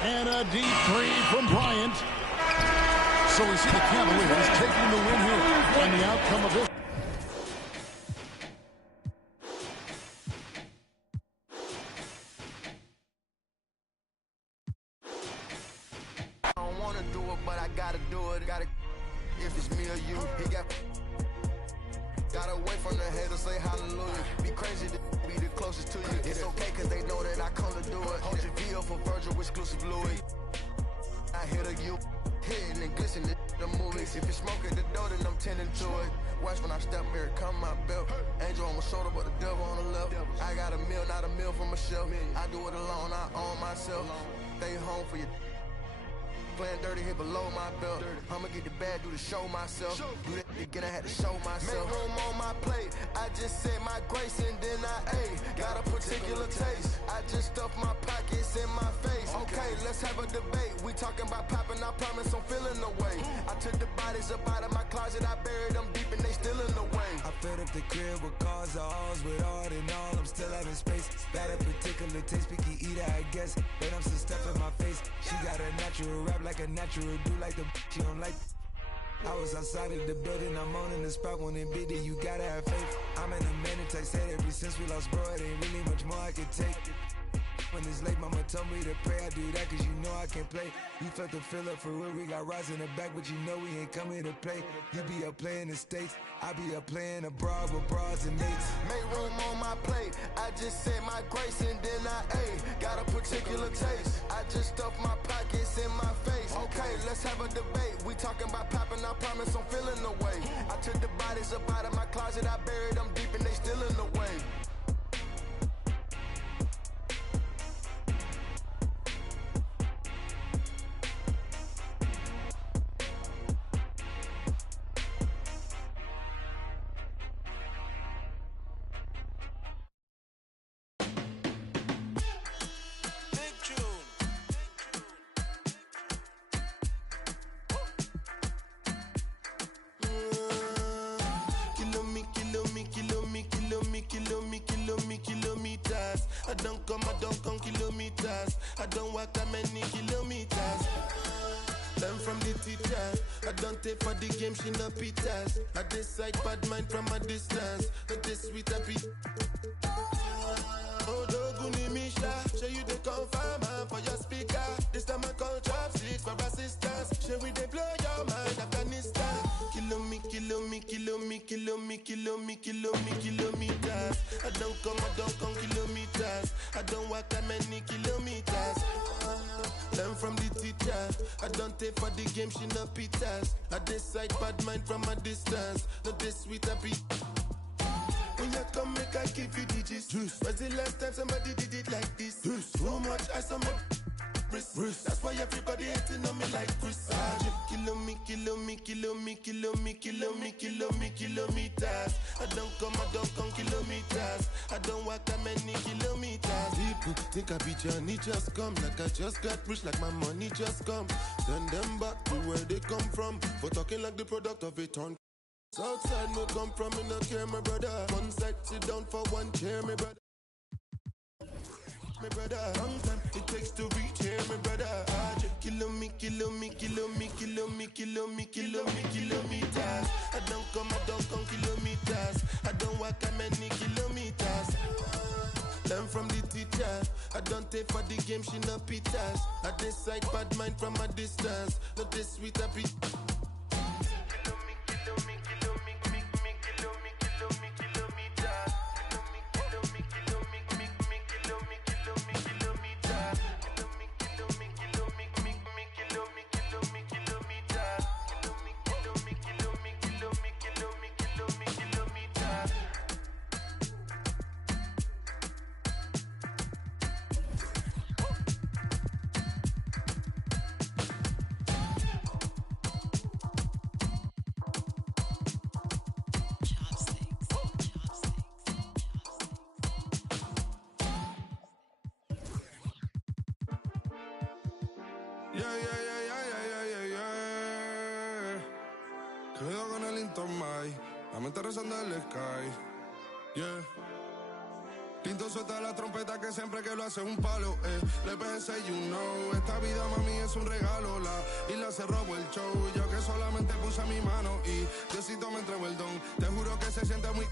And a deep three from Bryant. So we see the Cavaliers taking the win here. And the outcome of this. Got away from the haters, say hallelujah. Be crazy to be the closest to you. It's okay, cause they know that I come to do it. Hold your VO for Virgil, exclusive Louis. I hit a you, hitting and glistening the movies. If it's smoke at the door, then I'm tending to it. Watch when I step here, come my belt. Angel on my shoulder, but the devil on the left. I got a meal, not a meal from a shelf. I do it alone, I own myself. Stay home for your playing dirty here below my belt. I'ma get the bad, do the show myself. Do that again, I had to show myself. Make room on my plate. I just said my grace and then I ate. Got a particular taste. I just stuffed my pockets in my face. Okay, let's have a debate. We talking about popping, I promise I'm feeling the way. I took the bodies up out of my closet. I buried them deep and they still in the way. I filled up the crib with cars, alls with all in all. I'm still having space. Got a particular taste, picky eater, I guess. But I'm still stuffing my face. She got a natural rap like a natural do like the she don't like. I was outside of the building, I'm on in the spot when it big, you gotta have faith. I'm in a minute, I said ever since we lost bro, it ain't really much more I could take. When it's late, mama told me to pray. I do that cause you know I can play. You felt the fill up for real, we got rise in the back, but you know we ain't coming to play. You be up playing the States, I be up playing abroad with bras and mates. Make room on my plate. I just said my grace and then I ate. Got a particular taste. I just stuffed my pockets in my face. Okay, let's have a debate. We talking about popping, I promise I'm feeling the way. I took the bodies up out of my closet, I buried them deep and they still in the way. I don't come kilometers. I don't walk that many kilometers. Learn from the teacher. I don't take for the game, she no pitas. I decide bad mind from a distance. Not this sweet happy. Oh, Doguni Misha, show you the confirm for your speaker. This time I call chopstick for assistance. Show we they blow your mind, Afghanistan. Kilometers. I don't come kilometers. I don't walk that many kilometers. Learn from the teacher. I don't take for the game, she no pitas. I decide bad mind from a distance. Not this sweet happy. When you come, make I give you digits. Was the last time somebody did it like this? So much ice on my wrist. That's why everybody hating on me like Chris. Kilometers. I don't come kilometers. I don't walk that many kilometers. People think I be Johnny, just come. Like I just got rich, like my money just come. Send them back to where they come from. For talking like the product of a turn. Outside me come from, me no care, my brother. One side, sit down for one chair, my brother. My brother, long time it takes to reach here, my brother. Kilometers. I don't come kilometers. I don't walk that many kilometers. Learn from the teacher. I don't take for the game, she no pitas. I decide bad mind from a distance. Not this sweet happy. Cuidado con el Intomai, la mente rezando en el sky. Yeah. Tinto suelta la trompeta que siempre que lo hace un palo. Le pensé, you know, esta vida mami es un regalo. La isla se robó el show, yo que solamente puse mi mano y Diosito me entregó el don. Te juro que se siente muy...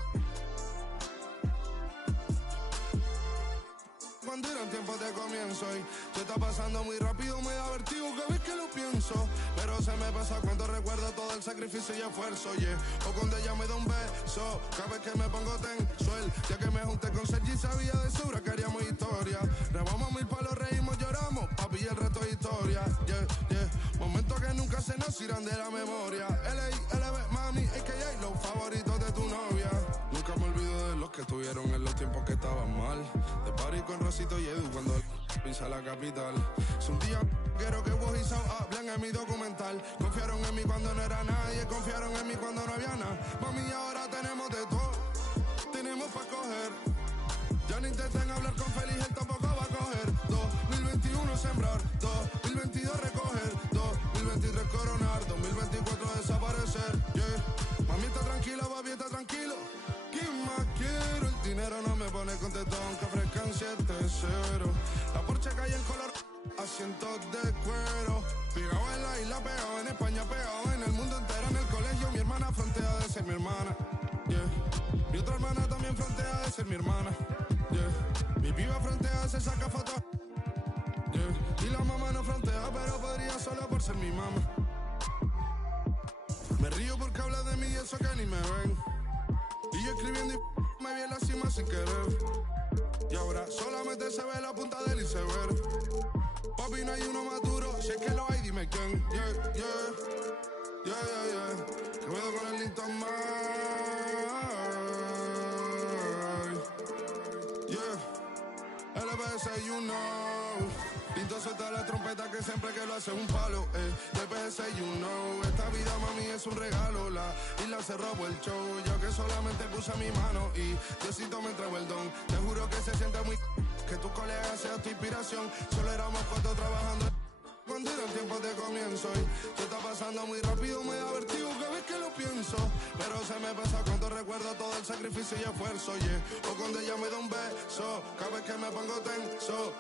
Cuando eran tiempos de comienzo y se está pasando muy rápido, me da vertigo cada vez que lo pienso. Pero se me pasa cuando recuerdo todo el sacrificio y esfuerzo, yeah. O cuando ella me da un beso, cada vez que me pongo tenso. El día que me junté con Sergi sabía de sobra que haríamos historia. Grabamos 1000 palos, reímos, lloramos, papi, y el resto es historia, yeah, yeah. Momentos que nunca se nos irán de la memoria. L.A.L.B. mami, a.k.a. los favoritos de tu novia. Nunca me olvido de los que estuvieron en los tiempos que estaban mal. De party con Rosito y Edu cuando pisa la capital. Es un día quiero que vos y Sao hablen en mi documental. Confiaron en mí cuando no era nadie, confiaron en mí cuando no había nada. Mami, ahora tenemos de todo, tenemos para coger. Ya no intenten hablar con Feliz, él tampoco va a coger. 2021 sembrar, 2022 recoger, 2023 coronar, 2024 desaparecer, yeah. Mami está tranquila, papi está tranquilo. ¿Quién más quiero? El dinero no me pone contento aunque ofrezcan 7-0. La Porsche cae en color, asientos de cuero. Pegado en la isla, pegado en España, pegado en el mundo entero. En el colegio mi hermana frontea de ser mi hermana, yeah. Mi otra hermana también frontea de ser mi hermana, yeah. Mi piba frontea, se saca fotos, yeah. Y la mamá no frontea, pero podría solo por ser mi mamá. Me río porque habla de mí y eso que ni me ven. Y yo escribiendo y me vi en la cima sin querer. Y ahora solamente se ve la punta del iceberg. Papi, no hay uno más duro, si es que lo hay, dime quién. Yeah, yeah, yeah, yeah, yeah. Que puedo con el Linton May. Yeah, LBS, you know. Tinto suelta la trompeta que siempre que lo hace un palo, LBS, you know. Esta vida, mami, es un regalo. La isla se robó el show, yo que solamente puse mi mano y Diosito me entregó el don. Te juro que se siente muy... que tu colega sea tu inspiración. Solo éramos 4 trabajando cuando eran tiempos de comienzo y se está pasando muy rápido, me da vertigo cada vez que lo pienso. Pero se me pasa cuando recuerdo todo el sacrificio y esfuerzo, yeah. O cuando ella me da un beso, cada vez que me pongo tenso.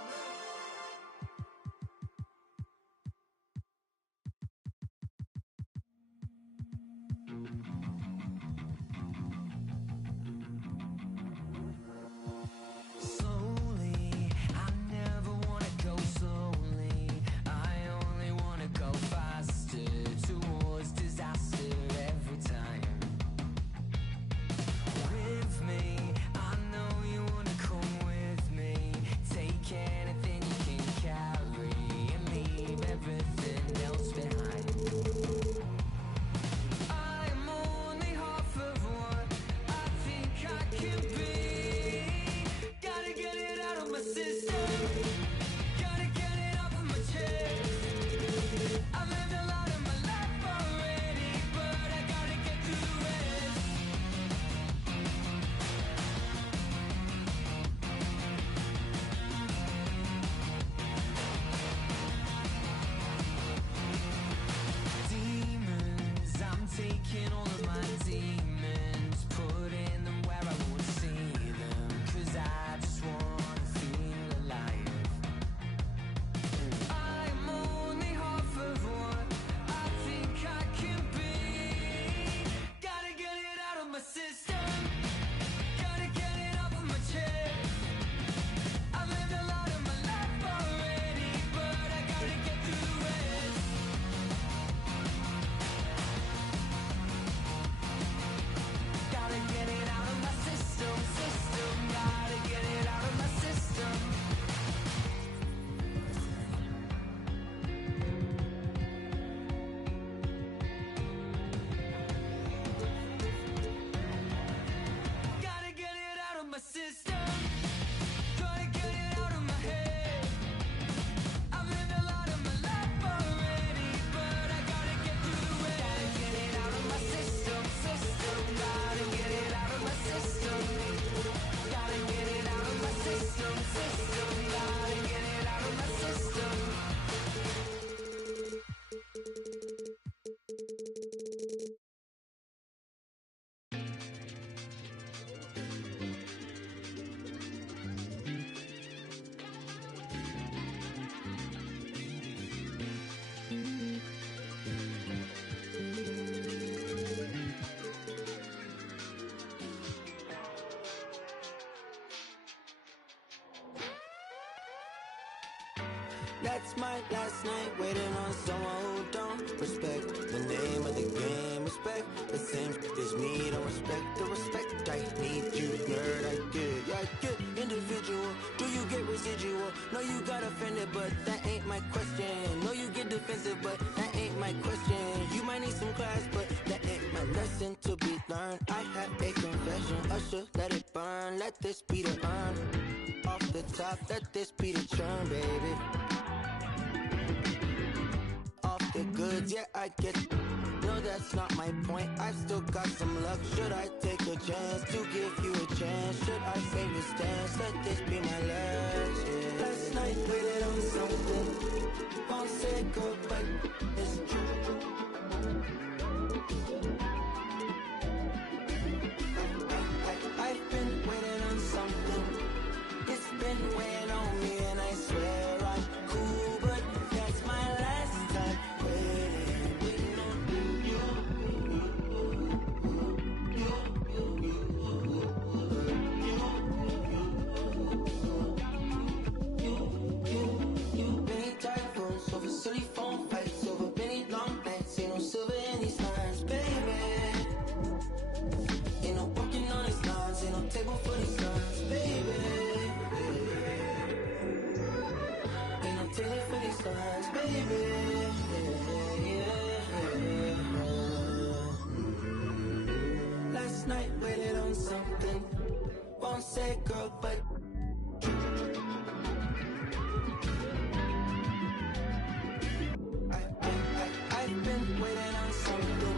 taking all of my demons, putting them where I won't see them, 'cause I just wanna feel alive. I'm only half of what I think I can be. Gotta get it out of my system, gotta get it off of my chest. I've lived a lot of my life already, but I gotta get through the rest. Gotta get it out of my system, gotta get it out of my system. Gotta get it out of my system, gotta get it out of my head. I've lived a lot of my life already, but I gotta get through the rest. Gotta get it out of my system, gotta get it out of my system. Gotta get it out of my system, gotta get it out of my system. That's my last night waiting on someone who don't respect the name of the game. Respect the same as me, don't respect the respect. I need you, nerd, I get, yeah, I get individual. Do you get residual? No, you got offended, but that ain't my question. No, you get defensive, but that ain't my question. You might need some class, but that ain't my lesson to be learned. I have a confession, Usher, let it burn. Let this be the urn. Off the top, let this be the churn, baby. Off the goods, yeah, I get. No, that's not my point. I still got some luck. Should I take a chance to give you a chance? Should I save a stance? Let this be my last. Yeah. Last night waited on something. Won't say goodbye. It's true. I've been waiting on something. It's been weighing on me, and I swear I'm cool, but that's my last time waiting on you. Many typhoons over silly phone fights, over many long nights. Ain't no silver in these lines, baby. Ain't no walking on these lines, ain't no table for these lines, baby. Ain't no table for these lines, baby. Last night waited on something. Won't say girl, but I've been waiting on something.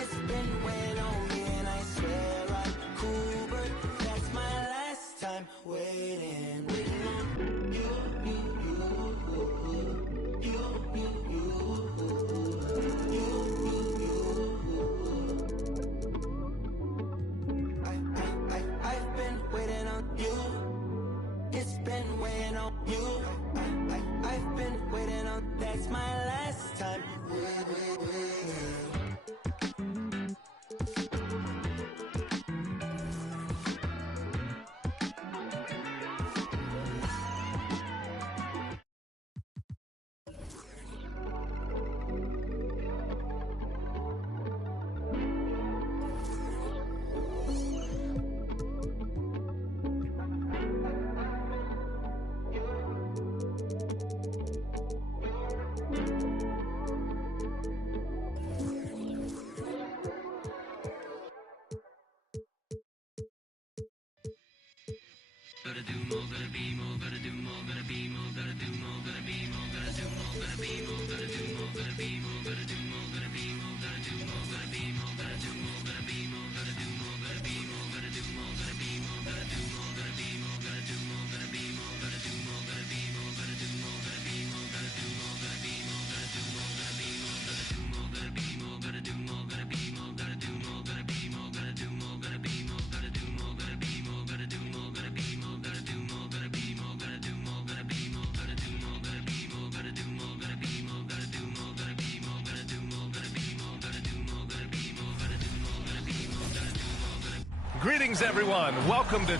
It's been weighing on me, and I swear I'm cool, but that's my last time waiting on you. I've been waiting on you. It's been weighing on you. I've been waiting on. That's my last time waiting. Gotta do more, gotta be more, gotta do more, gotta be more, gotta do more, gotta be more, gotta do more, gotta be more, gotta do more, gotta be more, gotta do more, gotta be more, gotta do more, gotta be more, gotta do more, gotta be more, gotta do more, gotta be more, gotta do more, gotta be more, gotta do more, gotta be more, gotta do more, gotta be more, gotta do more, gotta be more, gotta do more, gotta be more, gotta do more, gotta be more, gotta do more, gotta be more, gotta do more, gotta be more, gotta do more, gotta be more, Greetings, everyone. Welcome to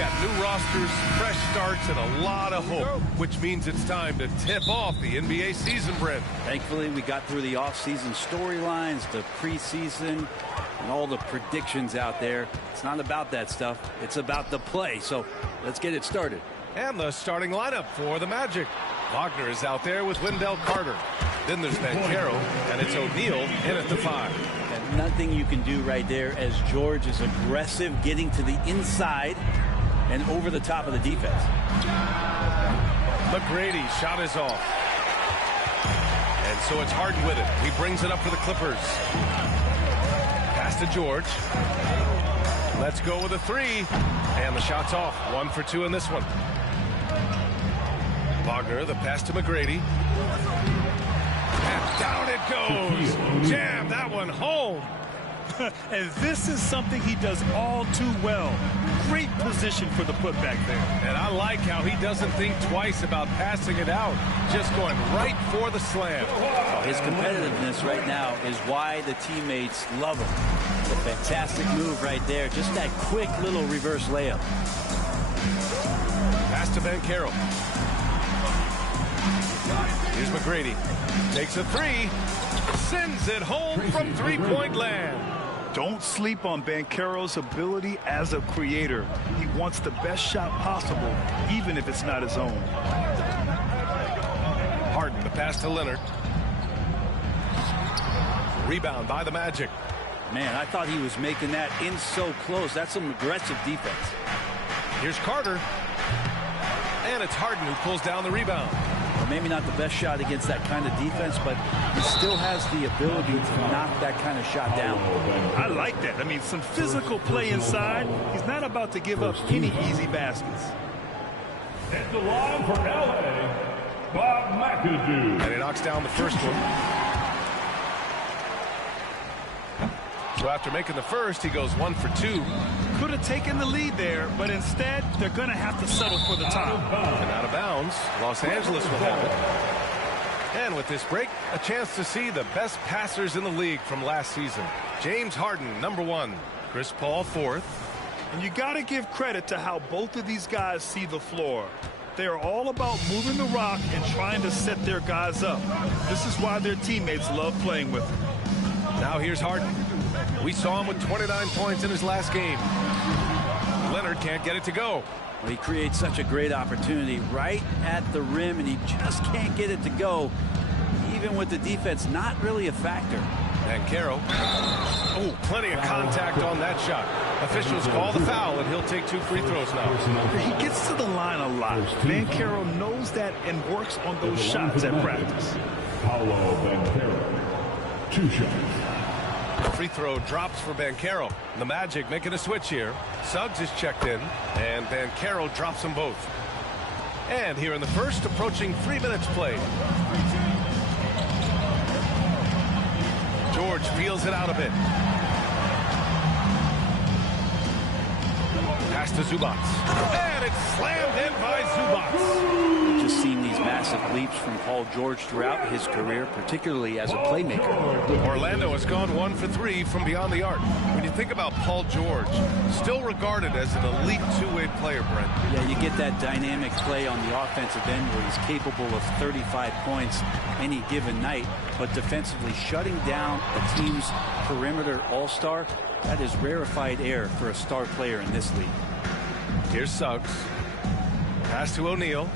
got new rosters, fresh starts, and a lot of hope, which means it's time to tip off the NBA season, Brent. Thankfully, we got through the offseason storylines, the preseason, and all the predictions out there. It's not about that stuff. It's about the play. So let's get it started. And the starting lineup for the Magic. Wagner is out there with Wendell Carter. Then there's Banchero, and it's O'Neal in at the 5. And nothing you can do right there as George is aggressive, getting to the inside and over the top of the defense. McGrady shot is off. And so it's Harden with it. He brings it up for the Clippers. Pass to George. Let's go with a 3. And the shot's off. 1 for 2 in this one. Wagner, the pass to McGrady. And down it goes. Jam that one home. And this is something he does all too well. Great position for the putback there. And I like how he doesn't think twice about passing it out, just going right for the slam. His competitiveness right now is why the teammates love him. A fantastic move right there. Just that quick little reverse layup. Pass to Banchero. Here's McGrady. Takes a 3. Sends it home from three-point land. Don't sleep on Banchero's ability as a creator. He wants the best shot possible, even if it's not his own. Harden, the pass to Leonard. Rebound by the Magic. Man, I thought he was making that in so close. That's some aggressive defense. Here's Carter. And it's Harden who pulls down the rebound. Well, maybe not the best shot against that kind of defense, but he still has the ability to knock that kind of shot down. I like that. I mean, some physical play inside. He's not about to give up any easy baskets. At the line for LA, Bob McAdoo. And he knocks down the first one. So after making the first, he goes 1 for 2. Could have taken the lead there, but instead, they're going to have to settle for the tie. And out of bounds, Los Angeles will have it. And with this break, a chance to see the best passers in the league from last season. James Harden, number 1. Chris Paul, 4th. And you got to give credit to how both of these guys see the floor. They are all about moving the rock and trying to set their guys up. This is why their teammates love playing with them. Now here's Harden. We saw him with 29 points in his last game. Leonard can't get it to go. Well, he creates such a great opportunity right at the rim, and he just can't get it to go. Even with the defense not really a factor. Banchero. Oh, plenty of contact on that shot. Officials call the foul, and he'll take 2 free throws now. He gets to the line a lot. Banchero knows that and works on those shots at practice. Paolo Banchero. 2 shots. Free throw drops for Banchero. The Magic making a switch here. Suggs is checked in, and Banchero drops them both. And here in the first, approaching 3 minutes played. George feels it out a bit. Pass to Zubac. And it's slammed in by Zubac. We've just seen these massive leaps from Paul George throughout his career, particularly as a playmaker. Orlando has gone 1 for 3 from beyond the arc. When you think about Paul George, still regarded as an elite two-way player, Brent. Yeah, you get that dynamic play on the offensive end where he's capable of 35 points any given night, but defensively shutting down a team's perimeter all-star, that is rarefied air for a star player in this league. Here's Suggs. Pass to O'Neal.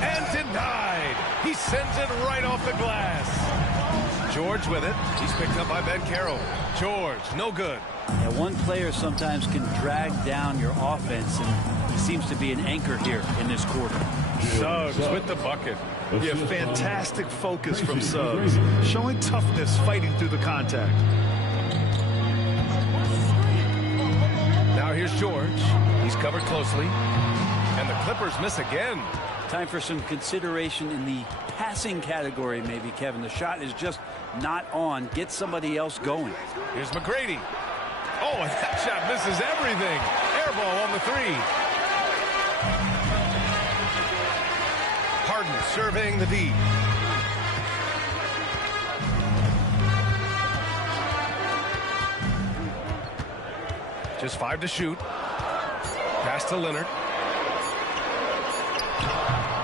And denied. He sends it right off the glass. George with it. He's picked up by Ben Carroll. George, no good. Yeah, one player sometimes can drag down your offense, and he seems to be an anchor here in this quarter. Suggs with the bucket. Yeah, fantastic focus from Suggs, showing toughness, fighting through the contact. Now here's George. He's covered closely. And the Clippers miss again. Time for some consideration in the passing category, maybe, Kevin. The shot is just not on. Get somebody else going. Here's McGrady. Oh, and that shot misses everything. Air ball on the three. Harden surveying the D. Just 5 to shoot. Pass to Leonard.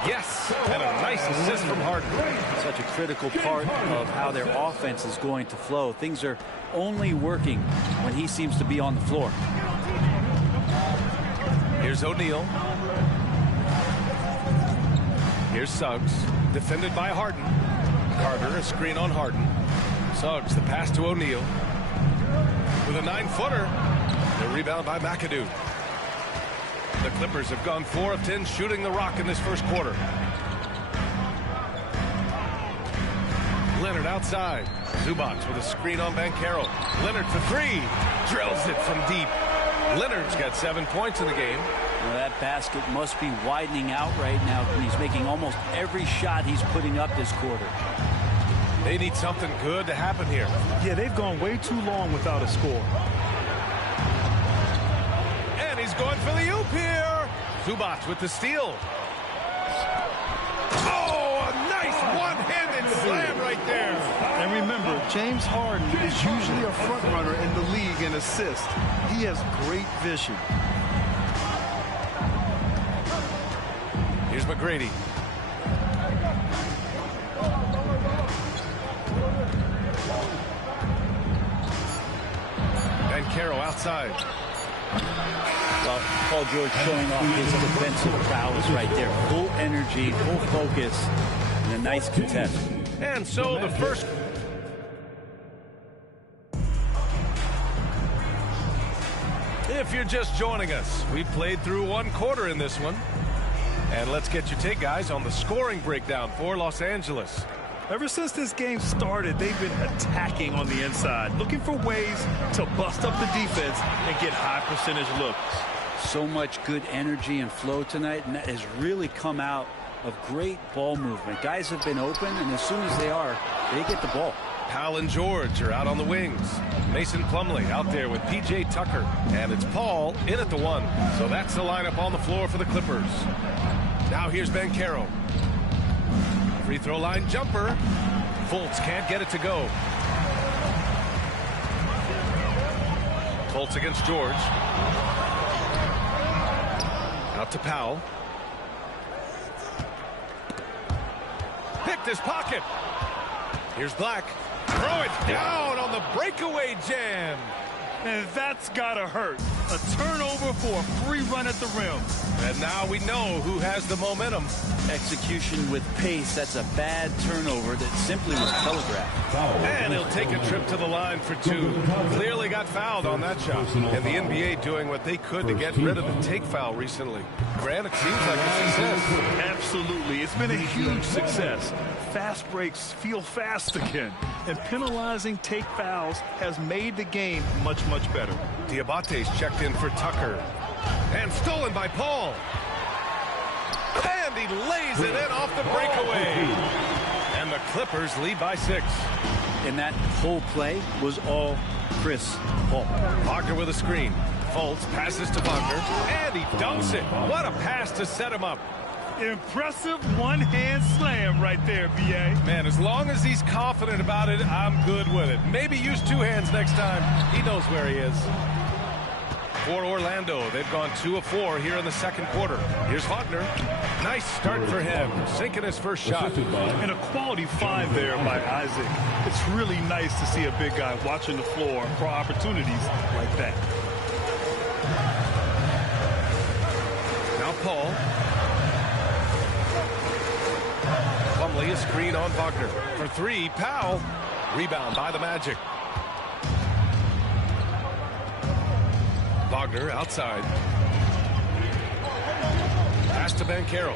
Yes, and a nice assist from Harden. Such a critical part of how their offense is going to flow. Things are only working when he seems to be on the floor. Here's O'Neal. Here's Suggs, defended by Harden. Carter, a screen on Harden. Suggs, the pass to O'Neal. With a 9-footer. The rebound by McAdoo. The Clippers have gone 4 of 10 shooting the rock in this first quarter. Leonard outside. Zubac with a screen on Banchero. Leonard for 3. Drills it from deep. Leonard's got 7 points in the game. Well, that basket must be widening out right now, and he's making almost every shot he's putting up this quarter. They need something good to happen here. Yeah, they've gone way too long without a score. And he's going for the oop here. Zubac with the steal. Oh, a nice one-handed slam right there. And remember, James Harden is usually a front runner in the league in assists. He has great vision. Here's McGrady. Banchero outside. Well, Paul George showing off his defensive prowess right there. Full energy, full focus, and a nice contest. And so the first... If you're just joining us, we've played through 1 quarter in this one. And let's get your take, guys, on the scoring breakdown for Los Angeles. Ever since this game started, they've been attacking on the inside, looking for ways to bust up the defense and get high percentage looks. So much good energy and flow tonight, and that has really come out of great ball movement. Guys have been open, and as soon as they are, they get the ball. Powell and George are out on the wings. Mason Plumlee out there with P.J. Tucker. And it's Paul in at the 1. So that's the lineup on the floor for the Clippers. Now here's Banchero. Free throw line jumper. Fultz can't get it to go. Fultz against George. Out to Powell. Picked his pocket. Here's Black. Throw it down on the breakaway jam. And that's gotta hurt. A turnover for a free run at the rim. And now we know who has the momentum. Execution with pace. That's a bad turnover that simply was telegraphed. And he'll take a trip to the line for 2. Clearly got fouled on that shot. And the NBA doing what they could to get rid of the take foul recently. Grant, it seems like a success. Absolutely. It's been a huge success. Fast breaks feel fast again. And penalizing take fouls has made the game much, much better. Diabate's checked in for Tucker. And stolen by Paul. And he lays it in off the breakaway. And the Clippers lead by 6. And that whole play was all Chris Paul. Wagner with a screen. Folds, passes to Wagner, and he dunks it. What a pass to set him up. Impressive one-hand slam right there, B.A. Man, as long as he's confident about it, I'm good with it. Maybe use two hands next time. He knows where he is. For Orlando, they've gone 2 of 4 here in the second quarter. Here's Wagner. Nice start for him, sinking his first shot. And a quality find there by Isaac. It's really nice to see a big guy watching the floor for opportunities like that. Now Paul. Plumlee, a screen on Wagner. For 3, Powell. Rebound by the Magic. Wagner outside. Pass to Banchero.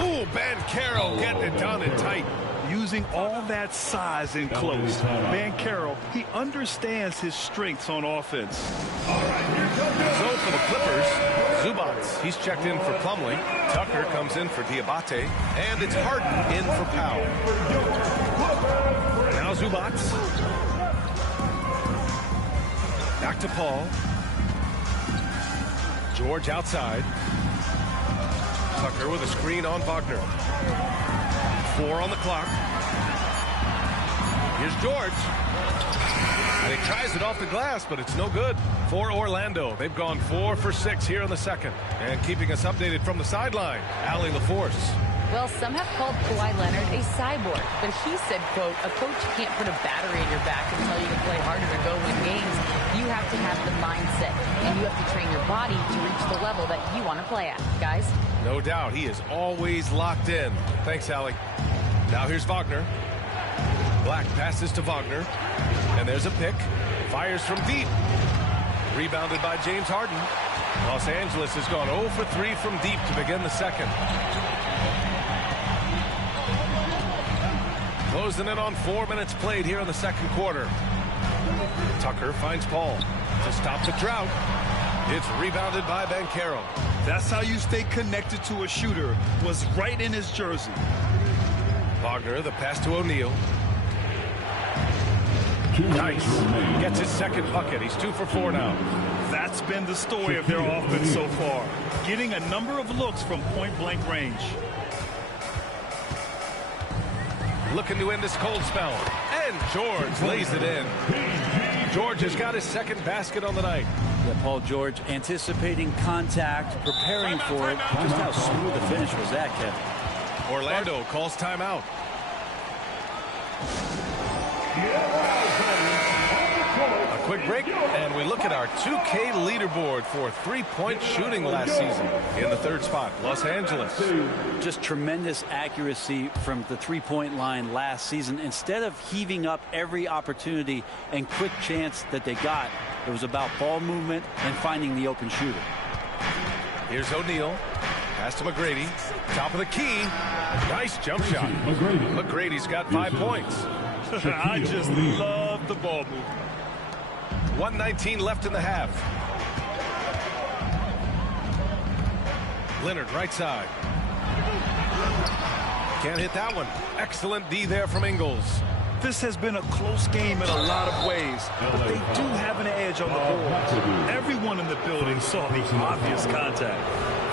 Ooh, Banchero getting it done and tight. Using all that size in close. Banchero, he understands his strengths on offense. So for the Clippers, Zubats, he's checked in for Plumlee. Tucker comes in for Diabate. And it's Harden in for Powell. Now Zubats. Back to Paul. George outside. Tucker with a screen on Wagner. 4 on the clock. Here's George. And he tries it off the glass, but it's no good. For Orlando, they've gone 4 for 6 here in the second. And keeping us updated from the sideline, Allie LaForce. Well, some have called Kawhi Leonard a cyborg, but he said, quote, a coach can't put a battery in your back and tell you to play harder to go win games. You have to have the mindset, and you have to train your body to reach the level that you want to play at, guys. No doubt, he is always locked in. Thanks, Allie. Now here's Wagner. Black passes to Wagner, and there's a pick. Fires from deep. Rebounded by James Harden. Los Angeles has gone 0 for 3 from deep to begin the second. Closing in on 4 minutes played here in the second quarter. Tucker finds Paul to stop the drought. It's rebounded by Banchero. That's how you stay connected to a shooter. Was right in his jersey. Wagner, the pass to O'Neal. Nice. Gets his second bucket. He's 2 for 4 now. That's been the story of their offense so far. Getting a number of looks from point-blank range. Looking to end this cold spell. And George lays it in. George has got his second basket on the night. Yeah, Paul George anticipating contact, preparing for it. Just how smooth the finish was that, Kevin. Orlando calls timeout. A quick break, and we look at our 2K leaderboard for three-point shooting last season. In the third spot, Los Angeles. Just tremendous accuracy from the three-point line last season. Instead of heaving up every opportunity and quick chance that they got, it was about ball movement and finding the open shooter. Here's O'Neal. Pass to McGrady. Top of the key. Nice jump shot. McGrady's got 5 points. I just love the ball movement. 1:19 left in the half. Leonard right side. Can't hit that one. Excellent D there from Ingles. This has been a close game in a lot of ways, but they do have an edge on the board. Everyone in the building saw the obvious contact.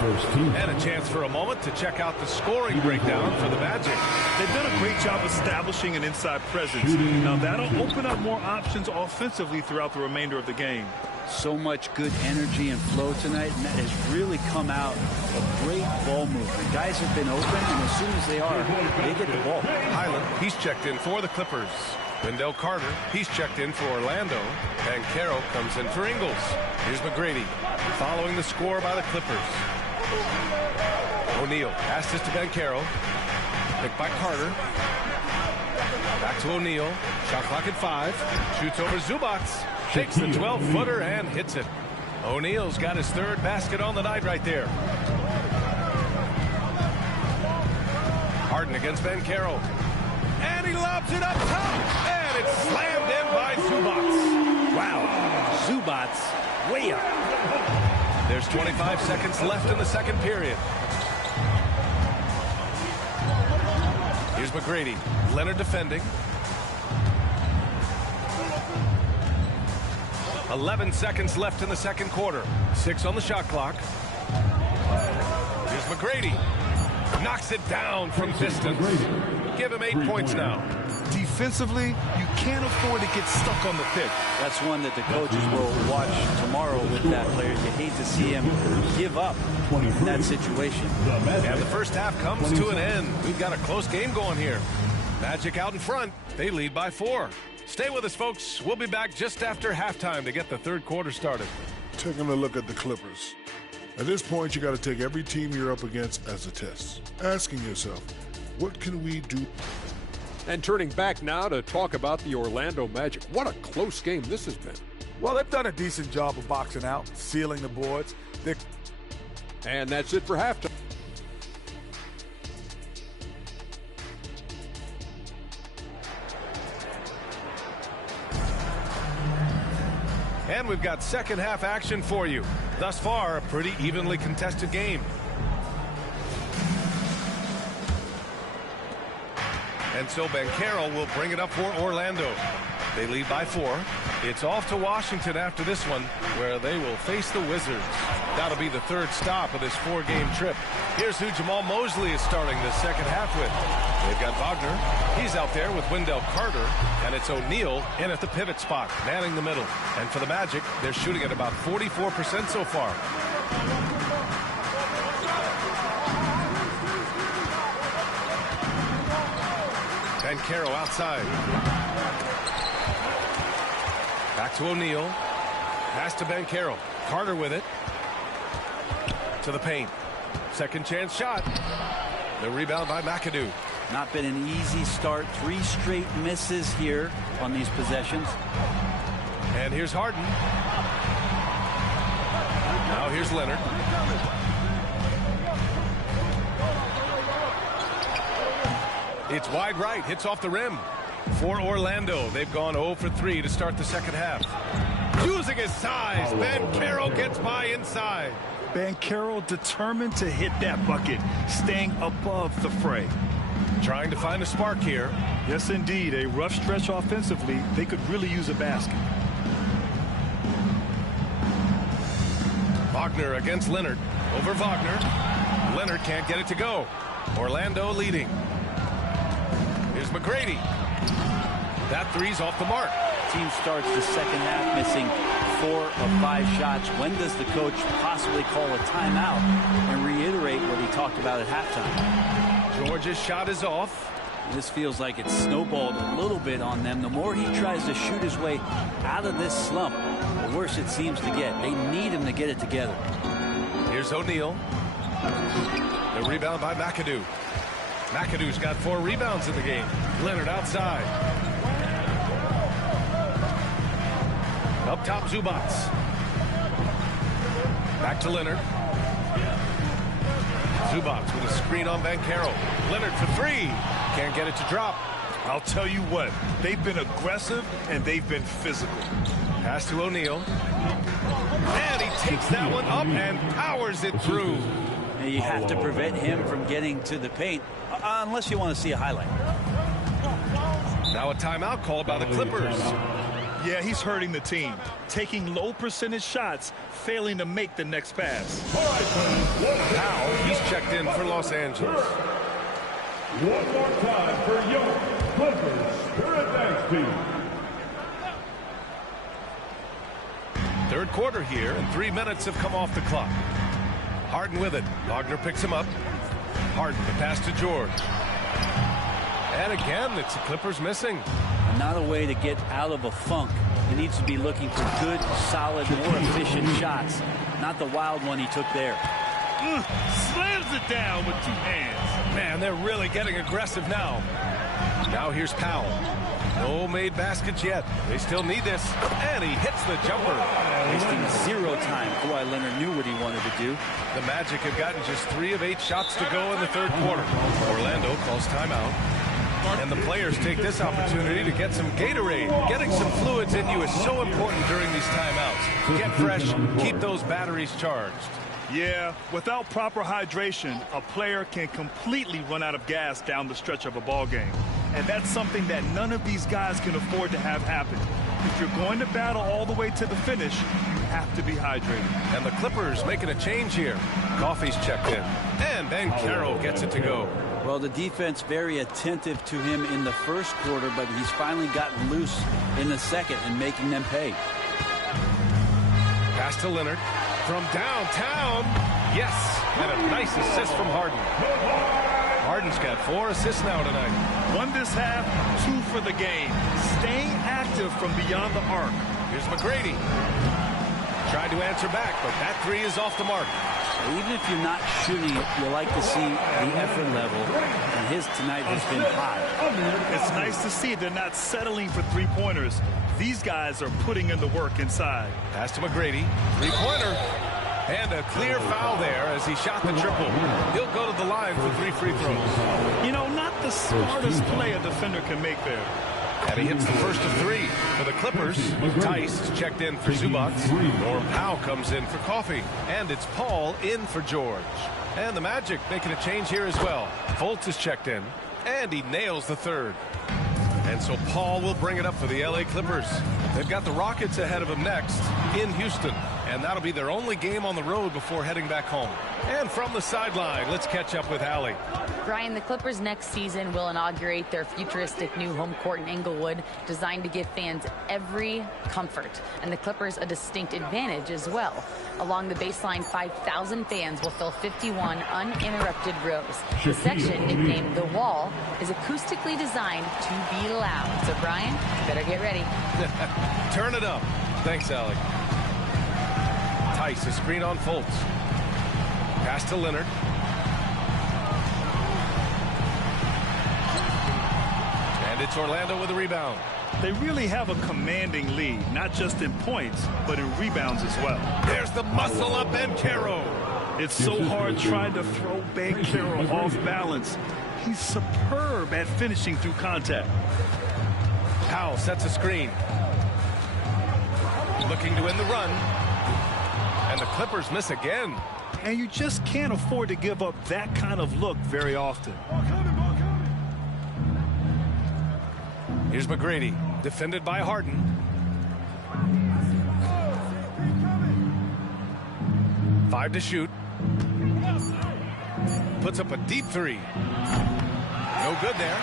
And a chance for a moment to check out the scoring breakdown for the Magic. They've done a great job establishing an inside presence. Now that'll open up more options offensively throughout the remainder of the game. So much good energy and flow tonight, and that has really come out of great ball movement. Guys have been open, and as soon as they are, they get the ball. Highland, he's checked in for the Clippers. Wendell Carter, he's checked in for Orlando. And Carroll comes in for Ingles. Here's McGrady, following the score by the Clippers. O'Neal passes to Banchero. Picked by Carter. Back to O'Neal. Shot clock at 5. Shoots over Zubats. Takes the 12-footer and hits it. O'Neal's got his third basket on the night right there. Harden against Banchero. And he lobs it up top. And it's slammed in by Zubats. Wow. Zubats way up. There's 25 seconds left in the second period. Here's McGrady. Leonard defending. 11 seconds left in the second quarter. 6 on the shot clock. Here's McGrady. Knocks it down from distance. Give him 8 points now. Defensively, you can't afford to get stuck on the pick. That's one that the coaches will watch tomorrow with that player. You hate to see him give up in that situation. And the first half comes to an end. We've got a close game going here. Magic out in front. They lead by 4. Stay with us, folks. We'll be back just after halftime to get the third quarter started. Taking a look at the Clippers. At this point, you got to take every team you're up against as a test. Asking yourself, what can we do? And turning back now to talk about the Orlando Magic. What a close game this has been. Well, they've done a decent job of boxing out, sealing the boards. And that's it for halftime. And we've got second half action for you. Thus far, a pretty evenly contested game. And so Banchero will bring it up for Orlando. They lead by 4. It's off to Washington after this one, where they will face the Wizards. That'll be the third stop of this 4-game trip. Here's who Jamal Mosley is starting the second half with. They've got Wagner. He's out there with Wendell Carter. And it's O'Neal in at the pivot spot, manning the middle. And for the Magic, they're shooting at about 44% so far. Banchero outside. Back to O'Neal. Pass to Banchero. Carter with it. To the paint. Second chance shot. The rebound by McAdoo. Not been an easy start. 3 straight misses here on these possessions. And here's Harden. Now here's Leonard. It's wide right. Hits off the rim. For Orlando, they've gone 0 for 3 to start the second half. Using his size, Banchero gets by inside. Banchero determined to hit that bucket, staying above the fray. Trying to find a spark here. Yes, indeed. A rough stretch offensively. They could really use a basket. Wagner against Leonard. Over Wagner. Leonard can't get it to go. Orlando leading. Here's McGrady. That three's off the mark. Team starts the second half missing 4 of 5 shots. When does the coach possibly call a timeout and reiterate what he talked about at halftime? George's shot is off. This feels like it's snowballed a little bit on them. The more he tries to shoot his way out of this slump, the worse it seems to get. They need him to get it together. Here's O'Neal. The rebound by McAdoo. McAdoo's got 4 rebounds in the game. Leonard outside. Up top, Zubats. Back to Leonard. Zubats with a screen on Banchero. Leonard for 3. Can't get it to drop. I'll tell you what, they've been aggressive and they've been physical. Pass to O'Neal. And he takes that one up and powers it through. And you have to prevent him from getting to the paint, unless you want to see a highlight. Now a timeout called by the Clippers. Yeah, he's hurting the team. Taking low percentage shots, failing to make the next pass. Now he's checked in for Los Angeles. One more time for your Clippers Spirit Dance team. Third quarter here, and 3 minutes have come off the clock. Harden with it. Wagner picks him up. Harden, the pass to George. And again, it's the Clippers missing. Not a way to get out of a funk. He needs to be looking for good, solid, more efficient shots. Not the wild one he took there. Slams it down with 2 hands. Man, they're really getting aggressive now. Now here's Powell. No made baskets yet. They still need this. And he hits the jumper. Wasting 0 time. Kawhi Leonard knew what he wanted to do. The Magic have gotten just 3 of 8 shots to go in the third quarter. Orlando calls timeout. And the players take this opportunity to get some Gatorade. Getting some fluids in you is so important during these timeouts. Get fresh, keep those batteries charged. Yeah, without proper hydration, a player can completely run out of gas down the stretch of a ball game. And that's something that none of these guys can afford to have happen. If you're going to battle all the way to the finish, you have to be hydrated. And the Clippers making a change here. Coffey's checked in. And Banchero gets it to go. Well, the defense very attentive to him in the first quarter, but he's finally gotten loose in the second and making them pay. Pass to Leonard. From downtown. Yes. And a nice assist from Harden. Harden's got 4 assists now tonight. 1 this half, 2 for the game. Staying active from beyond the arc. Here's McGrady. Tried to answer back, but that 3 is off the mark. Even if you're not shooting it, you like to see the effort level, and his tonight has been high. It's nice to see they're not settling for 3-pointers. These guys are putting in the work inside. Pass to McGrady. 3-pointer. And a clear foul there as he shot the triple. He'll go to the line for 3 free throws. You know, not the smartest play a defender can make there. And he hits the first of 3 for the Clippers. Tice is checked in for Zubac. Norm Powell comes in for Coffey. And it's Paul in for George. And the Magic making a change here as well. Fultz is checked in. And he nails the 3rd. And so Paul will bring it up for the LA Clippers. They've got the Rockets ahead of them next in Houston. And that'll be their only game on the road before heading back home. And from the sideline, let's catch up with Allie. Brian, the Clippers next season will inaugurate their futuristic new home court in Inglewood, designed to give fans every comfort, and the Clippers a distinct advantage as well. Along the baseline, 5,000 fans will fill 51 uninterrupted rows. The section, nicknamed The Wall, is acoustically designed to be loud. So, Brian, you better get ready. Turn it up. Thanks, Allie. Tice, a screen on Fultz. Pass to Leonard. And it's Orlando with a rebound. They really have a commanding lead, not just in points, but in rebounds as well. There's the muscle up Banchero. It's so hard trying to throw Banchero off balance. He's superb at finishing through contact. Powell sets a screen. Looking to win the run. And the Clippers miss again. And you just can't afford to give up that kind of look very often. Here's McGrady, defended by Harden. Five to shoot. Puts up a deep 3. No good there.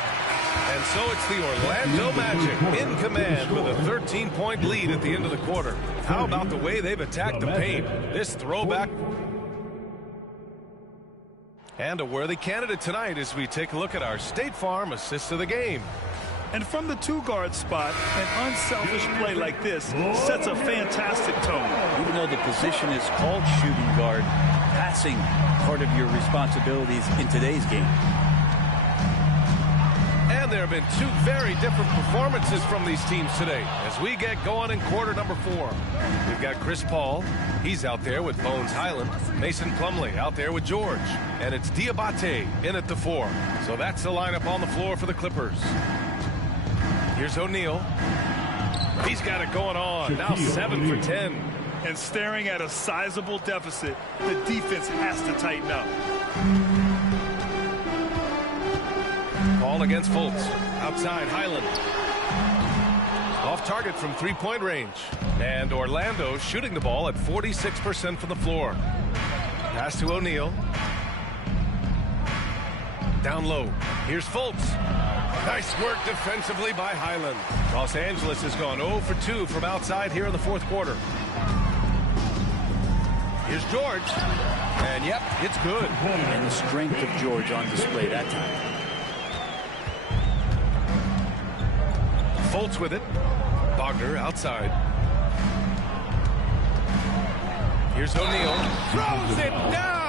And so it's the Orlando Magic in command with a 13-point lead at the end of the quarter. How about the way they've attacked the paint? This throwback. And a worthy candidate tonight as we take a look at our State Farm assist of the game. And from the 2-guard spot, an unselfish play like this sets a fantastic tone. Even though the position is called shooting guard, passing part of your responsibilities in today's game. And there have been 2 very different performances from these teams today as we get going in quarter number 4. We've got Chris Paul. He's out there with Bones Highland. Mason Plumlee out there with George. And it's Diabate in at the 4. So that's the lineup on the floor for the Clippers. Here's O'Neal. He's got it going on. Now 7 for 10. And staring at a sizable deficit, the defense has to tighten up. Ball against Fultz. Outside, Highland. Off target from 3-point range. And Orlando shooting the ball at 46% from the floor. Pass to O'Neal. Down low. Here's Fultz. Nice work defensively by Highland. Los Angeles has gone 0 for 2 from outside here in the 4th quarter. Here's George. And yep, it's good. And the strength of George on display that time. Fultz with it. Bogner outside. Here's O'Neal. Throws it down.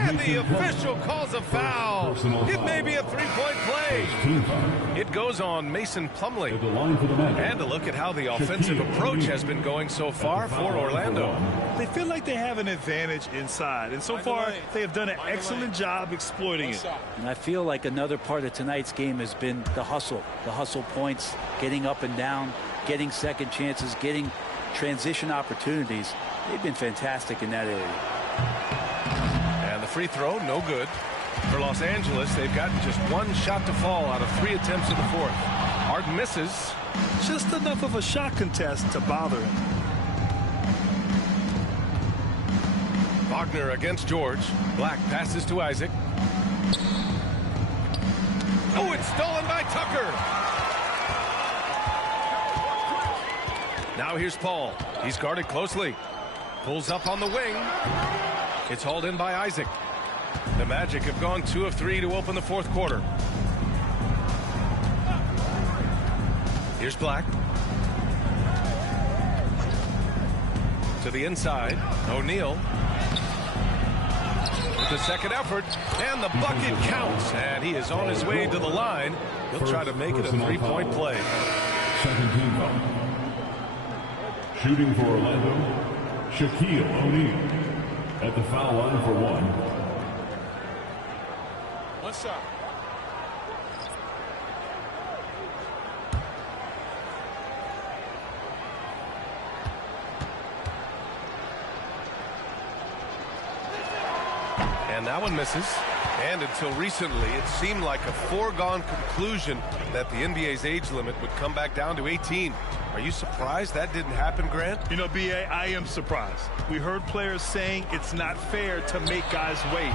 And the official calls a foul. It may be a 3-point play. It goes on Mason Plumlee. And a look at how the offensive approach has been going so far for Orlando. They feel like they have an advantage inside. And so far, they have done an excellent job exploiting it. And I feel like another part of tonight's game has been the hustle. The hustle points, getting up and down, getting second chances, getting transition opportunities. They've been fantastic in that area. Free throw, no good. For Los Angeles, they've gotten just 1 shot to fall out of 3 attempts in the 4th. Harden misses. Just enough of a shot contest to bother him. Wagner against George. Black passes to Isaac. Oh, it's stolen by Tucker. Now here's Paul. He's guarded closely. Pulls up on the wing. It's hauled in by Isaac. The Magic have gone 2 of 3 to open the fourth quarter. Here's Black. To the inside. O'Neal. With the second effort. And the bucket counts. And he is on his way to the line. He'll try to make it a three-point play. Second team foul. Shooting for Orlando, Shaquille O'Neal. At the foul line for 1. What's up? And that one misses. And until recently, it seemed like a foregone conclusion that the NBA's age limit would come back down to 18. Are you surprised that didn't happen, Grant? You know, B.A., I am surprised. We heard players saying it's not fair to make guys wait.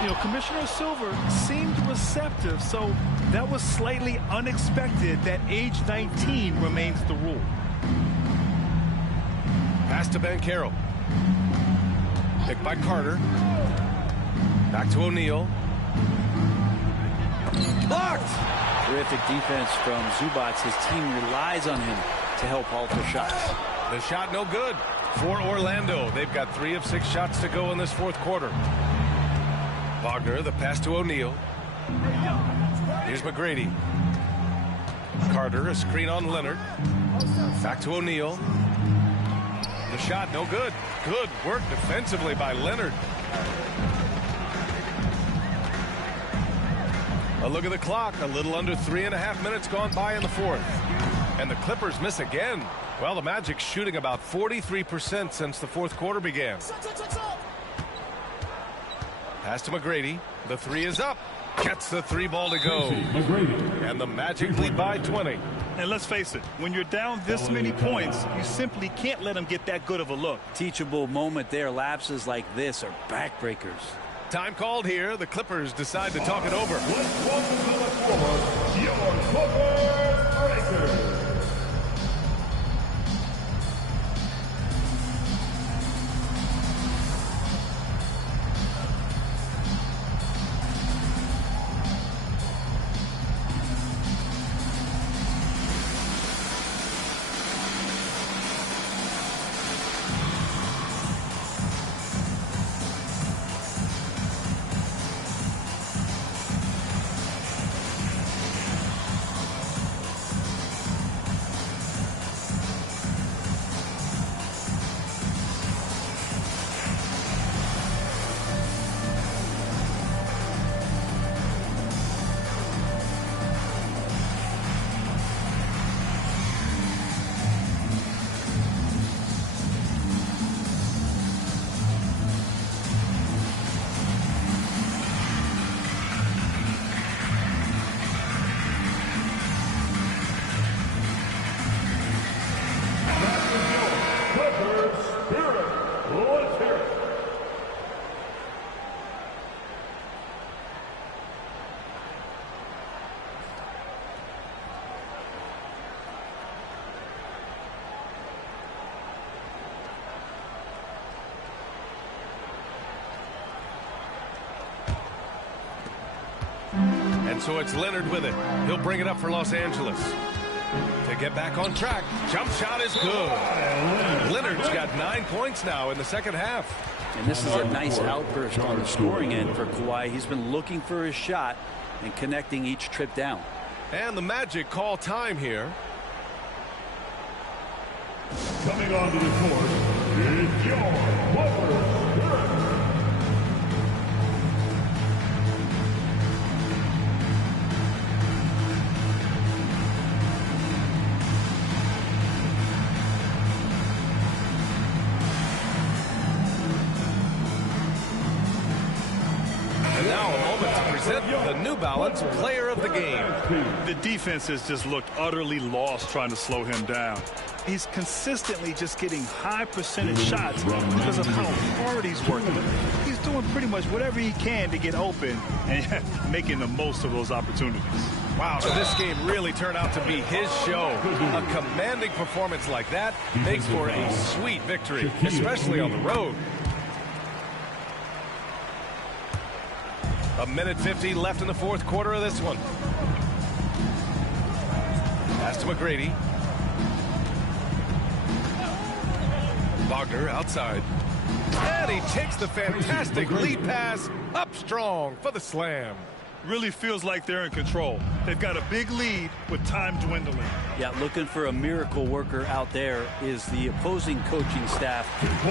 You know, Commissioner Silver seemed receptive, so that was slightly unexpected that age 19 remains the rule. Pass to Banchero. Picked by Carter. Back to O'Neal. Blocked! Terrific defense from Zubac. His team relies on him to help alter shots. The shot no good for Orlando. They've got 3 of 6 shots to go in this fourth quarter. Wagner, the pass to O'Neal. Here's McGrady. Carter, a screen on Leonard. Back to O'Neal. The shot no good. Good work defensively by Leonard. A look at the clock. A little under 3.5 minutes gone by in the fourth. And the Clippers miss again. Well, the Magic shooting about 43% since the fourth quarter began. Pass to McGrady. The 3 is up. Gets the 3 ball to go. And the Magic lead by 20. And let's face it, when you're down this many points, you simply can't let them get that good of a look. Teachable moment there. Lapses like this are backbreakers. Time called here. The Clippers decide to talk it over. Let's welcome to the floor, your Clippers breakers. And so it's Leonard with it. He'll bring it up for Los Angeles. To get back on track. Jump shot is good. Leonard's got 9 points now in the second half. And this is a nice outburst on the scoring end for Kawhi. He's been looking for his shot and connecting each trip down. And the Magic call time here. Coming onto the court is your Clippers. And now a moment to present the New Balance Player of the Game. The defense has just looked utterly lost trying to slow him down. He's consistently just getting high percentage shots because of how hard he's working. He's doing pretty much whatever he can to get open and making the most of those opportunities. Wow, so this game really turned out to be his show. A commanding performance like that makes for a sweet victory, especially on the road. A minute 50 left in the fourth quarter of this one. Pass to McGrady. Wagner outside. And he takes the fantastic lead pass up strong for the slam. Really feels like they're in control. They've got a big lead with time dwindling. Yeah, looking for a miracle worker out there is the opposing coaching staff.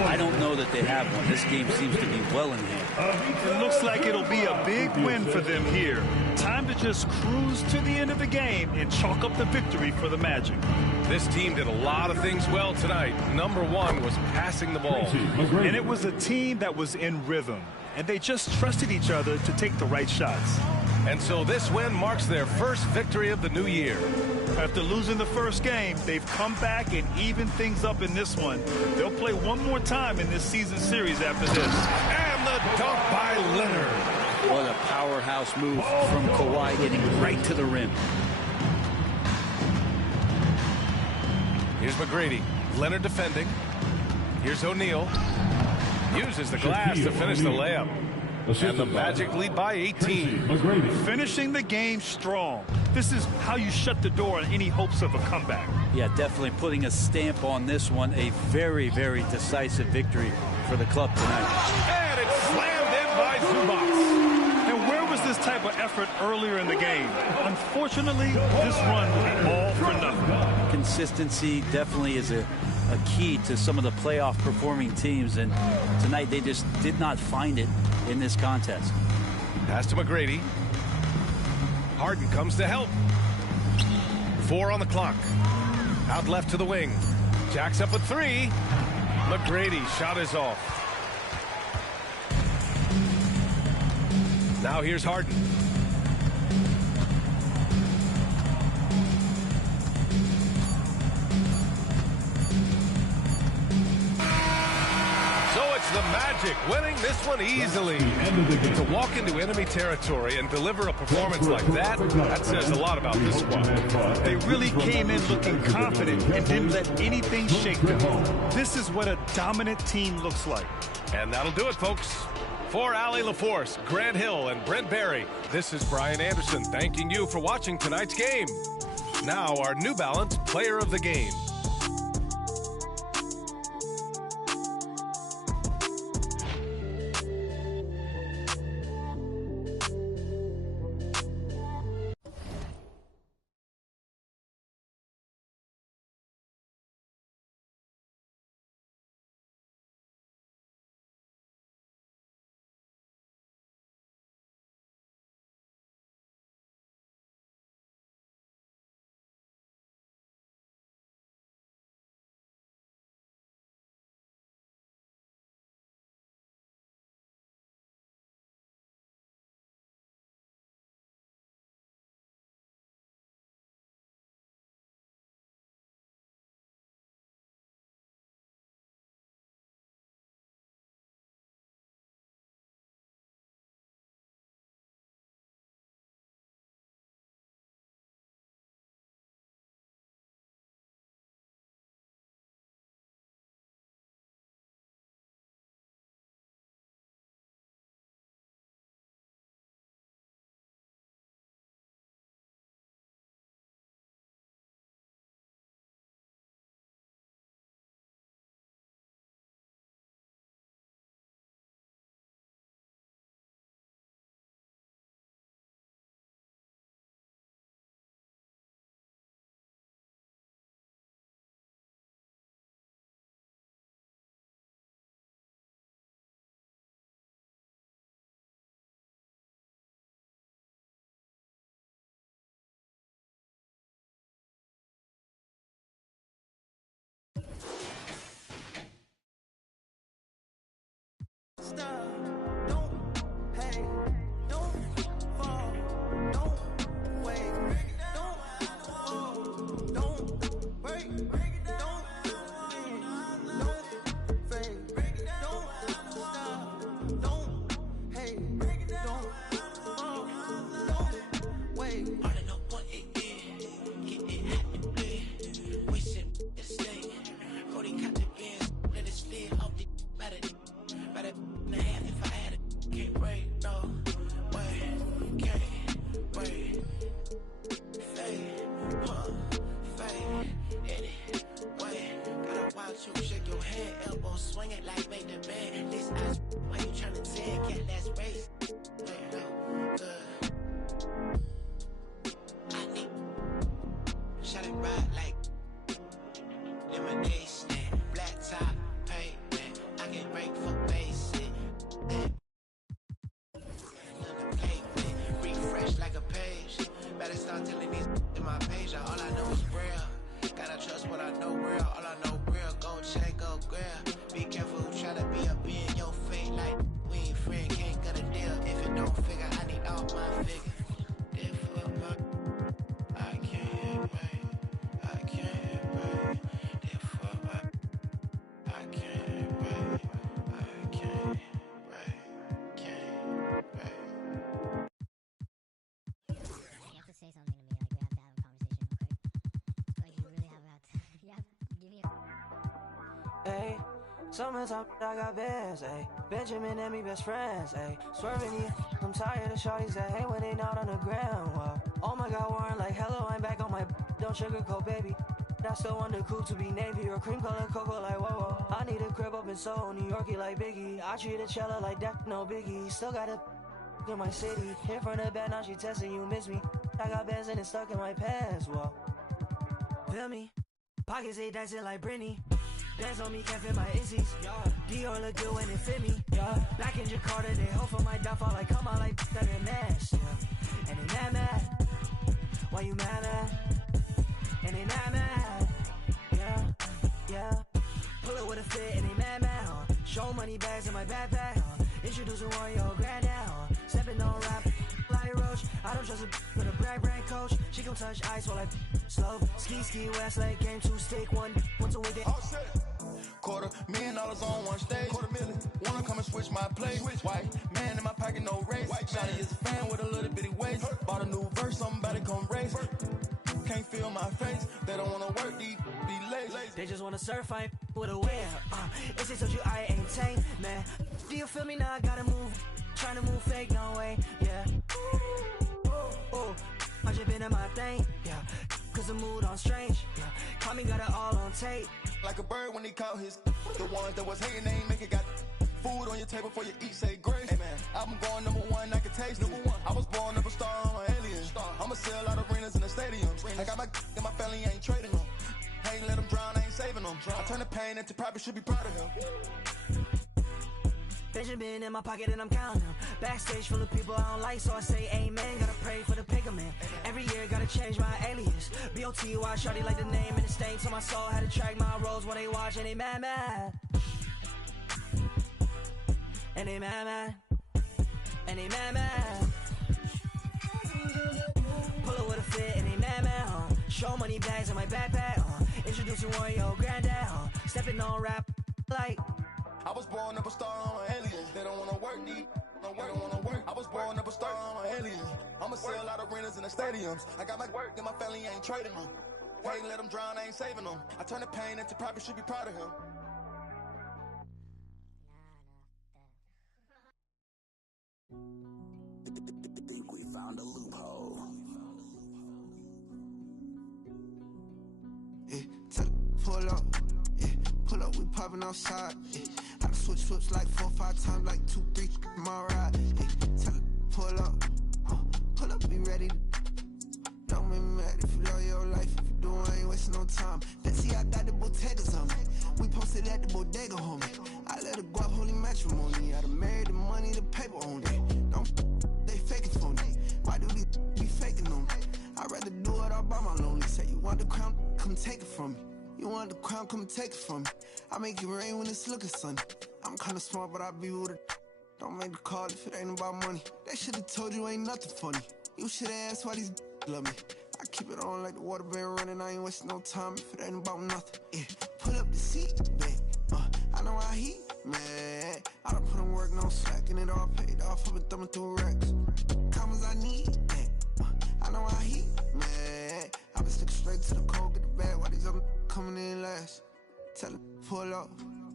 I don't know that they have one. This game seems to be well in hand. It looks like it'll be a big win for them here. Time to just cruise to the end of the game and chalk up the victory for the Magic. This team did a lot of things well tonight. Number one was passing the ball. And it was a team that was in rhythm. And they just trusted each other to take the right shots. And so this win marks their first victory of the new year. After losing the first game, they've come back and evened things up in this one. They'll play one more time in this season series after this. And the dunk by Leonard. What a powerhouse move from Kawhi, hitting right to the rim. Here's McGrady. Leonard defending. Here's O'Neal. Uses the glass to finish the layup. And the Magic lead by 18. Finishing the game strong. This is how you shut the door on any hopes of a comeback. Yeah, definitely putting a stamp on this one. A very, very decisive victory for the club tonight. And it's slammed in by Zubac. And where was this type of effort earlier in the game? Unfortunately, this run will be all for nothing. Consistency definitely is a key to some of the playoff performing teams, and tonight they just did not find it in this contest. Pass to McGrady. Harden comes to help. 4 on the clock. Out left to the wing. Jacks up a 3. McGrady shot is off. Now here's Harden. The Magic winning this one easily. To walk into enemy territory and deliver a performance like that, that says a lot about this squad. They really came in looking confident and didn't let anything shake them. This is what a dominant team looks like. And that'll do it, folks. For Allie LaForce, Grant Hill, and Brent Barry, this is Brian Anderson thanking you for watching tonight's game. Now our New Balance Player of the Game. gon' swing it like make the band. This ice, why you tryna take? Yeah, let's race. Wait, no, I need shot it right like lemonade stand, black top pavement. I can break for basic. Refresh like a page. Better start telling these in my page. All I know is real. Gotta trust what I know real. All I know real. Go check, go grab. Be careful who try to be up in your face. Like we ain't friend, can't get a deal. If it don't figure, I need all my figure. Therefore, I can't wait. I can't wait. Therefore, I can't wait. I can't wait. Can't wait. You have to say something to me, like we have to have a conversation real quick. Like you really have to, you have to give me a... Hey, summertime, I got bands, ayy. Benjamin and me best friends, ayy. Swerving you, I'm tired of shorties that hate when they not on the ground. Wow. Oh my God, Warren, like hello, I'm back on my don't sugarcoat, baby. I still want the coupe to be navy or cream color cocoa, like whoa, whoa. I need a crib up in Soho, New Yorkie like Biggie. I treat a cello like that, no biggie. Still got a in my city. Hit from the back, now she testing you miss me. I got bands and it's stuck in my pants, whoa. Feel me? Pockets they dancing like Britney. Dance on me, can't fit my Izzy's. Dior look good when it fit me. Back in Jakarta, they hope for my downfall. Like come on, like that and mash. And they mad. Why you mad? And they mad. Yeah. Pull it with a fit and they mad. Show money bags in my backpack. Introducing one your granddad. Stepping on rap like Roach. I don't trust a with a brand coach. She gon' touch ice while I slow. Ski West Lake game 2 stick one once a week. All set. $250,000 on one stage. $250,000. Wanna come and switch my place. White man in my pocket, no race. Shawty is a fan with a little bitty waist. Bought a new verse, somebody come race. Can't feel my face. They don't wanna work, these lazy. They just wanna surf, I ain't with a whale. If they told you I ain't tame, man. Do you feel me now? I gotta move. Trying to move fake, no way, yeah. Ooh, I just been in my thing, yeah. Cause the mood on strange, yeah. Call me, got it all on tape. Like a bird when he caught his. The ones that was hating, they ain't make it. Got food on your table for you eat, say grace. Hey man, album going #1, I can taste it. I was born up a star, I'm an alien. I'ma sell out arenas in the stadiums. I got my and my family ain't trading them. I ain't let them drown, I ain't saving them. I turn the pain into profit, should be proud of him. Benjamin in my pocket and I'm counting them. Backstage full of people I don't like, so I say amen. Gotta pray for the picker man. Every year gotta change my alias. B-O-T-Y, shawty like the name and the stain to my soul. Had to track my roles when they watch and they mad. And they mad. And they mad. Pull it with a fit and they mad. Show money bags in my backpack. Introducing one your granddad. Stepping on rap like I was born up a star, I'm an alien. They don't wanna work, they don't wanna work. I was born up a star, I'm an alien. I'ma sell out arenas in the stadiums. I got my work and my family ain't trading them. I ain't let them drown, I ain't saving them. I turn the pain into profit, should be proud of him. Think we found a loophole. Yeah, pull up. Yeah, pull up, we poppin' outside. Yeah. I done switch flips like 4 or 5 times, like 2, 3, my ride. Yeah, tell her, pull up, be ready. Don't make me mad if you love your life. If you do, I ain't wasting no time. Let's see, I got the bodegas on me. We posted at the bodega, homie. I let her go up holy matrimony. I done married the money, the paper on it. They faking for me. Why do these be faking on me? I'd rather do it all by my lonely. Say you want the crown, come take it from me. You want the crown, come take it from me. I make it rain when it's looking sunny. I'm kinda smart, but I be with it. Don't make the call if it ain't about money. They should've told you ain't nothing funny. You should've asked why these love me. I keep it on like the water been running. I ain't wasting no time if it ain't about nothing. Yeah, pull up the seat, back. I know how he mad. I done put in work, no slacking it all paid off. I've been thumbing through racks. Commas I need, I know how he mad. I been sticking straight to the cold, get the bag while these other coming in last. Tell him, pull up,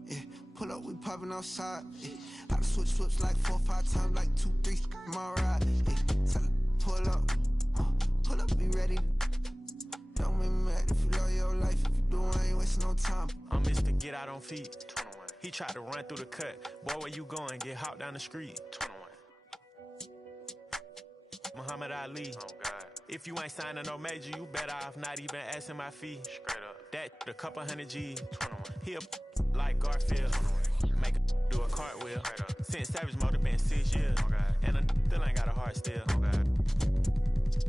yeah, pull up, we poppin' outside, yeah. I done switch flips like 4 or 5 times, like 2, 3, my ride, yeah. Tell him, pull up, be ready. Don't make me mad if you love your life. If you do, I ain't wasting no time. I'm Mr. Get Out on feet. He tried to run through the cut. Boy, where you going? Get hopped down the street. 21. Muhammad Ali. Oh, God. If you ain't signing no major, you better off not even asking my fee. Straight up. That a couple hundred G's. 21. He a like Garfield. 21. Make a do a cartwheel. Since Savage Mode, been 6 years. Oh, God. And a still ain't got a heart still. Oh, God.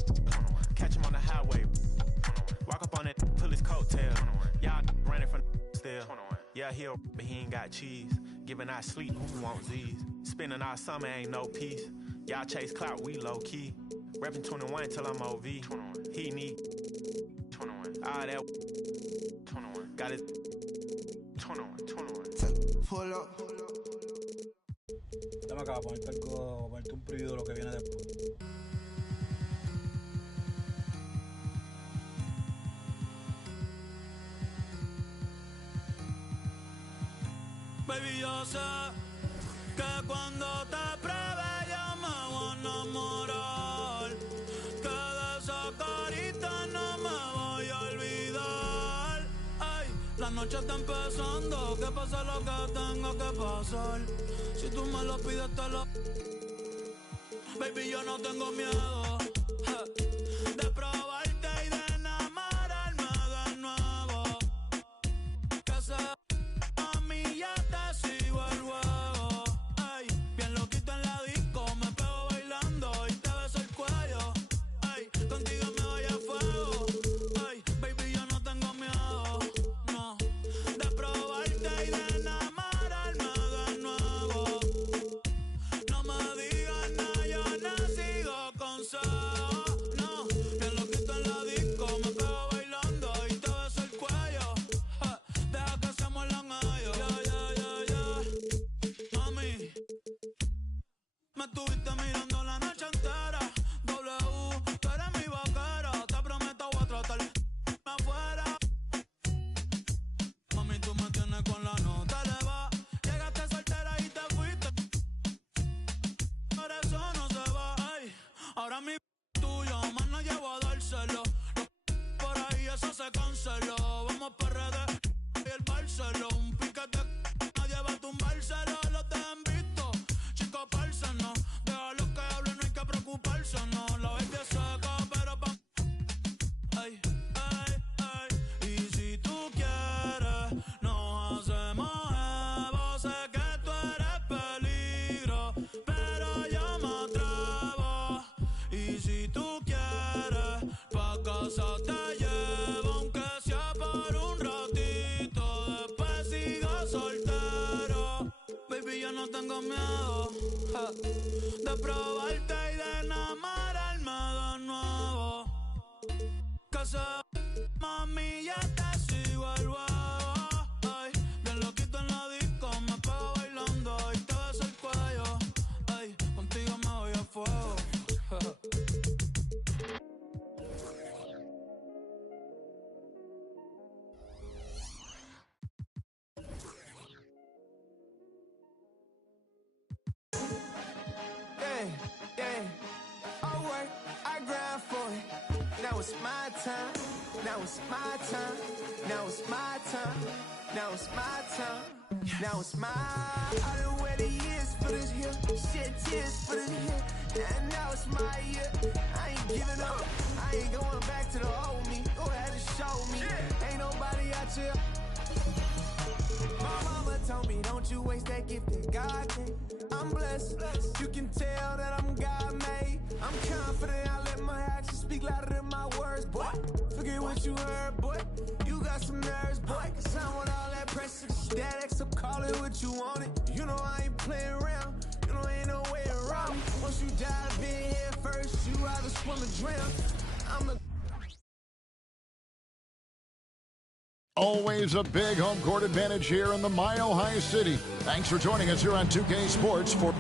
21. Catch him on the highway. 21. Walk up on it, pull his coattail. 21. Y'all running from still. 21. Yeah, he'll, but he ain't got cheese. Giving out sleep, who wants these? Spending our summer, ain't no peace. Y'all chase clout, we low key. Reppin' 21 till I'm OV. 21. He need 21. All that 21. Got it 21. Pull up. Dame acá, ponerte algo, ponerte un preview de lo que viene después. Baby, yo sé que cuando te pruebe yo me voy a enamorar, que de esa carita no me voy a olvidar. Ay, la noche está empezando, que pase lo que tenga que pasar. Si tú me lo pides te lo... Baby, yo no tengo miedo de probarte y de enamorarme de nuevo. Que sea a mí ya te sigo el juego. Ay, bien loquito en la disco, me pego bailando y te beso el cuello. Ay, contigo me voy a fuego. Ay, baby, yo no tengo miedo, no, de probarte y de enamorarme de nuevo. No me digas nada, yo no sigo consejos, no. Bien loquito en la disco, me pego bailando y te beso el cuello. Deja que se muerdan ellos. Mami, me estuviste mirando la noche entera. W, tú eres mi vaquera. Te prometo voy a tratar afuera. Mami, tú me tienes con la nota elevada. Llegaste soltera y te fuiste. Por eso no se va. Ay, ahora mi tuyo, más no llevo a dárselo. Por ahí eso se canceló. Vamos para redes y el Barceló. Un piquete, nadie va a tumbárselo. Los te han visto, chicos, parce, no. Deja los que hablen, no hay que preocuparse, no. La baby es seca, pero pa... Ay, ay, ay. Y si tú quieres, nos hacemos evo. Sé que tú eres peligro, pero yo me atrevo. Y si tú quieres, pa' casa te llevo, aunque sea por un ratito. Después sigo soltero. Baby, yo no tengo miedo de probarte y de enamorarme de nuevo. Que sea, mami, ya te sigo el huevo. Ay, bien loquito en la disco, me pego bailando y te beso el cuello. Ay, contigo me voy a fuego. Yeah. I work, I grind for it. Now it's my time. Now it's my time. Now it's my time. Now it's my time. Now it's my. I done waited years for this here. Shed tears for this here. And now it's my year. I ain't giving up. I ain't going back to the old me. Go ahead and show me. Ain't nobody out here. My mama told me, don't you waste that gift that God gave. I'm blessed. You can tell that I'm God made. I'm confident, I let my actions speak louder than my words, boy. Forget what you heard, boy. You got some nerves, boy. Cause I want all that pressure. That X up, call it what you want it. You know I ain't playing around. You know ain't no way around me. Once you dive in head first, you either swim or drown. I'm a Always a big home court advantage here in the Mile High City. Thanks for joining us here on 2K Sports for...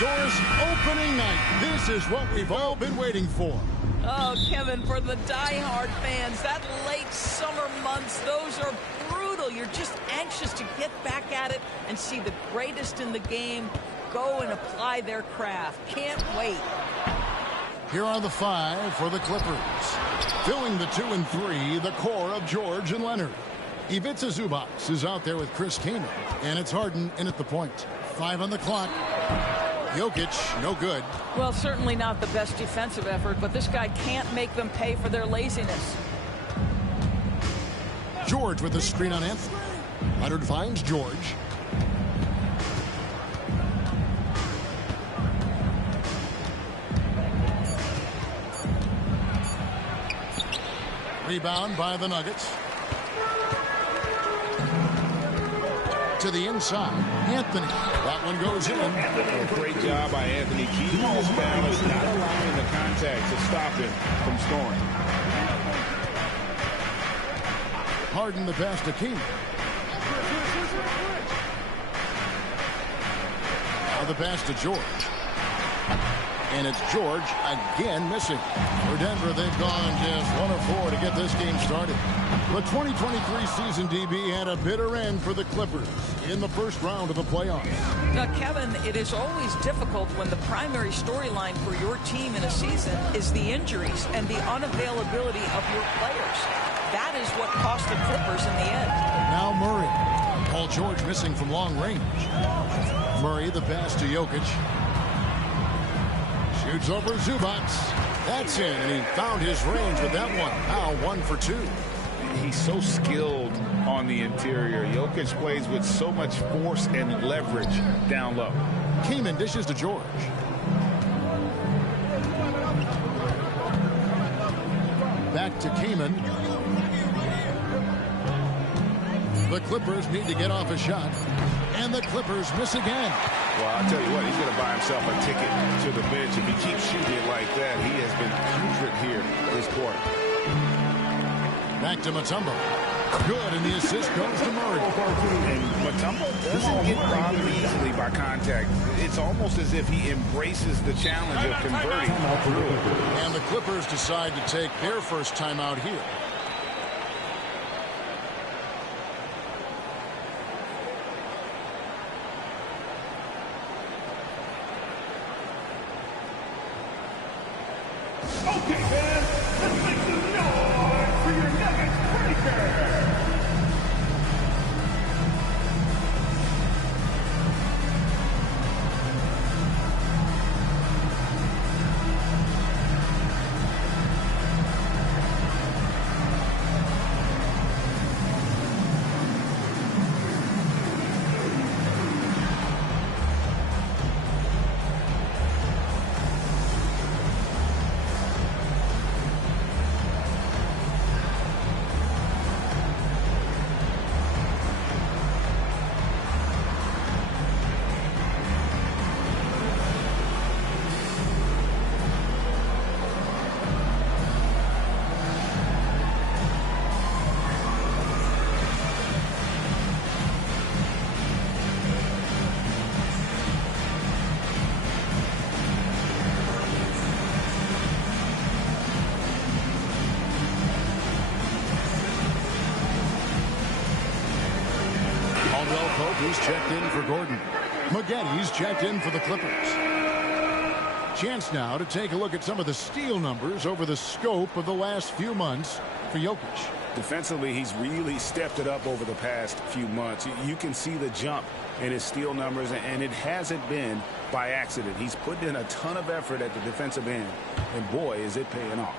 Doors opening night. This is what we've all been waiting for. Oh, Kevin, for the diehard fans, that late summer months, those are brutal. You're just anxious to get back at it and see the greatest in the game go and apply their craft. Can't wait. Here are the 5 for the Clippers. Filling the 2 and 3, the core of George and Leonard. Ivica Zubac is out there with Chris Kaman, and it's Harden in at the point. 5 on the clock. Jokic, no good. Well, certainly not the best defensive effort, but this guy can't make them pay for their laziness. George with the screen on Anthony. Leonard finds George. Rebound by the Nuggets. To the inside. Anthony. That one goes in. A great job by Anthony keeping his balance, not allowing the contact to stop him from scoring. Harden the pass to King. Now the pass to George. And it's George again missing. For Denver, they've gone just 1 of 4 to get this game started. The 2023 season, DB, had a bitter end for the Clippers in the first round of the playoffs. Now, Kevin, it is always difficult when the primary storyline for your team in a season is the injuries and the unavailability of your players. That is what cost the Clippers in the end. Now Murray. Paul George missing from long range. Murray the pass to Jokic. Shoots over Zubac. That's in, and he found his range with that one. Now 1 for 2. He's so skilled on the interior. Jokic plays with so much force and leverage down low. Kaman dishes to George. Back to Kaman. The Clippers need to get off a shot. And the Clippers miss again. Well, I'll tell you what, he's going to buy himself a ticket to the bench. If he keeps shooting it like that, he has been putrid here this quarter. Back to Mutombo. Good, and the assist goes to Murray. And Mutombo doesn't get bothered easily by contact. It's almost as if he embraces the challenge of converting through it. And the Clippers decide to take their first timeout here. Okay, fans, let's make some noise for your Nuggets breaker. He's checked in for Gordon. Maggette, he's checked in for the Clippers. Chance now to take a look at some of the steal numbers over the scope of the last few months for Jokic. Defensively, he's really stepped it up over the past few months. You can see the jump in his steal numbers, and it hasn't been by accident. He's put in a ton of effort at the defensive end, and boy, is it paying off.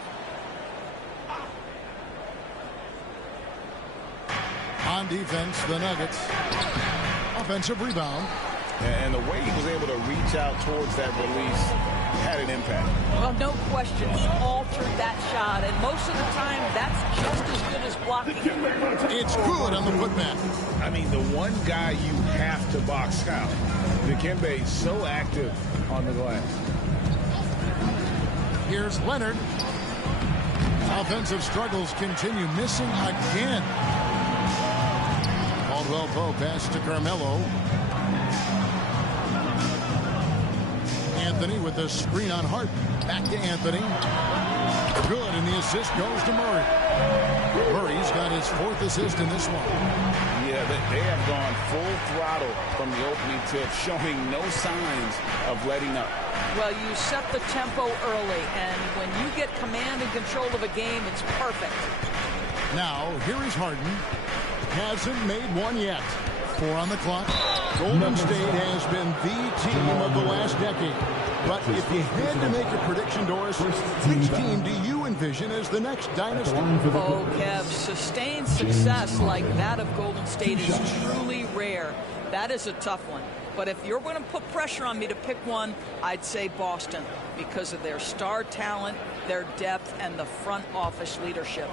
On defense, the Nuggets. Offensive rebound. And the way he was able to reach out towards that release had an impact. Well, no question. He altered that shot, and most of the time, that's just as good as blocking. It's good on the putback. I mean, the one guy you have to box out. Dikembe so active on the glass. Here's Leonard. Offensive struggles continue. Missing again. Caldwell Pope pass to Carmelo. Anthony with the screen on Hart. Back to Anthony. Good, and the assist goes to Murray. Murray's got his 4th assist in this one. Yeah, they have gone full throttle from the opening tip, showing no signs of letting up. Well, you set the tempo early, and when you get command and control of a game, it's perfect. Now, here is Harden. Hasn't made one yet. 4 on the clock. Golden State has been the team of the last decade. But if you had to make a prediction, Doris, which team do you envision as the next dynasty? Oh, Kev, sustained success like that of Golden State is truly rare. That is a tough one. But if you're going to put pressure on me to pick one, I'd say Boston because of their star talent, their depth, and the front office leadership.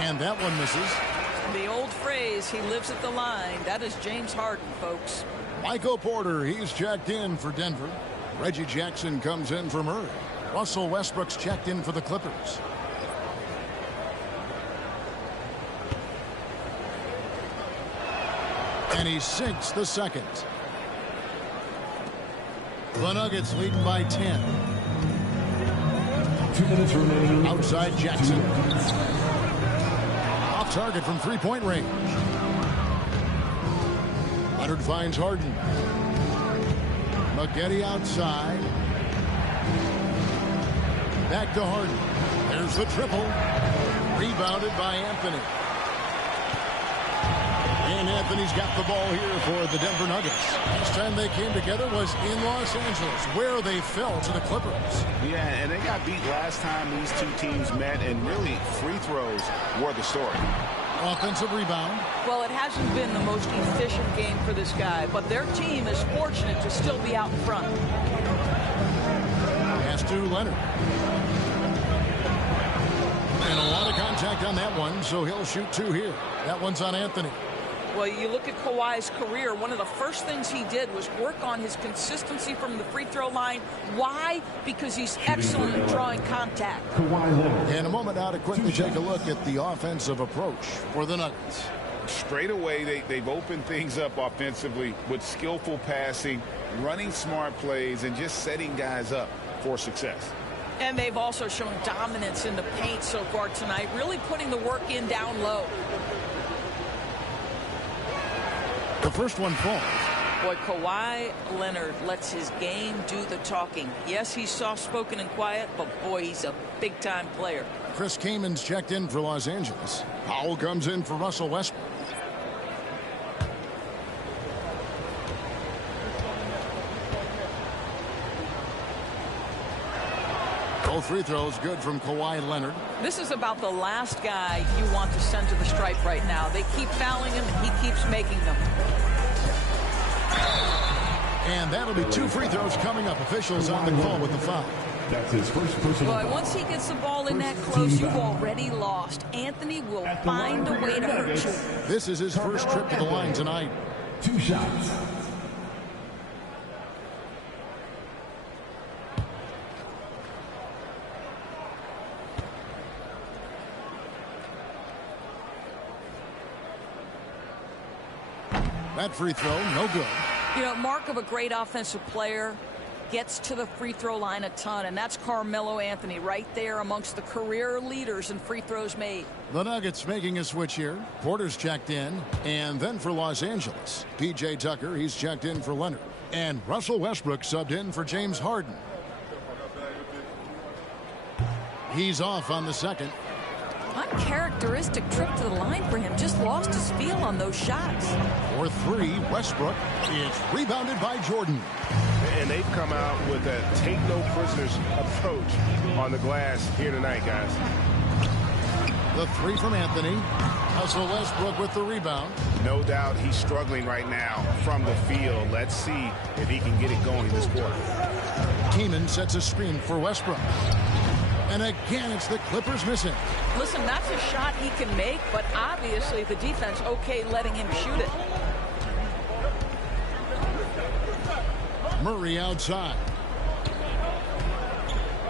And that one misses. The old phrase, he lives at the line. That is James Harden, folks. Michael Porter, he's checked in for Denver. Reggie Jackson comes in for Murray. Russell Westbrook's checked in for the Clippers. And he sinks the second. The Nuggets leading by 10. 2 minutes remaining. Outside Jackson. Off target from three-point range. Leonard finds Harden. McGetty outside. Back to Harden. There's the triple. Rebounded by Anthony. And Anthony's got the ball here for the Denver Nuggets. Last time they came together was in Los Angeles, where they fell to the Clippers. Yeah, and they got beat last time these two teams met, and really free throws were the story. Offensive rebound. Well, it hasn't been the most efficient game for this guy, but their team is fortunate to still be out in front. Pass to Leonard. And a lot of contact on that one, so he'll shoot 2 here. That one's on Anthony. Well, you look at Kawhi's career, one of the first things he did was work on his consistency from the free throw line. Why? Because he's excellent at drawing contact. In a moment now to quickly take a look at the offensive approach for the Nuggets. Straight away, they've opened things up offensively with skillful passing, running smart plays, and just setting guys up for success. And they've also shown dominance in the paint so far tonight, really putting the work in down low. The first one falls. Boy, Kawhi Leonard lets his game do the talking. Yes, he's soft-spoken and quiet, but boy, he's a big-time player. Chris Kamen's checked in for Los Angeles. Powell comes in for Russell Westbrook. Both free throws good from Kawhi Leonard. This is about the last guy you want to send to the stripe right now. They keep fouling him, and he keeps making them. And that'll be 2 free throws coming up. Officials on the call with the foul. That's his first personal Boy, foul. once he gets the ball in that close, you've already lost. Anthony will find a way to hurt you. This is his first trip to the line tonight. 2 shots. That free throw, no good. You know, mark of a great offensive player, gets to the free throw line a ton, and that's Carmelo Anthony right there amongst the career leaders in free throws made. The Nuggets making a switch here. Porter's checked in, and then for Los Angeles, P.J. Tucker, he's checked in for Leonard, and Russell Westbrook subbed in for James Harden. He's off on the second. Uncharacteristic trip to the line for him. Just lost his feel on those shots. For three, Westbrook. It's rebounded by Jordan. And they've come out with a take-no-prisoners approach on the glass here tonight, guys. The three from Anthony. Russell Westbrook with the rebound. No doubt he's struggling right now from the field. Let's see if he can get it going this quarter. Keenan sets a screen for Westbrook. And again, it's the Clippers missing. Listen, that's a shot he can make, but obviously the defense okay letting him shoot it. Murray outside.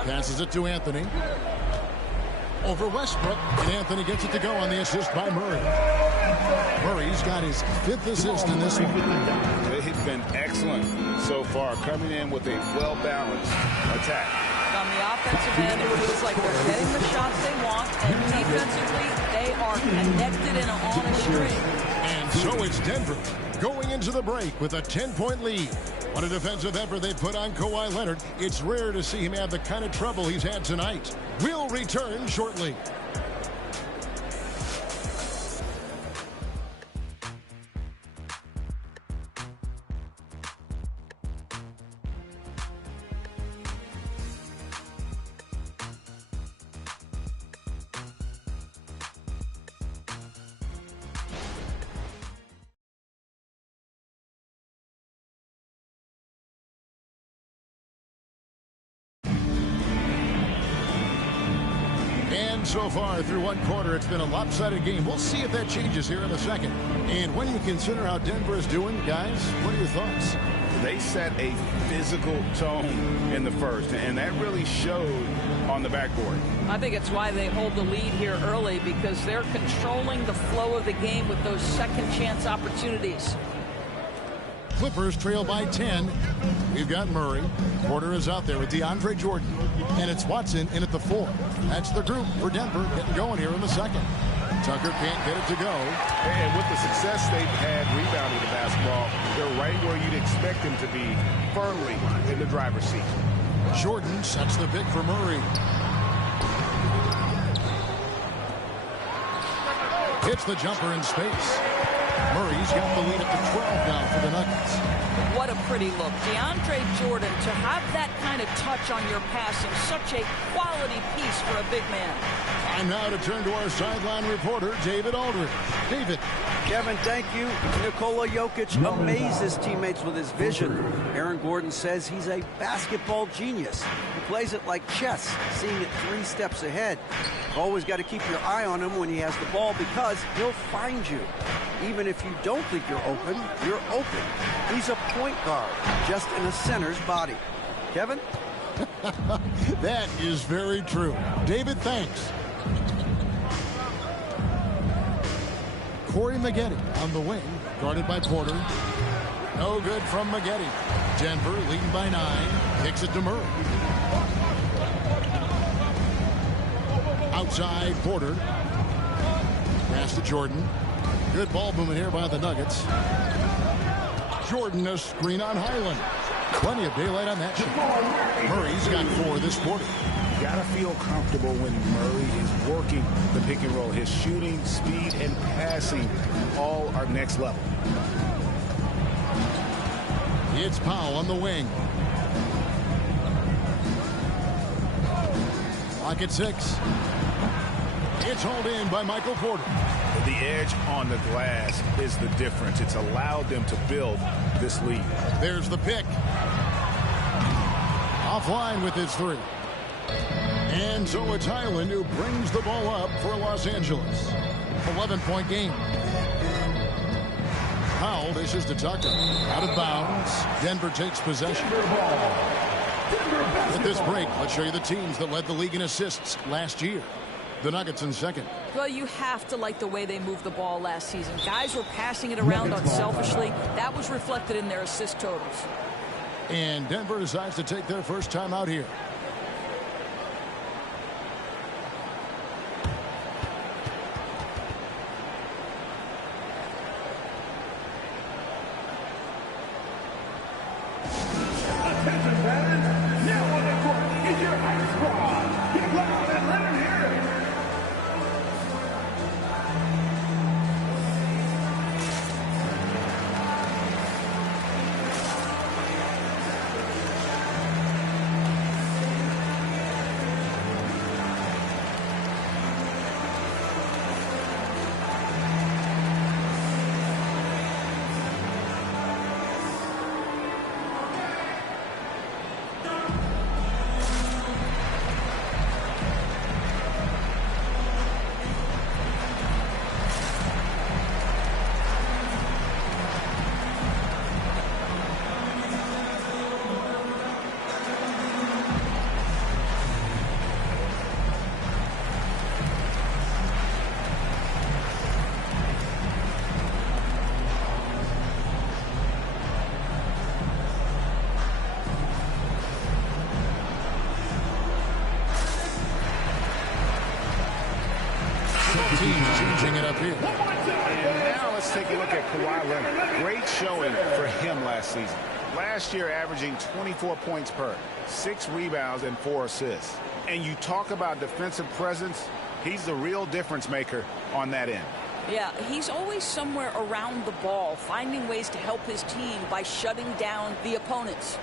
Passes it to Anthony. Over Westbrook, and Anthony gets it to go on the assist by Murray. Murray's got his 5th assist in this one. They've been excellent so far, coming in with a well-balanced attack. On the offensive end, it feels like they're getting the shots they want, and defensively, they are connected and on a string. And so it's Denver going into the break with a 10-point lead. What a defensive effort they put on Kawhi Leonard. It's rare to see him have the kind of trouble he's had tonight. We'll return shortly. So far through one quarter, it's been a lopsided game. We'll see if that changes here in a second. And when you consider how Denver is doing, guys, what are your thoughts? They set a physical tone in the first, and that really showed on the backboard. I think it's why they hold the lead here early, because they're controlling the flow of the game with those second chance opportunities. Clippers trail by 10. We've got Murray. Porter is out there with DeAndre Jordan. And it's Watson in at the 4. That's the group for Denver getting going here in the second. Tucker can't get it to go. And with the success they've had rebounding the basketball, they're right where you'd expect them to be, firmly in the driver's seat. Jordan sets the pick for Murray. Hits the jumper in space. Murray's got the lead up to 12 now for the Nuggets. What a pretty look. DeAndre Jordan, to have that kind of touch on your passing, such a quality piece for a big man. Time now to turn to our sideline reporter, David Aldridge. David. Kevin, thank you. Nikola Jokic amazes teammates with his vision. Aaron Gordon says he's a basketball genius. He plays it like chess, seeing it 3 steps ahead. Always got to keep your eye on him when he has the ball, because he'll find you. Even if you don't think you're open, you're open. He's a point guard, just in a center's body. Kevin? That is very true. David, thanks. Corey Maggette on the wing, guarded by Porter. No good from Maggette. Denver leading by 9. Kicks it to Murray. Outside, Porter. Pass to Jordan. Good ball movement here by the Nuggets. Jordan, a screen on Highland. Plenty of daylight on that shot. Murray's got 4 this quarter. You gotta feel comfortable when Murray is working the pick and roll. His shooting, speed, and passing all are next level. It's Powell on the wing. Clock at 6. It's hauled in by Michael Porter. The edge on the glass is the difference. It's allowed them to build this lead. There's the pick. Offline with his 3. And so it's Highland who brings the ball up for Los Angeles. 11-point game. Powell dishes to Tucker. Out of bounds. Denver takes possession. With this break, let's show you the teams that led the league in assists last year. The Nuggets in second. Well, you have to like the way they moved the ball last season. Guys were passing it around unselfishly. That was reflected in their assist totals. And Denver decides to take their first time out here. Attention fans, now on the court is your high squad. Get loud and let them hear it. Teams changing it up here. And now let's take a look at Kawhi Leonard. Great showing for him last season. Last year averaging 24 points per, 6 rebounds and 4 assists. And you talk about defensive presence, he's the real difference maker on that end. Yeah, he's always somewhere around the ball, finding ways to help his team by shutting down the opponents.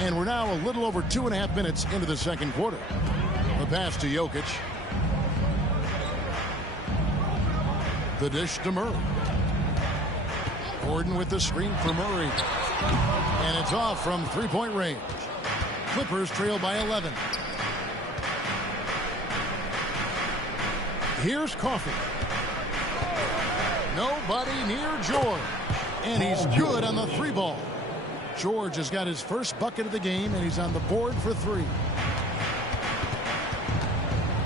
And we're now a little over 2.5 minutes into the second quarter. The pass to Jokic. The dish to Murray. Gordon with the screen for Murray. And it's off from three-point range. Clippers trail by 11. Here's Coffey. Nobody near George. And he's good on the 3-ball. George has got his first bucket of the game, and he's on the board for 3.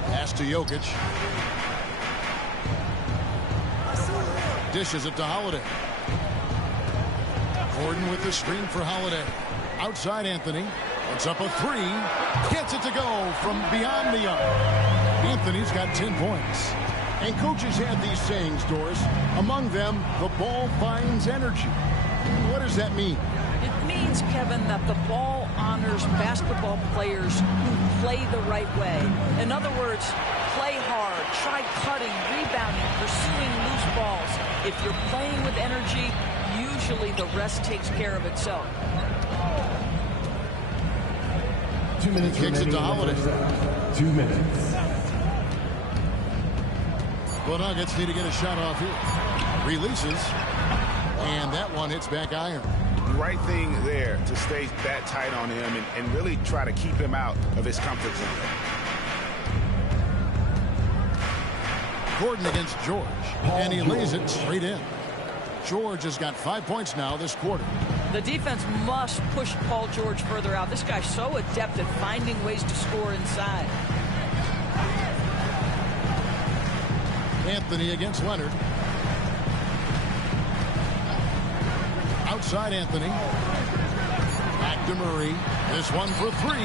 Pass to Jokic. Dishes it to Holiday. Gordon with the screen for Holiday. Outside Anthony. It's up a 3. Gets it to go from beyond the arc. Anthony's got 10 points. And coaches have these sayings, Doris. Among them, the ball finds energy. What does that mean? It means, Kevin, that the ball honors basketball players who play the right way. In other words, play hard, try cutting, rebounding, pursuing loose balls. If you're playing with energy, usually the rest takes care of itself. 2 minutes Kicks it to Holiday. 2 minutes. The Nuggets need to get a shot off here. Releases. And that one hits back iron. The right thing there to stay that tight on him and really try to keep him out of his comfort zone. Gordon against George. And he lays it straight in. George has got 5 points now this quarter. The defense must push Paul George further out. This guy's so adept at finding ways to score inside. Anthony against Leonard. Outside Anthony. Back to Murray. This one for 3.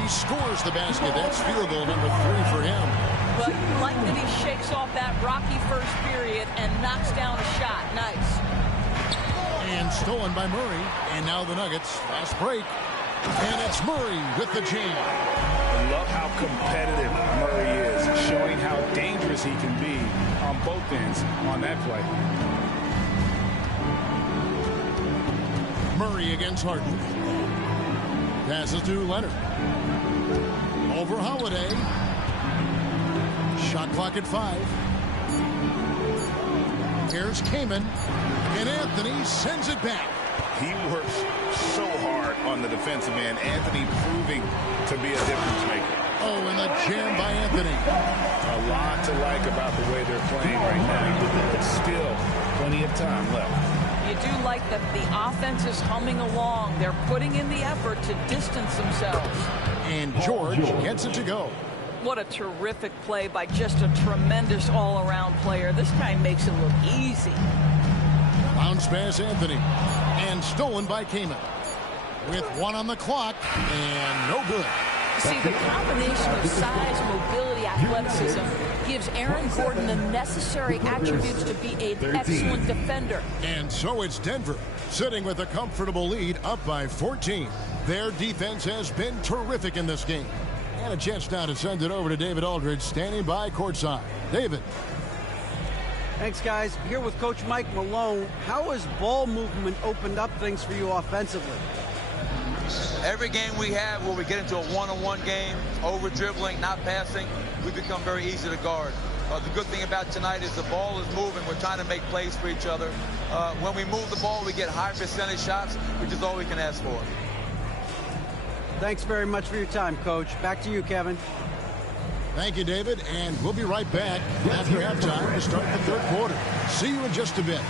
He scores the basket. That's field goal number 3 for him. But you like that he shakes off that rocky first period and knocks down a shot. Nice. And stolen by Murray. And now the Nuggets. Fast break. And it's Murray with the jam. I love how competitive Murray is, showing how dangerous he can be on both ends on that play. Murray against Harden. Passes to Leonard. Over Holiday. Shot clock at 5. Here's Kaman. And Anthony sends it back. He works so hard on the defensive end. Anthony proving to be a difference maker. Oh, and the jam by Anthony. A lot to like about the way they're playing right now. But still, plenty of time left. You do like that the offense is humming along. They're putting in the effort to distance themselves. And George gets it to go. What a terrific play by just a tremendous all-around player. This guy makes it look easy. Bounce pass, Anthony. And stolen by Kamen. With 1 on the clock, and no good. See, the combination of size, mobility, athleticism gives Aaron Gordon the necessary attributes to be an excellent defender. And so it's Denver, sitting with a comfortable lead, up by 14. Their defense has been terrific in this game. And a chance now to send it over to David Aldridge, standing by courtside. David. Thanks, guys. Here with Coach Mike Malone. How has ball movement opened up things for you offensively? Every game we have where we get into a one-on-one game, over-dribbling, not passing, we become very easy to guard. The good thing about tonight is the ball is moving. We're trying to make plays for each other. When we move the ball, we get high percentage shots, which is all we can ask for. Thanks very much for your time, Coach. Back to you, Kevin. Thank you, David, and we'll be right back after halftime to start the third quarter. See you in just a bit.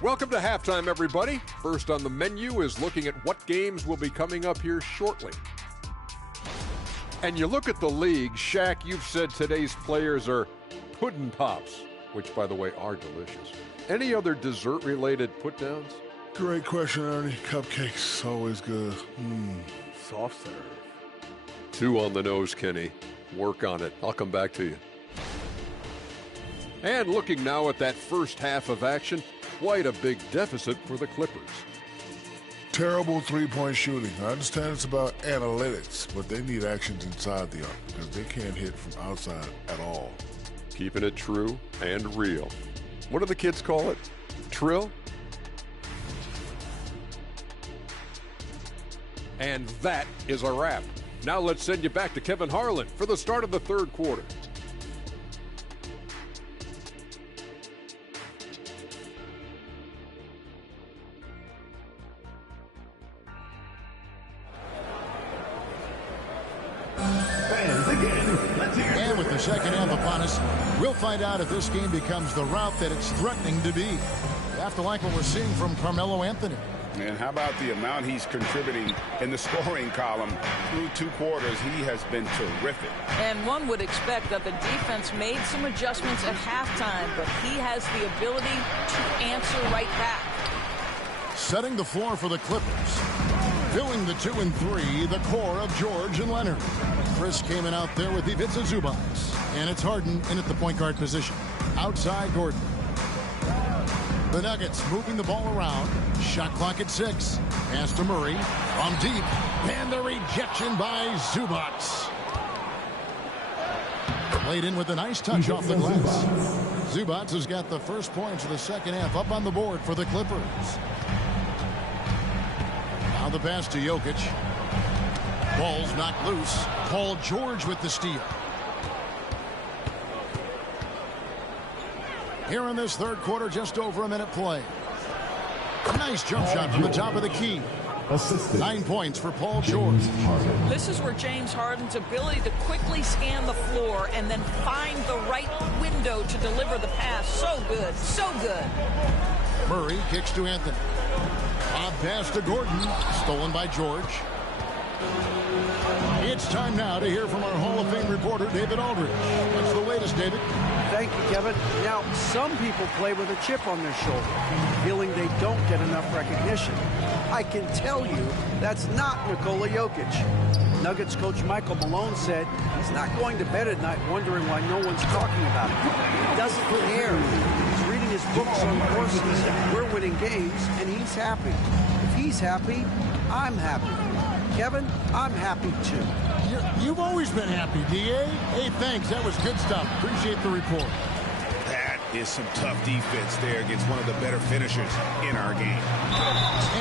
Welcome to halftime, everybody. First on the menu is looking at what games will be coming up here shortly. And you look at the league, Shaq, you've said today's players are puddin' pops, which, by the way, are delicious. Any other dessert-related put-downs? Great question, Ernie. Cupcakes, always good. Soft serve. 2 on the nose, Kenny. Work on it. I'll come back to you. And looking now at that first half of action, quite a big deficit for the Clippers. Terrible three-point shooting. I understand it's about analytics, but they need actions inside the arc because they can't hit from outside at all. Keeping it true and real. What do the kids call it? Trill? And that is a wrap. Now let's send you back to Kevin Harlan for the start of the third quarter. And with the second half upon us, we'll find out if this game becomes the route that it's threatening to be. You have to like what we're seeing from Carmelo Anthony. And how about the amount he's contributing in the scoring column through 2 quarters? He has been terrific. And one would expect that the defense made some adjustments at halftime, but he has the ability to answer right back. Setting the floor for the Clippers. Doing the 2 and 3, the core of George and Leonard. Chris came in out there with Ivica Zubac. And it's Harden in at the point guard position. Outside Gordon. The Nuggets moving the ball around. Shot clock at 6. Pass to Murray from deep. And the rejection by Zubac. Played in with a nice touch off the glass. Zubac has got the first points of the second half up on the board for the Clippers. Now the pass to Jokic. Ball's knocked loose. Paul George with the steal. Here in this third quarter, just over a minute play. Nice jump shot from the top of the key. 9 points for Paul George. This is where James Harden's ability to quickly scan the floor and then find the right window to deliver the pass. So good, so good. Murray kicks to Anthony. Odd pass to Gordon. Stolen by George. It's time now to hear from our Hall of Fame reporter, David Aldridge. What's the latest, David? Thank you, Kevin. Now, some people play with a chip on their shoulder, feeling they don't get enough recognition. I can tell you that's not Nikola Jokic. Nuggets coach Michael Malone said he's not going to bed at night wondering why no one's talking about it. He doesn't care. He's reading his books on courses. We're winning games, and he's happy. If he's happy, I'm happy. Kevin, I'm happy too. You've always been happy, D.A. Hey, thanks. That was good stuff. Appreciate the report. That is some tough defense there against one of the better finishers in our game.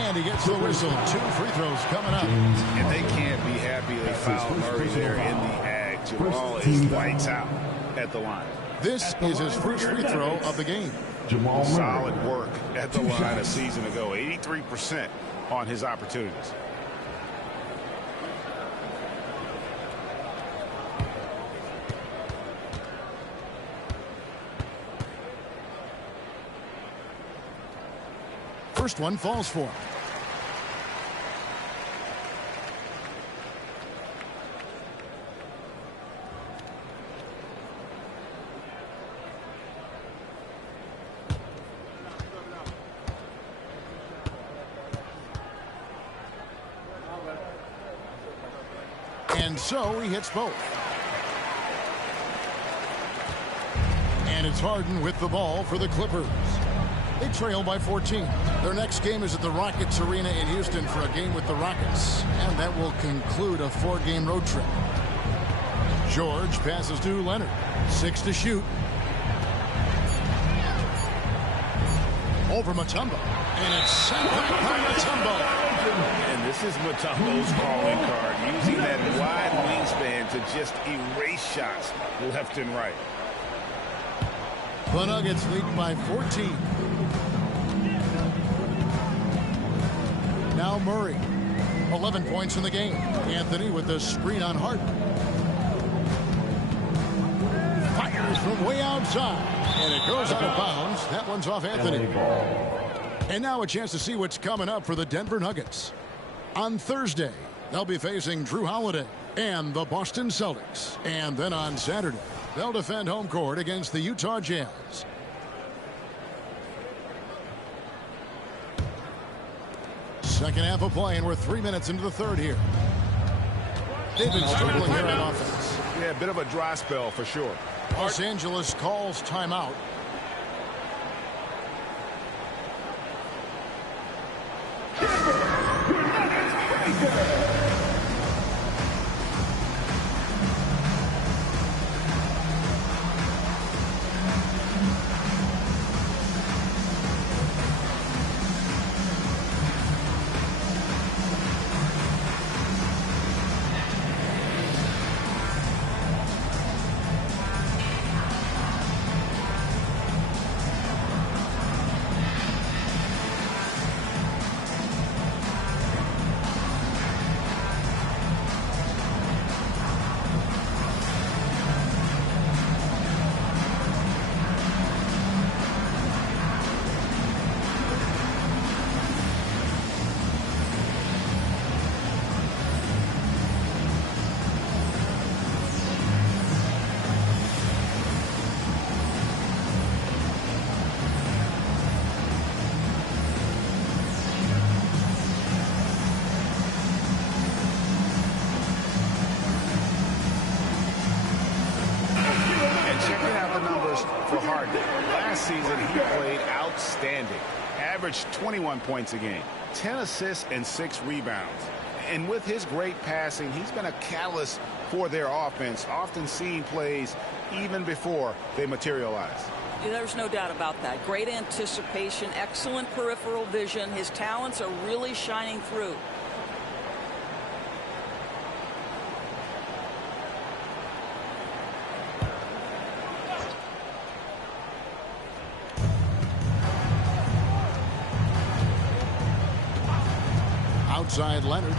And he gets the whistle. 2 free throws coming up. And they can't be happy they fouled Murray there in the ag. Jamal is lights out at the line. This is his first free throw of the game. Solid work at the line a season ago. 83% on his opportunities. First one falls for him. And so he hits both. And it's Harden with the ball for the Clippers. They trail by 14. Their next game is at the Rockets Arena in Houston for a game with the Rockets. And that will conclude a 4-game road trip. George passes to Leonard. 6 to shoot. Over Mutombo. And it's sent back by Mutombo. And this is Mutombo's calling card. Using that wide wingspan to just erase shots left and right. The Nuggets lead by 14. Now Murray. 11 points in the game. Anthony with the screen on Harden. Fires from way outside. And it goes out of bounds. That one's off Anthony. And now a chance to see what's coming up for the Denver Nuggets. On Thursday, they'll be facing Drew Holiday and the Boston Celtics. And then on Saturday, they'll defend home court against the Utah Jazz. Second half of play, and we're 3 minutes into the third here. They've been struggling here on offense. Yeah, a bit of a dry spell for sure. Los Angeles calls timeout. outstanding. Averaged 21 points a game, 10 assists and 6 rebounds. And with his great passing, he's been a catalyst for their offense, often seeing plays even before they materialize. There's no doubt about that. Great anticipation, excellent peripheral vision. His talents are really shining through. Outside Leonard.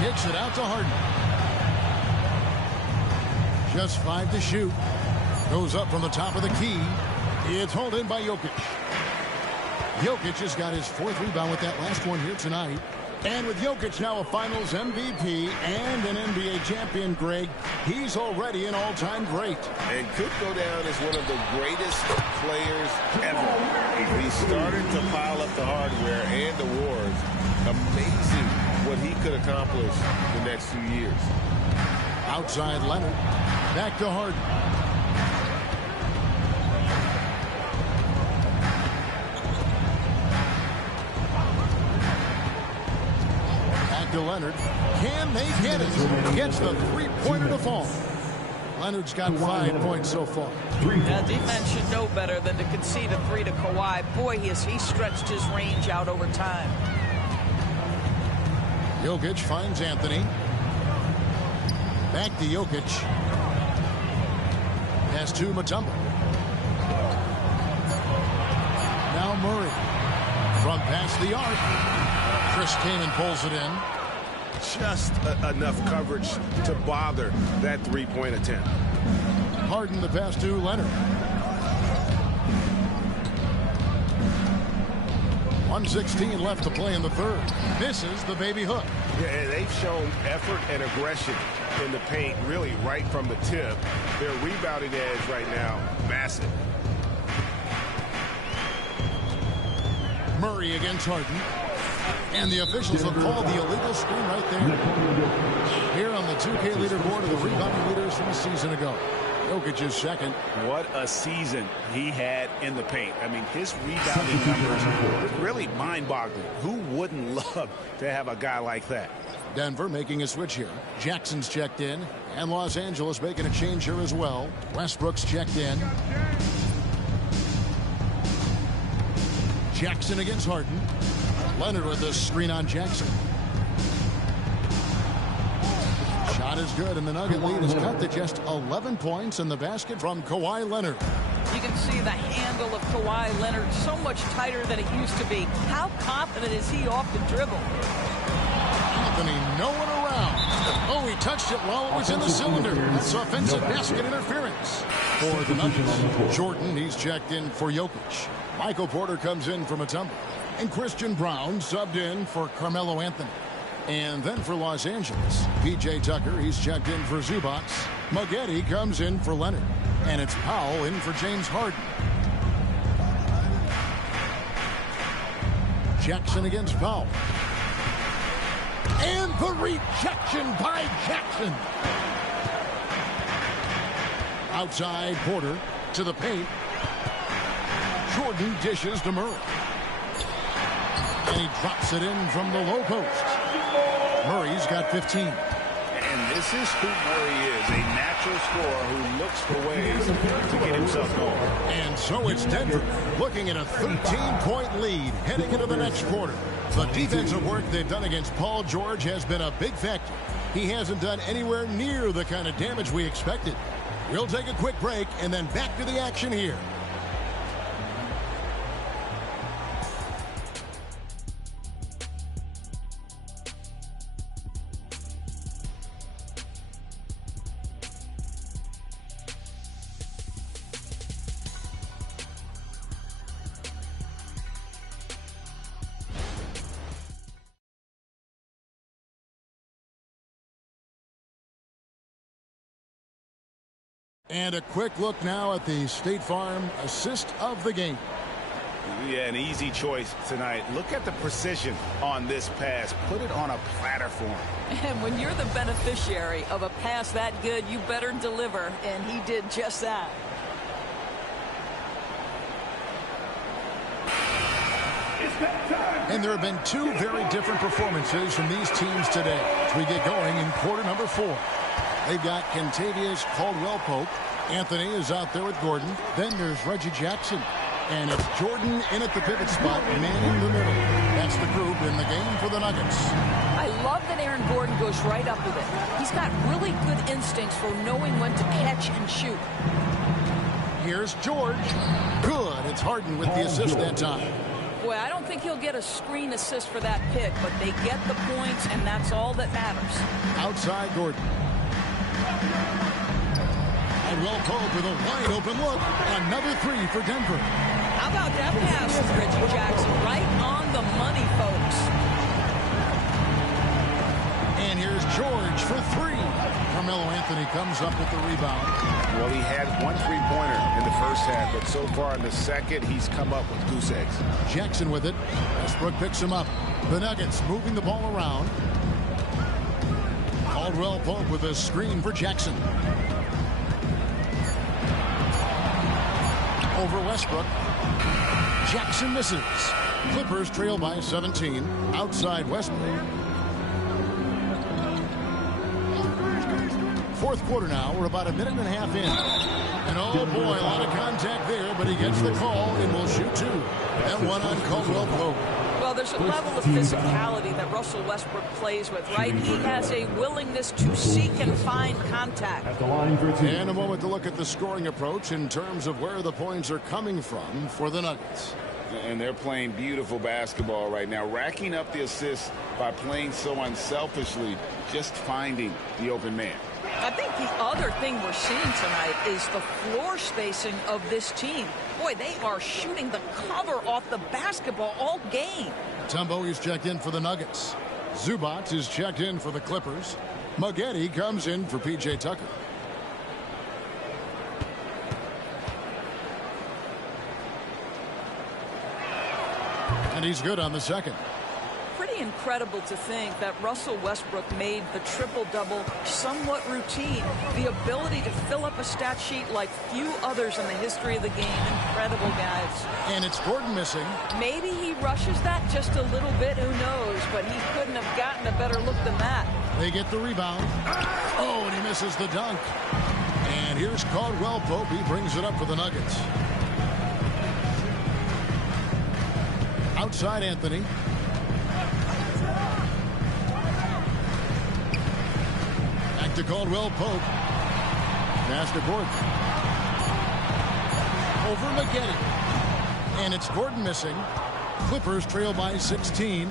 Kicks it out to Harden. Just 5 to shoot. Goes up from the top of the key. It's hauled in by Jokic. Jokic has got his 4th rebound with that last one here tonight. And with Jokic now a Finals MVP and an NBA champion, Greg, he's already an all-time great. And could go down as one of the greatest players ever. He started to pile up the hardware and awards. Amazing what he could accomplish the next few years. Outside Leonard. Back to Harden. Back to Leonard. Can they get it? Gets the three-pointer to fall. Leonard's got 5 points so far. Defense should know better than to concede a 3 to Kawhi. Boy, he stretched his range out over time. Jokic finds Anthony. Back to Jokic. Pass to Mutombo. Now Murray. From past the arc. Chris Kaman pulls it in. Just enough coverage to bother that three-point attempt. Harden the pass to Leonard. 1:16 left to play in the third. Misses the baby hook. Yeah, they've shown effort and aggression in the paint, really right from the tip. Their rebounding edge right now, massive. Murray against Harden. And the officials have called the illegal screen right there. Here on the 2K leaderboard of the rebounding leaders from a season ago. Jokic is second. What a season he had in the paint. I mean, his rebounding numbers are really mind-boggling. Who wouldn't love to have a guy like that? Denver making a switch here. Jackson's checked in. And Los Angeles making a change here as well. Westbrook's checked in. Jackson against Harden. Leonard with the screen on Jackson. Shot is good, and the Nugget lead is cut to just 11 points in the basket from Kawhi Leonard. You can see the handle of Kawhi Leonard so much tighter than it used to be. How confident is he off the dribble? Anthony, no one around. Oh, he touched it while it was in the cylinder. It's offensive basket interference for the Nuggets. Jordan, he's checked in for Jokic. Michael Porter comes in for Mutombo. And Christian Brown subbed in for Carmelo Anthony. And then for Los Angeles, P.J. Tucker, he's checked in for Zubac. Maggette comes in for Leonard. And it's Powell in for James Harden. Jackson against Powell. And the rejection by Jackson. Outside Porter to the paint. Jordan dishes to Murray. And he drops it in from the low post. Murray's got 15. And this is who Murray is, a natural scorer who looks for ways to get himself going. And so it's Denver looking at a 13-point lead heading into the next quarter. The defensive work they've done against Paul George has been a big factor. He hasn't done anywhere near the kind of damage we expected. We'll take a quick break and then back to the action here. And a quick look now at the State Farm assist of the game. Yeah, an easy choice tonight. Look at the precision on this pass. Put it on a platter for him. And when you're the beneficiary of a pass that good, you better deliver. And he did just that. And there have been two very different performances from these teams today as we get going in quarter number 4. They've got Kentavious Caldwell-Pope. Anthony is out there with Gordon. Then there's Reggie Jackson. And it's Jordan in at the pivot spot, manning the middle. That's the group in the game for the Nuggets. I love that Aaron Gordon goes right up with it. He's got really good instincts for knowing when to catch and shoot. Here's George. Good. It's Harden with the assist that time. Boy, I don't think he'll get a screen assist for that pick, but they get the points, and that's all that matters. Outside Gordon. Caldwell-Pope with a wide open look. Another 3 for Denver. How about that pass with Reggie Jackson? Right on the money, folks. And here's George for 3. Carmelo Anthony comes up with the rebound. Well, he had 1 3-pointer in the first half, but so far in the second, he's come up with goose eggs. Jackson with it. Westbrook picks him up. The Nuggets moving the ball around. Caldwell-Pope with a screen for Jackson. Over Westbrook. Jackson misses. Clippers trail by 17. Outside Westbrook. Fourth quarter now. We're about a minute and a half in. And oh boy, a lot of contact there, but he gets the call and will shoot 2. That one on Caldwell-Pope. Well, there's a level of physicality that Russell Westbrook plays with, right? He has a willingness to seek and find contact. And a moment to look at the scoring approach in terms of where the points are coming from for the Nuggets. And they're playing beautiful basketball right now, racking up the assists by playing so unselfishly, just finding the open man. I think the other thing we're seeing tonight is the floor spacing of this team. Boy, they are shooting the cover off the basketball all game. Mutombo is checked in for the Nuggets. Zubac is checked in for the Clippers. Maggette comes in for P.J. Tucker. And he's good on the second. Pretty incredible to think that Russell Westbrook made the triple-double somewhat routine. The ability to fill up a stat sheet like few others in the history of the game. Incredible, guys. And it's Gordon missing. Maybe he rushes that just a little bit. Who knows? But he couldn't have gotten a better look than that. They get the rebound. Oh, and he misses the dunk. And here's Caldwell-Pope. He brings it up for the Nuggets. Outside Anthony. Back to Caldwell-Pope. Pass to Gordon. Over Maggette. And it's Gordon missing. Clippers trail by 16.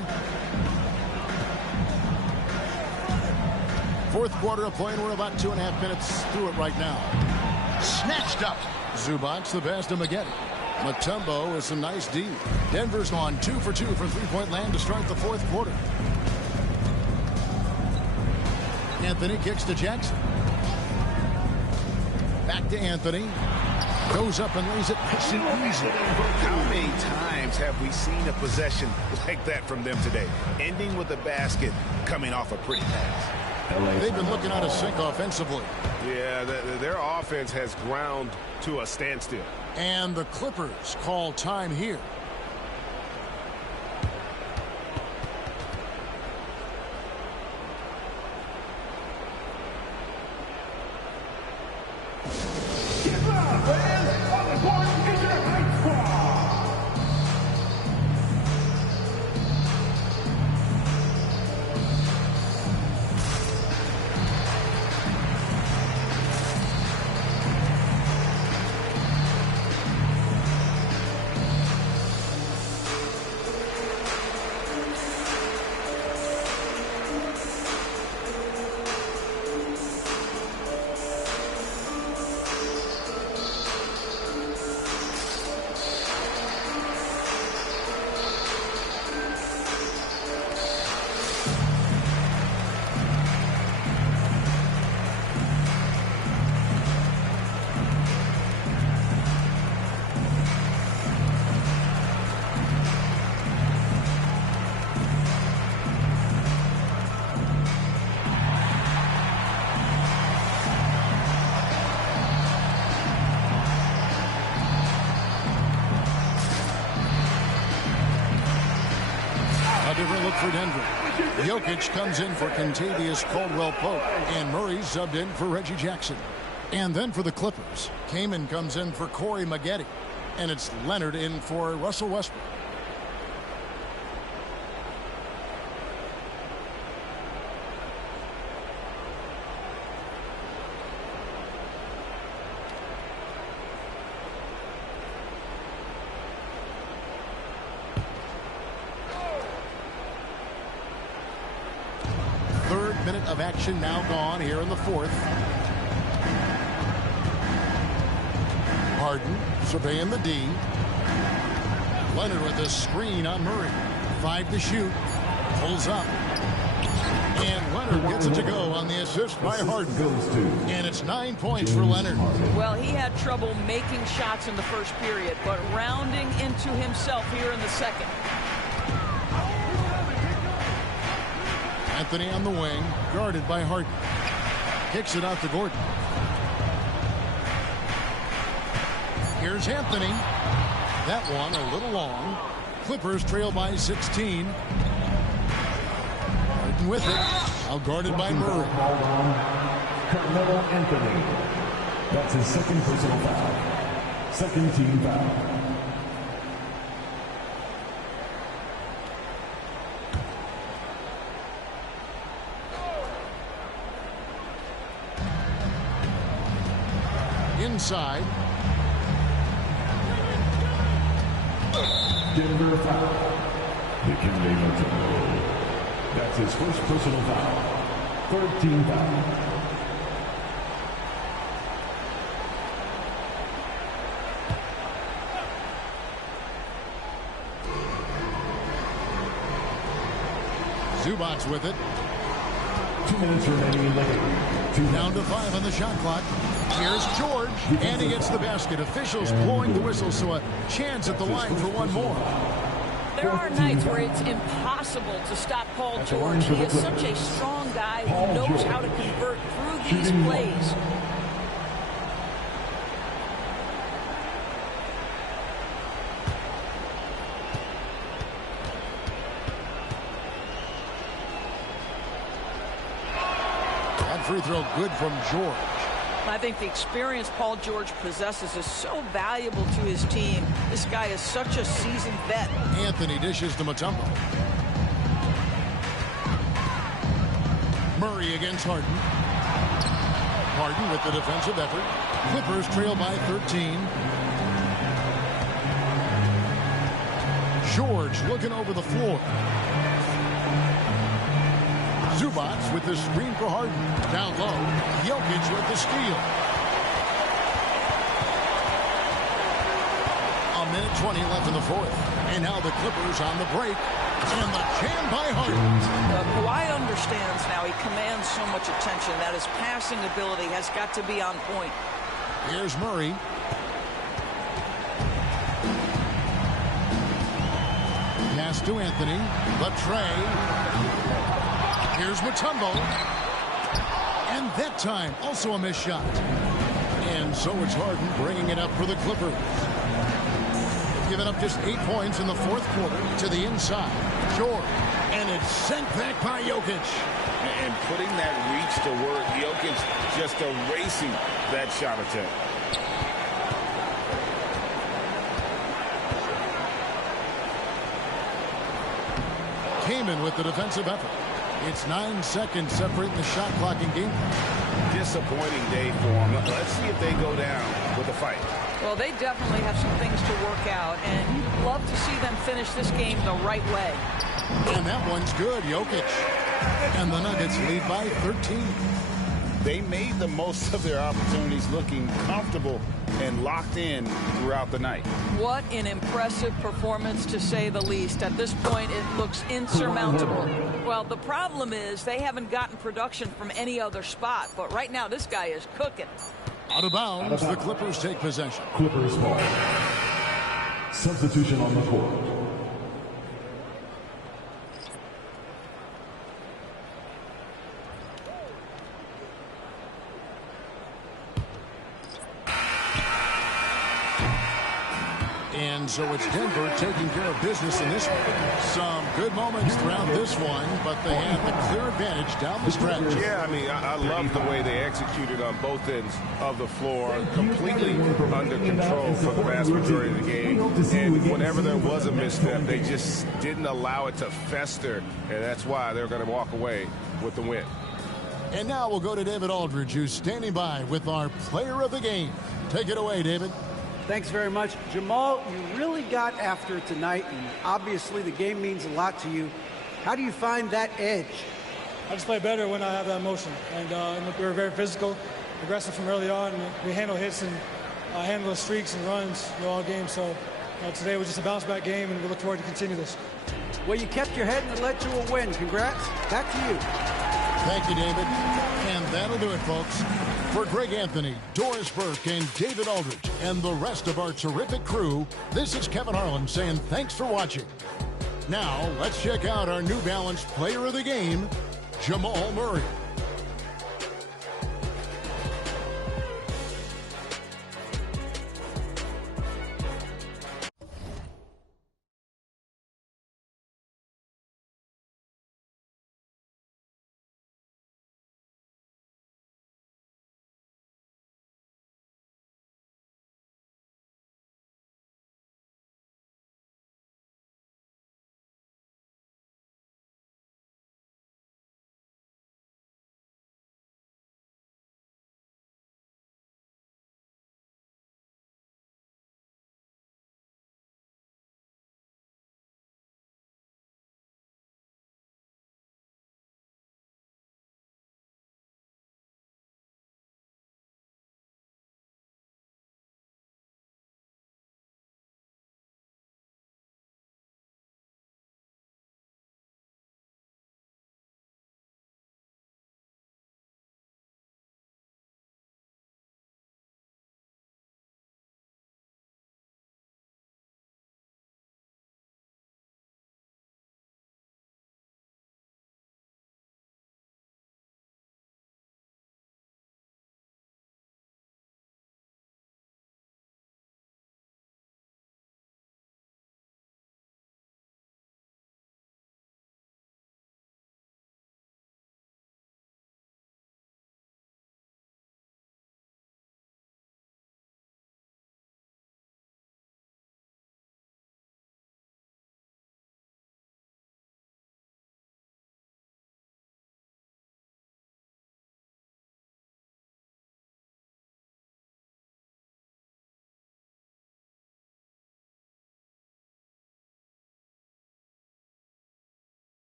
Fourth quarter of play, and we're about 2.5 minutes through it right now. Snatched up. Zubac the pass to Maggette. Mutombo with some nice D. Denver's gone 2 for 2 from three-point land to start the fourth quarter. Anthony kicks to Jackson. Back to Anthony. Goes up and lays it nice and easy. How many times have we seen a possession like that from them today? Ending with a basket, coming off a pretty pass. They've been looking out of sync offensively. Yeah, their offense has ground to a standstill. And the Clippers call time here. for Denver. Jokic comes in for Kentavious Caldwell-Pope, and Murray subbed in for Reggie Jackson. And then for the Clippers, Kaman comes in for Corey Maggette, and it's Leonard in for Russell Westbrook. Minute of action now gone here in the fourth. Harden surveying the D. Leonard with a screen on Murray. 5 to shoot. Pulls up. And Leonard gets it to go on the assist by Harden. And it's 9 points for Leonard. Well, he had trouble making shots in the first period, but rounding into himself here in the second. Anthony on the wing, guarded by Harden. Kicks it out to Gordon. Here's Anthony. That one a little long. Clippers trail by 16. Harden with it. Now guarded by Murray. Carmelo Anthony. That's his second personal foul. Second team foul. Inside. Denver foul. Dikembe Mutombo. That's his first personal foul. Third team foul. Zubac with it. 2 minutes remaining in the game. Down to 5 on the shot clock. Here's George, and he gets the basket. Officials blowing the whistle, so a chance at the line for one more. There are nights where it's impossible to stop Paul George. He is such a strong guy who knows how to convert through these plays. Free throw good from George. I think the experience Paul George possesses is so valuable to his team. This guy is such a seasoned vet. Anthony dishes to Mutombo. Murray against Harden. Harden with the defensive effort. Clippers trail by 13. George looking over the floor. Zubac with the screen for Harden. Down low. Jokic with the steal. A minute 20 left in the fourth. And now the Clippers on the break. And the jam by Harden. Kawhi understands now. He commands so much attention that his passing ability has got to be on point. Here's Murray. Pass to Anthony. Latrey. Here's Mutombo. And that time, also a missed shot. And so it's Harden bringing it up for the Clippers. Giving up just 8 points in the fourth quarter to the inside. George. And it's sent back by Jokic. And putting that reach to work. Jokic just erasing that shot attempt. Kaman with the defensive effort. It's 9 seconds separating the shot clock and game clock. Disappointing day for them. Let's see if they go down with a fight. Well, they definitely have some things to work out, and you'd love to see them finish this game the right way. And that one's good, Jokic. And the Nuggets lead by 13. They made the most of their opportunities, looking comfortable and locked in throughout the night. What an impressive performance, to say the least. At this point, it looks insurmountable. Well, the problem is they haven't gotten production from any other spot, but right now this guy is cooking. Out of bounds, the Clippers take possession. Clippers ball. Substitution on the court. And And so it's Denver taking care of business in this one. Some good moments throughout this one, but they had the clear advantage down the stretch. Yeah, I mean, I love the way they executed on both ends of the floor, completely under control for the vast majority of the game. And whenever there was a misstep, they just didn't allow it to fester, and that's why they're going to walk away with the win. And now we'll go to David Aldridge, who's standing by with our player of the game. Take it away, David. Thanks very much. Jamal, you really got after it tonight, and obviously the game means a lot to you. How do you find that edge? I just play better when I have that motion. And we were very physical, aggressive from early on. And we handle hits and handle the streaks and runs all game. So today was just a bounce-back game, and we look forward to continue this. Well, you kept your head and it led to a win. Congrats. Back to you. Thank you, David. And that'll do it, folks. For Greg Anthony, Doris Burke, and David Aldridge, and the rest of our terrific crew, this is Kevin Harlan saying thanks for watching. Now, let's check out our New Balance player of the game, Jamal Murray.